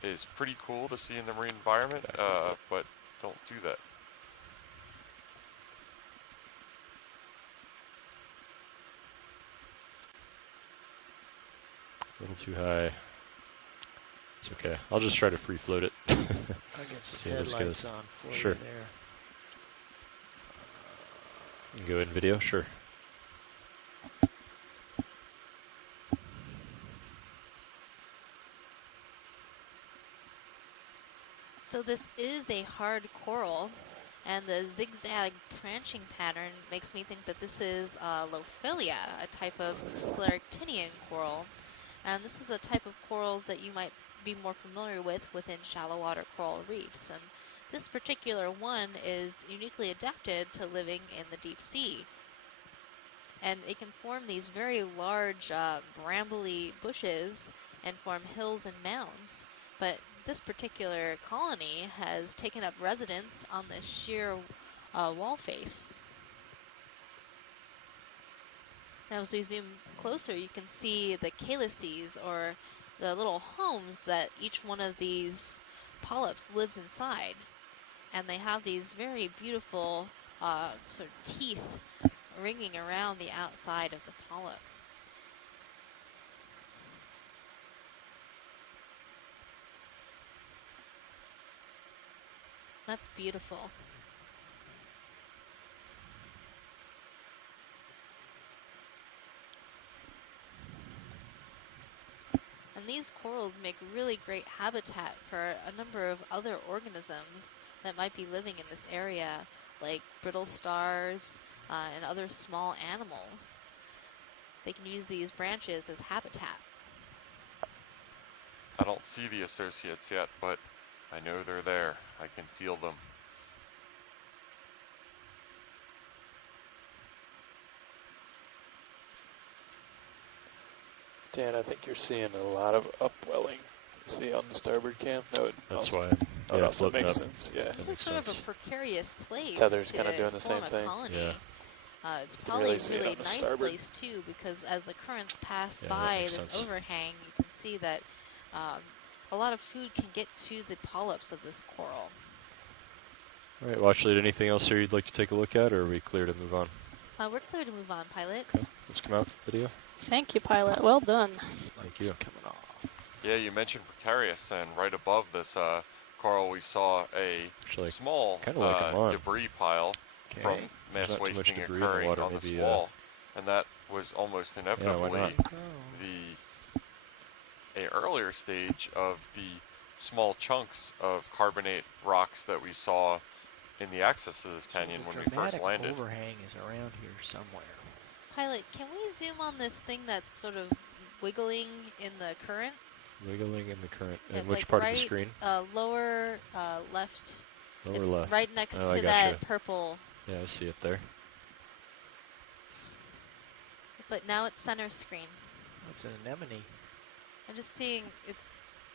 is pretty cool to see in the marine environment, but don't do that. A little too high. It's okay. I'll just try to free float it. I'll get some headlights on for sure. you there. You can go in video, sure. So this is a hard coral, and the zigzag branching pattern makes me think that this is Lophilia, a type of scleractinian coral. And this is a type of corals that you might be more familiar with within shallow water coral reefs. And this particular one is uniquely adapted to living in the deep sea. And it can form these very large brambly bushes and form hills and mounds. But this particular colony has taken up residence on this sheer wall face. Now as we zoom closer, you can see the calyces, or the little homes that each one of these polyps lives inside. And they have these very beautiful sort of teeth ringing around the outside of the polyp. That's beautiful. And these corals make really great habitat for a number of other organisms that might be living in this area, like brittle stars and other small animals. They can use these branches as habitat. I don't see the associates yet, but I know they're there. I can feel them. Dan, I think you're seeing a lot of upwelling. You see on the starboard cam? That's also, why. that Yeah, also floating makes up. sense. Yeah. This is sort of a precarious place. Tether's to kind of doing the form same a thing. colony. Yeah. It's You can probably really a see it really on the nice starboard. place too, because as the currents pass Yeah, that by makes this sense. overhang, you can see that a lot of food can get to the polyps of this coral. All right, well, actually, anything else here you'd like to take a look at, or are we clear to move on? We're clear to move on, pilot. Okay, let's come out, video. Thank you, pilot. Well done. Thank you. Coming off. Yeah, you mentioned precarious, and right above this coral, we saw a small kinda like a lawn. debris pile from There's mass not too much wasting debris in the occurring water, on this maybe, wall, and that was almost inevitably not? a earlier stage of the small chunks of carbonate rocks that we saw in the access to this canyon when we first landed. Overhang is around here somewhere. Pilot, can we zoom on this thing that's sort of wiggling in the current? Wiggling in the current. Yeah, And it's which like part right, of the screen? Lower left. Lower it's left. right next Oh, I to gotcha. that purple. Yeah, I see it there. It's like now it's center screen. It's an anemone. I'm just seeing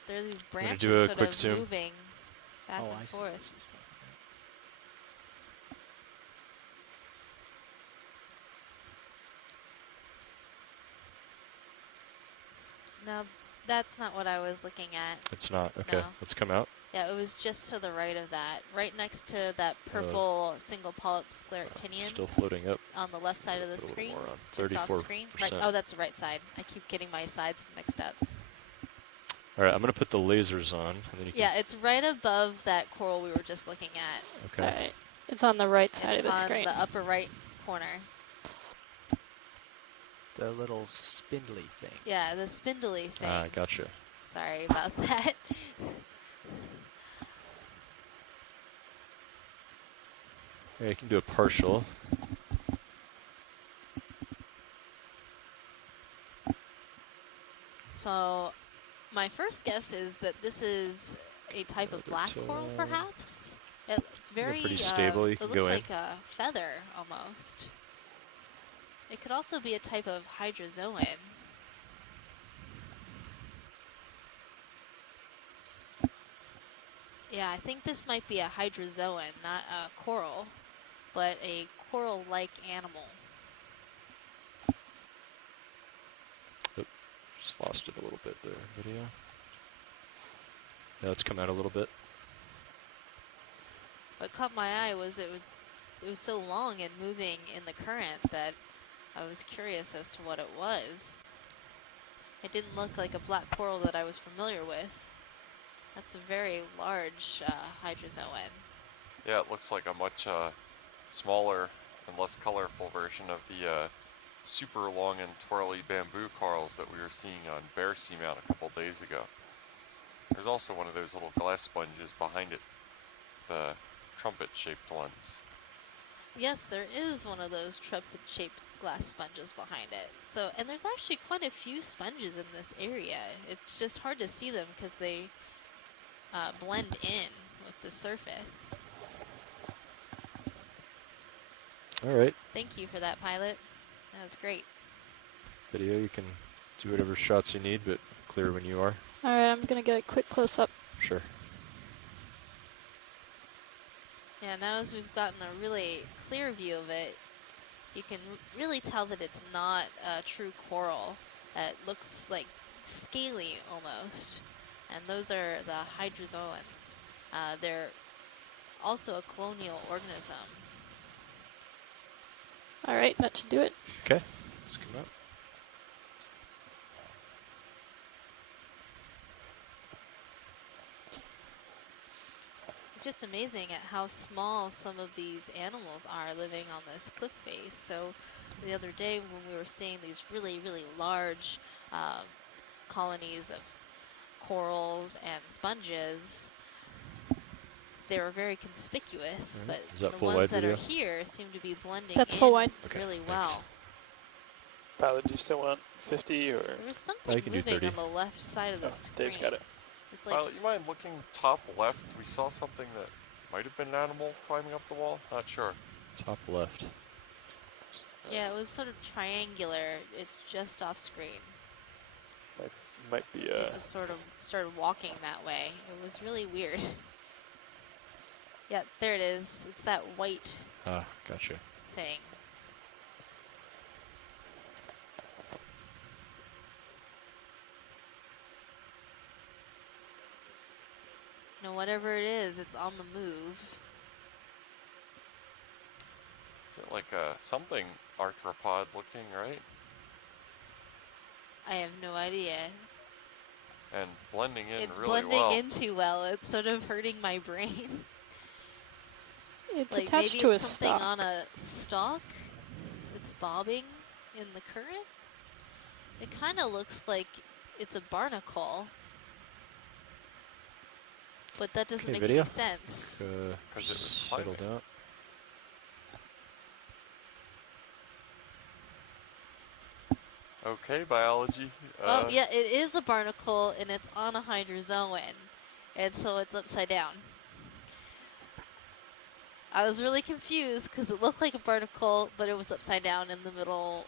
there are these gonna branches do a sort quick of zoom. moving back Oh, and I see. forth. No, that's not what I was looking at. It's not. Okay, No. let's come out. Yeah, it was just to the right of that, right next to that purple single polyp scleractinian. Still floating up. On the left side of the Put a little screen, more on. just off screen. Right. 34%. Oh, that's the right side. I keep getting my sides mixed up. All right, I'm going to put the lasers on. And then you can Yeah, it's right above that coral we were just looking at. Okay. All right. It's on the right side It's of the on screen. the upper right corner. The little spindly thing. Yeah, the spindly thing. Ah, gotcha. Sorry about that. Yeah, you can do a partial. So, my first guess is that this is a type of black coral, perhaps. It's very pretty stable. You it can looks go in. like a feather almost. It could also be a type of hydrozoan. Yeah, I think this might be a hydrozoan, not a coral, but a coral-like animal. Just lost it a little bit there, video. Yeah, let's come out a little bit. What caught my eye was it was so long and moving in the current that I was curious as to what it was. It didn't look like a black coral that I was familiar with. That's a very large hydrozoan. Yeah, it looks like a much smaller and less colorful version of the super long and twirly bamboo corals that we were seeing on Bear Seamount a couple days ago. There's also one of those little glass sponges behind it, the trumpet-shaped ones. Yes, there is one of those trumpet-shaped glass sponges behind it. So, and there's actually quite a few sponges in this area. It's just hard to see them because they blend in with the surface. All right. Thank you for that, pilot. That was great. Video, you can do whatever shots you need, but clear when you are. All right, I'm going to get a quick close-up. Sure. Yeah, now as we've gotten a really clear view of it, you can really tell that it's not a true coral. It looks like scaly almost. And those are the hydrozoans. They're also a colonial organism. All right, that should do it. Okay, let's come out. It's just amazing at how small some of these animals are living on this cliff face. So the other day when we were seeing these really, really large colonies of corals and sponges, they were very conspicuous, but Is that the full ones wide that video? are here seem to be blending That's in full wide. Okay, really thanks. well. Pilot, do you still want 50 or? There was something can do moving 30. on the left side of the screen. Dave's got it. like Pilot, you mind looking top left? We saw something that might have been an animal climbing up the wall. Not sure. Top left. yeah, it was sort of triangular. It's just off screen. Might be It just sort of started walking that way. It was really weird. Yeah, there it is. It's that white Ah, gotcha. thing. No, whatever it is, it's on the move. Is it like something arthropod looking, right? I have no idea. And blending in It's really blending well. in too well. It's sort of hurting my brain. It's like attached maybe to it's a something stalk. on a stalk. It's bobbing in the current. It kind of looks like it's a barnacle. But that doesn't make video. any sense. Because it was Settle climbing. down. Okay, biology. Oh, yeah, it is a barnacle, and it's on a hydrozoan. And so it's upside down. I was really confused because it looked like a barnacle, but it was upside down in the middle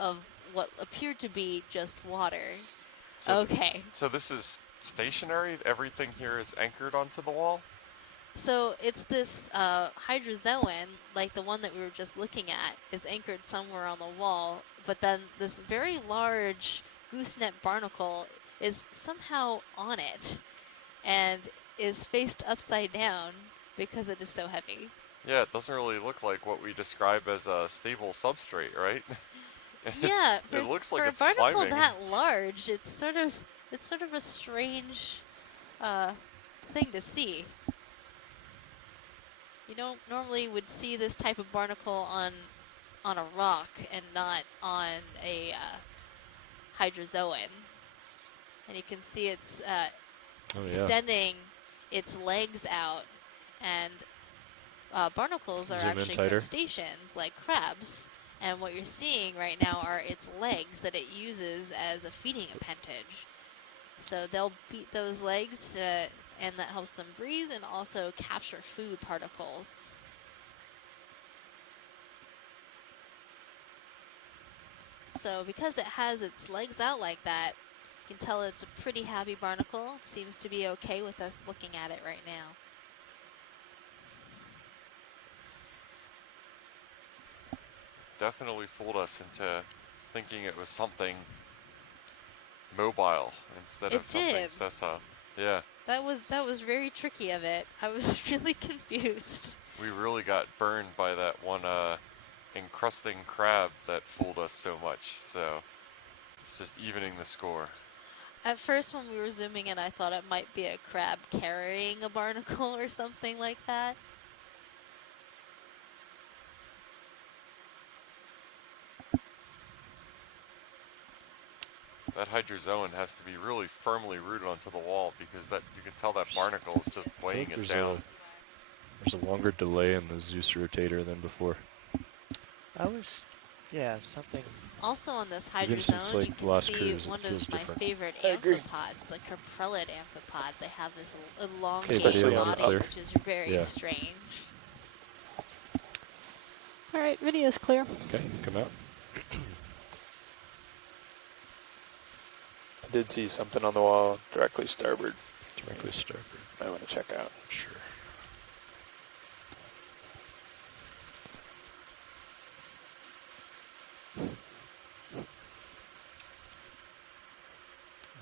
of what appeared to be just water. So okay. So this is stationary? Everything here is anchored onto the wall? So it's this hydrozoan, like the one that we were just looking at, is anchored somewhere on the wall, but then this very large gooseneck barnacle is somehow on it and is faced upside down because it is so heavy. Yeah, it doesn't really look like what we describe as a stable substrate, right? Yeah, it looks like for it's a barnacle climbing. that large, it's sort of a strange thing to see. You don't normally would see this type of barnacle on a rock and not on a hydrozoan. And you can see it's extending its legs out, and barnacles are Zoom in actually tighter. crustaceans like crabs. And what you're seeing right now are its legs that it uses as a feeding appendage. So they'll beat those legs, and that helps them breathe and also capture food particles. So because it has its legs out like that, you can tell it's a pretty happy barnacle. It seems to be okay with us looking at it right now. Definitely fooled us into thinking it was something mobile instead of something sessile. Yeah. That was very tricky of it. I was really confused. We really got burned by that one encrusting crab that fooled us so much. So it's just evening the score. At first, when we were zooming in, I thought it might be a crab carrying a barnacle or something like that. That hydrozoan has to be really firmly rooted onto the wall because that you can tell that barnacle is just weighing it down. There's a longer delay in the Zeus rotator than before. Something. Also on this Even since, hydrozoan, like, you the can last see cruise, it one feels of my different. favorite I agree. amphipods, the coprellid amphipod. They have this Especially elongated on the body, other. which is very Yeah. strange. All right, video's clear. Okay, come out. I did see something on the wall directly starboard. Directly starboard. I want to check out. Sure.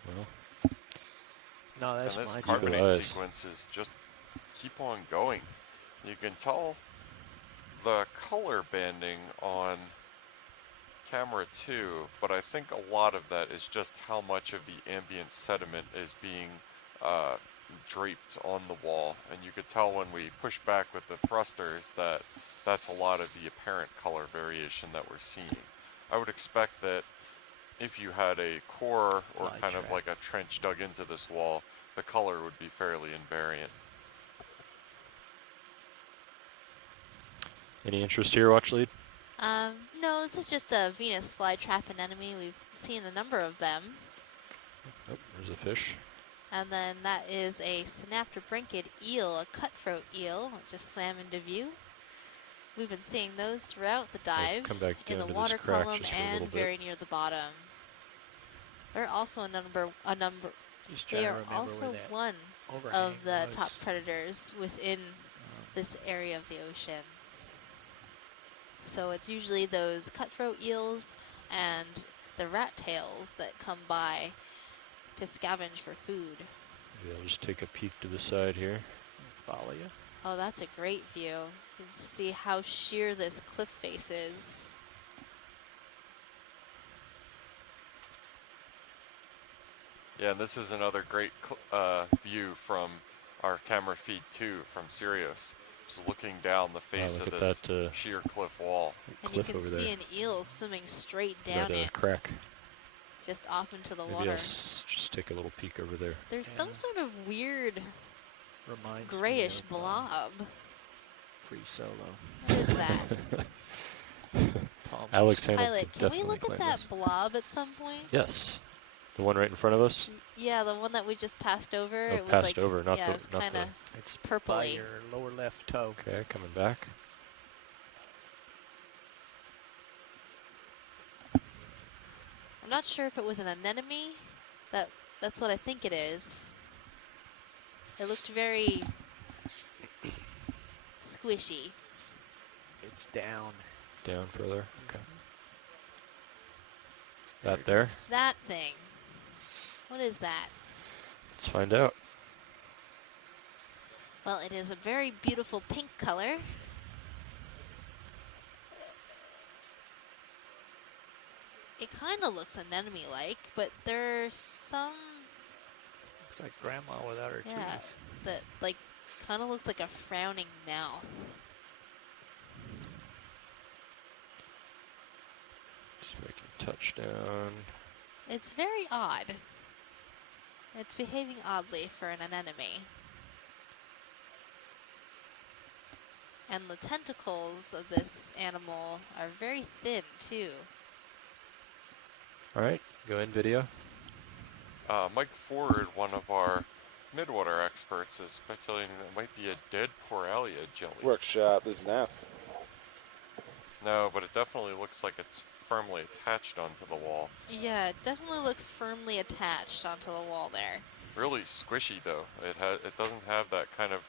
Well, No, that's and this my carbonate eyes. sequence is just keep on going. You can tell the color banding on camera 2, but I think a lot of that is just how much of the ambient sediment is being draped on the wall. And you could tell when we push back with the thrusters that that's a lot of the apparent color variation that we're seeing. I would expect that if you had a core or Fly kind of track. like a trench dug into this wall, the color would be fairly invariant. any interest here, watch lead? No, this is just a Venus flytrap anemone. We've seen a number of them. Oh, there's a fish. And then that is a synaptobrinchid eel, a cutthroat eel, it just swam into view. We've been seeing those throughout the dive, come back in the down to this water crack column just for a and little bit. very near the bottom. There are also a number. Just trying They to are remember also where that one overhang of the was. top predators within this area of the ocean. So it's usually those cutthroat eels and the rat tails that come by to scavenge for food. Maybe I'll just take a peek to the side here. Follow you. Oh, that's a great view. You can see how sheer this cliff face is. Yeah, and this is another great view from our camera feed too, from Sirius. Just looking down the face look of at this that, sheer cliff wall. And you Cliff can over see there. an eel swimming straight down That it, crack. just off into the Maybe water. I'll just take a little peek over there. There's some sort of weird Reminds grayish me of, blob. Free Solo. What is that? Alex Hamilton Pilot, can we definitely look at claimed that this. blob at some point? Yes. The one right in front of us? Yeah, the one that we just passed over. Oh, It was passed like, over, not yeah, the- it was not kind of It's by purpley. your lower left toe. Okay, coming back. I'm not sure if it was an anemone. That's what I think it is. It looked very squishy. It's down. Down further. Okay. That there? That thing. What is that? Let's find out. Well, it is a very beautiful pink color. It kind of looks anemone-like, but there's some, Looks like grandma without her yeah, teeth. that like kind of looks like a frowning mouth. See if I can touch down. It's very odd. It's behaving oddly for an anemone. And the tentacles of this animal are very thin, too. All right, go in video. Mike Ford, one of our midwater experts, is speculating that it might be a dead Poralia jelly. Workshop, this is Nath. No, but it definitely looks like it's firmly attached onto the wall. Yeah, it definitely looks firmly attached onto the wall there. Really squishy though. It doesn't have that kind of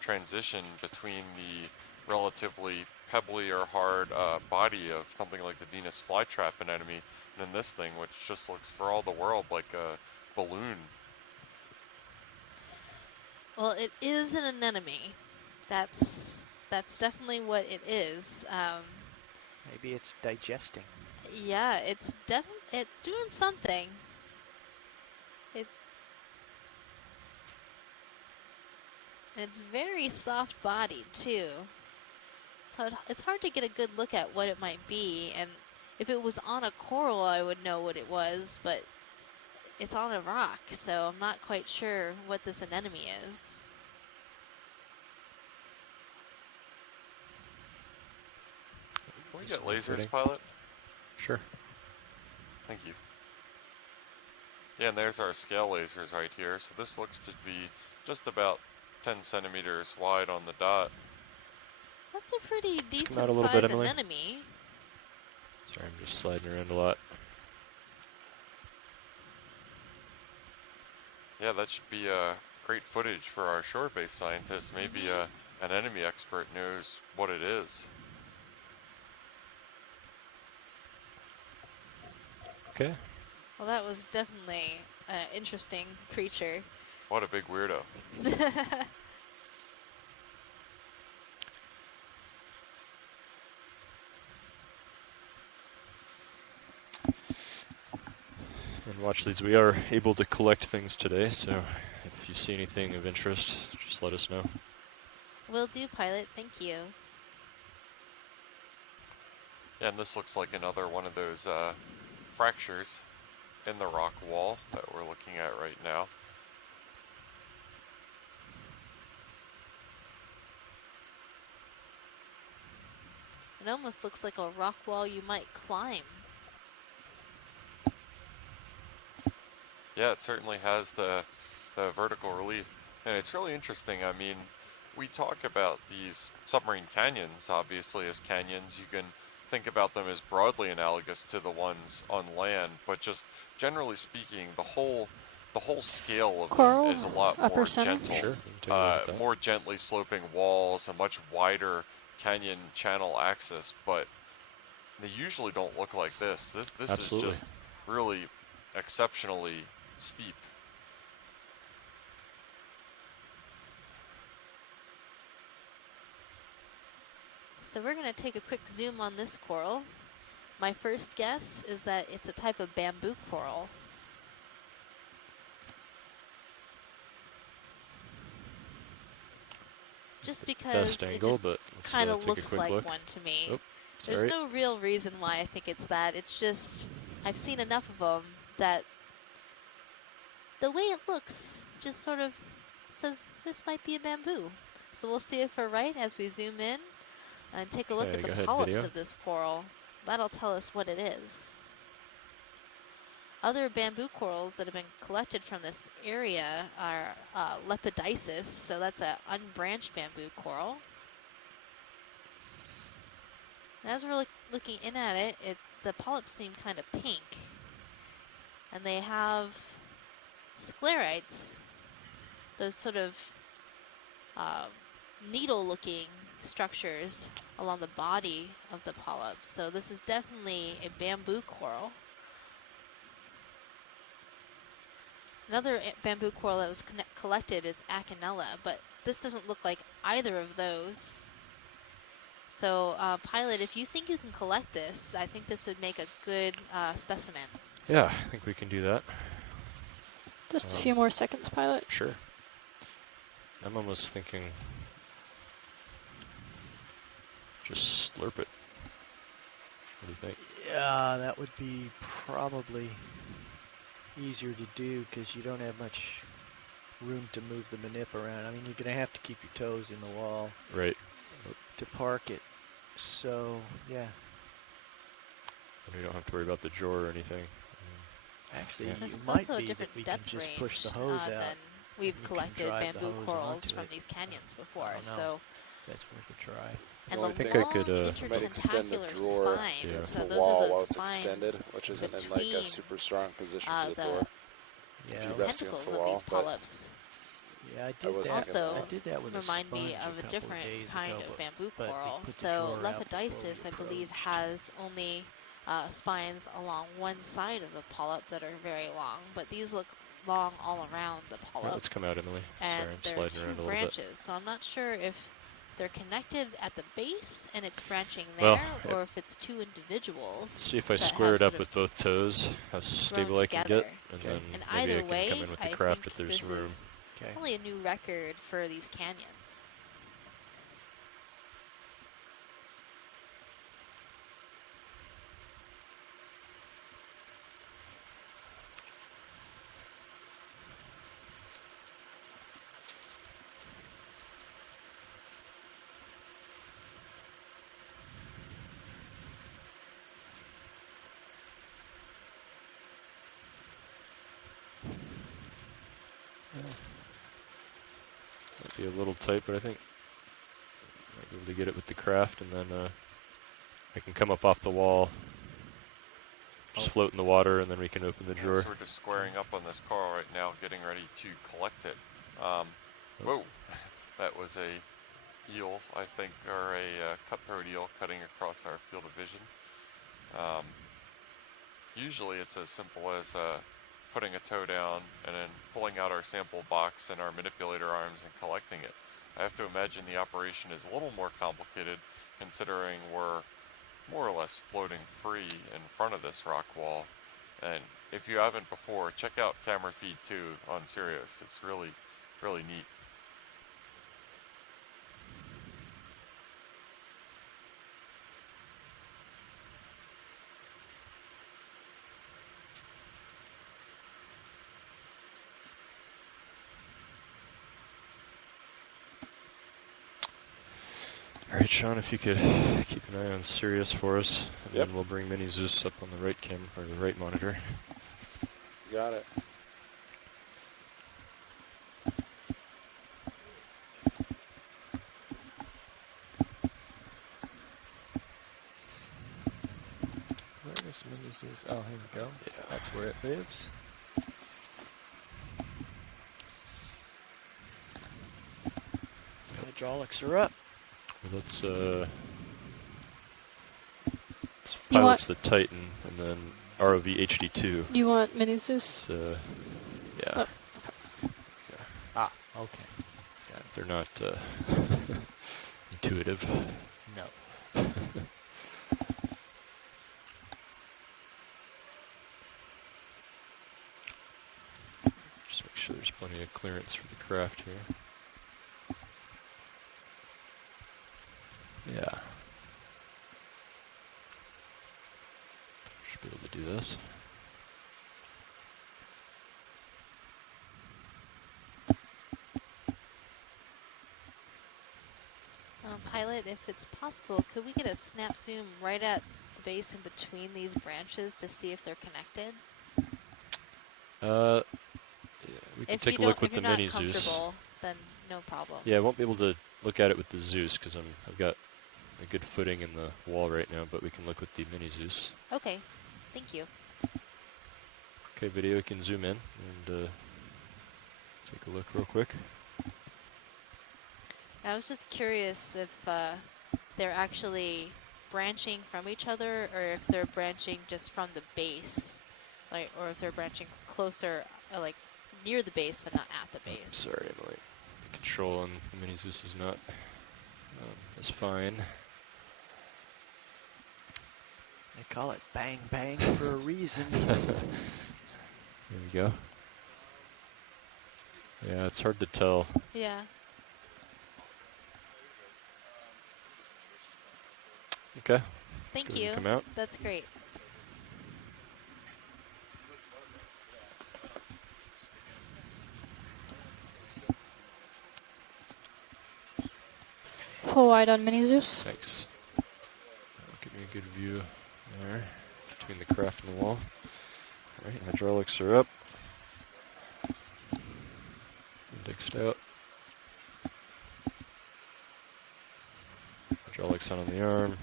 transition between the relatively pebbly or hard body of something like the Venus flytrap anemone and then this thing, which just looks for all the world like a balloon. Well, it is an anemone. That's definitely what it is. Maybe it's digesting. Yeah, it's doing something. It's very soft bodied too. So it's hard to get a good look at what it might be, and if it was on a coral I would know what it was, but it's on a rock, so I'm not quite sure what this anemone is. Can we get lasers, pilot? Sure. Thank you. Yeah, and there's our scale lasers right here. So this looks to be just about 10 centimeters wide on the dot. That's a pretty decent out a little size bit, Emily. anemone. Sorry, I'm just sliding around a lot. Yeah, that should be great footage for our shore-based scientists. Maybe an enemy expert knows what it is. Okay. Well, that was definitely an interesting creature. What a big weirdo. And watch these. We are able to collect things today, so if you see anything of interest, just let us know. Will do, pilot. Thank you. Yeah, and this looks like another one of those fractures in the rock wall that we're looking at right now. It almost looks like a rock wall you might climb. Yeah, it certainly has the the vertical relief. And it's really interesting. I mean, we talk about these submarine canyons, obviously, as canyons. You can think about them as broadly analogous to the ones on land, but just generally speaking, the whole scale of Coral, them is a lot upper more center. gentle. Sure, we can take a look at that. More gently sloping walls, a much wider canyon channel axis, but they usually don't look like this. This Absolutely. is just really exceptionally steep. So we're going to take a quick zoom on this coral. My first guess is that it's a type of bamboo coral. Just because Best it angle, just but let's kind of take a looks quick like look. one to me. Oh, There's sorry. no real reason why I think it's that. It's just, I've seen enough of them that the way it looks just sort of says this might be a bamboo. So we'll see if we're right as we zoom in and take a look Okay, at go the ahead, polyps video. of this coral. That'll tell us what it is. Other bamboo corals that have been collected from this area are Lepidopsis, so that's an unbranched bamboo coral. And as we're looking in at it, the polyps seem kind of pink. And they have sclerites, those sort of needle-looking structures along the body of the polyp. So this is definitely a bamboo coral. Another bamboo coral that was collected is Acanella, but this doesn't look like either of those. So, Pilot, if you think you can collect this, I think this would make a good specimen. Yeah, I think we can do that. Just a few more seconds, Pilot. Sure. I'm almost thinking just slurp it. What do you think? Yeah, that would be probably easier to do because you don't have much room to move the manip around. I mean, you're going to have to keep your toes in the wall. Right. To park it. So, yeah. And we don't have to worry about the jaw or anything. Actually, Yeah. it This is might also a be that different we can depth just range push the hose out. than we've You can collected drive the bamboo hose corals onto from it. these canyons I before. don't know. So, That's worth a try. and I the think I long could, might extend the intertentacular drawer spines. Yeah. to So the those wall are the while it's spines extended, which isn't in like a between, super strong position for the the door. Yeah, If you well, rest against tentacles the of wall, these but polyps. Yeah, I I did was that. thinking Also I did that with remind a sponge me of a couple different days kind ago, of bamboo but we coral. put the So drawer out before we Lepidopsis, I believe, approached. has only spines along one side of the polyp that are very long, but these look long all around the Yeah, polyp. let's come out, Emily. And Sorry, I'm there are sliding two around a little branches, so I'm not sure if they're connected at the base and it's branching Well, there, or if it's two individuals. Let's see if I that square have it up sort with of both toes, how stable I can together. get, and Okay. then And maybe either I can way, come in with the I craft think if there's this room. is Okay. probably a new record for these canyons. Might be a little tight, but I think I might be able to get it with the craft, and then I can come up off the wall, just float in the water, and then we can open the drawer. So we're just squaring up on this coral right now, getting ready to collect it. Whoa, that was a eel, I think, or a cutthroat eel cutting across our field of vision. Usually it's as simple as putting a toe down and then pulling out our sample box and our manipulator arms and collecting it. I have to imagine the operation is a little more complicated considering we're more or less floating free in front of this rock wall. And if you haven't before, check out Camera Feed 2 on Sirius. It's really, really neat. All right, Sean, if you could keep an eye on Sirius for us, and then we'll bring Mini Zeus up on the right or the right monitor. got it. Oh, here we go. Yeah. That's where it lives. Hydraulics are up. Well, let's You pilot's want- the Titan, and then ROV HD2. You want mini Zeus? So, yeah. Oh. Ah, okay. Got it. They're not intuitive. No. Just make sure there's plenty of clearance for the craft here. Yeah. Should be able to do this. Pilot, if it's possible, could we get a snap zoom right at the base in between these branches to see if they're connected? Yeah, we can If take you a look don't- with if the you're not mini Zeus. comfortable, then no problem. Yeah, I won't be able to look at it with the Zeus because I've got a good footing in the wall right now, but we can look with the mini Zeus. Okay, thank you. Okay, video, you can zoom in and take a look real quick. I was just curious if they're actually branching from each other, or if they're branching just from the base, like, or if they're branching closer, like near the base, but not at the base. Sorry, Emily. The control on the mini Zeus is not as fine. They call it bang bang for a reason. There we go. Yeah, it's hard to tell. Yeah. Okay. Thank Let's go ahead you. and come out. That's great. Full wide on mini Zeus. Thanks. That'll give me a good view there between the craft and the wall. Alright, hydraulics are up. Indexed out. Hydraulics on the arm.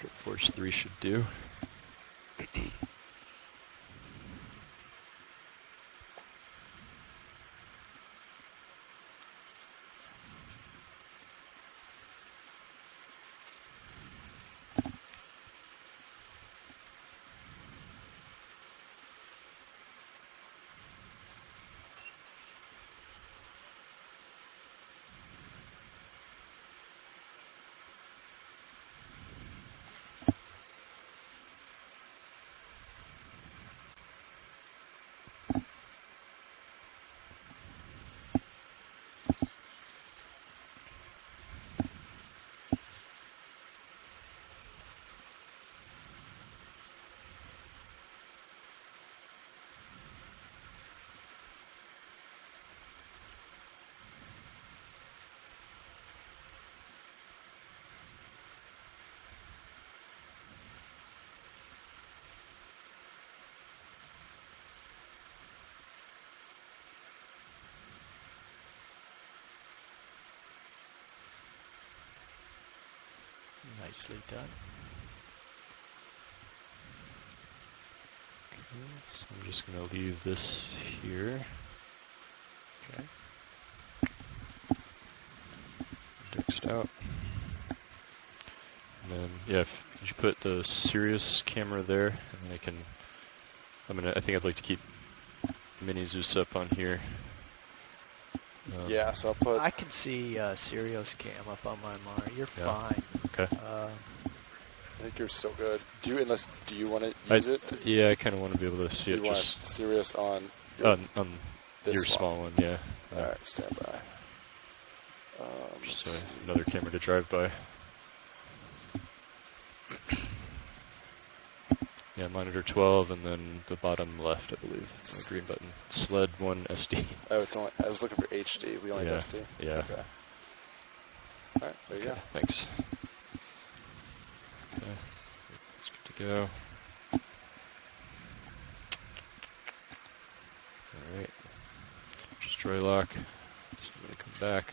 Good force 3 should do. Nicely done. Okay, so I'm just going to leave this here. Okay. Indexed out. And then, yeah, if you put the Sirius camera there, and then I think I'd like to keep mini Zeus up on here. Yeah, so I'll put... I can see Sirius cam up on my monitor. You're Yeah. fine. Okay. I think you're still good. Do you want to use it? Yeah, I kind of want to be able to see So it you want just Sirius on on this your one. small one, yeah. Alright, stand by. Just another camera to drive by. Yeah, monitor 12, and then the bottom left, I believe, the green button. Sled 1 SD. Oh, it's only. I was looking for HD. We only have SD. Yeah. Okay. All right, there you go. Thanks. Okay, that's good to go. All right. Just dry lock. So I'm gonna come back.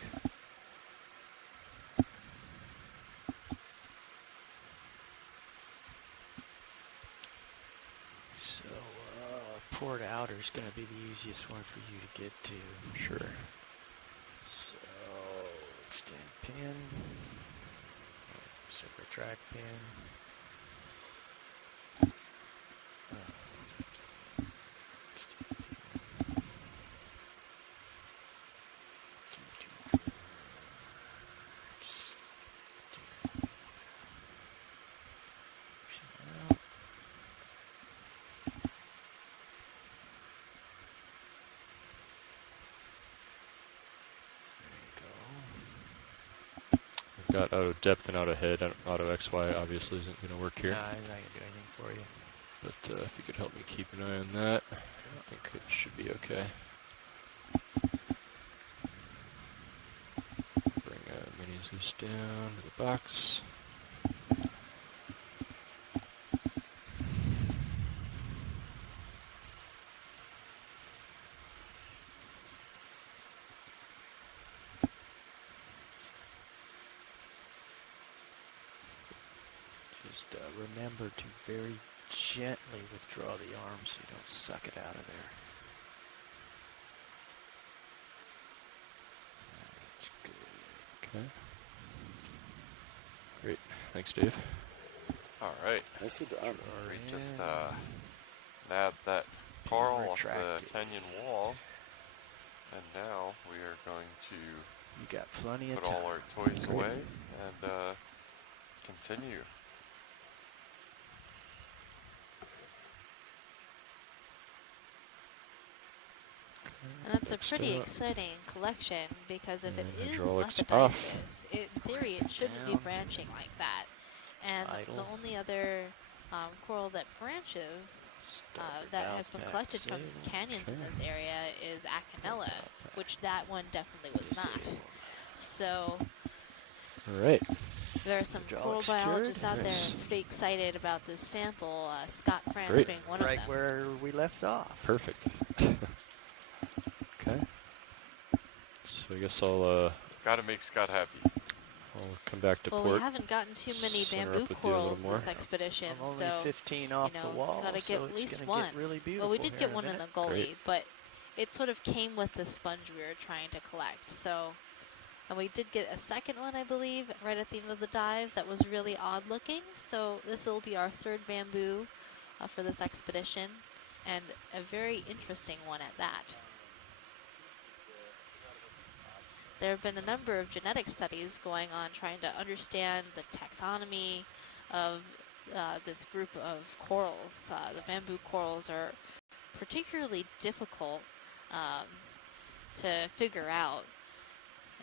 port outer is going to be the easiest one for you to get to. Sure. So, extend pin, separate track pin. Got auto depth and auto head. Auto XY obviously isn't going to work here. Nah, I'm not going to do anything for you. But if you could help me keep an eye on that, I think it should be okay. Bring Mini Zeus down to the box. Just remember to very gently withdraw the arm so you don't suck it out of there. That's good. Okay. Great. Thanks, Dave. All right. Nicely done. We just nabbed that coral off the canyon wall, and now we are going to You got plenty of put time. all our toys away and continue. And that's a pretty exciting collection because if it is hydraulics lepidopsis, in theory it shouldn't be branching like that. And the only other coral that branches that has been collected from canyons in this area is Acanella, which that one definitely was not. So All right. there are some coral biologists out there pretty excited about this sample. Scott France Great. being one of them. Right where we left off. Perfect. Okay. So I guess I'll Gotta make Scott happy. I'll come back to Well, port. we haven't gotten too many center bamboo up with you a little corals more. this expedition, I'm only so 15 off the wall, gotta so get it's at least gonna one. get really Well, we beautiful did here get in a one in minute. the gully, Great. but it sort of came with the sponge we were trying to collect. So, and we did get a second one, I believe, right at the end of the dive that was really odd looking. So this will be our third bamboo for this expedition, and a very interesting one at that. There have been a number of genetic studies going on trying to understand the taxonomy of this group of corals. The bamboo corals are particularly difficult to figure out.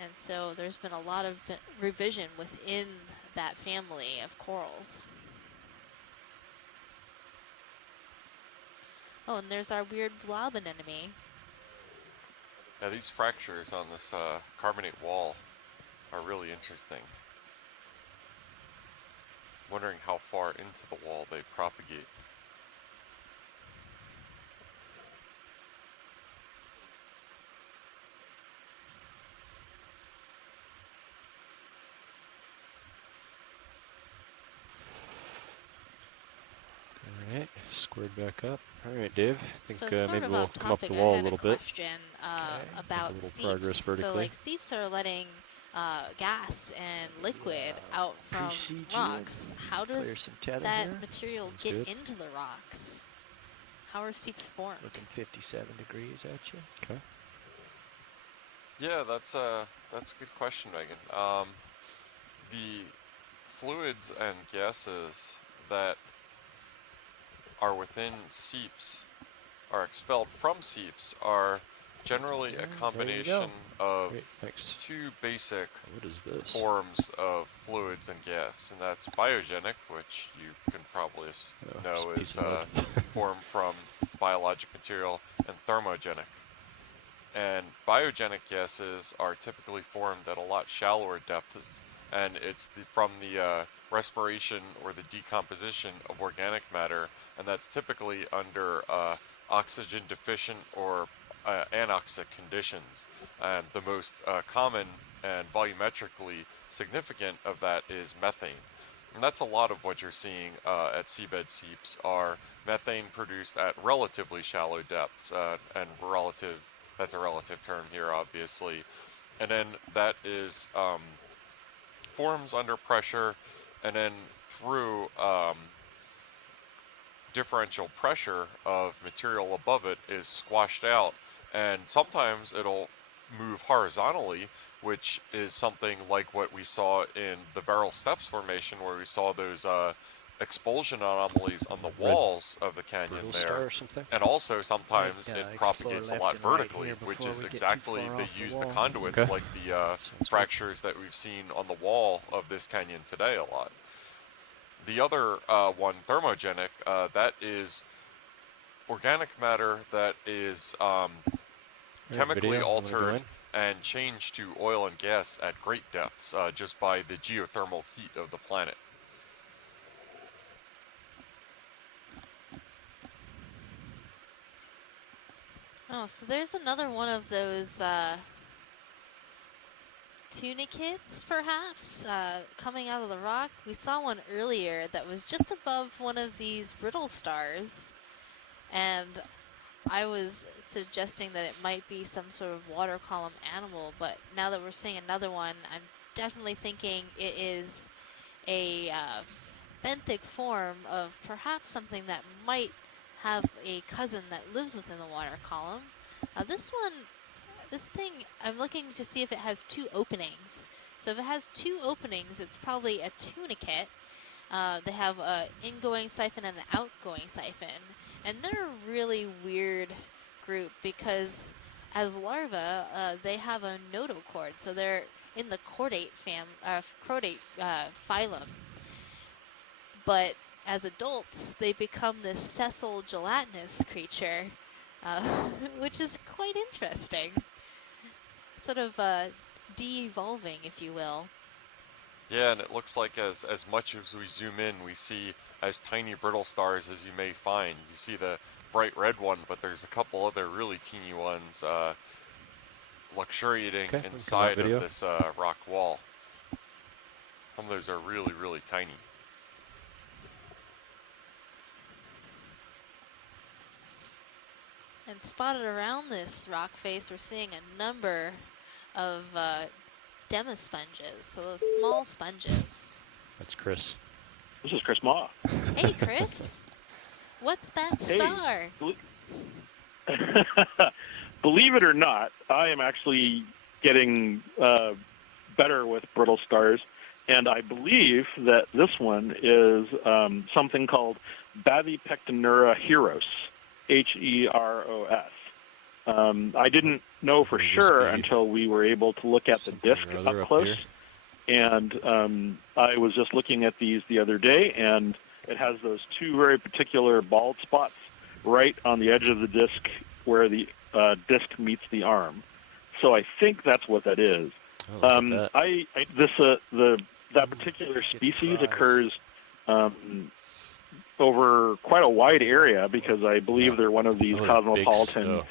And so there's been a lot of revision within that family of corals. Oh, and there's our weird blob anemone. Yeah, these fractures on this carbonate wall are really interesting. Wondering how far into the wall they propagate. All right, squared back up. All right, Dave. I think So maybe sort of we'll off come up topic, the wall I a had little a bit. question Make about a little seeps. progress So vertically. like seeps are letting gas and liquid out from Pre-CG rocks. How does clear some tether that here. material Sounds get good. into the rocks? How are seeps formed? Looking 57 degrees at you. Okay. Yeah, that's a good question, Megan. The fluids and gases that are within seeps, are expelled from seeps, are generally a combination of Great, thanks. two basic What is this? forms of fluids and gas, and that's biogenic, which you can probably know just a piece is of mud. formed from biologic material, and thermogenic. And biogenic gases are typically formed at a lot shallower depths, and it's from the respiration or the decomposition of organic matter, and that's typically under oxygen deficient or anoxic conditions. And the most common and volumetrically significant of that is methane. And that's a lot of what you're seeing at seabed seeps are methane produced at relatively shallow depths, and that's a relative term here, obviously. And then that is forms under pressure, and then through differential pressure of material above it is squashed out, and sometimes it'll move horizontally, which is something like what we saw in the Verrill Steps Formation, where we saw those expulsion anomalies on the walls of the canyon Brittle there. star or something? And also sometimes Might, it explore propagates a left lot and right vertically, here which before is we get too exactly, far they off the use the wall. conduits Okay. like the fractures that we've seen on the wall of this canyon today a lot. The other one, thermogenic, that is organic matter that is chemically video? You wanna go altered in? and changed to oil and gas at great depths just by the geothermal heat of the planet. Oh, so there's another one of those tunicates, perhaps, coming out of the rock. We saw one earlier that was just above one of these brittle stars, and I was suggesting that it might be some sort of water column animal, but now that we're seeing another one, I'm definitely thinking it is a benthic form of perhaps something that might have a cousin that lives within the water column. This thing, I'm looking to see if it has two openings. So if it has two openings, it's probably a tunicate. They have an ingoing siphon and an outgoing siphon. And they're a really weird group because as larvae, they have a notochord. So they're in the chordate phylum. But as adults, they become this sessile gelatinous creature, which is quite interesting. Sort of de-evolving, if you will. Yeah, and it looks like as much as we zoom in, we see as tiny brittle stars as you may find. You see the bright red one, but there's a couple other really teeny ones luxuriating inside of this rock wall. Some of those are really, really tiny. And spotted around this rock face, we're seeing a number of demisponges, so those small sponges. That's Chris. This is Chris Ma. Hey, Chris. What's that star? Believe it or not, I am actually getting better with brittle stars, and I believe that this one is something called Bathipectinura heros, Heros. I didn't know for sure until we were able to look at the disc up close, and I was just looking at these the other day, and it has those two very particular bald spots right on the edge of the disc where the disc meets the arm. So I think that's what that is. That particular species occurs over quite a wide area because I believe they're one of these cosmopolitan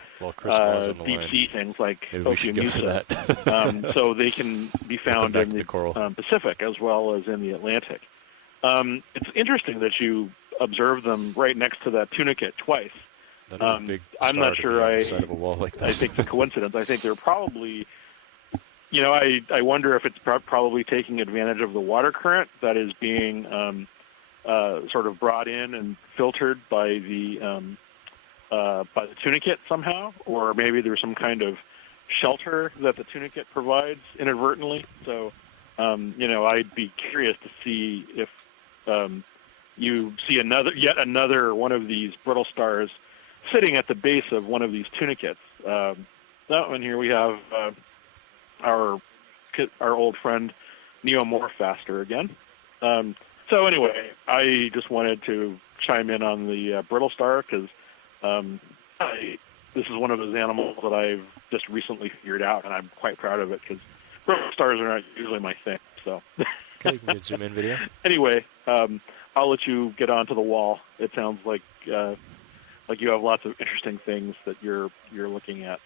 deep sea things like Okeanos. So they can be found in the Pacific as well as in the Atlantic. It's interesting that you observe them right next to that tunicate twice. I'm not sure I think it's a coincidence. I think they're probably, I wonder if it's probably taking advantage of the water current that is being sort of brought in and filtered by the tunicate somehow, or maybe there's some kind of shelter that the tunicate provides inadvertently. So, I'd be curious to see if you see yet another one of these brittle stars sitting at the base of one of these tunicates. That one here we have our old friend Neomorphaster again. So anyway, I just wanted to chime in on the brittle star because this is one of those animals that I've just recently figured out, and I'm quite proud of it because brittle stars are not usually my thing. So okay, you can get zoom in video. Anyway, I'll let you get onto the wall. It sounds like you have lots of interesting things that you're looking at.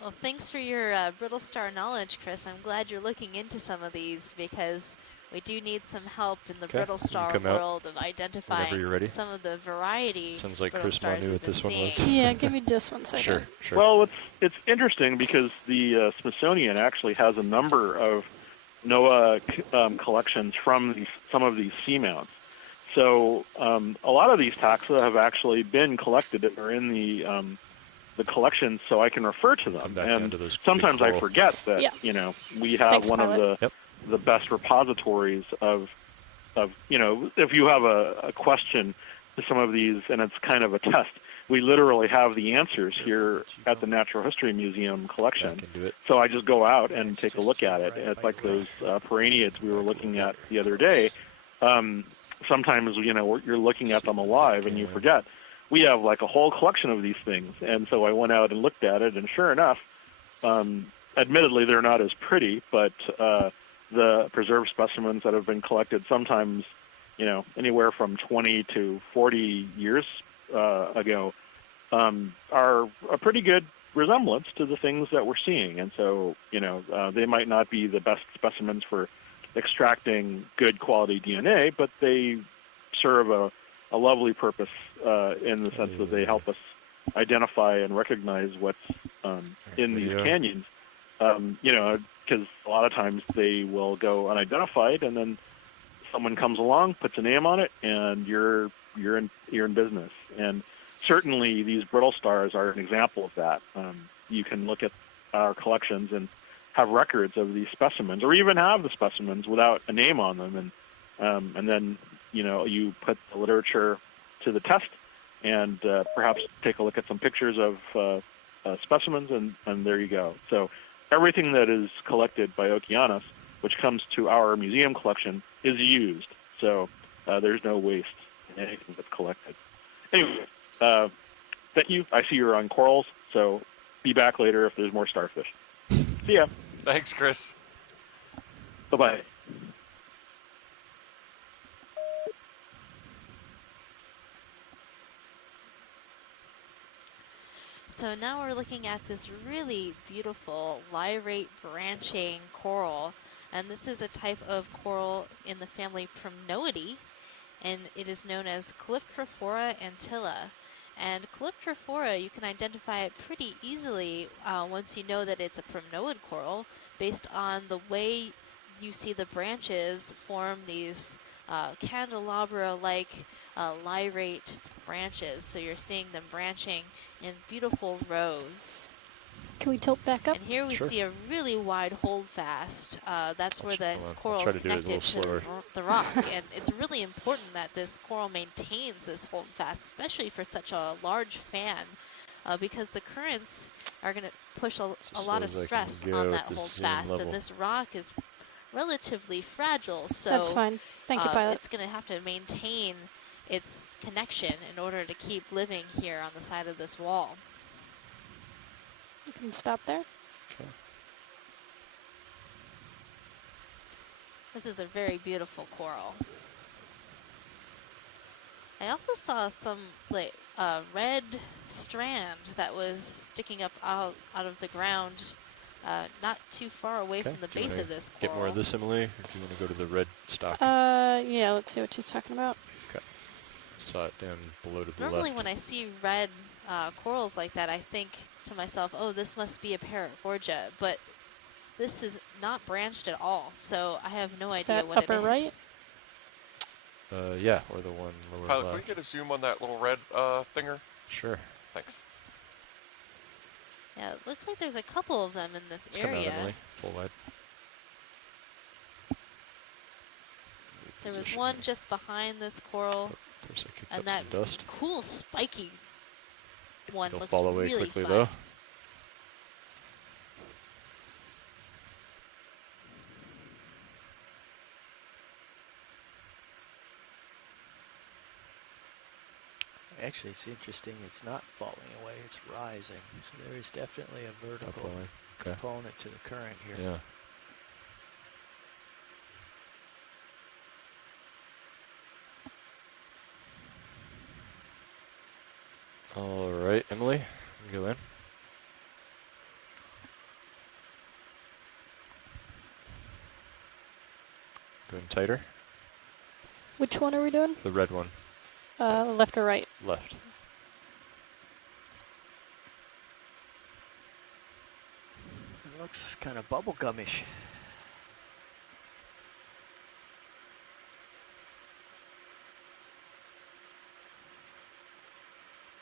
Well, thanks for your brittle star knowledge, Chris. I'm glad you're looking into some of these because we do need some help in the 'Kay, brittle you can star come out world of identifying you're ready. some of the variety Sounds like brittle Chris Ma stars knew we've what this been one was. seeing. Yeah, give me just 1 second. Sure, sure. Well, it's interesting because the Smithsonian actually has a number of NOAA collections from some of these seamounts. So a lot of these taxa have actually been collected and are in the collections, so I can refer to them. And sometimes I forget that we have Thanks, one pilot. of the best repositories of if you have a question to some of these and it's kind of a test, we literally have the answers here at the Natural History Museum collection. So I just go out and take a look at it. It's like those perenniates we were looking at the other day. Sometimes, you're looking at them alive and you forget. We have like a whole collection of these things. And so I went out and looked at it, and sure enough, admittedly they're not as pretty, but the preserved specimens that have been collected sometimes, anywhere from 20 to 40 years ago, are a pretty good resemblance to the things that we're seeing. And so, they might not be the best specimens for extracting good quality DNA, but they serve a lovely purpose in the sense that they help us identify and recognize what's in these canyons. Because a lot of times they will go unidentified, and then someone comes along, puts a name on it, and you're in business. And certainly these brittle stars are an example of that. You can look at our collections and have records of these specimens, or even have the specimens without a name on them, and then you put the literature to the test, and perhaps take a look at some pictures of specimens, and there you go. So everything that is collected by Okeanos, which comes to our museum collection, is used. So there's no waste in anything that's collected. Anyway, thank you. I see you're on corals, so be back later if there's more starfish. See ya. Thanks, Chris. Bye-bye. So now we're looking at this really beautiful lyrate branching coral, and this is a type of coral in the family Primnoideae, and it is known as Calyptrophora antilla. And Calyptrophora, you can identify it pretty easily once you know that it's a primnoid coral, based on the way you see the branches form these candelabra-like lyrate branches. So you're seeing them branching in beautiful rows. Can we tilt back up? And here we see a really wide holdfast. That's where this coral is connected to the rock. And it's really important that this coral maintains this holdfast, especially for such a large fan, because the currents are going to push a lot of stress on that holdfast. And this rock is relatively fragile. So that's fine. Thank you, pilot. It's going to have to maintain its connection in order to keep living here on the side of this wall. You can stop there. Okay. This is a very beautiful coral. I also saw some red strand that was sticking up out of the ground, not too far away from the base of this coral. Get more of this, Emily, or do you want to go to the red stock? Yeah, let's see what she's talking about. Okay. Saw it down below to the Normally left. when I see red corals like that, I think to myself, oh, this must be a parrotgorgia, but this is not branched at all, so I have no idea what it is. Upper right? Yeah, or the one lower Pilot, left. can we get a zoom on that little red thinger? Sure. Thanks. Yeah, it looks like there's a couple of them in this It's coming area. out, Emily. Full wide. There was one just behind this coral, Of course, I kicked and up that some dust. cool spiky one It'll looks fall away really quickly, fun. though. Actually, it's interesting. It's not falling away. It's rising. So there is definitely a vertical component to the current here. Yeah. All right, Emily, go in. Go and tell tighter. Which one are we doing? The red one. Left or right? Left. It looks kind of bubblegumish.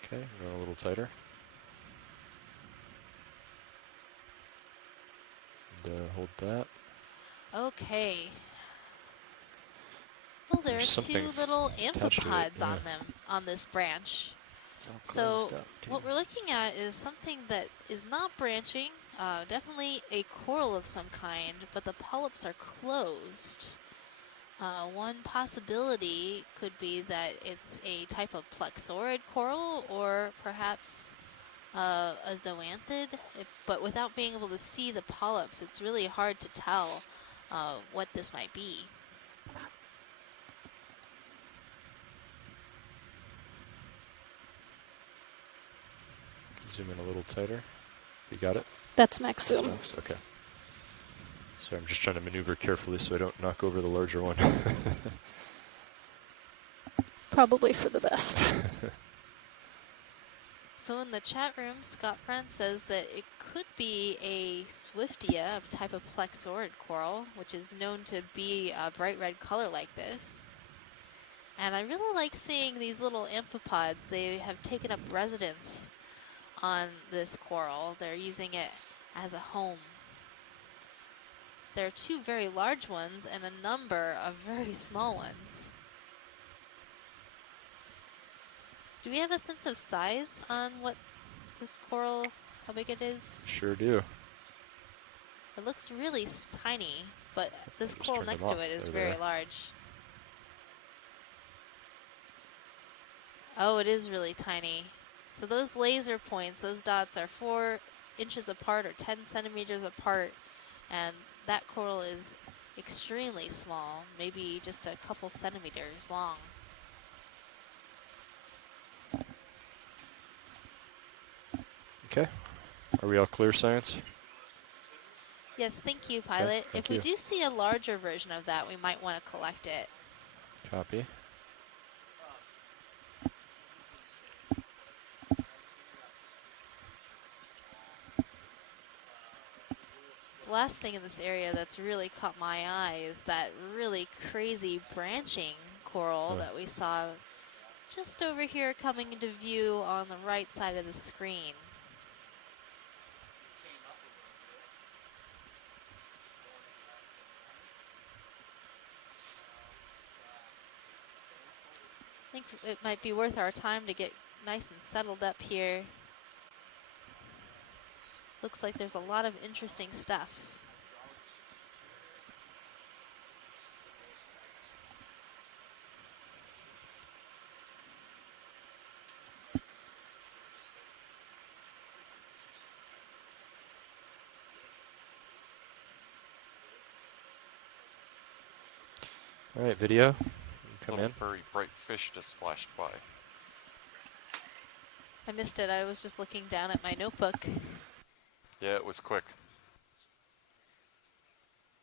Okay, go a little tighter. And hold that. Okay. Well, there are There's something two little attached to it, amphipods yeah. on them, on this branch. It's all So closed up, too. what we're looking at is something that is not branching, definitely a coral of some kind, but the polyps are closed. One possibility could be that it's a type of plexaurid coral or perhaps a zoanthid, but without being able to see the polyps, it's really hard to tell what this might be. Zoom in a little tighter. You got it? That's max That's zoom. max, okay. So I'm just trying to maneuver carefully so I don't knock over the larger one. Probably for the best. So in the chat room, Scott Friend says that it could be a Swiftia, a type of plexaurid coral, which is known to be a bright red color like this. And I really like seeing these little amphipods. They have taken up residence on this coral. They're using it as a home. There are two very large ones and a number of very small ones. Do we have a sense of size on what this coral, how big it is? Sure do. It looks really tiny, but this Just coral turned them next to off. it is They're very there. large. Oh, it is really tiny. So those laser points, those dots are 4 inches apart or 10 centimeters apart, and that coral is extremely small, maybe just a couple centimeters long. Okay. Are we all clear, science? Yes, thank you, Pilot. thank If we you. do see a larger version of that, we might want to collect it. Copy. The last thing in this area that's really caught my eye is that really crazy branching coral Oh. that we saw just over here coming into view on the right side of the screen. I think it might be worth our time to get nice and settled up here. Looks like there's a lot of interesting stuff. All right, video. Come Little in. furry bright fish just flashed by. I missed it. I was just looking down at my notebook. Yeah, it was quick.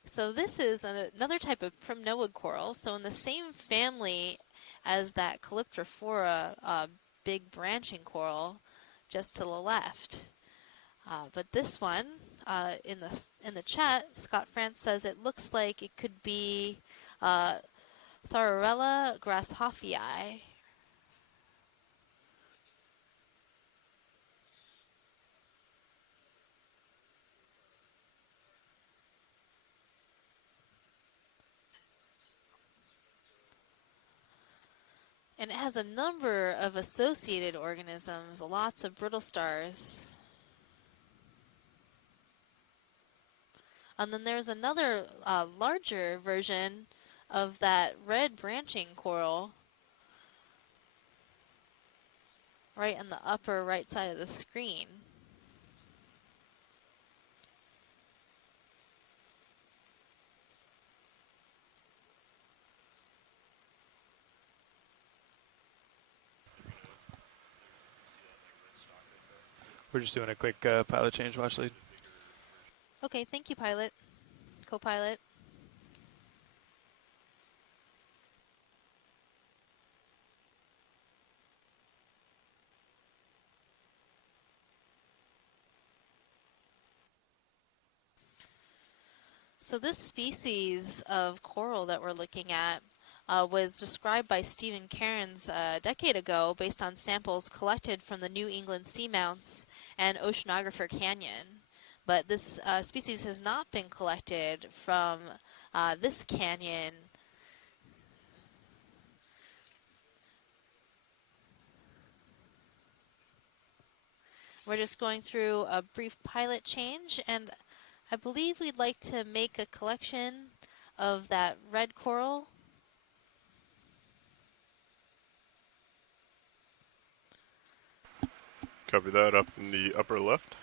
So this is another type of primnoid coral. So in the same family as that Calyptrophora big branching coral, just to the left. But this one, in the chat, Scott France says it looks like it could be Thararella grasshoffii. And it has a number of associated organisms, lots of brittle stars. And then there's another larger version of that red branching coral right in the upper right side of the screen. We're just doing a quick pilot change watch lead. Okay, thank you, pilot. Co-pilot. So this species of coral that we're looking at was described by Stephen Cairns a decade ago based on samples collected from the New England Seamounts and Oceanographer Canyon. But this species has not been collected from this canyon. We're just going through a brief pilot change, and I believe we'd like to make a collection of that red coral. Copy that, up in the upper left.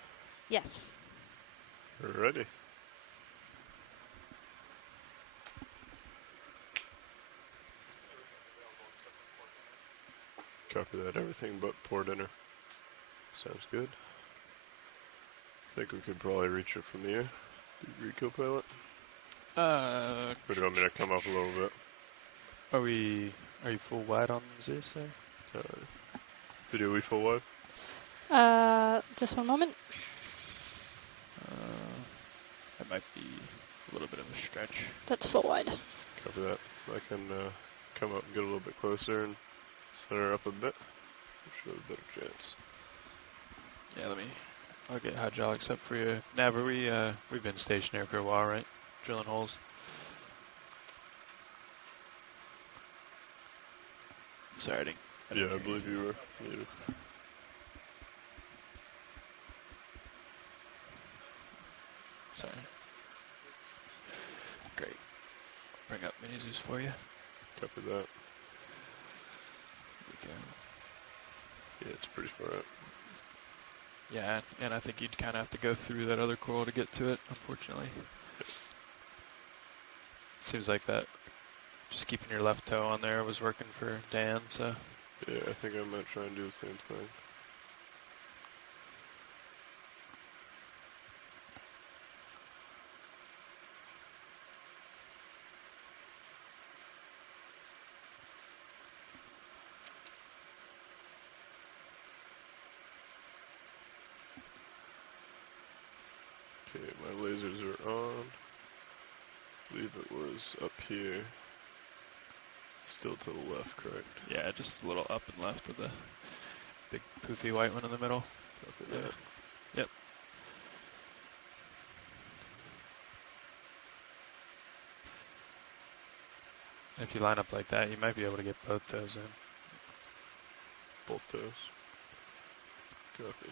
Yes. Ready. Copy that, everything but port dinner. Sounds good. Think we could probably reach it from the air. Co-pilot? Or do you want me to come up a little bit? Are you full wide on Zeus there? Video, we full wide? Just one moment. That might be a little bit of a stretch. That's full wide. Copy that. I can come up and get a little bit closer and center up a bit. Should have a better chance. Yeah, I'll get hydraulics up for you. Nav, we've been stationary for a while, right? Drilling holes. Sorry, Yeah, I believe you were muted. Sorry. Great. Bring up Mini Zeus for you. Copy that. There we go. Yeah, it's pretty far out. Yeah, and I think you'd kind of have to go through that other coral to get to it, unfortunately. Seems like that, just keeping your left toe on there was working for Dan, so. Yeah, I think I might try and do the same thing. Okay, my lasers are on. I believe it was up here. Still to the left, correct? Yeah, just a little up and left with the big poofy white one in the middle. Copy that. Yep. If you line up like that, you might be able to get both toes in. Both toes. Copy.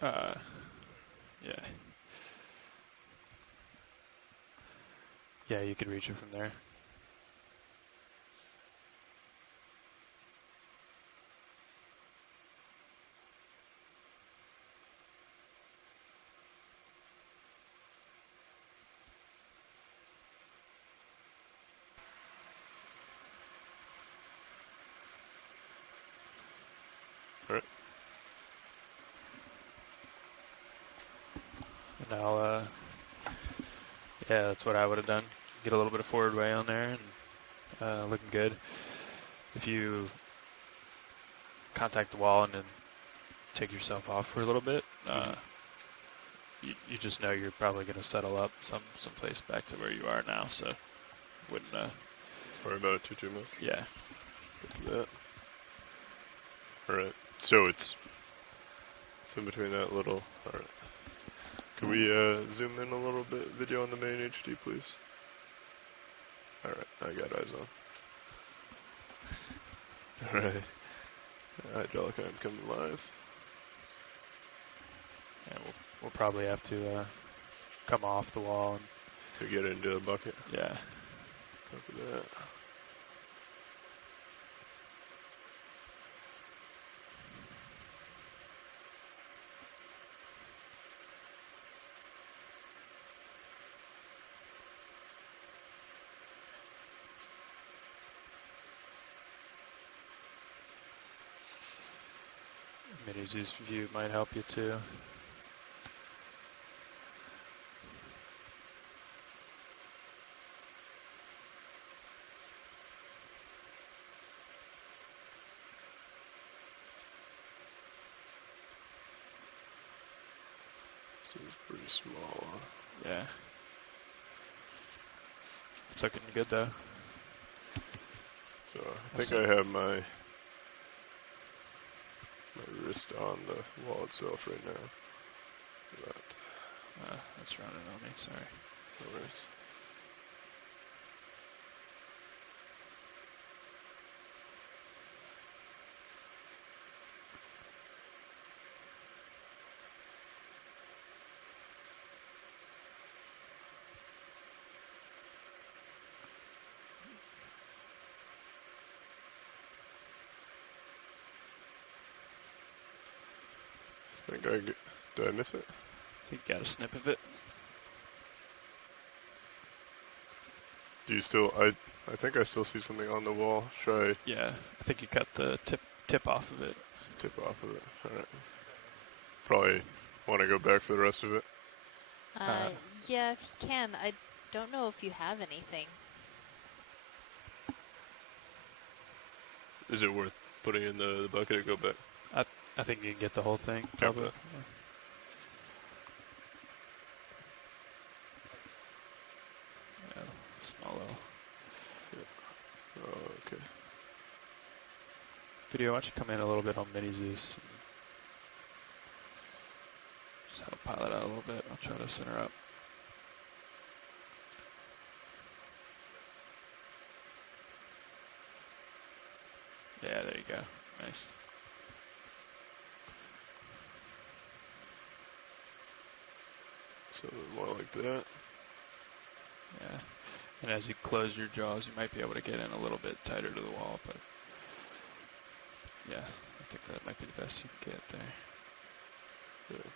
Yeah. Yeah, you could reach it from there. Alright. And I'll, yeah, that's what I would have done. Get a little bit of forward way on there and looking good. If you contact the wall and then take yourself off for a little bit, you just know you're probably going to settle up someplace back to where you are now, so wouldn't worry about it too much. Yeah. Look at that. Alright, so it's in between that little. Alright. Can we zoom in a little bit? Video on the main HD, please. Alright, I got eyes on. Alright. Hydraulic arm coming live. Yeah, we'll probably have to come off the wall and to get into the bucket. Yeah. Copy that. Zeus view might help you too. Seems pretty small. Yeah. It's looking good though. So I think I have my wrist on the wall itself right now. But that's running on me, sorry. No worries. Did I miss it? I think you got a snip of it. Do you still? I think I still see something on the wall. Should I? Yeah, I think you cut the tip off of it. Tip off of it. All right. Probably want to go back for the rest of it. Yeah, if you can. I don't know if you have anything. Is it worth putting in the bucket or go back? I think you can get the whole thing, probably. Yeah. Yeah, small little. Yeah. Oh, okay. Video, why don't you come in a little bit on Mini Zeus? Just help pilot out a little bit. I'll try to center up. Yeah, there you go. Nice. So more like that. Yeah. And as you close your jaws, you might be able to get in a little bit tighter to the wall, but yeah, I think that might be the best you can get there. Yeah.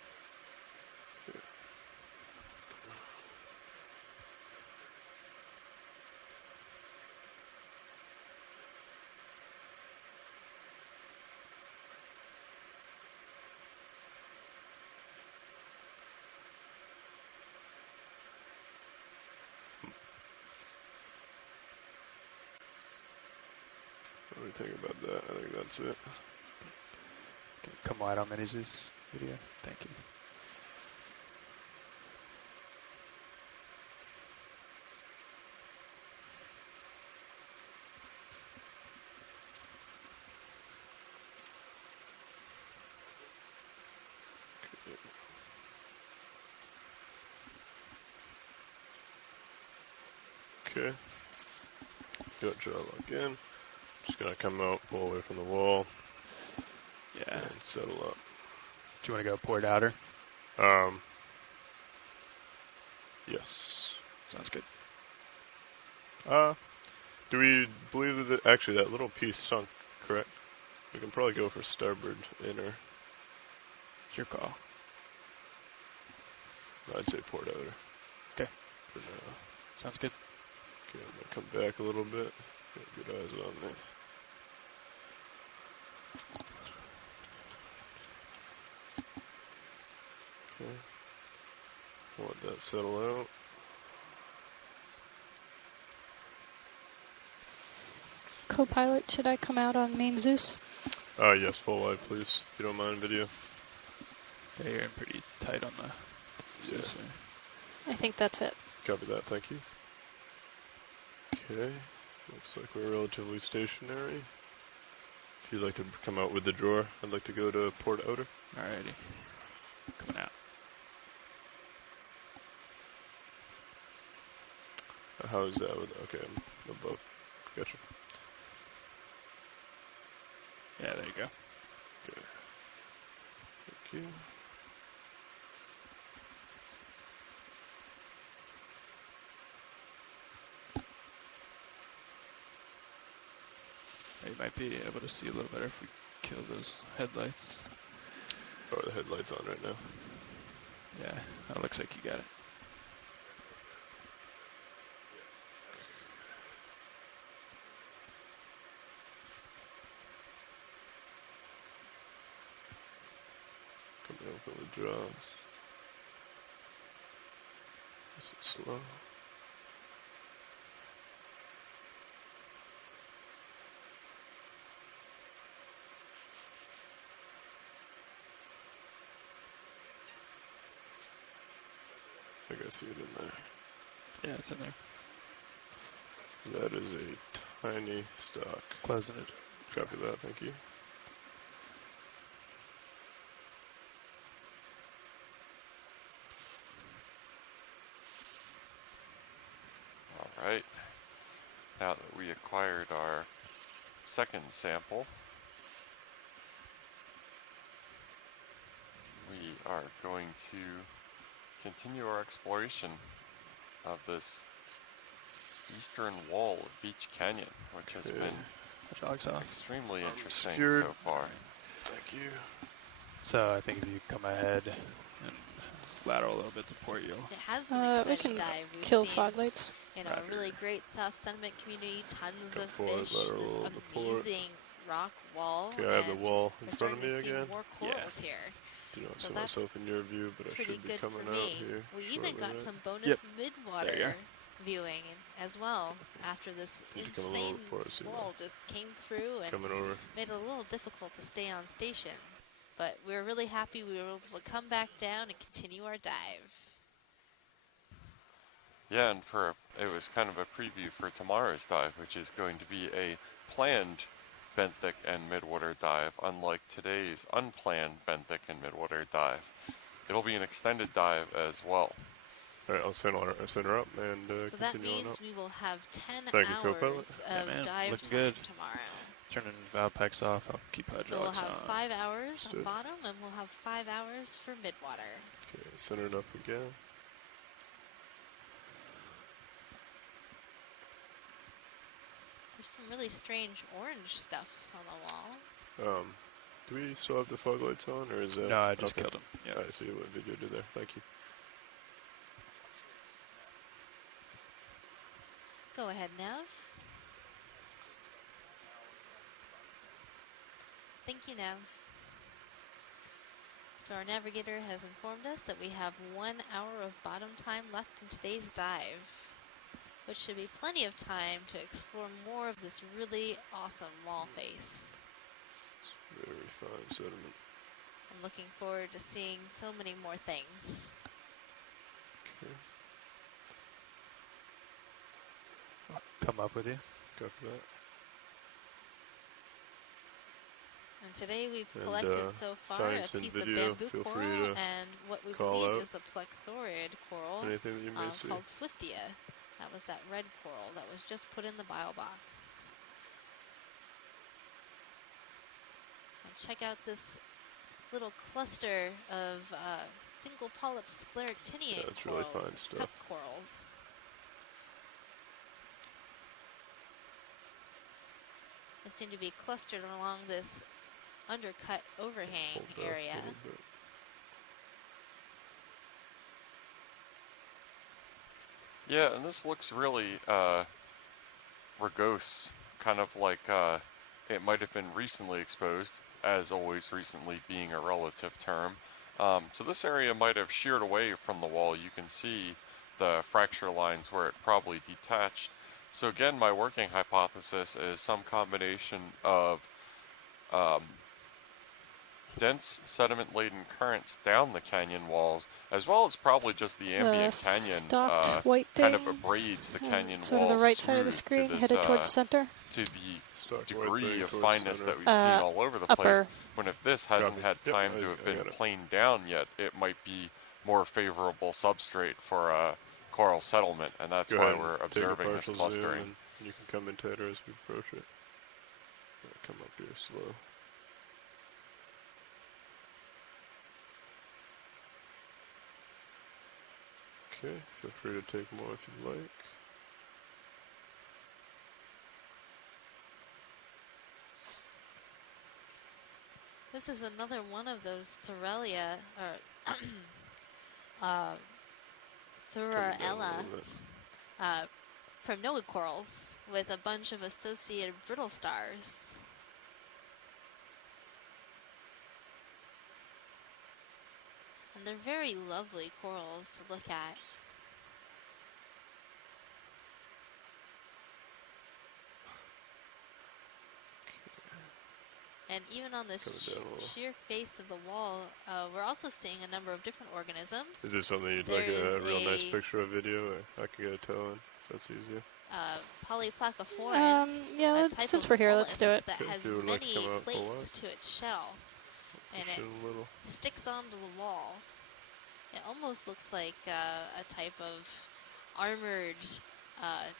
What do you think about that? I think that's it. Come wide on Mini Zeus video. Thank you. Okay. Got jaw lock in. Just gonna come out, pull away from the wall. Yeah. And settle up. Do you want to go port outer? Yes. Sounds good. Do we believe that actually that little piece sunk, correct? We can probably go for starboard inner. It's your call. I'd say port outer. Okay. For now. Sounds good. Okay, I'm gonna come back a little bit. Get good eyes on me. Okay. Let that settle out. Co-pilot, should I come out on main Zeus? Yes, full wide, please, if you don't mind video. Yeah, you're in pretty tight on the Zeus there. I think that's it. Copy that, thank you. Okay, looks like we're relatively stationary. If you'd like to come out with the drawer, I'd like to go to port outer. Alrighty. Coming out. How is that with, okay, I'm above. Gotcha. Yeah, there you go. Okay. Thank you. You might be able to see a little better if we kill those headlights. Oh, are the headlights on right now? Yeah, that looks like you got it. jaws. Is it slow? I think I see it in there. Yeah, it's in there. That is a tiny stock. Closing it. Copy that, thank you. All right. Now that we acquired our second sample, we are going to continue our exploration of this eastern wall of Veatch Canyon, which has been extremely interesting so far. Thank you. So I think if you come ahead and lateral a little bit to port, you'll... It has been an We exciting can dive. We've kill seen, fog lights. you know, a really great South Sentiment community, tons of forward, fish, lateral, this the port. amazing rock wall, Okay, I have the and wall in we're front of starting me to see again. more corals here. Do not So see that's myself in your view, but I pretty should be good coming for out me. here. We even shortly, got right? some bonus There you midwater are. viewing as well after this Need to come a little insane before I see squall just came through and Coming over. made it a little difficult to stay on station. But we were really happy we were able to come back down and continue our dive. Yeah, and it was kind of a preview for tomorrow's dive, which is going to be a planned benthic and midwater dive, unlike today's unplanned benthic and midwater dive. It'll be an extended dive as well. All right, I'll send her up and So that continue on means up. we will have 10 Thank you, co-pilot. hours Yeah, of man, dive looking time good. tomorrow. Turning valve packs off. I'll keep hydraulics So we'll have on. 5 hours on Understood. bottom, and we'll have 5 hours for midwater. Okay, center it up again. There's some really strange orange stuff on the wall. Do we still have the fog lights on, or is that? No, I just okay. killed him. Yeah. I see what video did there. Thank you. Go ahead, Nev. Thank you, Nev. So our navigator has informed us that we have 1 hour of bottom time left in today's dive, which should be plenty of time to explore more of this really awesome wall face. It's very fine sediment. I'm looking forward to seeing so many more things. Okay. Come up with you. Copy that. And today we've And, collected so far a science and piece of video, bamboo feel free coral to and what we call believe out is a plexaurid coral anything that you may see. called Swiftia. That was that red coral that was just put in the bio box. And check out this little cluster of single polyp scleractiniate That's really corals, fine stuff. cup corals. They seem to be clustered along this undercut overhang Hold back a area. little bit. Yeah, and this looks really rugose, kind of like it might have been recently exposed, as always recently being a relative term. So this area might have sheared away from the wall. You can see the fracture lines where it probably detached. So again, my working hypothesis is some combination of dense sediment-laden currents down the canyon walls, as well as probably just the ambient canyon stocked white kind of thing, abrades the canyon sort walls of the right side of the smooth screen, to this, headed towards center. to the Stocked white degree thing of towards fineness center. that we've seen all over the place. upper. When if this hasn't Copy. had Yep, time I to have got been it. planed down yet, it might be more favorable substrate for coral settlement, and that's Go why ahead we're and take a observing this partial clustering. zoom, and you can come in tighter as we approach it. I'll come up here slow. Okay, feel free to take more if you'd like. This is another one of those Thorelia, or Thurella primnoid corals with a bunch of associated brittle stars. And they're very lovely corals to look at. And even on the sheer face of the wall, we're also seeing a number of different organisms. Is this something you'd like a real nice picture of video, or I can get a toe in? That's easier. Polyplacophorans, yeah, since we're here, let's do it. That has many plates to its shell, and it sticks onto the wall. It almost looks like a type of armored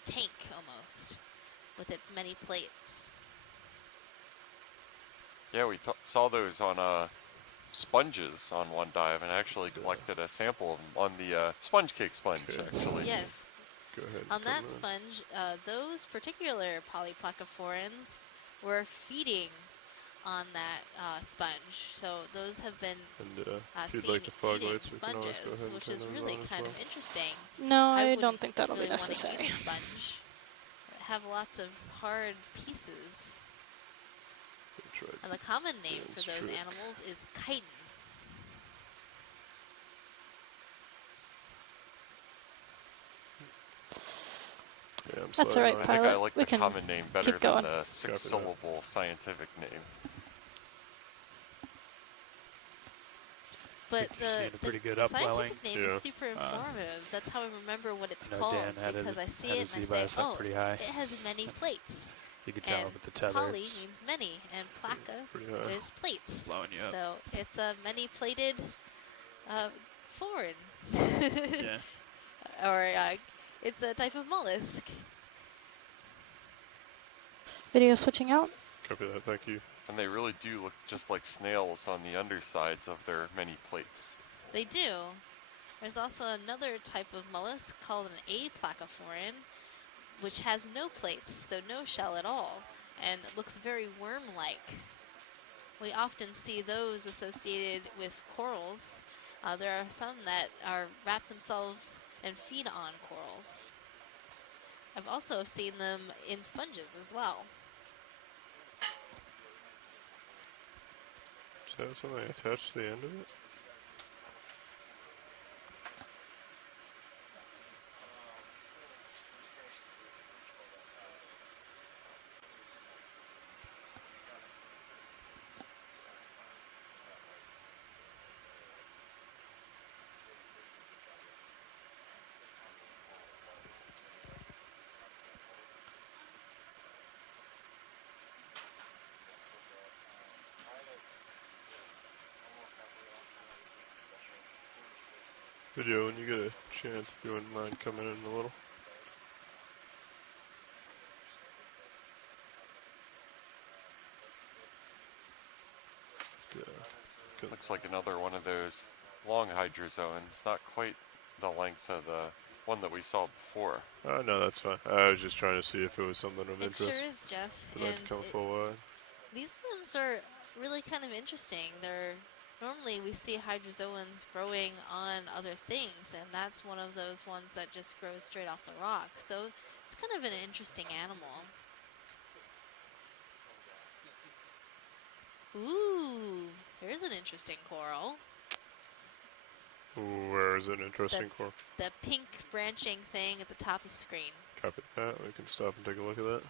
tank, almost, with its many plates. Yeah, we saw those on sponges on one dive, and actually collected a sample of them on the sponge cake sponge, actually. Yes. Go ahead. On that sponge, those particular polyplacophorans were feeding on that sponge. So those have been if you'd seen like the fog eating lights, we can always go sponges, ahead and which turn is those really on as kind well. of interesting. No, I don't wouldn't think that'll really be necessary. Want to eat a sponge. Have lots of hard pieces. And the common name for those animals is chitin. Yeah, that's all right, I pilot. think I like we the can common name better keep than going. the six-syllable scientific name. But the scientific name Yeah. is super informative. That's how I remember what it's I know called, Dan had because it- I see had it his and I Z-bias say, up oh, pretty high. it has many plates. You can tell and with the tether. poly it's means many, and placa pretty high. is plates. Blowing you up. So it's a many-plated foreign. Yeah. Or it's a type of mollusk. Video switching out. Copy that, thank you. And they really do look just like snails on the undersides of their many plates. They do. There's also another type of mollusk called an aplacophoran, which has no plates, so no shell at all, and it looks very worm-like. We often see those associated with corals. There are some that wrap themselves and feed on corals. I've also seen them in sponges as well. Does that have something attached to the end of it? Video, when you get a chance, if you wouldn't mind coming in a little. Looks like another one of those long hydrozoans, not quite the length of the one that we saw before. No, that's fine. I was just trying to see if it was something of interest. It sure is, Jeff. But I'd come full wide. These ones are really kind of interesting. Normally we see hydrozoans growing on other things, and that's one of those ones that just grows straight off the rock. So it's kind of an interesting animal. Ooh, there's an interesting coral. Where is an interesting coral? The pink branching thing at the top of the screen. Copy that. We can stop and take a look at that.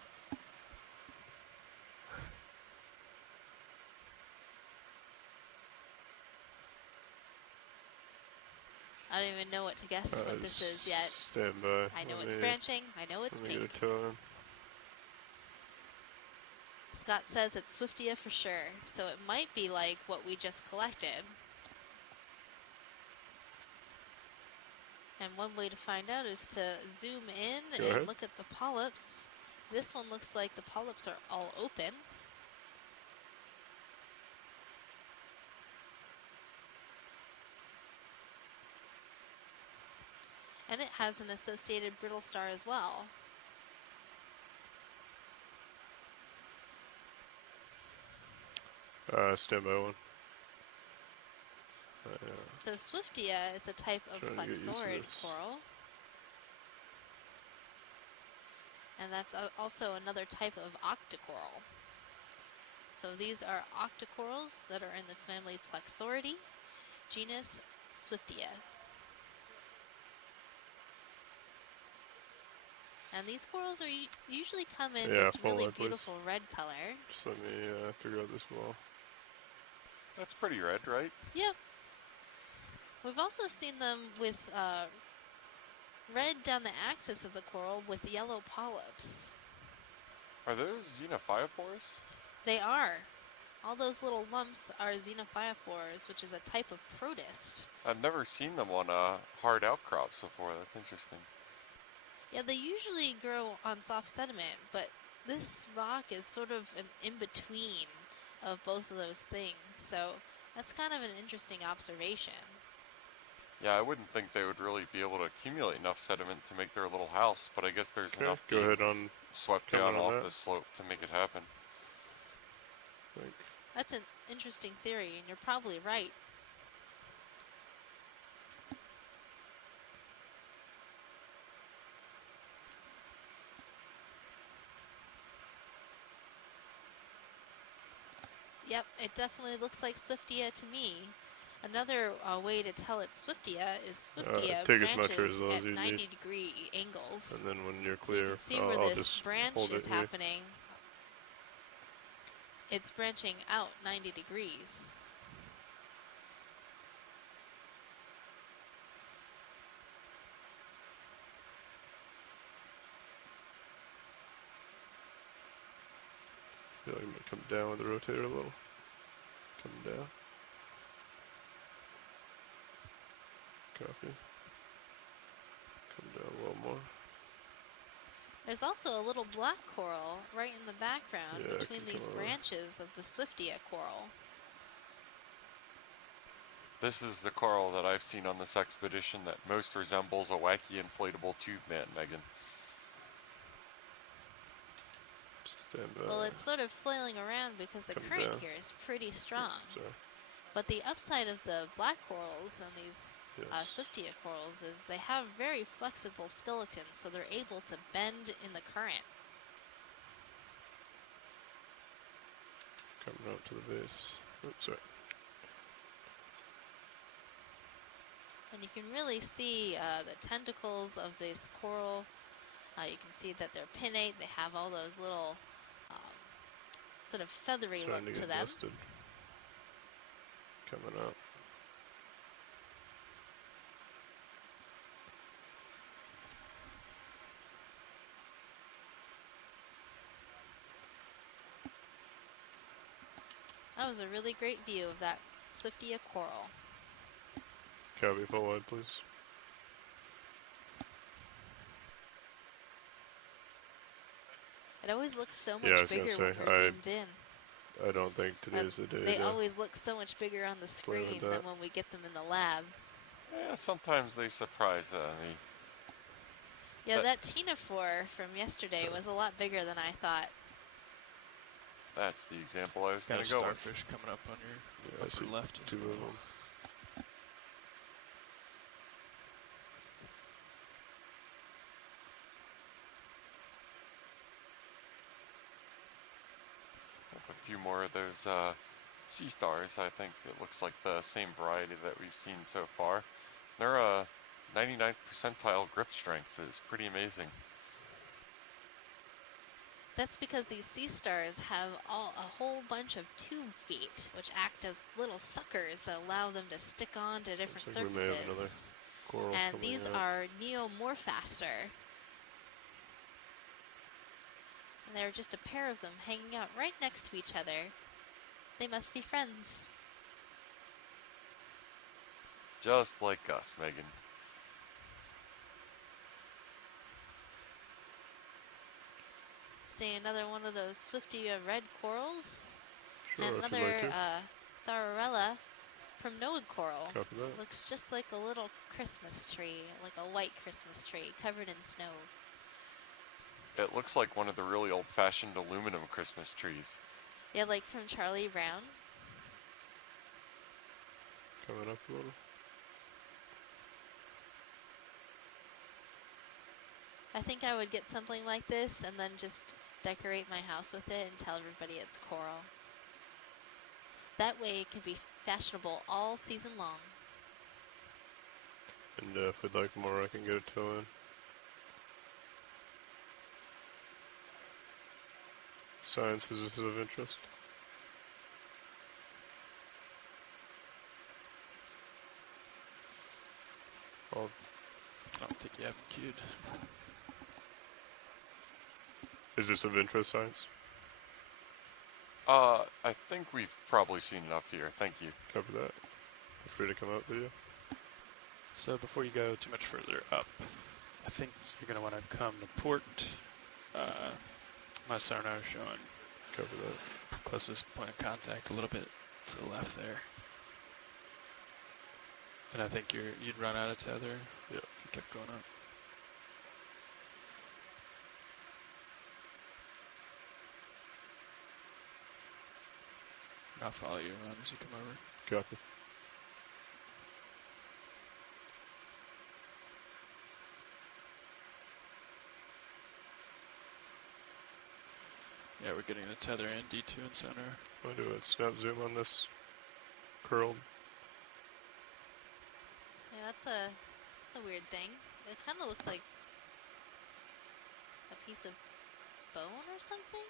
I don't even know what to guess what this is yet. Stand by. I know it's branching. I know it's pink. Get a toe in. Scott says it's Swiftia for sure, so it might be like what we just collected. And one way to find out is to zoom in and look at the polyps. This one looks like the polyps are all open. And it has an associated brittle star as well. Stand by one. So Swiftia is a type of plexaurid coral. And that's also another type of octocoral. So these are octocorals that are in the family Plexauridae, genus Swiftia. And these corals are usually come in Yeah, this full really light, please. beautiful red color. Just let me figure out this wall. That's pretty red, right? Yep. We've also seen them with red down the axis of the coral with yellow polyps. Are those xenophyophores? They are. All those little lumps are xenophyophores, which is a type of protist. I've never seen them on hard outcrops before. That's interesting. Yeah, they usually grow on soft sediment, but this rock is sort of an in-between of both of those things. So that's kind of an interesting observation. Yeah, I wouldn't think they would really be able to accumulate enough sediment to make their little house, but I guess there's Okay, enough go ahead on swept comment down on off that. the slope to make it happen. That's an interesting theory, and you're probably right. Yep, it definitely looks like Swiftia to me. Another way to tell it's Swiftia is Swiftia take as much or branches as little at as you 90-degree angles. And then when you're So you clear, can see where I'll this just branch hold is it here. happening. It's branching out 90 degrees. I feel like I'm going to come down with the rotator a little. Come down. Copy. Come down a little more. There's also a little black coral right in the background Yeah, between can these come over. branches of the Swiftia coral. This is the coral that I've seen on this expedition that most resembles a wacky inflatable tube man, Megan. Stand by. Well, it's sort of flailing around because the Come current down. here is pretty strong. Sorry. But the upside of the black corals and these Yes. Swiftia corals is they have very flexible skeletons, so they're able to bend in the current. Coming up to the base. Oops, sorry. And you can really see the tentacles of this coral. You can see that they're pinnate. They have all those little sort of feathery Trying look to to get them. dusted. Coming up. That was a really great view of that Swiftia coral. Copy full wide, please. It always looks so Yeah, I much was gonna bigger say, when we're zoomed in. I don't think today's the day They to always look so much bigger on the play with screen than that. when we get them in the lab. Yeah, sometimes they surprise me. Yeah, that Tenophore from yesterday was a lot bigger than I thought. That's the example I was Got going a to go with. starfish coming up on your I see upper left. as two well. of them. A few more of those sea stars. I think it looks like the same variety that we've seen so far. Their 99th percentile grip strength is pretty amazing. That's because these sea stars have a whole bunch of tube feet, which act as little suckers that allow them to stick on to different Looks like we may have another surfaces. coral And coming these out. are Neomorphaster. And there are just a pair of them hanging out right next to each other. They must be friends. Just like us, Megan. See another one of those Swiftia red corals. Sure, and if you'd another like to. Thararella from Noid coral. Copy that. Looks just like a little Christmas tree, like a white Christmas tree covered in snow. It looks like one of the really old-fashioned aluminum Christmas trees. Yeah, like from Charlie Brown. Coming up a little. I think I would get something like this and then just decorate my house with it and tell everybody it's coral. That way it can be fashionable all season long. And if we'd like more, I can get a tow in. Science, is this of interest? I'll I don't think you have them queued. Is this of interest, Science? I think we've probably seen enough here. Thank you. Cover that. Feel free to come out, video. So before you go too much further up, I think you're going to want to come to port. My sonar is showing cover that closest point of contact a little bit to the left there. And I think you'd run out of tether. Yeah. If you kept going up. I'll follow you around as you come over. Copy. Yeah, we're getting the tether and D2 and center. Want to do a snap zoom on this curled? Yeah, that's a weird thing. It kind of looks like a piece of bone or something.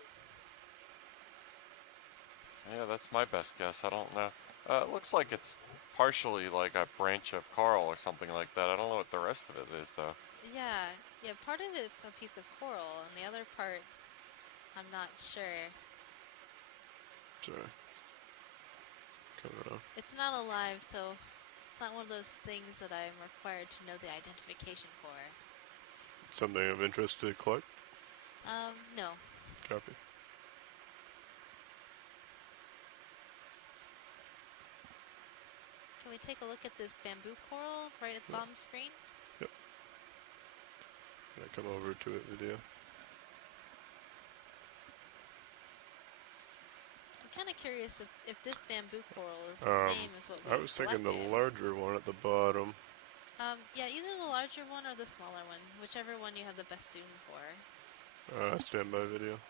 Yeah, that's my best guess. I don't know. It looks like it's partially like a branch of coral or something like that. I don't know what the rest of it is, though. Yeah, part of it's a piece of coral, and the other part, I'm not sure. Sorry. Coming up. It's not alive, so it's not one of those things that I'm required to know the identification for. Something of interest to collect? No. Copy. Can we take a look at this bamboo coral right at the bottom screen? Yep. Can I come over to it, video? I'm kind of curious if this bamboo coral is the same as what we I was thinking the collected. larger one at the bottom. Yeah, either the larger one or the smaller one, whichever one you have the best zoom for. Standby video.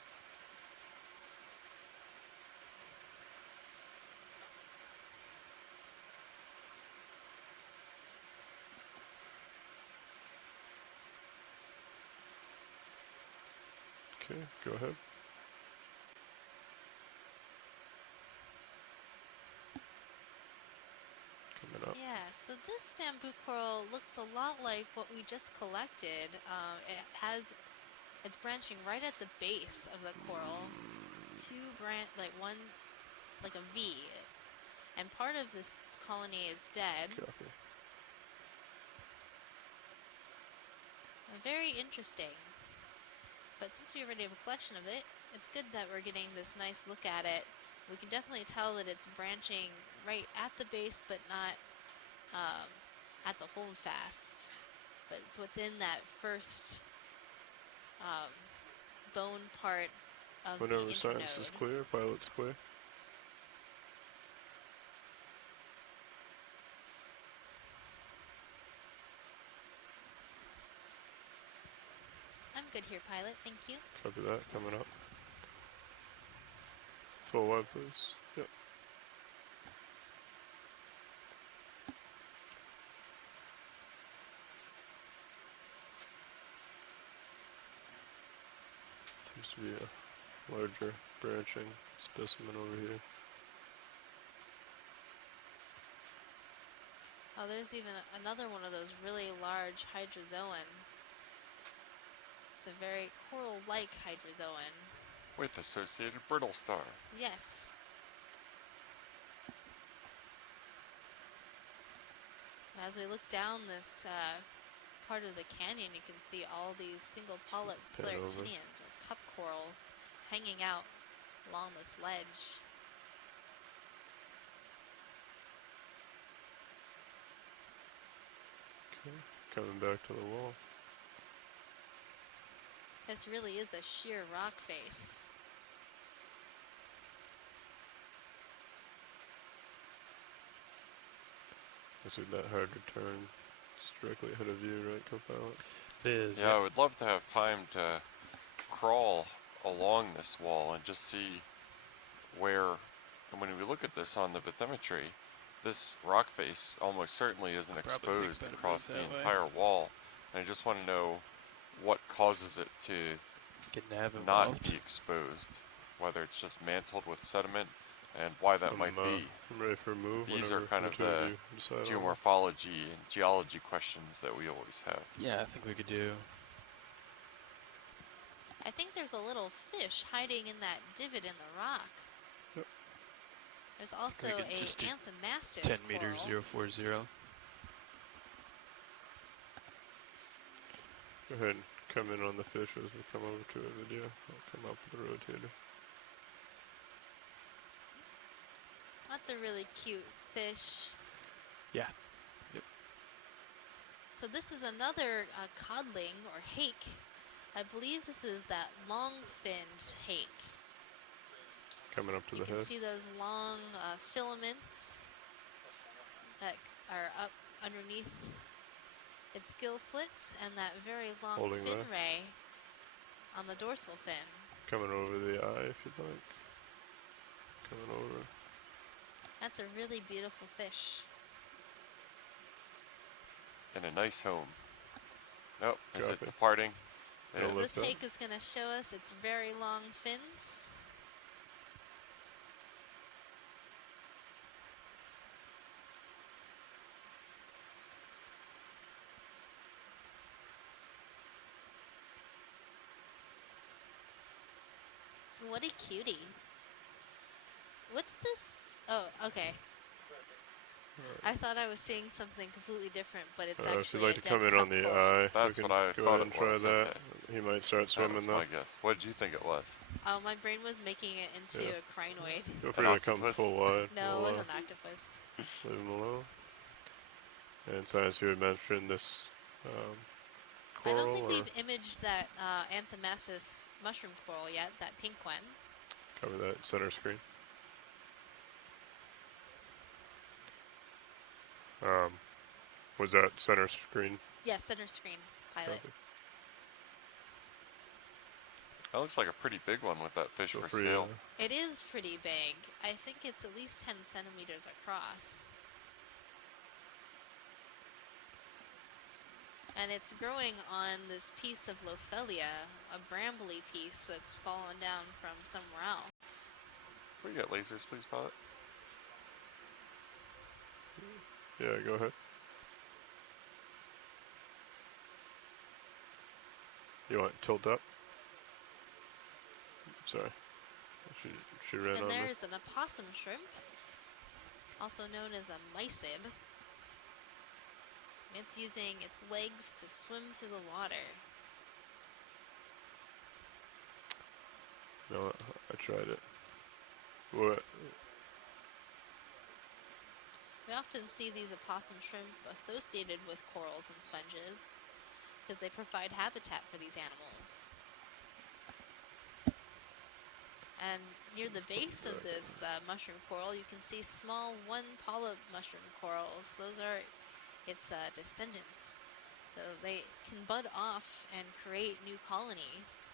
Okay, go ahead. Coming up. Yeah, so this bamboo coral looks a lot like what we just collected. It's branching right at the base of the coral. One, like a V. And part of this colony is dead. Copy. Very interesting. But since we already have a collection of it, it's good that we're getting this nice look at it. We can definitely tell that it's branching right at the base, but not at the holdfast. But it's within that first bone part of the Whenever internode. science is clear, pilot's clear. I'm good here, pilot. Thank you. Copy that, coming up. Full wide, please. Yep. Seems to be a larger branching specimen over here. Oh, there's even another one of those really large hydrozoans. It's a very coral-like hydrozoan. With associated brittle star. Yes. And as we look down this part of the canyon, you can see all these single polyp scleractinians, or cup corals, hanging out along this ledge. Okay, coming back to the wall. This really is a sheer rock face. Isn't that hard to turn? It's directly ahead of you, right, co-pilot? It is. Yeah, I would love to have time to crawl along this wall and just see where, and when we look at this on the bathymetry, this rock face almost certainly isn't Probably think exposed better across move the that way. entire wall. And I just want to know what causes it to Get nav not involved. be exposed, whether it's just mantled with sediment, and why that might be. I'm ready for a move. These are kind of whichever the you decide on. geomorphology and geology questions that we always have. Yeah, I think we could do. I think there's a little fish hiding in that divot in the rock. Yep. There's also could a just do Anthomastus 10 meters, coral. 040. Go ahead and come in on the fish as we come over to a video. I'll come up with the rotator. That's a really cute fish. Yeah. Yep. So this is another codling or hake. I believe this is that long-finned hake. Coming up to You the can head. see those long filaments that are up underneath its gill slits, and that very long Holding fin there. ray on the dorsal fin. Coming over the eye if you'd like. Coming over. That's a really beautiful fish. And a nice home. Nope, is it Copy. departing? So It'll this lift up. hake is going to show us its very long fins. What a cutie. What's this? Oh, okay. I thought I was seeing something completely different, but it's If actually you'd like a to come dead in on cup the coral. eye, That's we can what I go thought ahead and it try was, that. okay. He might start That swimming was though. my guess. What did you think it was? Oh, my brain was making it into Yeah. a crinoid. Feel free to come octopus? full wide. No, We'll, it was an octopus. leave him alone. And so as you had mentioned, this I coral, don't think or we've imaged that Anthomastus mushroom coral yet, that pink one. cover that center screen. Was that center screen? Yeah, center screen pilot. Copy. That looks like a pretty big one with that fish Feel for free, scale. It is pretty big. I think it's at least 10 centimeters across. And it's growing on this piece of Lophelia, a brambly piece that's fallen down from somewhere else. Will you get lasers, please, pilot? Yeah, go ahead. You want tilt up? Sorry. She ran And on me. there's an opossum shrimp, also known as a mysid. It's using its legs to swim through the water. No, I tried it. What? We often see these opossum shrimp associated with corals and sponges because they provide habitat for these animals. And near the base of this mushroom coral, you can see small one polyp mushroom corals. Those are its descendants. So they can bud off and create new colonies.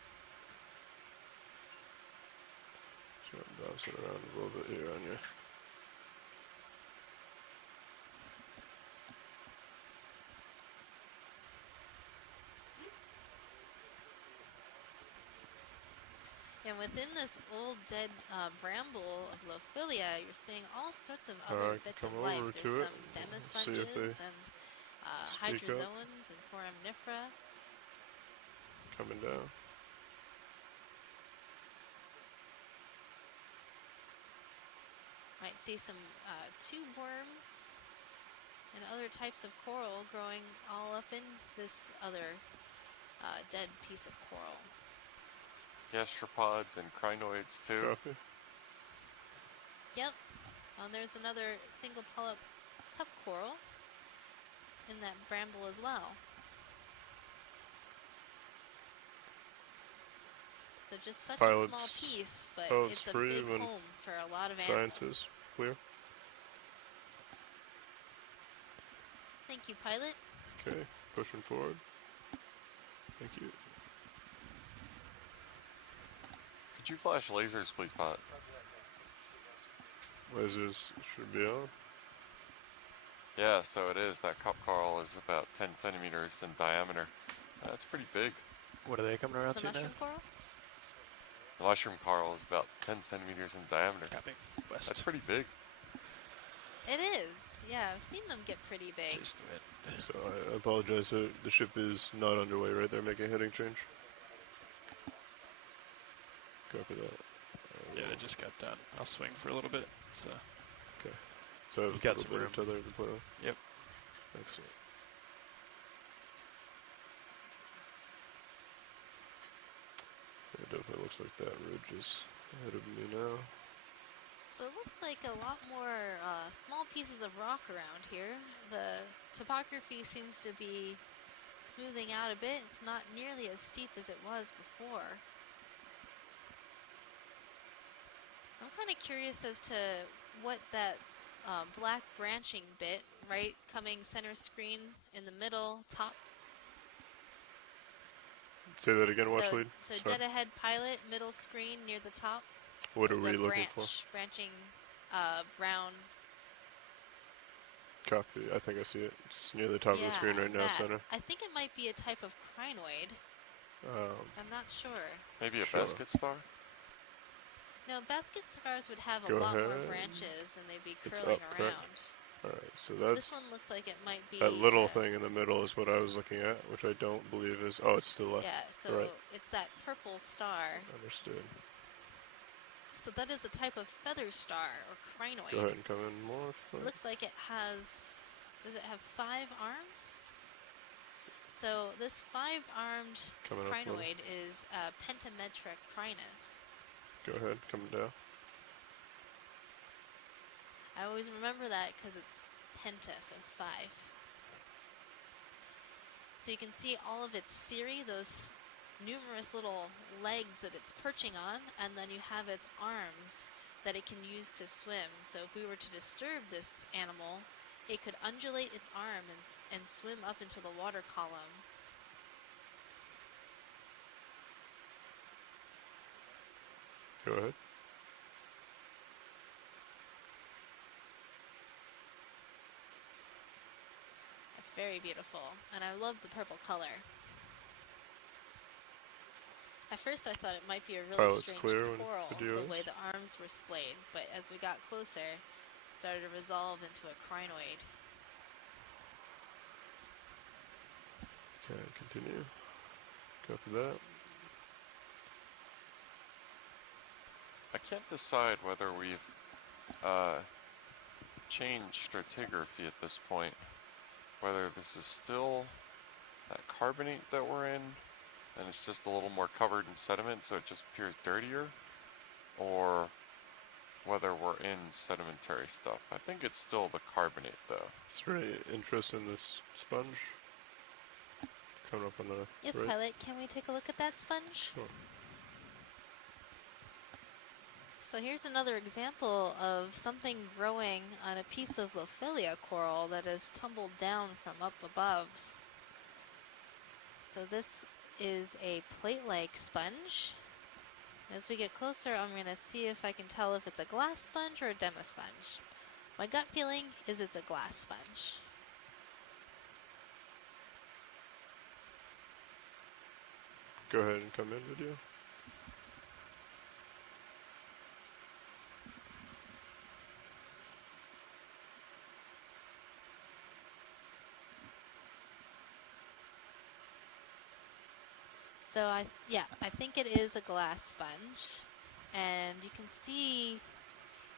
Sure, I'm bouncing around a little bit here on you. And within this old dead bramble of Lophelia, you're seeing all sorts of I other can bits come of life. over There's to it some and demisponges see if they and speak up. hydrozoans and foramnifera. Coming down. Might see some tube worms and other types of coral growing all up in this other dead piece of coral. Gastropods and crinoids, too. Copy. Yep. And there's another single polyp cup coral in that bramble as well. So just such a small Pilots, piece, but pilots it's a free big when home for a lot of animals. science is clear. Thank you, pilot. Okay, pushing forward. Thank you. Could you flash lasers, please, pilot? Lasers should be on. Yeah, so it is. That cup coral is about 10 centimeters in diameter. That's pretty big. What are they coming around The to now? mushroom coral? The mushroom coral is about 10 centimeters in diameter. Copy. West. That's pretty big. It is. Yeah, I've seen them get pretty big. Just go ahead. So I apologize. The ship is not underway, right? They're making a heading change. Copy that. Yeah, it just got done. I'll swing for a little bit. So. Okay. So You got a some little bit room. of tether to play with. Yep. Excellent. It definitely looks like that ridge is ahead of me now. So it looks like a lot more small pieces of rock around here. The topography seems to be smoothing out a bit. It's not nearly as steep as it was before. I'm kind of curious as to what that black branching bit, right, coming center screen in the middle, top. Say that again, watch lead. So Sorry. dead ahead pilot, middle screen near the top. What are There's we a looking for? branching brown. Copy. I think I see it. It's near the top of the screen right now, that. center. I think it might be a type of crinoid. I'm not sure. Maybe a Sure. basket star? No, basket stars would have a Go lot more ahead. branches and they'd be It's curling up, around. correct? Alright, so This that's... one looks like it might be... That little thing in the middle is what I was looking at, which I don't believe is... Oh, it's to the left. Yeah, so Right. it's that purple star. Understood. So that is a type of feather star or crinoid. Go ahead and come in more. It looks like it has... Does it have 5 arms? So this 5-armed Coming up, little. crinoid is Pentametra crinus. Go ahead, coming down. I always remember that because it's penta, so 5. So you can see all of its cirri, those numerous little legs that it's perching on, and then you have its arms that it can use to swim. So if we were to disturb this animal, it could undulate its arm and swim up into the water column. Go ahead. It's very beautiful, and I love the purple color. At first I thought it might be a really Pilot's strange clear when coral, video the way ends. the arms were splayed, but as we got closer, it started to resolve into a crinoid. Okay, continue. Copy that. I can't decide whether we've changed stratigraphy at this point. Whether this is still that carbonate that we're in, and it's just a little more covered in sediment, so it just appears dirtier, or whether we're in sedimentary stuff. I think it's still the carbonate, though. Is there any interest in this sponge? Coming up on the Yes, right. pilot, can we take a look at that sponge? Sure. So here's another example of something growing on a piece of Lophilia coral that has tumbled down from up above. So this is a plate-like sponge. As we get closer, I'm going to see if I can tell if it's a glass sponge or a demisponge. My gut feeling is it's a glass sponge. Go ahead and come in, video. So I think it is a glass sponge, and you can see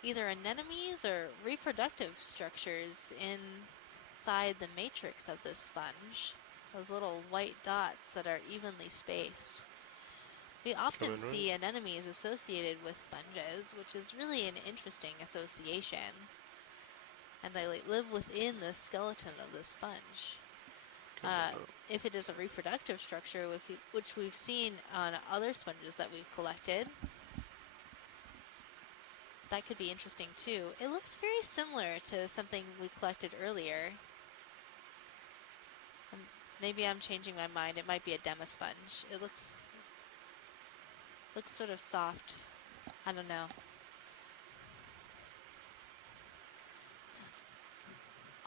either anemones or reproductive structures inside the matrix of this sponge. Those little white dots that are evenly spaced. We often Coming right. see anemones associated with sponges, which is really an interesting association. And they live within the skeleton of the sponge. If it is a reproductive structure, which we've seen on other sponges that we've collected, that could be interesting too. It looks very similar to something we collected earlier. Maybe I'm changing my mind. It might be a demisponge. It looks sort of soft. I don't know.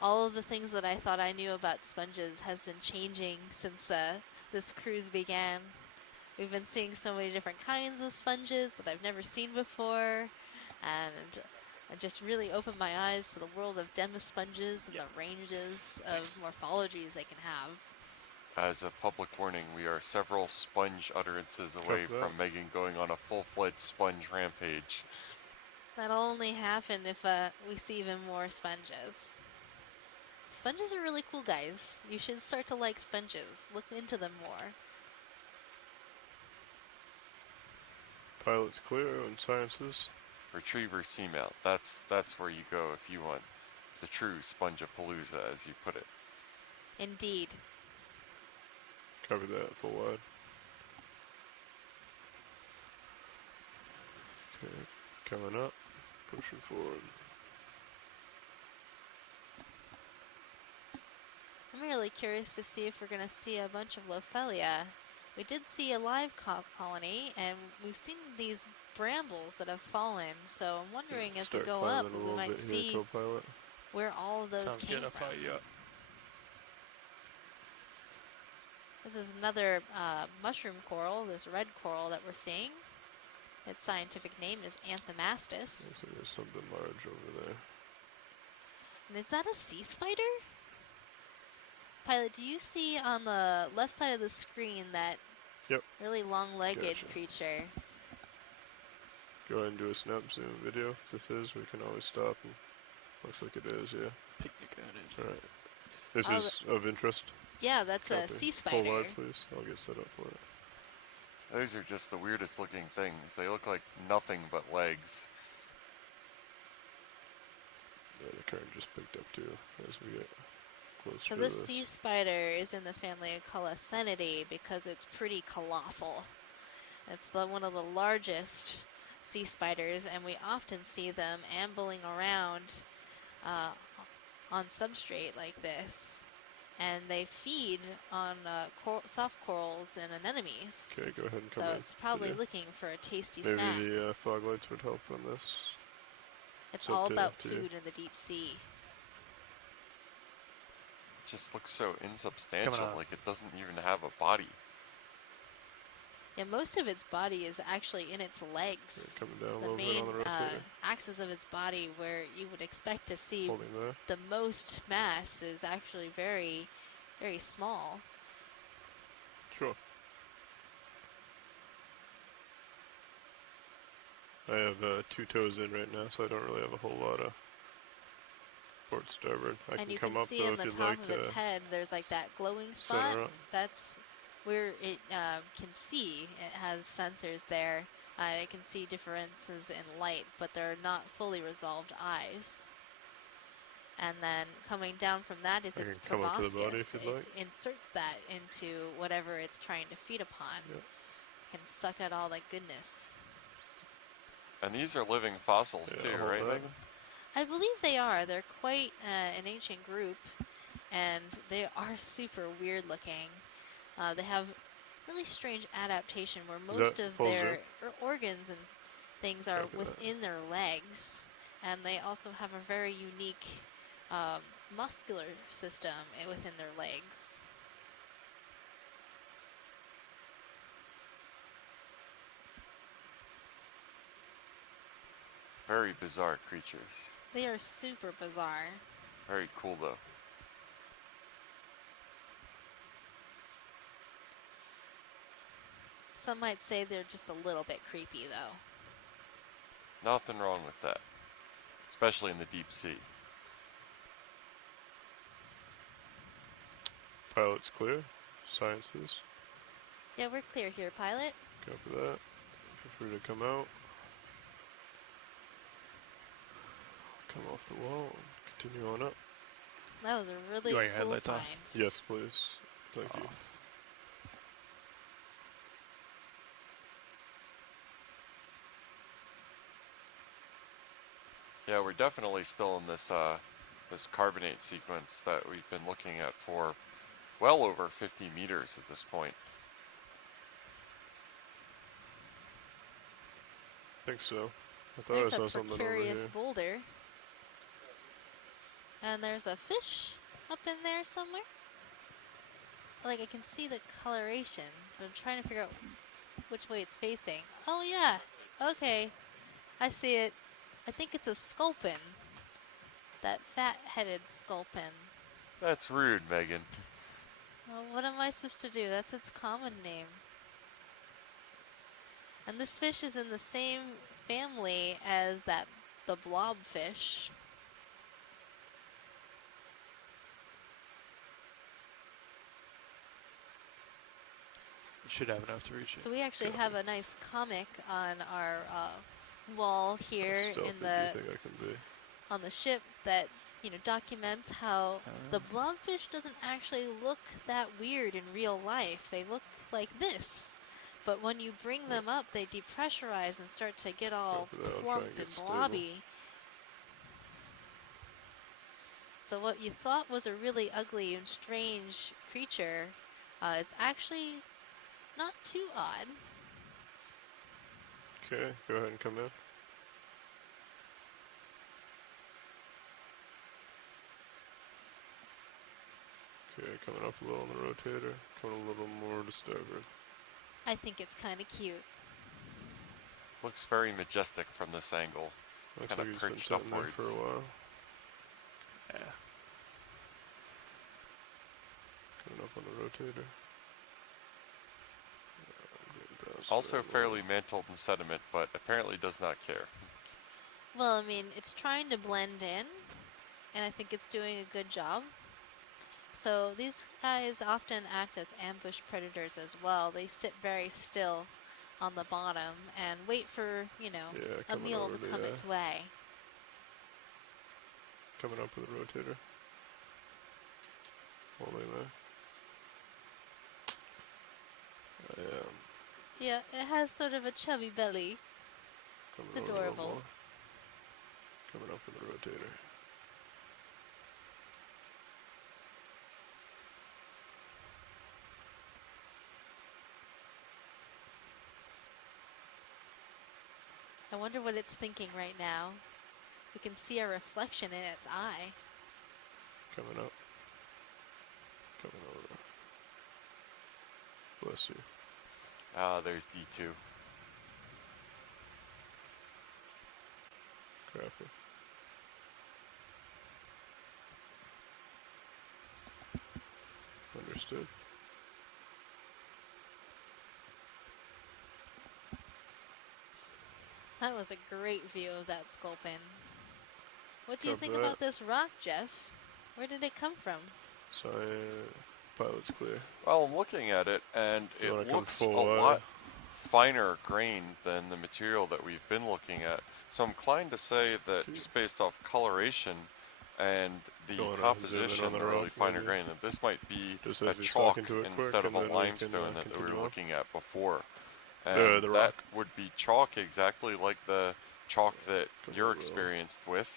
all of the things that I thought I knew about sponges has been changing since this cruise began. We've been seeing so many different kinds of sponges that I've never seen before, and it just really opened my eyes to the world of demisponges and the ranges of morphologies they can have. As a public warning, we are several sponge utterances away Copy that. from Megan going on a full-fledged sponge rampage. That'll only happen if we see even more sponges. Sponges are really cool, guys. You should start to like sponges. Look into them more. Pilot's clear on sciences. Retriever seamount. That's where you go if you want the true Spongepalooza, as you put it. Indeed. Copy that, full wide. Okay, coming up, pushing forward. I'm really curious to see if we're going to see a bunch of Lophelia. We did see a live colony, and we've seen these brambles that have fallen, so I'm wondering as we go up, we might see where all of those came from. Fire you up. This is another mushroom coral, this red coral that we're seeing. Its scientific name is Anthomastus. So there's something large over there. And is that a sea spider? Pilot, do you see on the left side of the screen that really long-legged creature? Go ahead and do a snap zoom video. If this is, we can always stop. And looks like it is, yeah. Picnic on it. Alright. This is of interest? Yeah, that's a sea spider. Full wide, please. I'll get set up for it. Those are just the weirdest looking things. They look like nothing but legs. Yeah, the current just picked up too as we get closer So to this this. sea spider is in the family of Colocenidae because it's pretty colossal. It's one of the largest sea spiders, and we often see them ambling around on substrate like this. And they feed on soft corals and anemones. Okay, go ahead and come so in. it's probably Video. looking for a tasty Maybe snack. the fog lights would help on this. It's up all to- about up to you. food in the deep sea. Just looks so insubstantial, Coming up. like it doesn't even have a body. Yeah, most of its body is actually in its legs. Coming down a The little bit main on the rotator. axis of its body, where you would expect to see Holding there. the most mass, is actually very, very small. Sure. I have 2 toes in right now, so I don't really have a whole lot of port starboard. I And can you come can up see though in if the you'd top like of to. its head, there's like that glowing center spot. up. That's where it can see. It has sensors there. It can see differences in light, but they're not fully resolved eyes. And then coming down from that is I its can come up to the body proboscis. if you'd It like. inserts that into whatever it's trying to feed upon. Yep. Can suck out all that goodness. And these are living fossils Yeah, too, I'll hold right, that. Megan? I believe they are. They're quite an ancient group, and they are super weird looking. They have really strange adaptation where Is most that of full their zoom? organs and things are Copy that. within their legs, and they also have a very unique muscular system within their legs. Very bizarre creatures. They are super bizarre. Very cool though. Some might say they're just a little bit creepy, though. Nothing wrong with that. Especially in the deep sea. Pilot's clear. Sciences. Yeah, we're clear here, pilot. Copy that. Feel free to come out. Come off the wall and continue on up. That was a really You want your cool headlights find. off? Yes, please. Thank you. Yeah, we're definitely still in this this carbonate sequence that we've been looking at for well over 50 meters at this point. I think so. I thought There's I saw a something over precarious here. boulder. And there's a fish up in there somewhere. Like, I can see the coloration, but I'm trying to figure out which way it's facing. Oh, yeah. Okay. I see it. I think it's a sculpin. That fat-headed sculpin. That's rude, Megan. Well, what am I supposed to do? That's its common name. And this fish is in the same family as the blobfish. You should have enough to reach it. So we actually have a nice comic on our wall here in on the ship that documents how the blobfish doesn't actually look that weird in real life. They look like this, but when you bring them up, they depressurize and start to get all plump and blobby. So what you thought was a really ugly and strange creature, it's actually not too odd. Okay, go ahead and come in. Okay, coming up a little on the rotator, coming a little more to starboard. I think it's kind of cute. Looks very majestic from this angle. Looks kind like of he's been perched sitting there upwards. for a while. Yeah. Coming up on the rotator. Also fairly mantled in sediment, but apparently does not care. Well, I mean, it's trying to blend in, and I think it's doing a good job. So these guys often act as ambush predators as well. They sit very still on the bottom and wait for, a meal to come its way. Coming up with a rotator. Holding there. Yeah, it has sort of a chubby belly. It's adorable. Coming up with a rotator. I wonder what it's thinking right now. We can see a reflection in its eye. Coming up. Coming over. Bless you. Ah, there's D2. Crappy. Understood. That was a great view of that sculpin. What do you Copy think that. about this rock, Jeff? Where did it come from? So, pilot's clear. Well, I'm looking at it, and You wanna it come looks a full wide? lot finer grained than the material that we've been looking at. So I'm inclined to say that just based off coloration and the Zoom in composition, on the the really rock, finer maybe. grain, that this might be Just a as he's chalk talking to it quick, instead of and a then we can, limestone that we were continue on. looking at before. The And that rock. would be chalk exactly like the chalk that you're experienced with.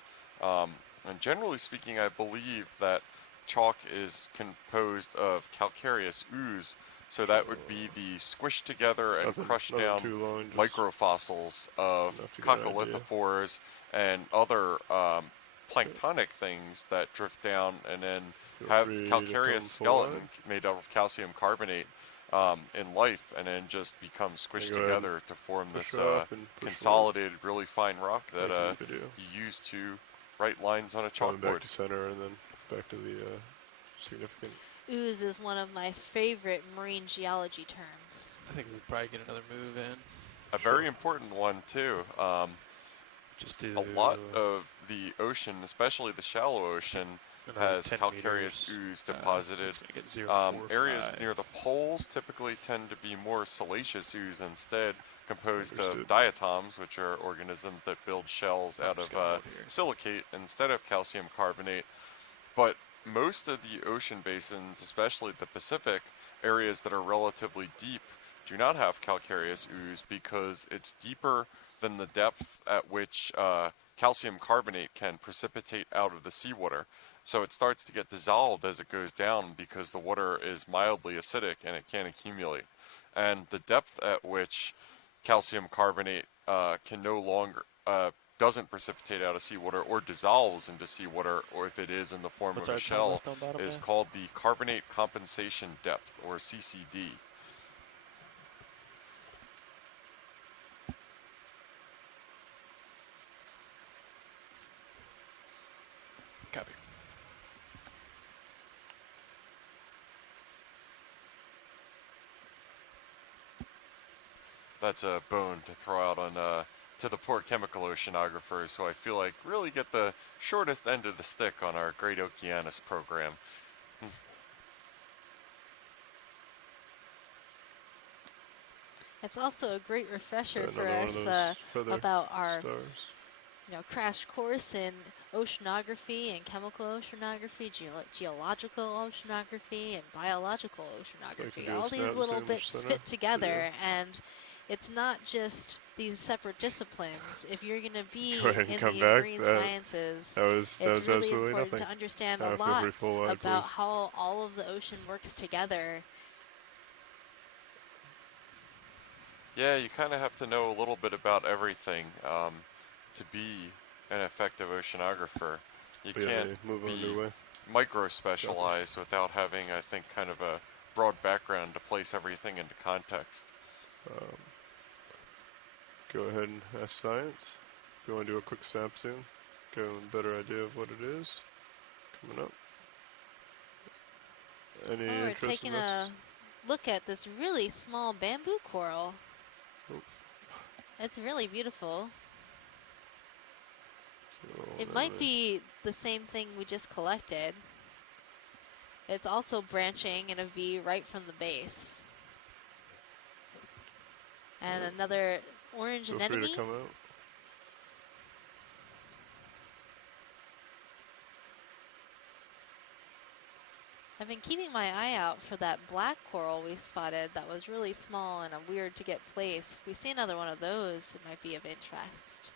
And generally speaking, I believe that chalk is composed of calcareous ooze, so that would be the squished together and crushed down too long, just microfossils of enough to get an idea. coccolithophores and other planktonic things that drift down and then Feel have free to calcareous come skeleton forward. made out of calcium carbonate in life, and then just become squished go ahead and together to form push this off and push consolidated, really fine rock that Making the video. you use to write lines on a Coming back chalkboard. to center and then back to the significant. Ooze is one of my favorite marine geology terms. I think we'd probably get another move in. A very important one too. Just do a lot of the ocean, especially the shallow ocean, another has 10 calcareous meters. ooze deposited. It's gonna get 0, 4, areas 5. near the poles typically tend to be more salacious ooze instead, composed Understood. of diatoms, which are organisms that build shells out just of gonna hold here. silicate instead of calcium carbonate. But most of the ocean basins, especially the Pacific, areas that are relatively deep, do not have calcareous ooze because it's deeper than the depth at which calcium carbonate can precipitate out of the seawater. So it starts to get dissolved as it goes down because the water is mildly acidic and it can't accumulate. And the depth at which calcium carbonate can no longer doesn't precipitate out of seawater or dissolves into seawater, or if it is in the form What's of our a time shell, left on bottom is there? called the carbonate compensation depth, or CCD. Copy. That's a bone to throw out on to the poor chemical oceanographers, who I feel like really get the shortest end of the stick on our Great Okeanos program. It's also a great refresher Another for one of us those feather about our stars. crash course in oceanography and chemical oceanography, geological oceanography, and biological oceanography. do a All these snap little zoom bits center fit together, video. and it's not just these separate disciplines. If you're going to be Go ahead and in come the back. marine That sciences, was it's really absolutely important nothing. to understand a Feel lot free to pull away, about please. how all of the ocean works together. Yeah, you kind of have to know a little bit about everything to be an effective oceanographer. You But yeah, can't they move be underway. micro-specialized without having, I think, kind of a broad background to place everything into context. Go ahead and ask science. If you want to do a quick snap zoom, get a better idea of what it is coming up. Any We're interest in taking this? a look at this really small bamboo coral. Oh. It's really beautiful. So It might be the same thing we just collected. It's also branching in a V right from the base. And another orange Feel anemone. free to come out. I've been keeping my eye out for that black coral we spotted that was really small and a weird to get place. If we see another one of those, it might be of interest.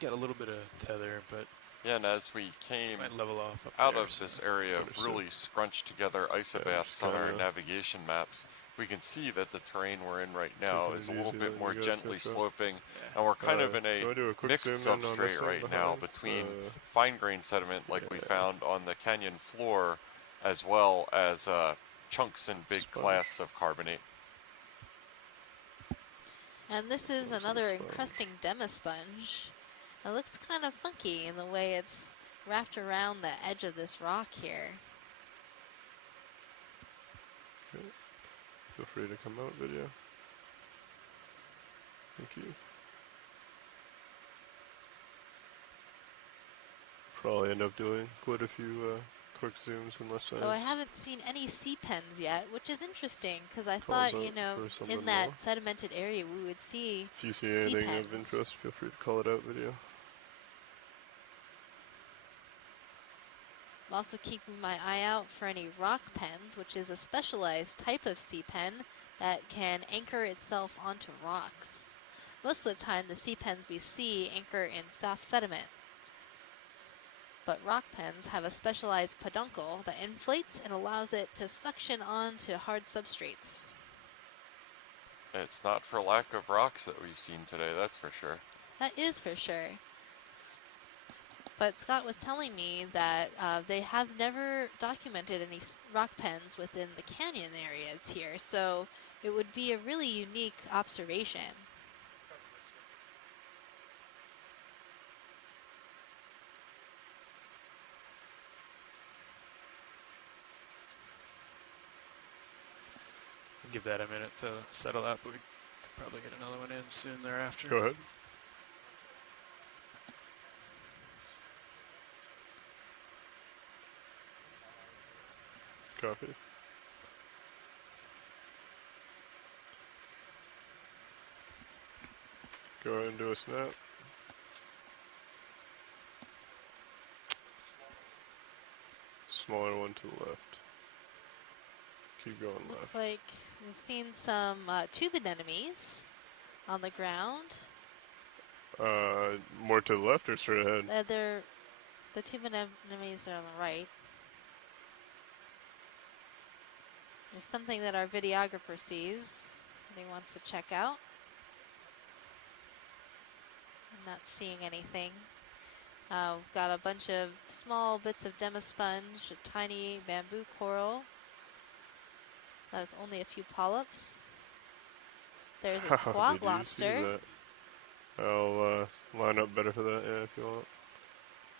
Got a little bit of tether, but Yeah, and as we came might level off up out there, of this area of really scrunched together isobaths just on our kinda- navigation maps, we can see that the terrain we're in right now Taking is it a little easy, bit letting more you guys gently catch up. sloping, and we're kind of in You a wanna do a quick mixed zoom in on this substrate thing right now behind? between fine-grained sediment like we found on the canyon floor, as well as chunks and big clasts of carbonate. And this is another encrusting demisponge. It looks kind of funky in the way it's wrapped around the edge of this rock here. Okay. Feel free to come out, video. Thank you. Probably end up doing quite a few quick zooms and less science. Though I haven't seen any sea pens yet, which is interesting because I Calls thought, out for something in that more. sedimented area we would see If you see sea anything pens. of interest, feel free to call it out, video. I'm also keeping my eye out for any rock pens, which is a specialized type of sea pen that can anchor itself onto rocks. Most of the time, the sea pens we see anchor in soft sediment. But rock pens have a specialized peduncle that inflates and allows it to suction onto hard substrates. It's not for lack of rocks that we've seen today, that's for sure. That is for sure. But Scott was telling me that they have never documented any rock pens within the canyon areas here, so it would be a really unique observation. give that a minute to settle out, but we could probably get another one in soon thereafter. Go ahead. Copy. Go ahead and do a snap. Smaller one to the left. Keep going Looks left. like we've seen some tube anemones on the ground. More to the left or straight ahead? They're The two anemones are on the right. There's something that our videographer sees that he wants to check out. I'm not seeing anything. We've got a bunch of small bits of demasponge, a tiny bamboo coral. That was only a few polyps. There's a squat lobster. I'll line up better for that, yeah, if you want.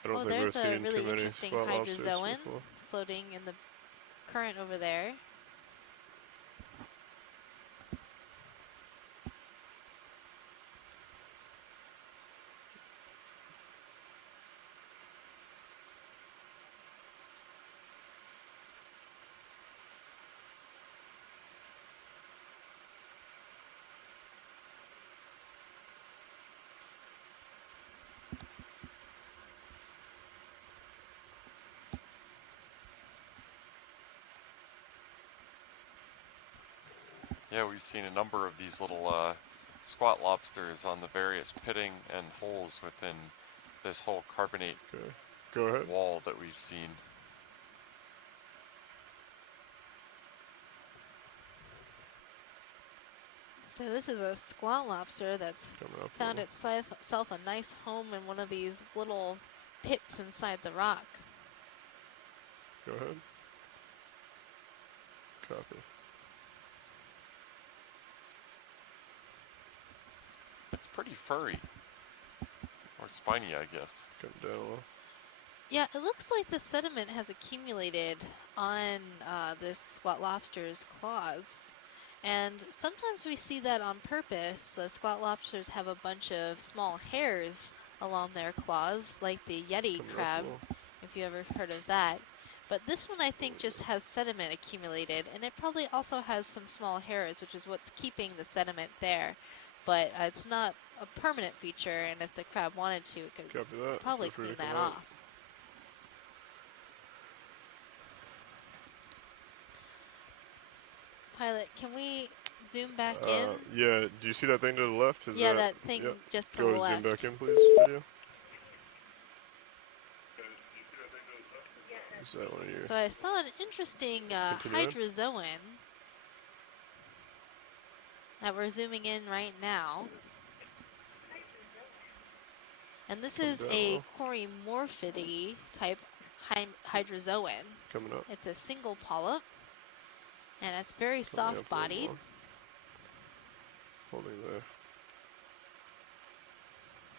I don't think we're seeing There's a really too many interesting spot lobsters so hydrozoan far. floating in the current over there. Yeah, we've seen a number of these little squat lobsters on the various pitting and holes within this whole carbonate Go ahead. wall that we've seen. So this is a squat lobster that's found itself a nice home in one of these little pits inside the rock. Go ahead. Copy. It's pretty furry. Or spiny, I guess. Come down a little. Yeah, it looks like the sediment has accumulated on this squat lobster's claws. And sometimes we see that on purpose. The squat lobsters have a bunch of small hairs along their claws, like the Yeti crab, if you ever heard of that. But this one I think just has sediment accumulated, and it probably also has some small hairs, which is what's keeping the sediment there. But it's not a permanent feature, and if the crab wanted to, it could probably clean that off. Pilot, can we zoom back in? Yeah, do you see that thing to the left? Is that thing just to the left. Go zoom back in, please, video. Is that one of your... So I saw an interesting hydrozoan that we're zooming in right now. And this is a Corymorphidae type hydrozoan. Coming up. It's a single polyp, and it's very soft-bodied. Holding there.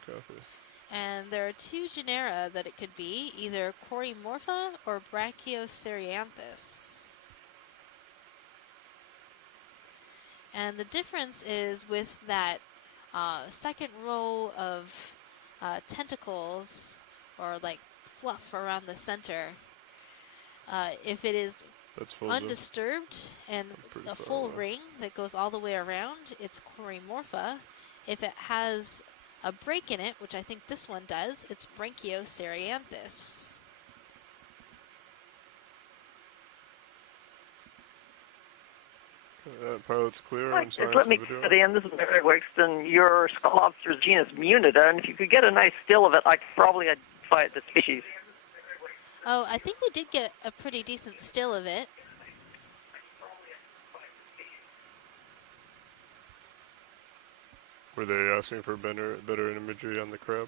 Copy. And there are two genera that it could be, either Corymorpha or Brachioceranthus. And the difference is with that second row of tentacles, or like fluff around the center. If it is undisturbed and a full ring that goes all the way around, it's Corymorpha. If it has a break in it, which I think this one does, it's Brachioceranthus. Pilot's clear on Just let me get in. This is Mary Wixton. Your skull lobster's genus Munida, and if you could get a nice still of it, I could probably identify the species. Oh, I think we did get a pretty decent still of it. Were they asking for better imagery on the crab?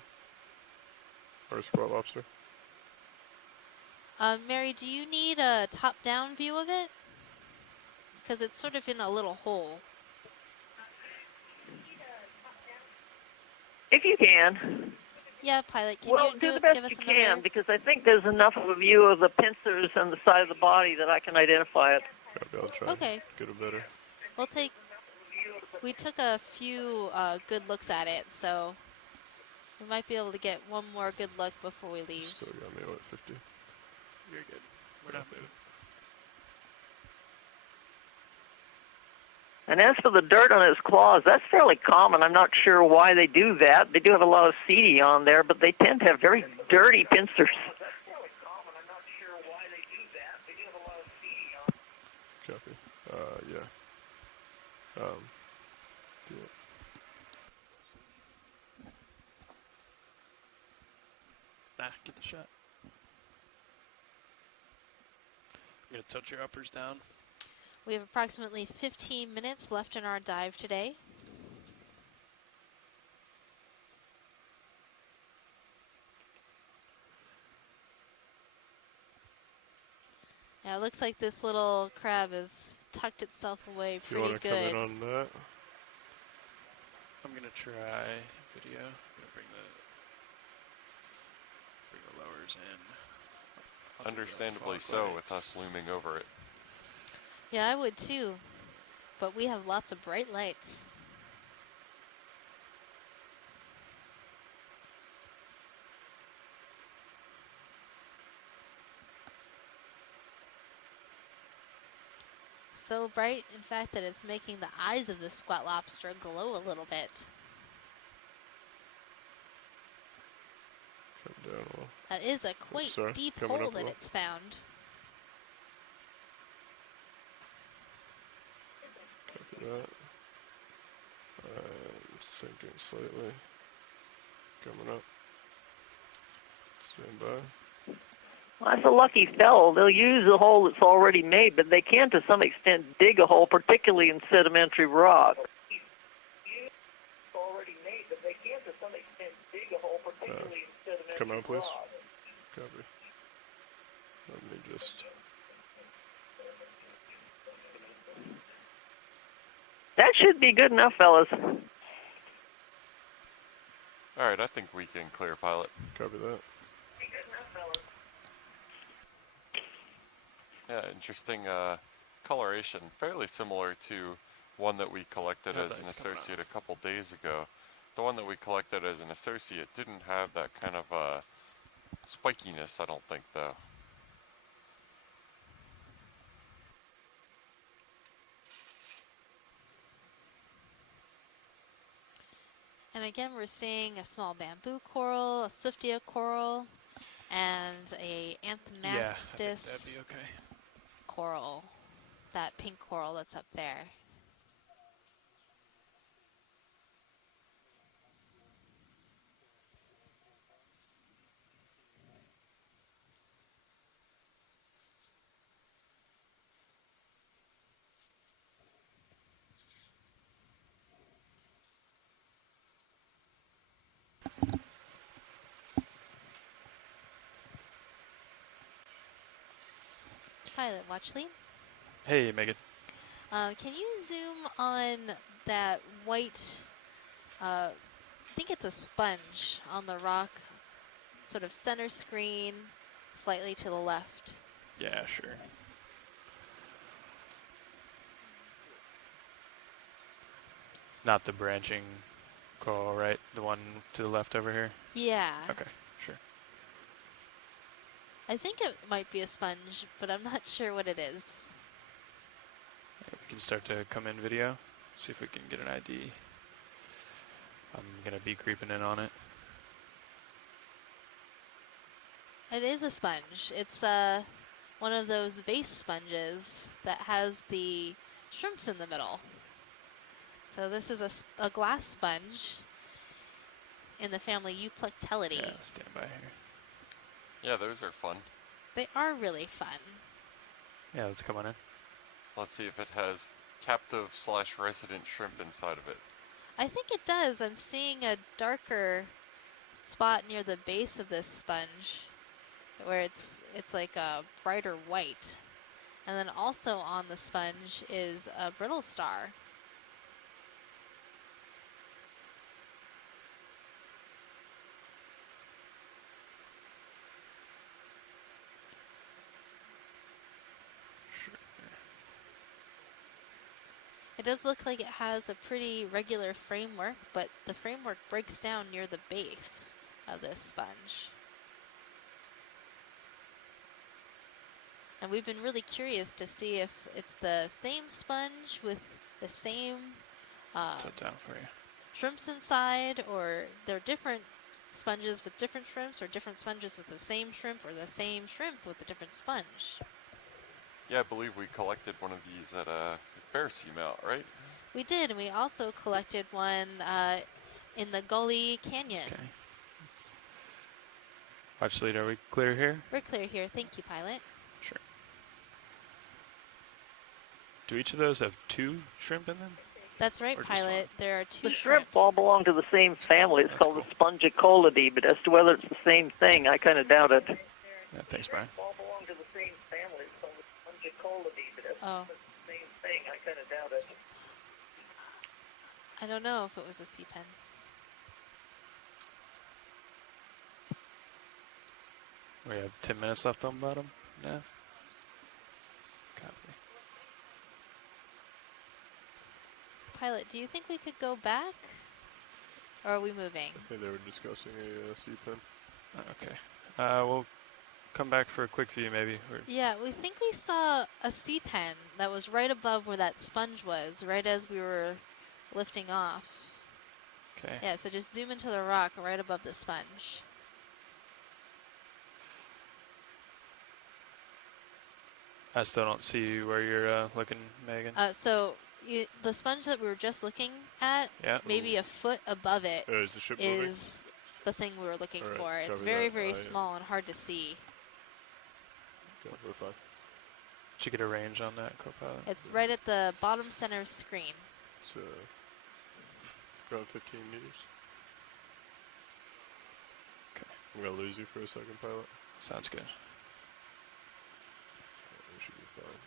Or squat lobster? Mary, do you need a top-down view of it? Because it's sort of in a little hole. If you can. Yeah, Pilot, can you do the best give us you another? can, because I think there's enough of a view of the pincers and the side of the body that I can identify it. Copy, I'll try. Okay. Get it better. We took a few good looks at it, so we might be able to get one more good look before we leave. Still got me at 50. You're good. We're not moving. And as for the dirt on his claws, that's fairly common. I'm not sure why they do that. They do have a lot of CD on there, but they tend to have very dirty pincers. Copy. Yeah. Do it. Nah, get the shot. You gonna tilt your uppers down? We have approximately 15 minutes left in our dive today. Yeah, it looks like this little crab has tucked itself away If you pretty want to come good. in on that. I'm gonna try video. I'm gonna bring the lowers in. I'll do the Understandably fog so, lights. with us looming over it. Yeah, I would too. But we have lots of bright lights. So bright, in fact, that it's making the eyes of the squat lobster glow a little bit. Come down a little. That is a quite sorry, deep coming hole up a that little. it's found. Copy that. Sinking slightly. Coming up. Stand by. Well, that's a lucky fellow. They'll use a hole that's already made, but they can, to some extent, dig a hole, particularly in sedimentary rock. Come on, please. Copy. Let me just... That should be good enough, fellas. Alright, I think we can clear, pilot. Copy that. Yeah, interesting coloration. Fairly similar to one that we collected as an associate a couple days ago. The one that we collected as an associate didn't have that kind of spikiness, I don't think, though. And again, we're seeing a small bamboo coral, a swiftia coral, and a anthomastis that'd be okay. coral. That pink coral that's up there. Pilot, watch lead. Hey, Megan. Can you zoom on that white, I think it's a sponge on the rock, sort of center screen, slightly to the left? Yeah, sure. Not the branching coral, right? The one to the left over here? Yeah. Okay, sure. I think it might be a sponge, but I'm not sure what it is. We can start to come in video, see if we can get an ID. I'm going to be creeping in on it. It is a sponge. It's one of those vase sponges that has the shrimps in the middle. So this is a glass sponge in the family Euplectellidae. Yeah, stand by here. Yeah, those are fun. They are really fun. Yeah, let's come on in. Let's see if it has captive/resident shrimp inside of it. I think it does. I'm seeing a darker spot near the base of this sponge where it's like a brighter white. And then also on the sponge is a brittle star. It does look like it has a pretty regular framework, but the framework breaks down near the base of this sponge. And we've been really curious to see if it's the same sponge with the same Tilt down for you. shrimps inside, or they're different sponges with different shrimps, or different sponges with the same shrimp, or the same shrimp with a different sponge. Yeah, I believe we collected one of these at Bear Seamount, right? We did, and we also collected one in the Gully Canyon. Okay. Watch lead, are we clear here? We're clear here. Thank you, pilot. Sure. Do each of those have 2 shrimp in them? That's right, Or just Pilot. There are 2 The shrimp all belong to the same family. It's called the Spongicolidae, but as to whether it's the same thing, I kind of doubt it. Yeah, thanks, Brian. All belong to the same family. It's called the Spongicolidae, but as Oh. to it's the same thing, I kind of doubt it. I don't know if it was a sea pen. We have 10 minutes left on bottom. Yeah. Copy. Pilot, do you think we could go back? Or are we moving? I think they were discussing a sea pen. Okay. We'll come back for a quick view, maybe. Or Yeah, we think we saw a sea pen that was right above where that sponge was, right as we were lifting off. Okay. Yeah, so just zoom into the rock right above the sponge. I still don't see where you're looking, Megan. So the sponge that we were just looking at, Yeah. maybe a foot above it, Is the ship moving? is the thing we were looking All right, for. It's copy very, that. very small and hard to see. Okay, we're fine. Should get a range on that, Copilot. It's right at the bottom center screen. It's around 15 meters. Okay. I'm gonna lose you for a second, pilot. Sounds good. We should be fine.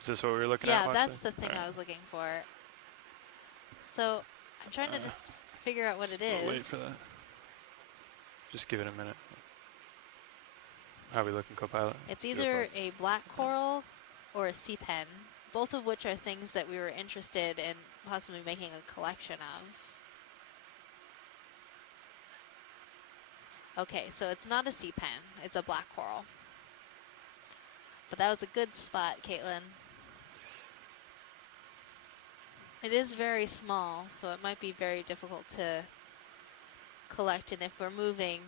Is this what we were looking at? Yeah, that's the thing Alright. I was looking for. So I'm trying to just figure out what it A little is. late for that. Just give it a minute. How are we looking, Copilot? It's either a black coral or a sea pen, both of which are things that we were interested in possibly making a collection of. Okay, so it's not a sea pen, it's a black coral. But that was a good spot, Caitlin. It is very small, so it might be very difficult to collect, and if we're moving,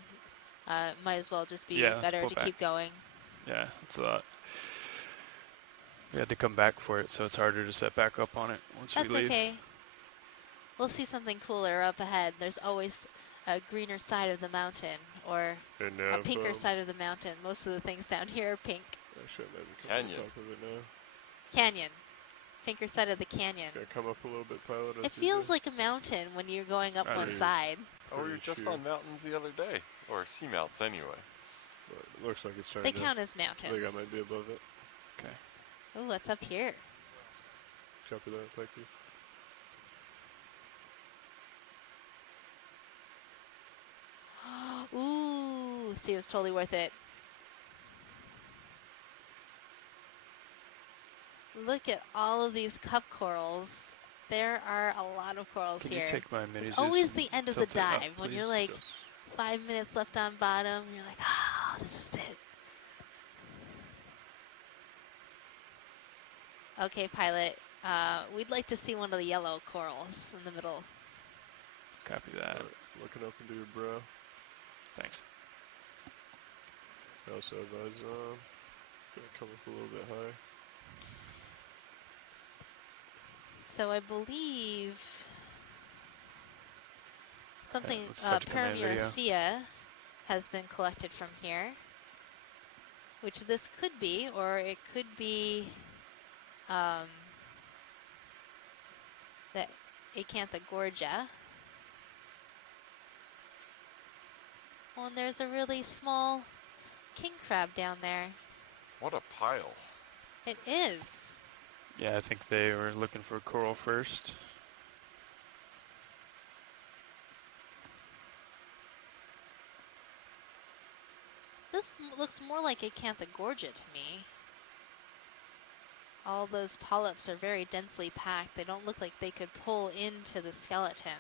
might as well just be let's better pull to back. keep going. Yeah, it's a lot. We had to come back for it, so it's harder to set back up on it once That's we leave. okay. We'll see something cooler up ahead. There's always a greener side of the mountain, or And a pinker side of the mountain. Most of the things down here are pink. I should maybe come on Canyon. top of it now. Canyon. Pinker side of the canyon. Okay, come up a little bit, pilot. It feels like a mountain when you're going up one side. Oh, we were Pretty just sure. on mountains the other day. Or seamounts, anyway. But it looks like it's trying They to... count as I think I mountains. might be above it. Okay. Ooh, what's up here? Copy that, thank you. Ooh, see, it was totally worth it. Look at all of these cup corals. There are a lot of corals Can here. you take my mini It's Zeus always and the end of the tilt it up, dive when you're please? like 5 minutes left on bottom. You're like, oh, this is it. Okay, pilot. We'd like to see one of the yellow corals in the middle. Copy that. Alright, looking up into your brow. Thanks. I also have eyes on. Gonna come up a little bit high. So I believe something let's start to come in video. Paramuracea has been collected from here, which this could be, or it could be the Acanthogorgia. Oh, and there's a really small king crab down there. What a pile. It is. Yeah, I think they were looking for coral first. This looks more like Acanthogorgia to me. All those polyps are very densely packed. They don't look like they could pull into the skeleton.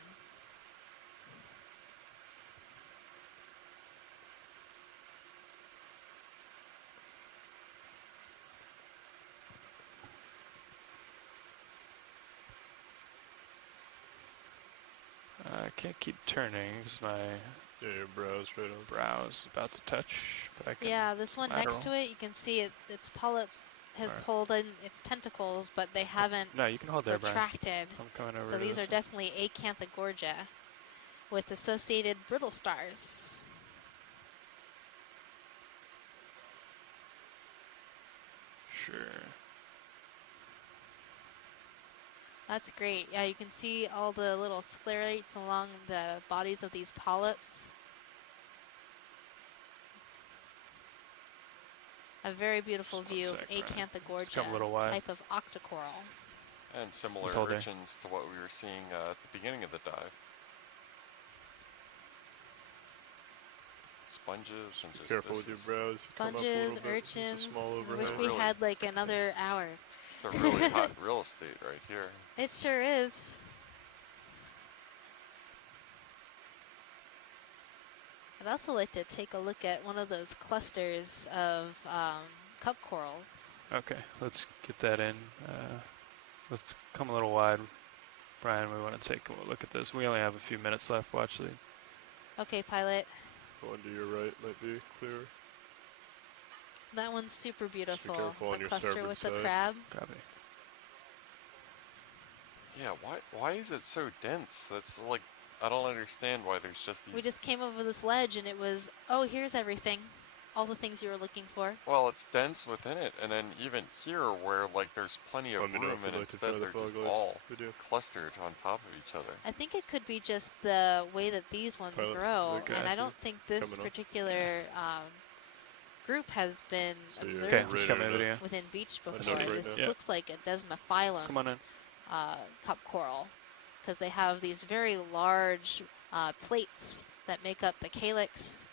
I can't keep turning because my your brow's right on. Brow's about to touch, but I can. Yeah, this one lateral. next to it, you can see its polyps has Alright. pulled in its tentacles, but they haven't No, you can hold there, Brian. retracted. I'm coming over So to these this are definitely Acanthogorgia with associated brittle stars. sure. That's great. Yeah, you can see all the little sclerates along the bodies of these polyps. A very beautiful Just one view of sec, Brian. Just Acanthogorgia, come a little wide. type of octocoral. And similar Just hold there. urchins to what we were seeing at the beginning of the dive. Sponges and just Careful with your brows. Come up a Sponges, little bit. It's a urchins. small I overhang. wish we had like another hour. It's a really hot real estate right here. It sure is. I'd also like to take a look at one of those clusters of cup corals. Okay, let's get that in. Let's come a little wide. Brian, we want to take a look at this. We only have a few minutes left. Watch the. Okay, pilot. One to your right might be clearer. That one's super beautiful. careful on The your cluster starboard with the side. crab. Copy. Yeah, why is it so dense? That's like, I don't understand why there's just these. We just came over this ledge and it was, oh, here's everything. All the things you were looking for. Well, it's dense within it, and then even here where like there's plenty of Let me know room, if you'd and like to instead try the they're fog just lights all video. clustered on top of each other. I think it could be just the way that these ones Pilot, grow, okay. and I don't think this Coming up. particular group has been So you're observed Okay, just got my video. within beach I know before. right This now. looks like a desmophyllum Come on in. cup coral, because they have these very large plates that make up the calyx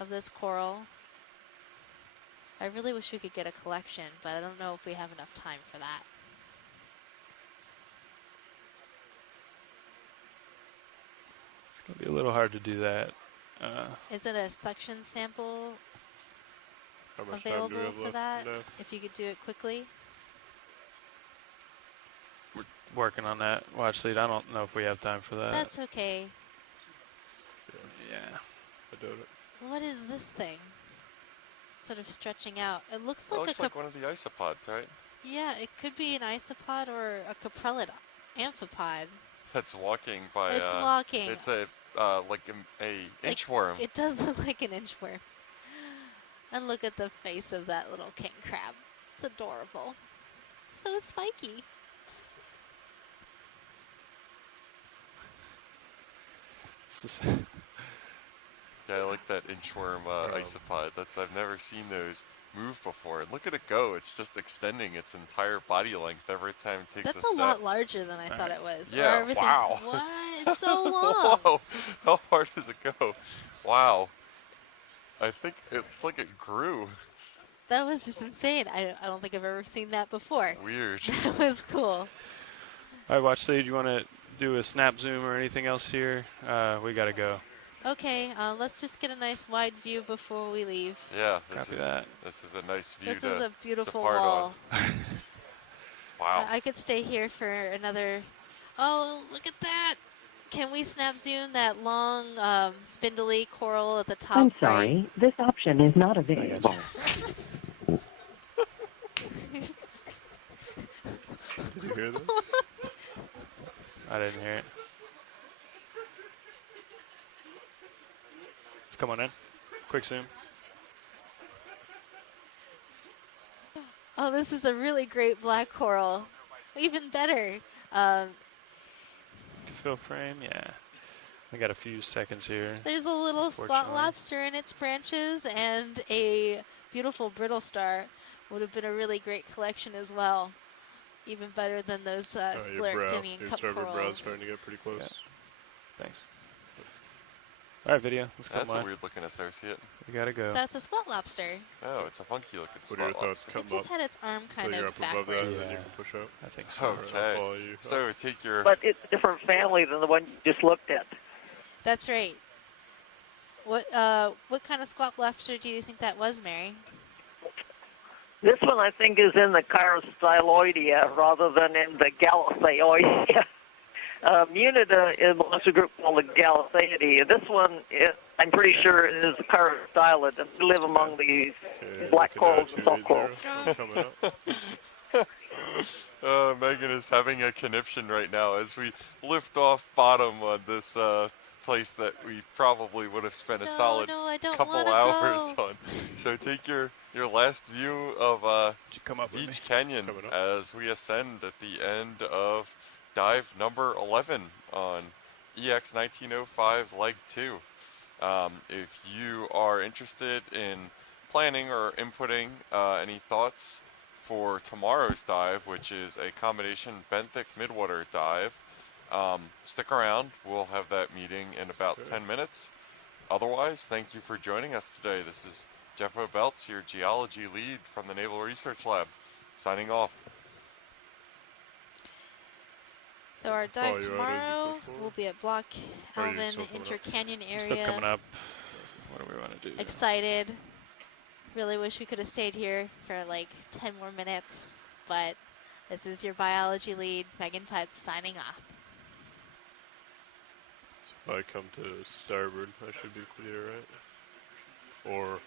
of this coral. I really wish we could get a collection, but I don't know if we have enough time for that. It's gonna be a little hard to do that. Is it a suction sample How much time do available we have for left? that? No. If you could do it quickly. We're working on that. Watch lead. I don't know if we have time for that. That's okay. Yeah. I doubt it. What is this thing? Sort of stretching out. It looks It like looks a like one of the isopods, right? yeah, it could be an isopod or a caprellid amphipod. That's walking by. It's walking. It's a like a inchworm. It does look like an inchworm. And look at the face of that little king crab. It's adorable. So spiky. It's just Yeah, I like that inchworm isopod. I've never seen those move before. And look at it go. It's just extending its entire body length every time it takes That's a a step. lot larger than I thought it was. Yeah, Or everything's- wow. What? It's so long. Whoa, how hard does it go? Wow. I think it's like it grew. That was just insane. I don't think I've ever seen that before. Weird. That was cool. All right, watch lead. You want to do a snap zoom or anything else here? We gotta go. Okay, let's just get a nice wide view before we leave. Yeah, Copy that. This is a nice view This to is a beautiful depart wall. on. Wow. I could stay here for another. Oh, look at that! Can we snap zoom that long, spindly coral at the top? I'm sorry, this option is not available. Did you hear that? I didn't hear it. Let's come on in. Quick zoom. Oh, this is a really great black coral. Even better. Fill frame, yeah. We got a few seconds here. There's a little spot Unfortunately. lobster in its branches and a beautiful brittle star. Would have been a really great collection as well. Even better than those Your Scleractinian your cup starboard brow's corals. starting to get pretty close. Thanks. All right, video. Let's come That's a on. weird looking associate. We gotta go. That's a spot lobster. Oh, it's a funky looking What are your spot thoughts? lobster. Come It just up. had its arm kind Till you're of up above that, and backwards. then you can push up. I think so. All right, I'll follow Okay. you. So take your. But it's a different family than the one you just looked at. That's right. What kind of squat lobster do you think that was, Mary? This one, I think, is in the Chirostyloidea rather than in the Galatheoidea. Munida belongs to a group called the Galatheidae. This one, I'm pretty sure, is the Chirostylid. They live among these black corals and salt corals. Coming up. Megan is having a conniption right now as we lift off bottom on this place that we probably would have spent a No, solid no, I don't couple wanna hours go. on. So take your last view of Veatch Canyon as we ascend at the end of dive number 11 on EX1905 Leg 2. If you are interested in planning or inputting any thoughts for tomorrow's dive, which is a combination benthic midwater dive, stick around. We'll have that meeting in about 10 minutes. Otherwise, thank you for joining us today. This is Jeff O'Belts, your geology lead from the Naval Research Lab, signing off. So our dive tomorrow will be at Block Alvin Inter-Canyon area. Still coming up. What do we want to do? Excited. Really wish we could have stayed here for like 10 more minutes, but this is your biology lead, Megan Putz, signing off. So if I come to starboard, I should be clear, right? Or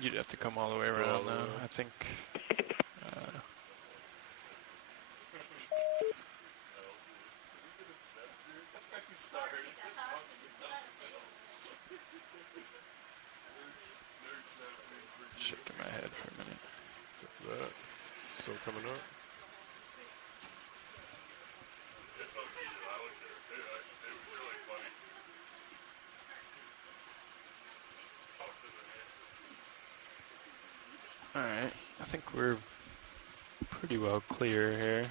you'd have to come all the way around now, I think. Shaking my head for a minute. That still coming up. Alright, I think we're pretty well clear here.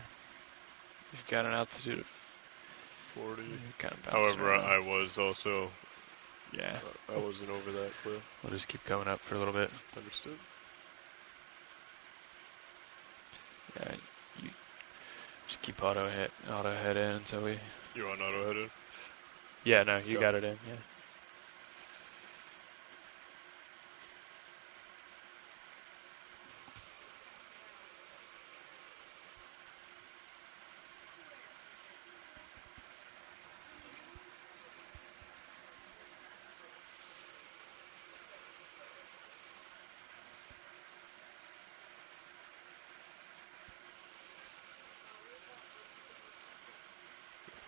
We've got an altitude of 40. Kind of However, I was also. Yeah. I wasn't over that cliff. We'll just keep coming up for a little bit. Understood. Yeah, you just keep auto head in until we. You're on auto head in? Yeah, no, you got it in, yeah.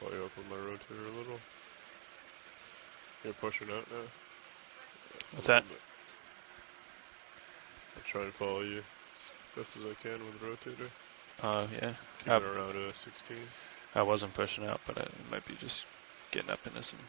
Follow you up with my rotator a little. You're pushing out now. What's that? I'll try and follow you as best as I can with the rotator. Yeah. Keep it around 16. I wasn't pushing out, but I might be just getting up into some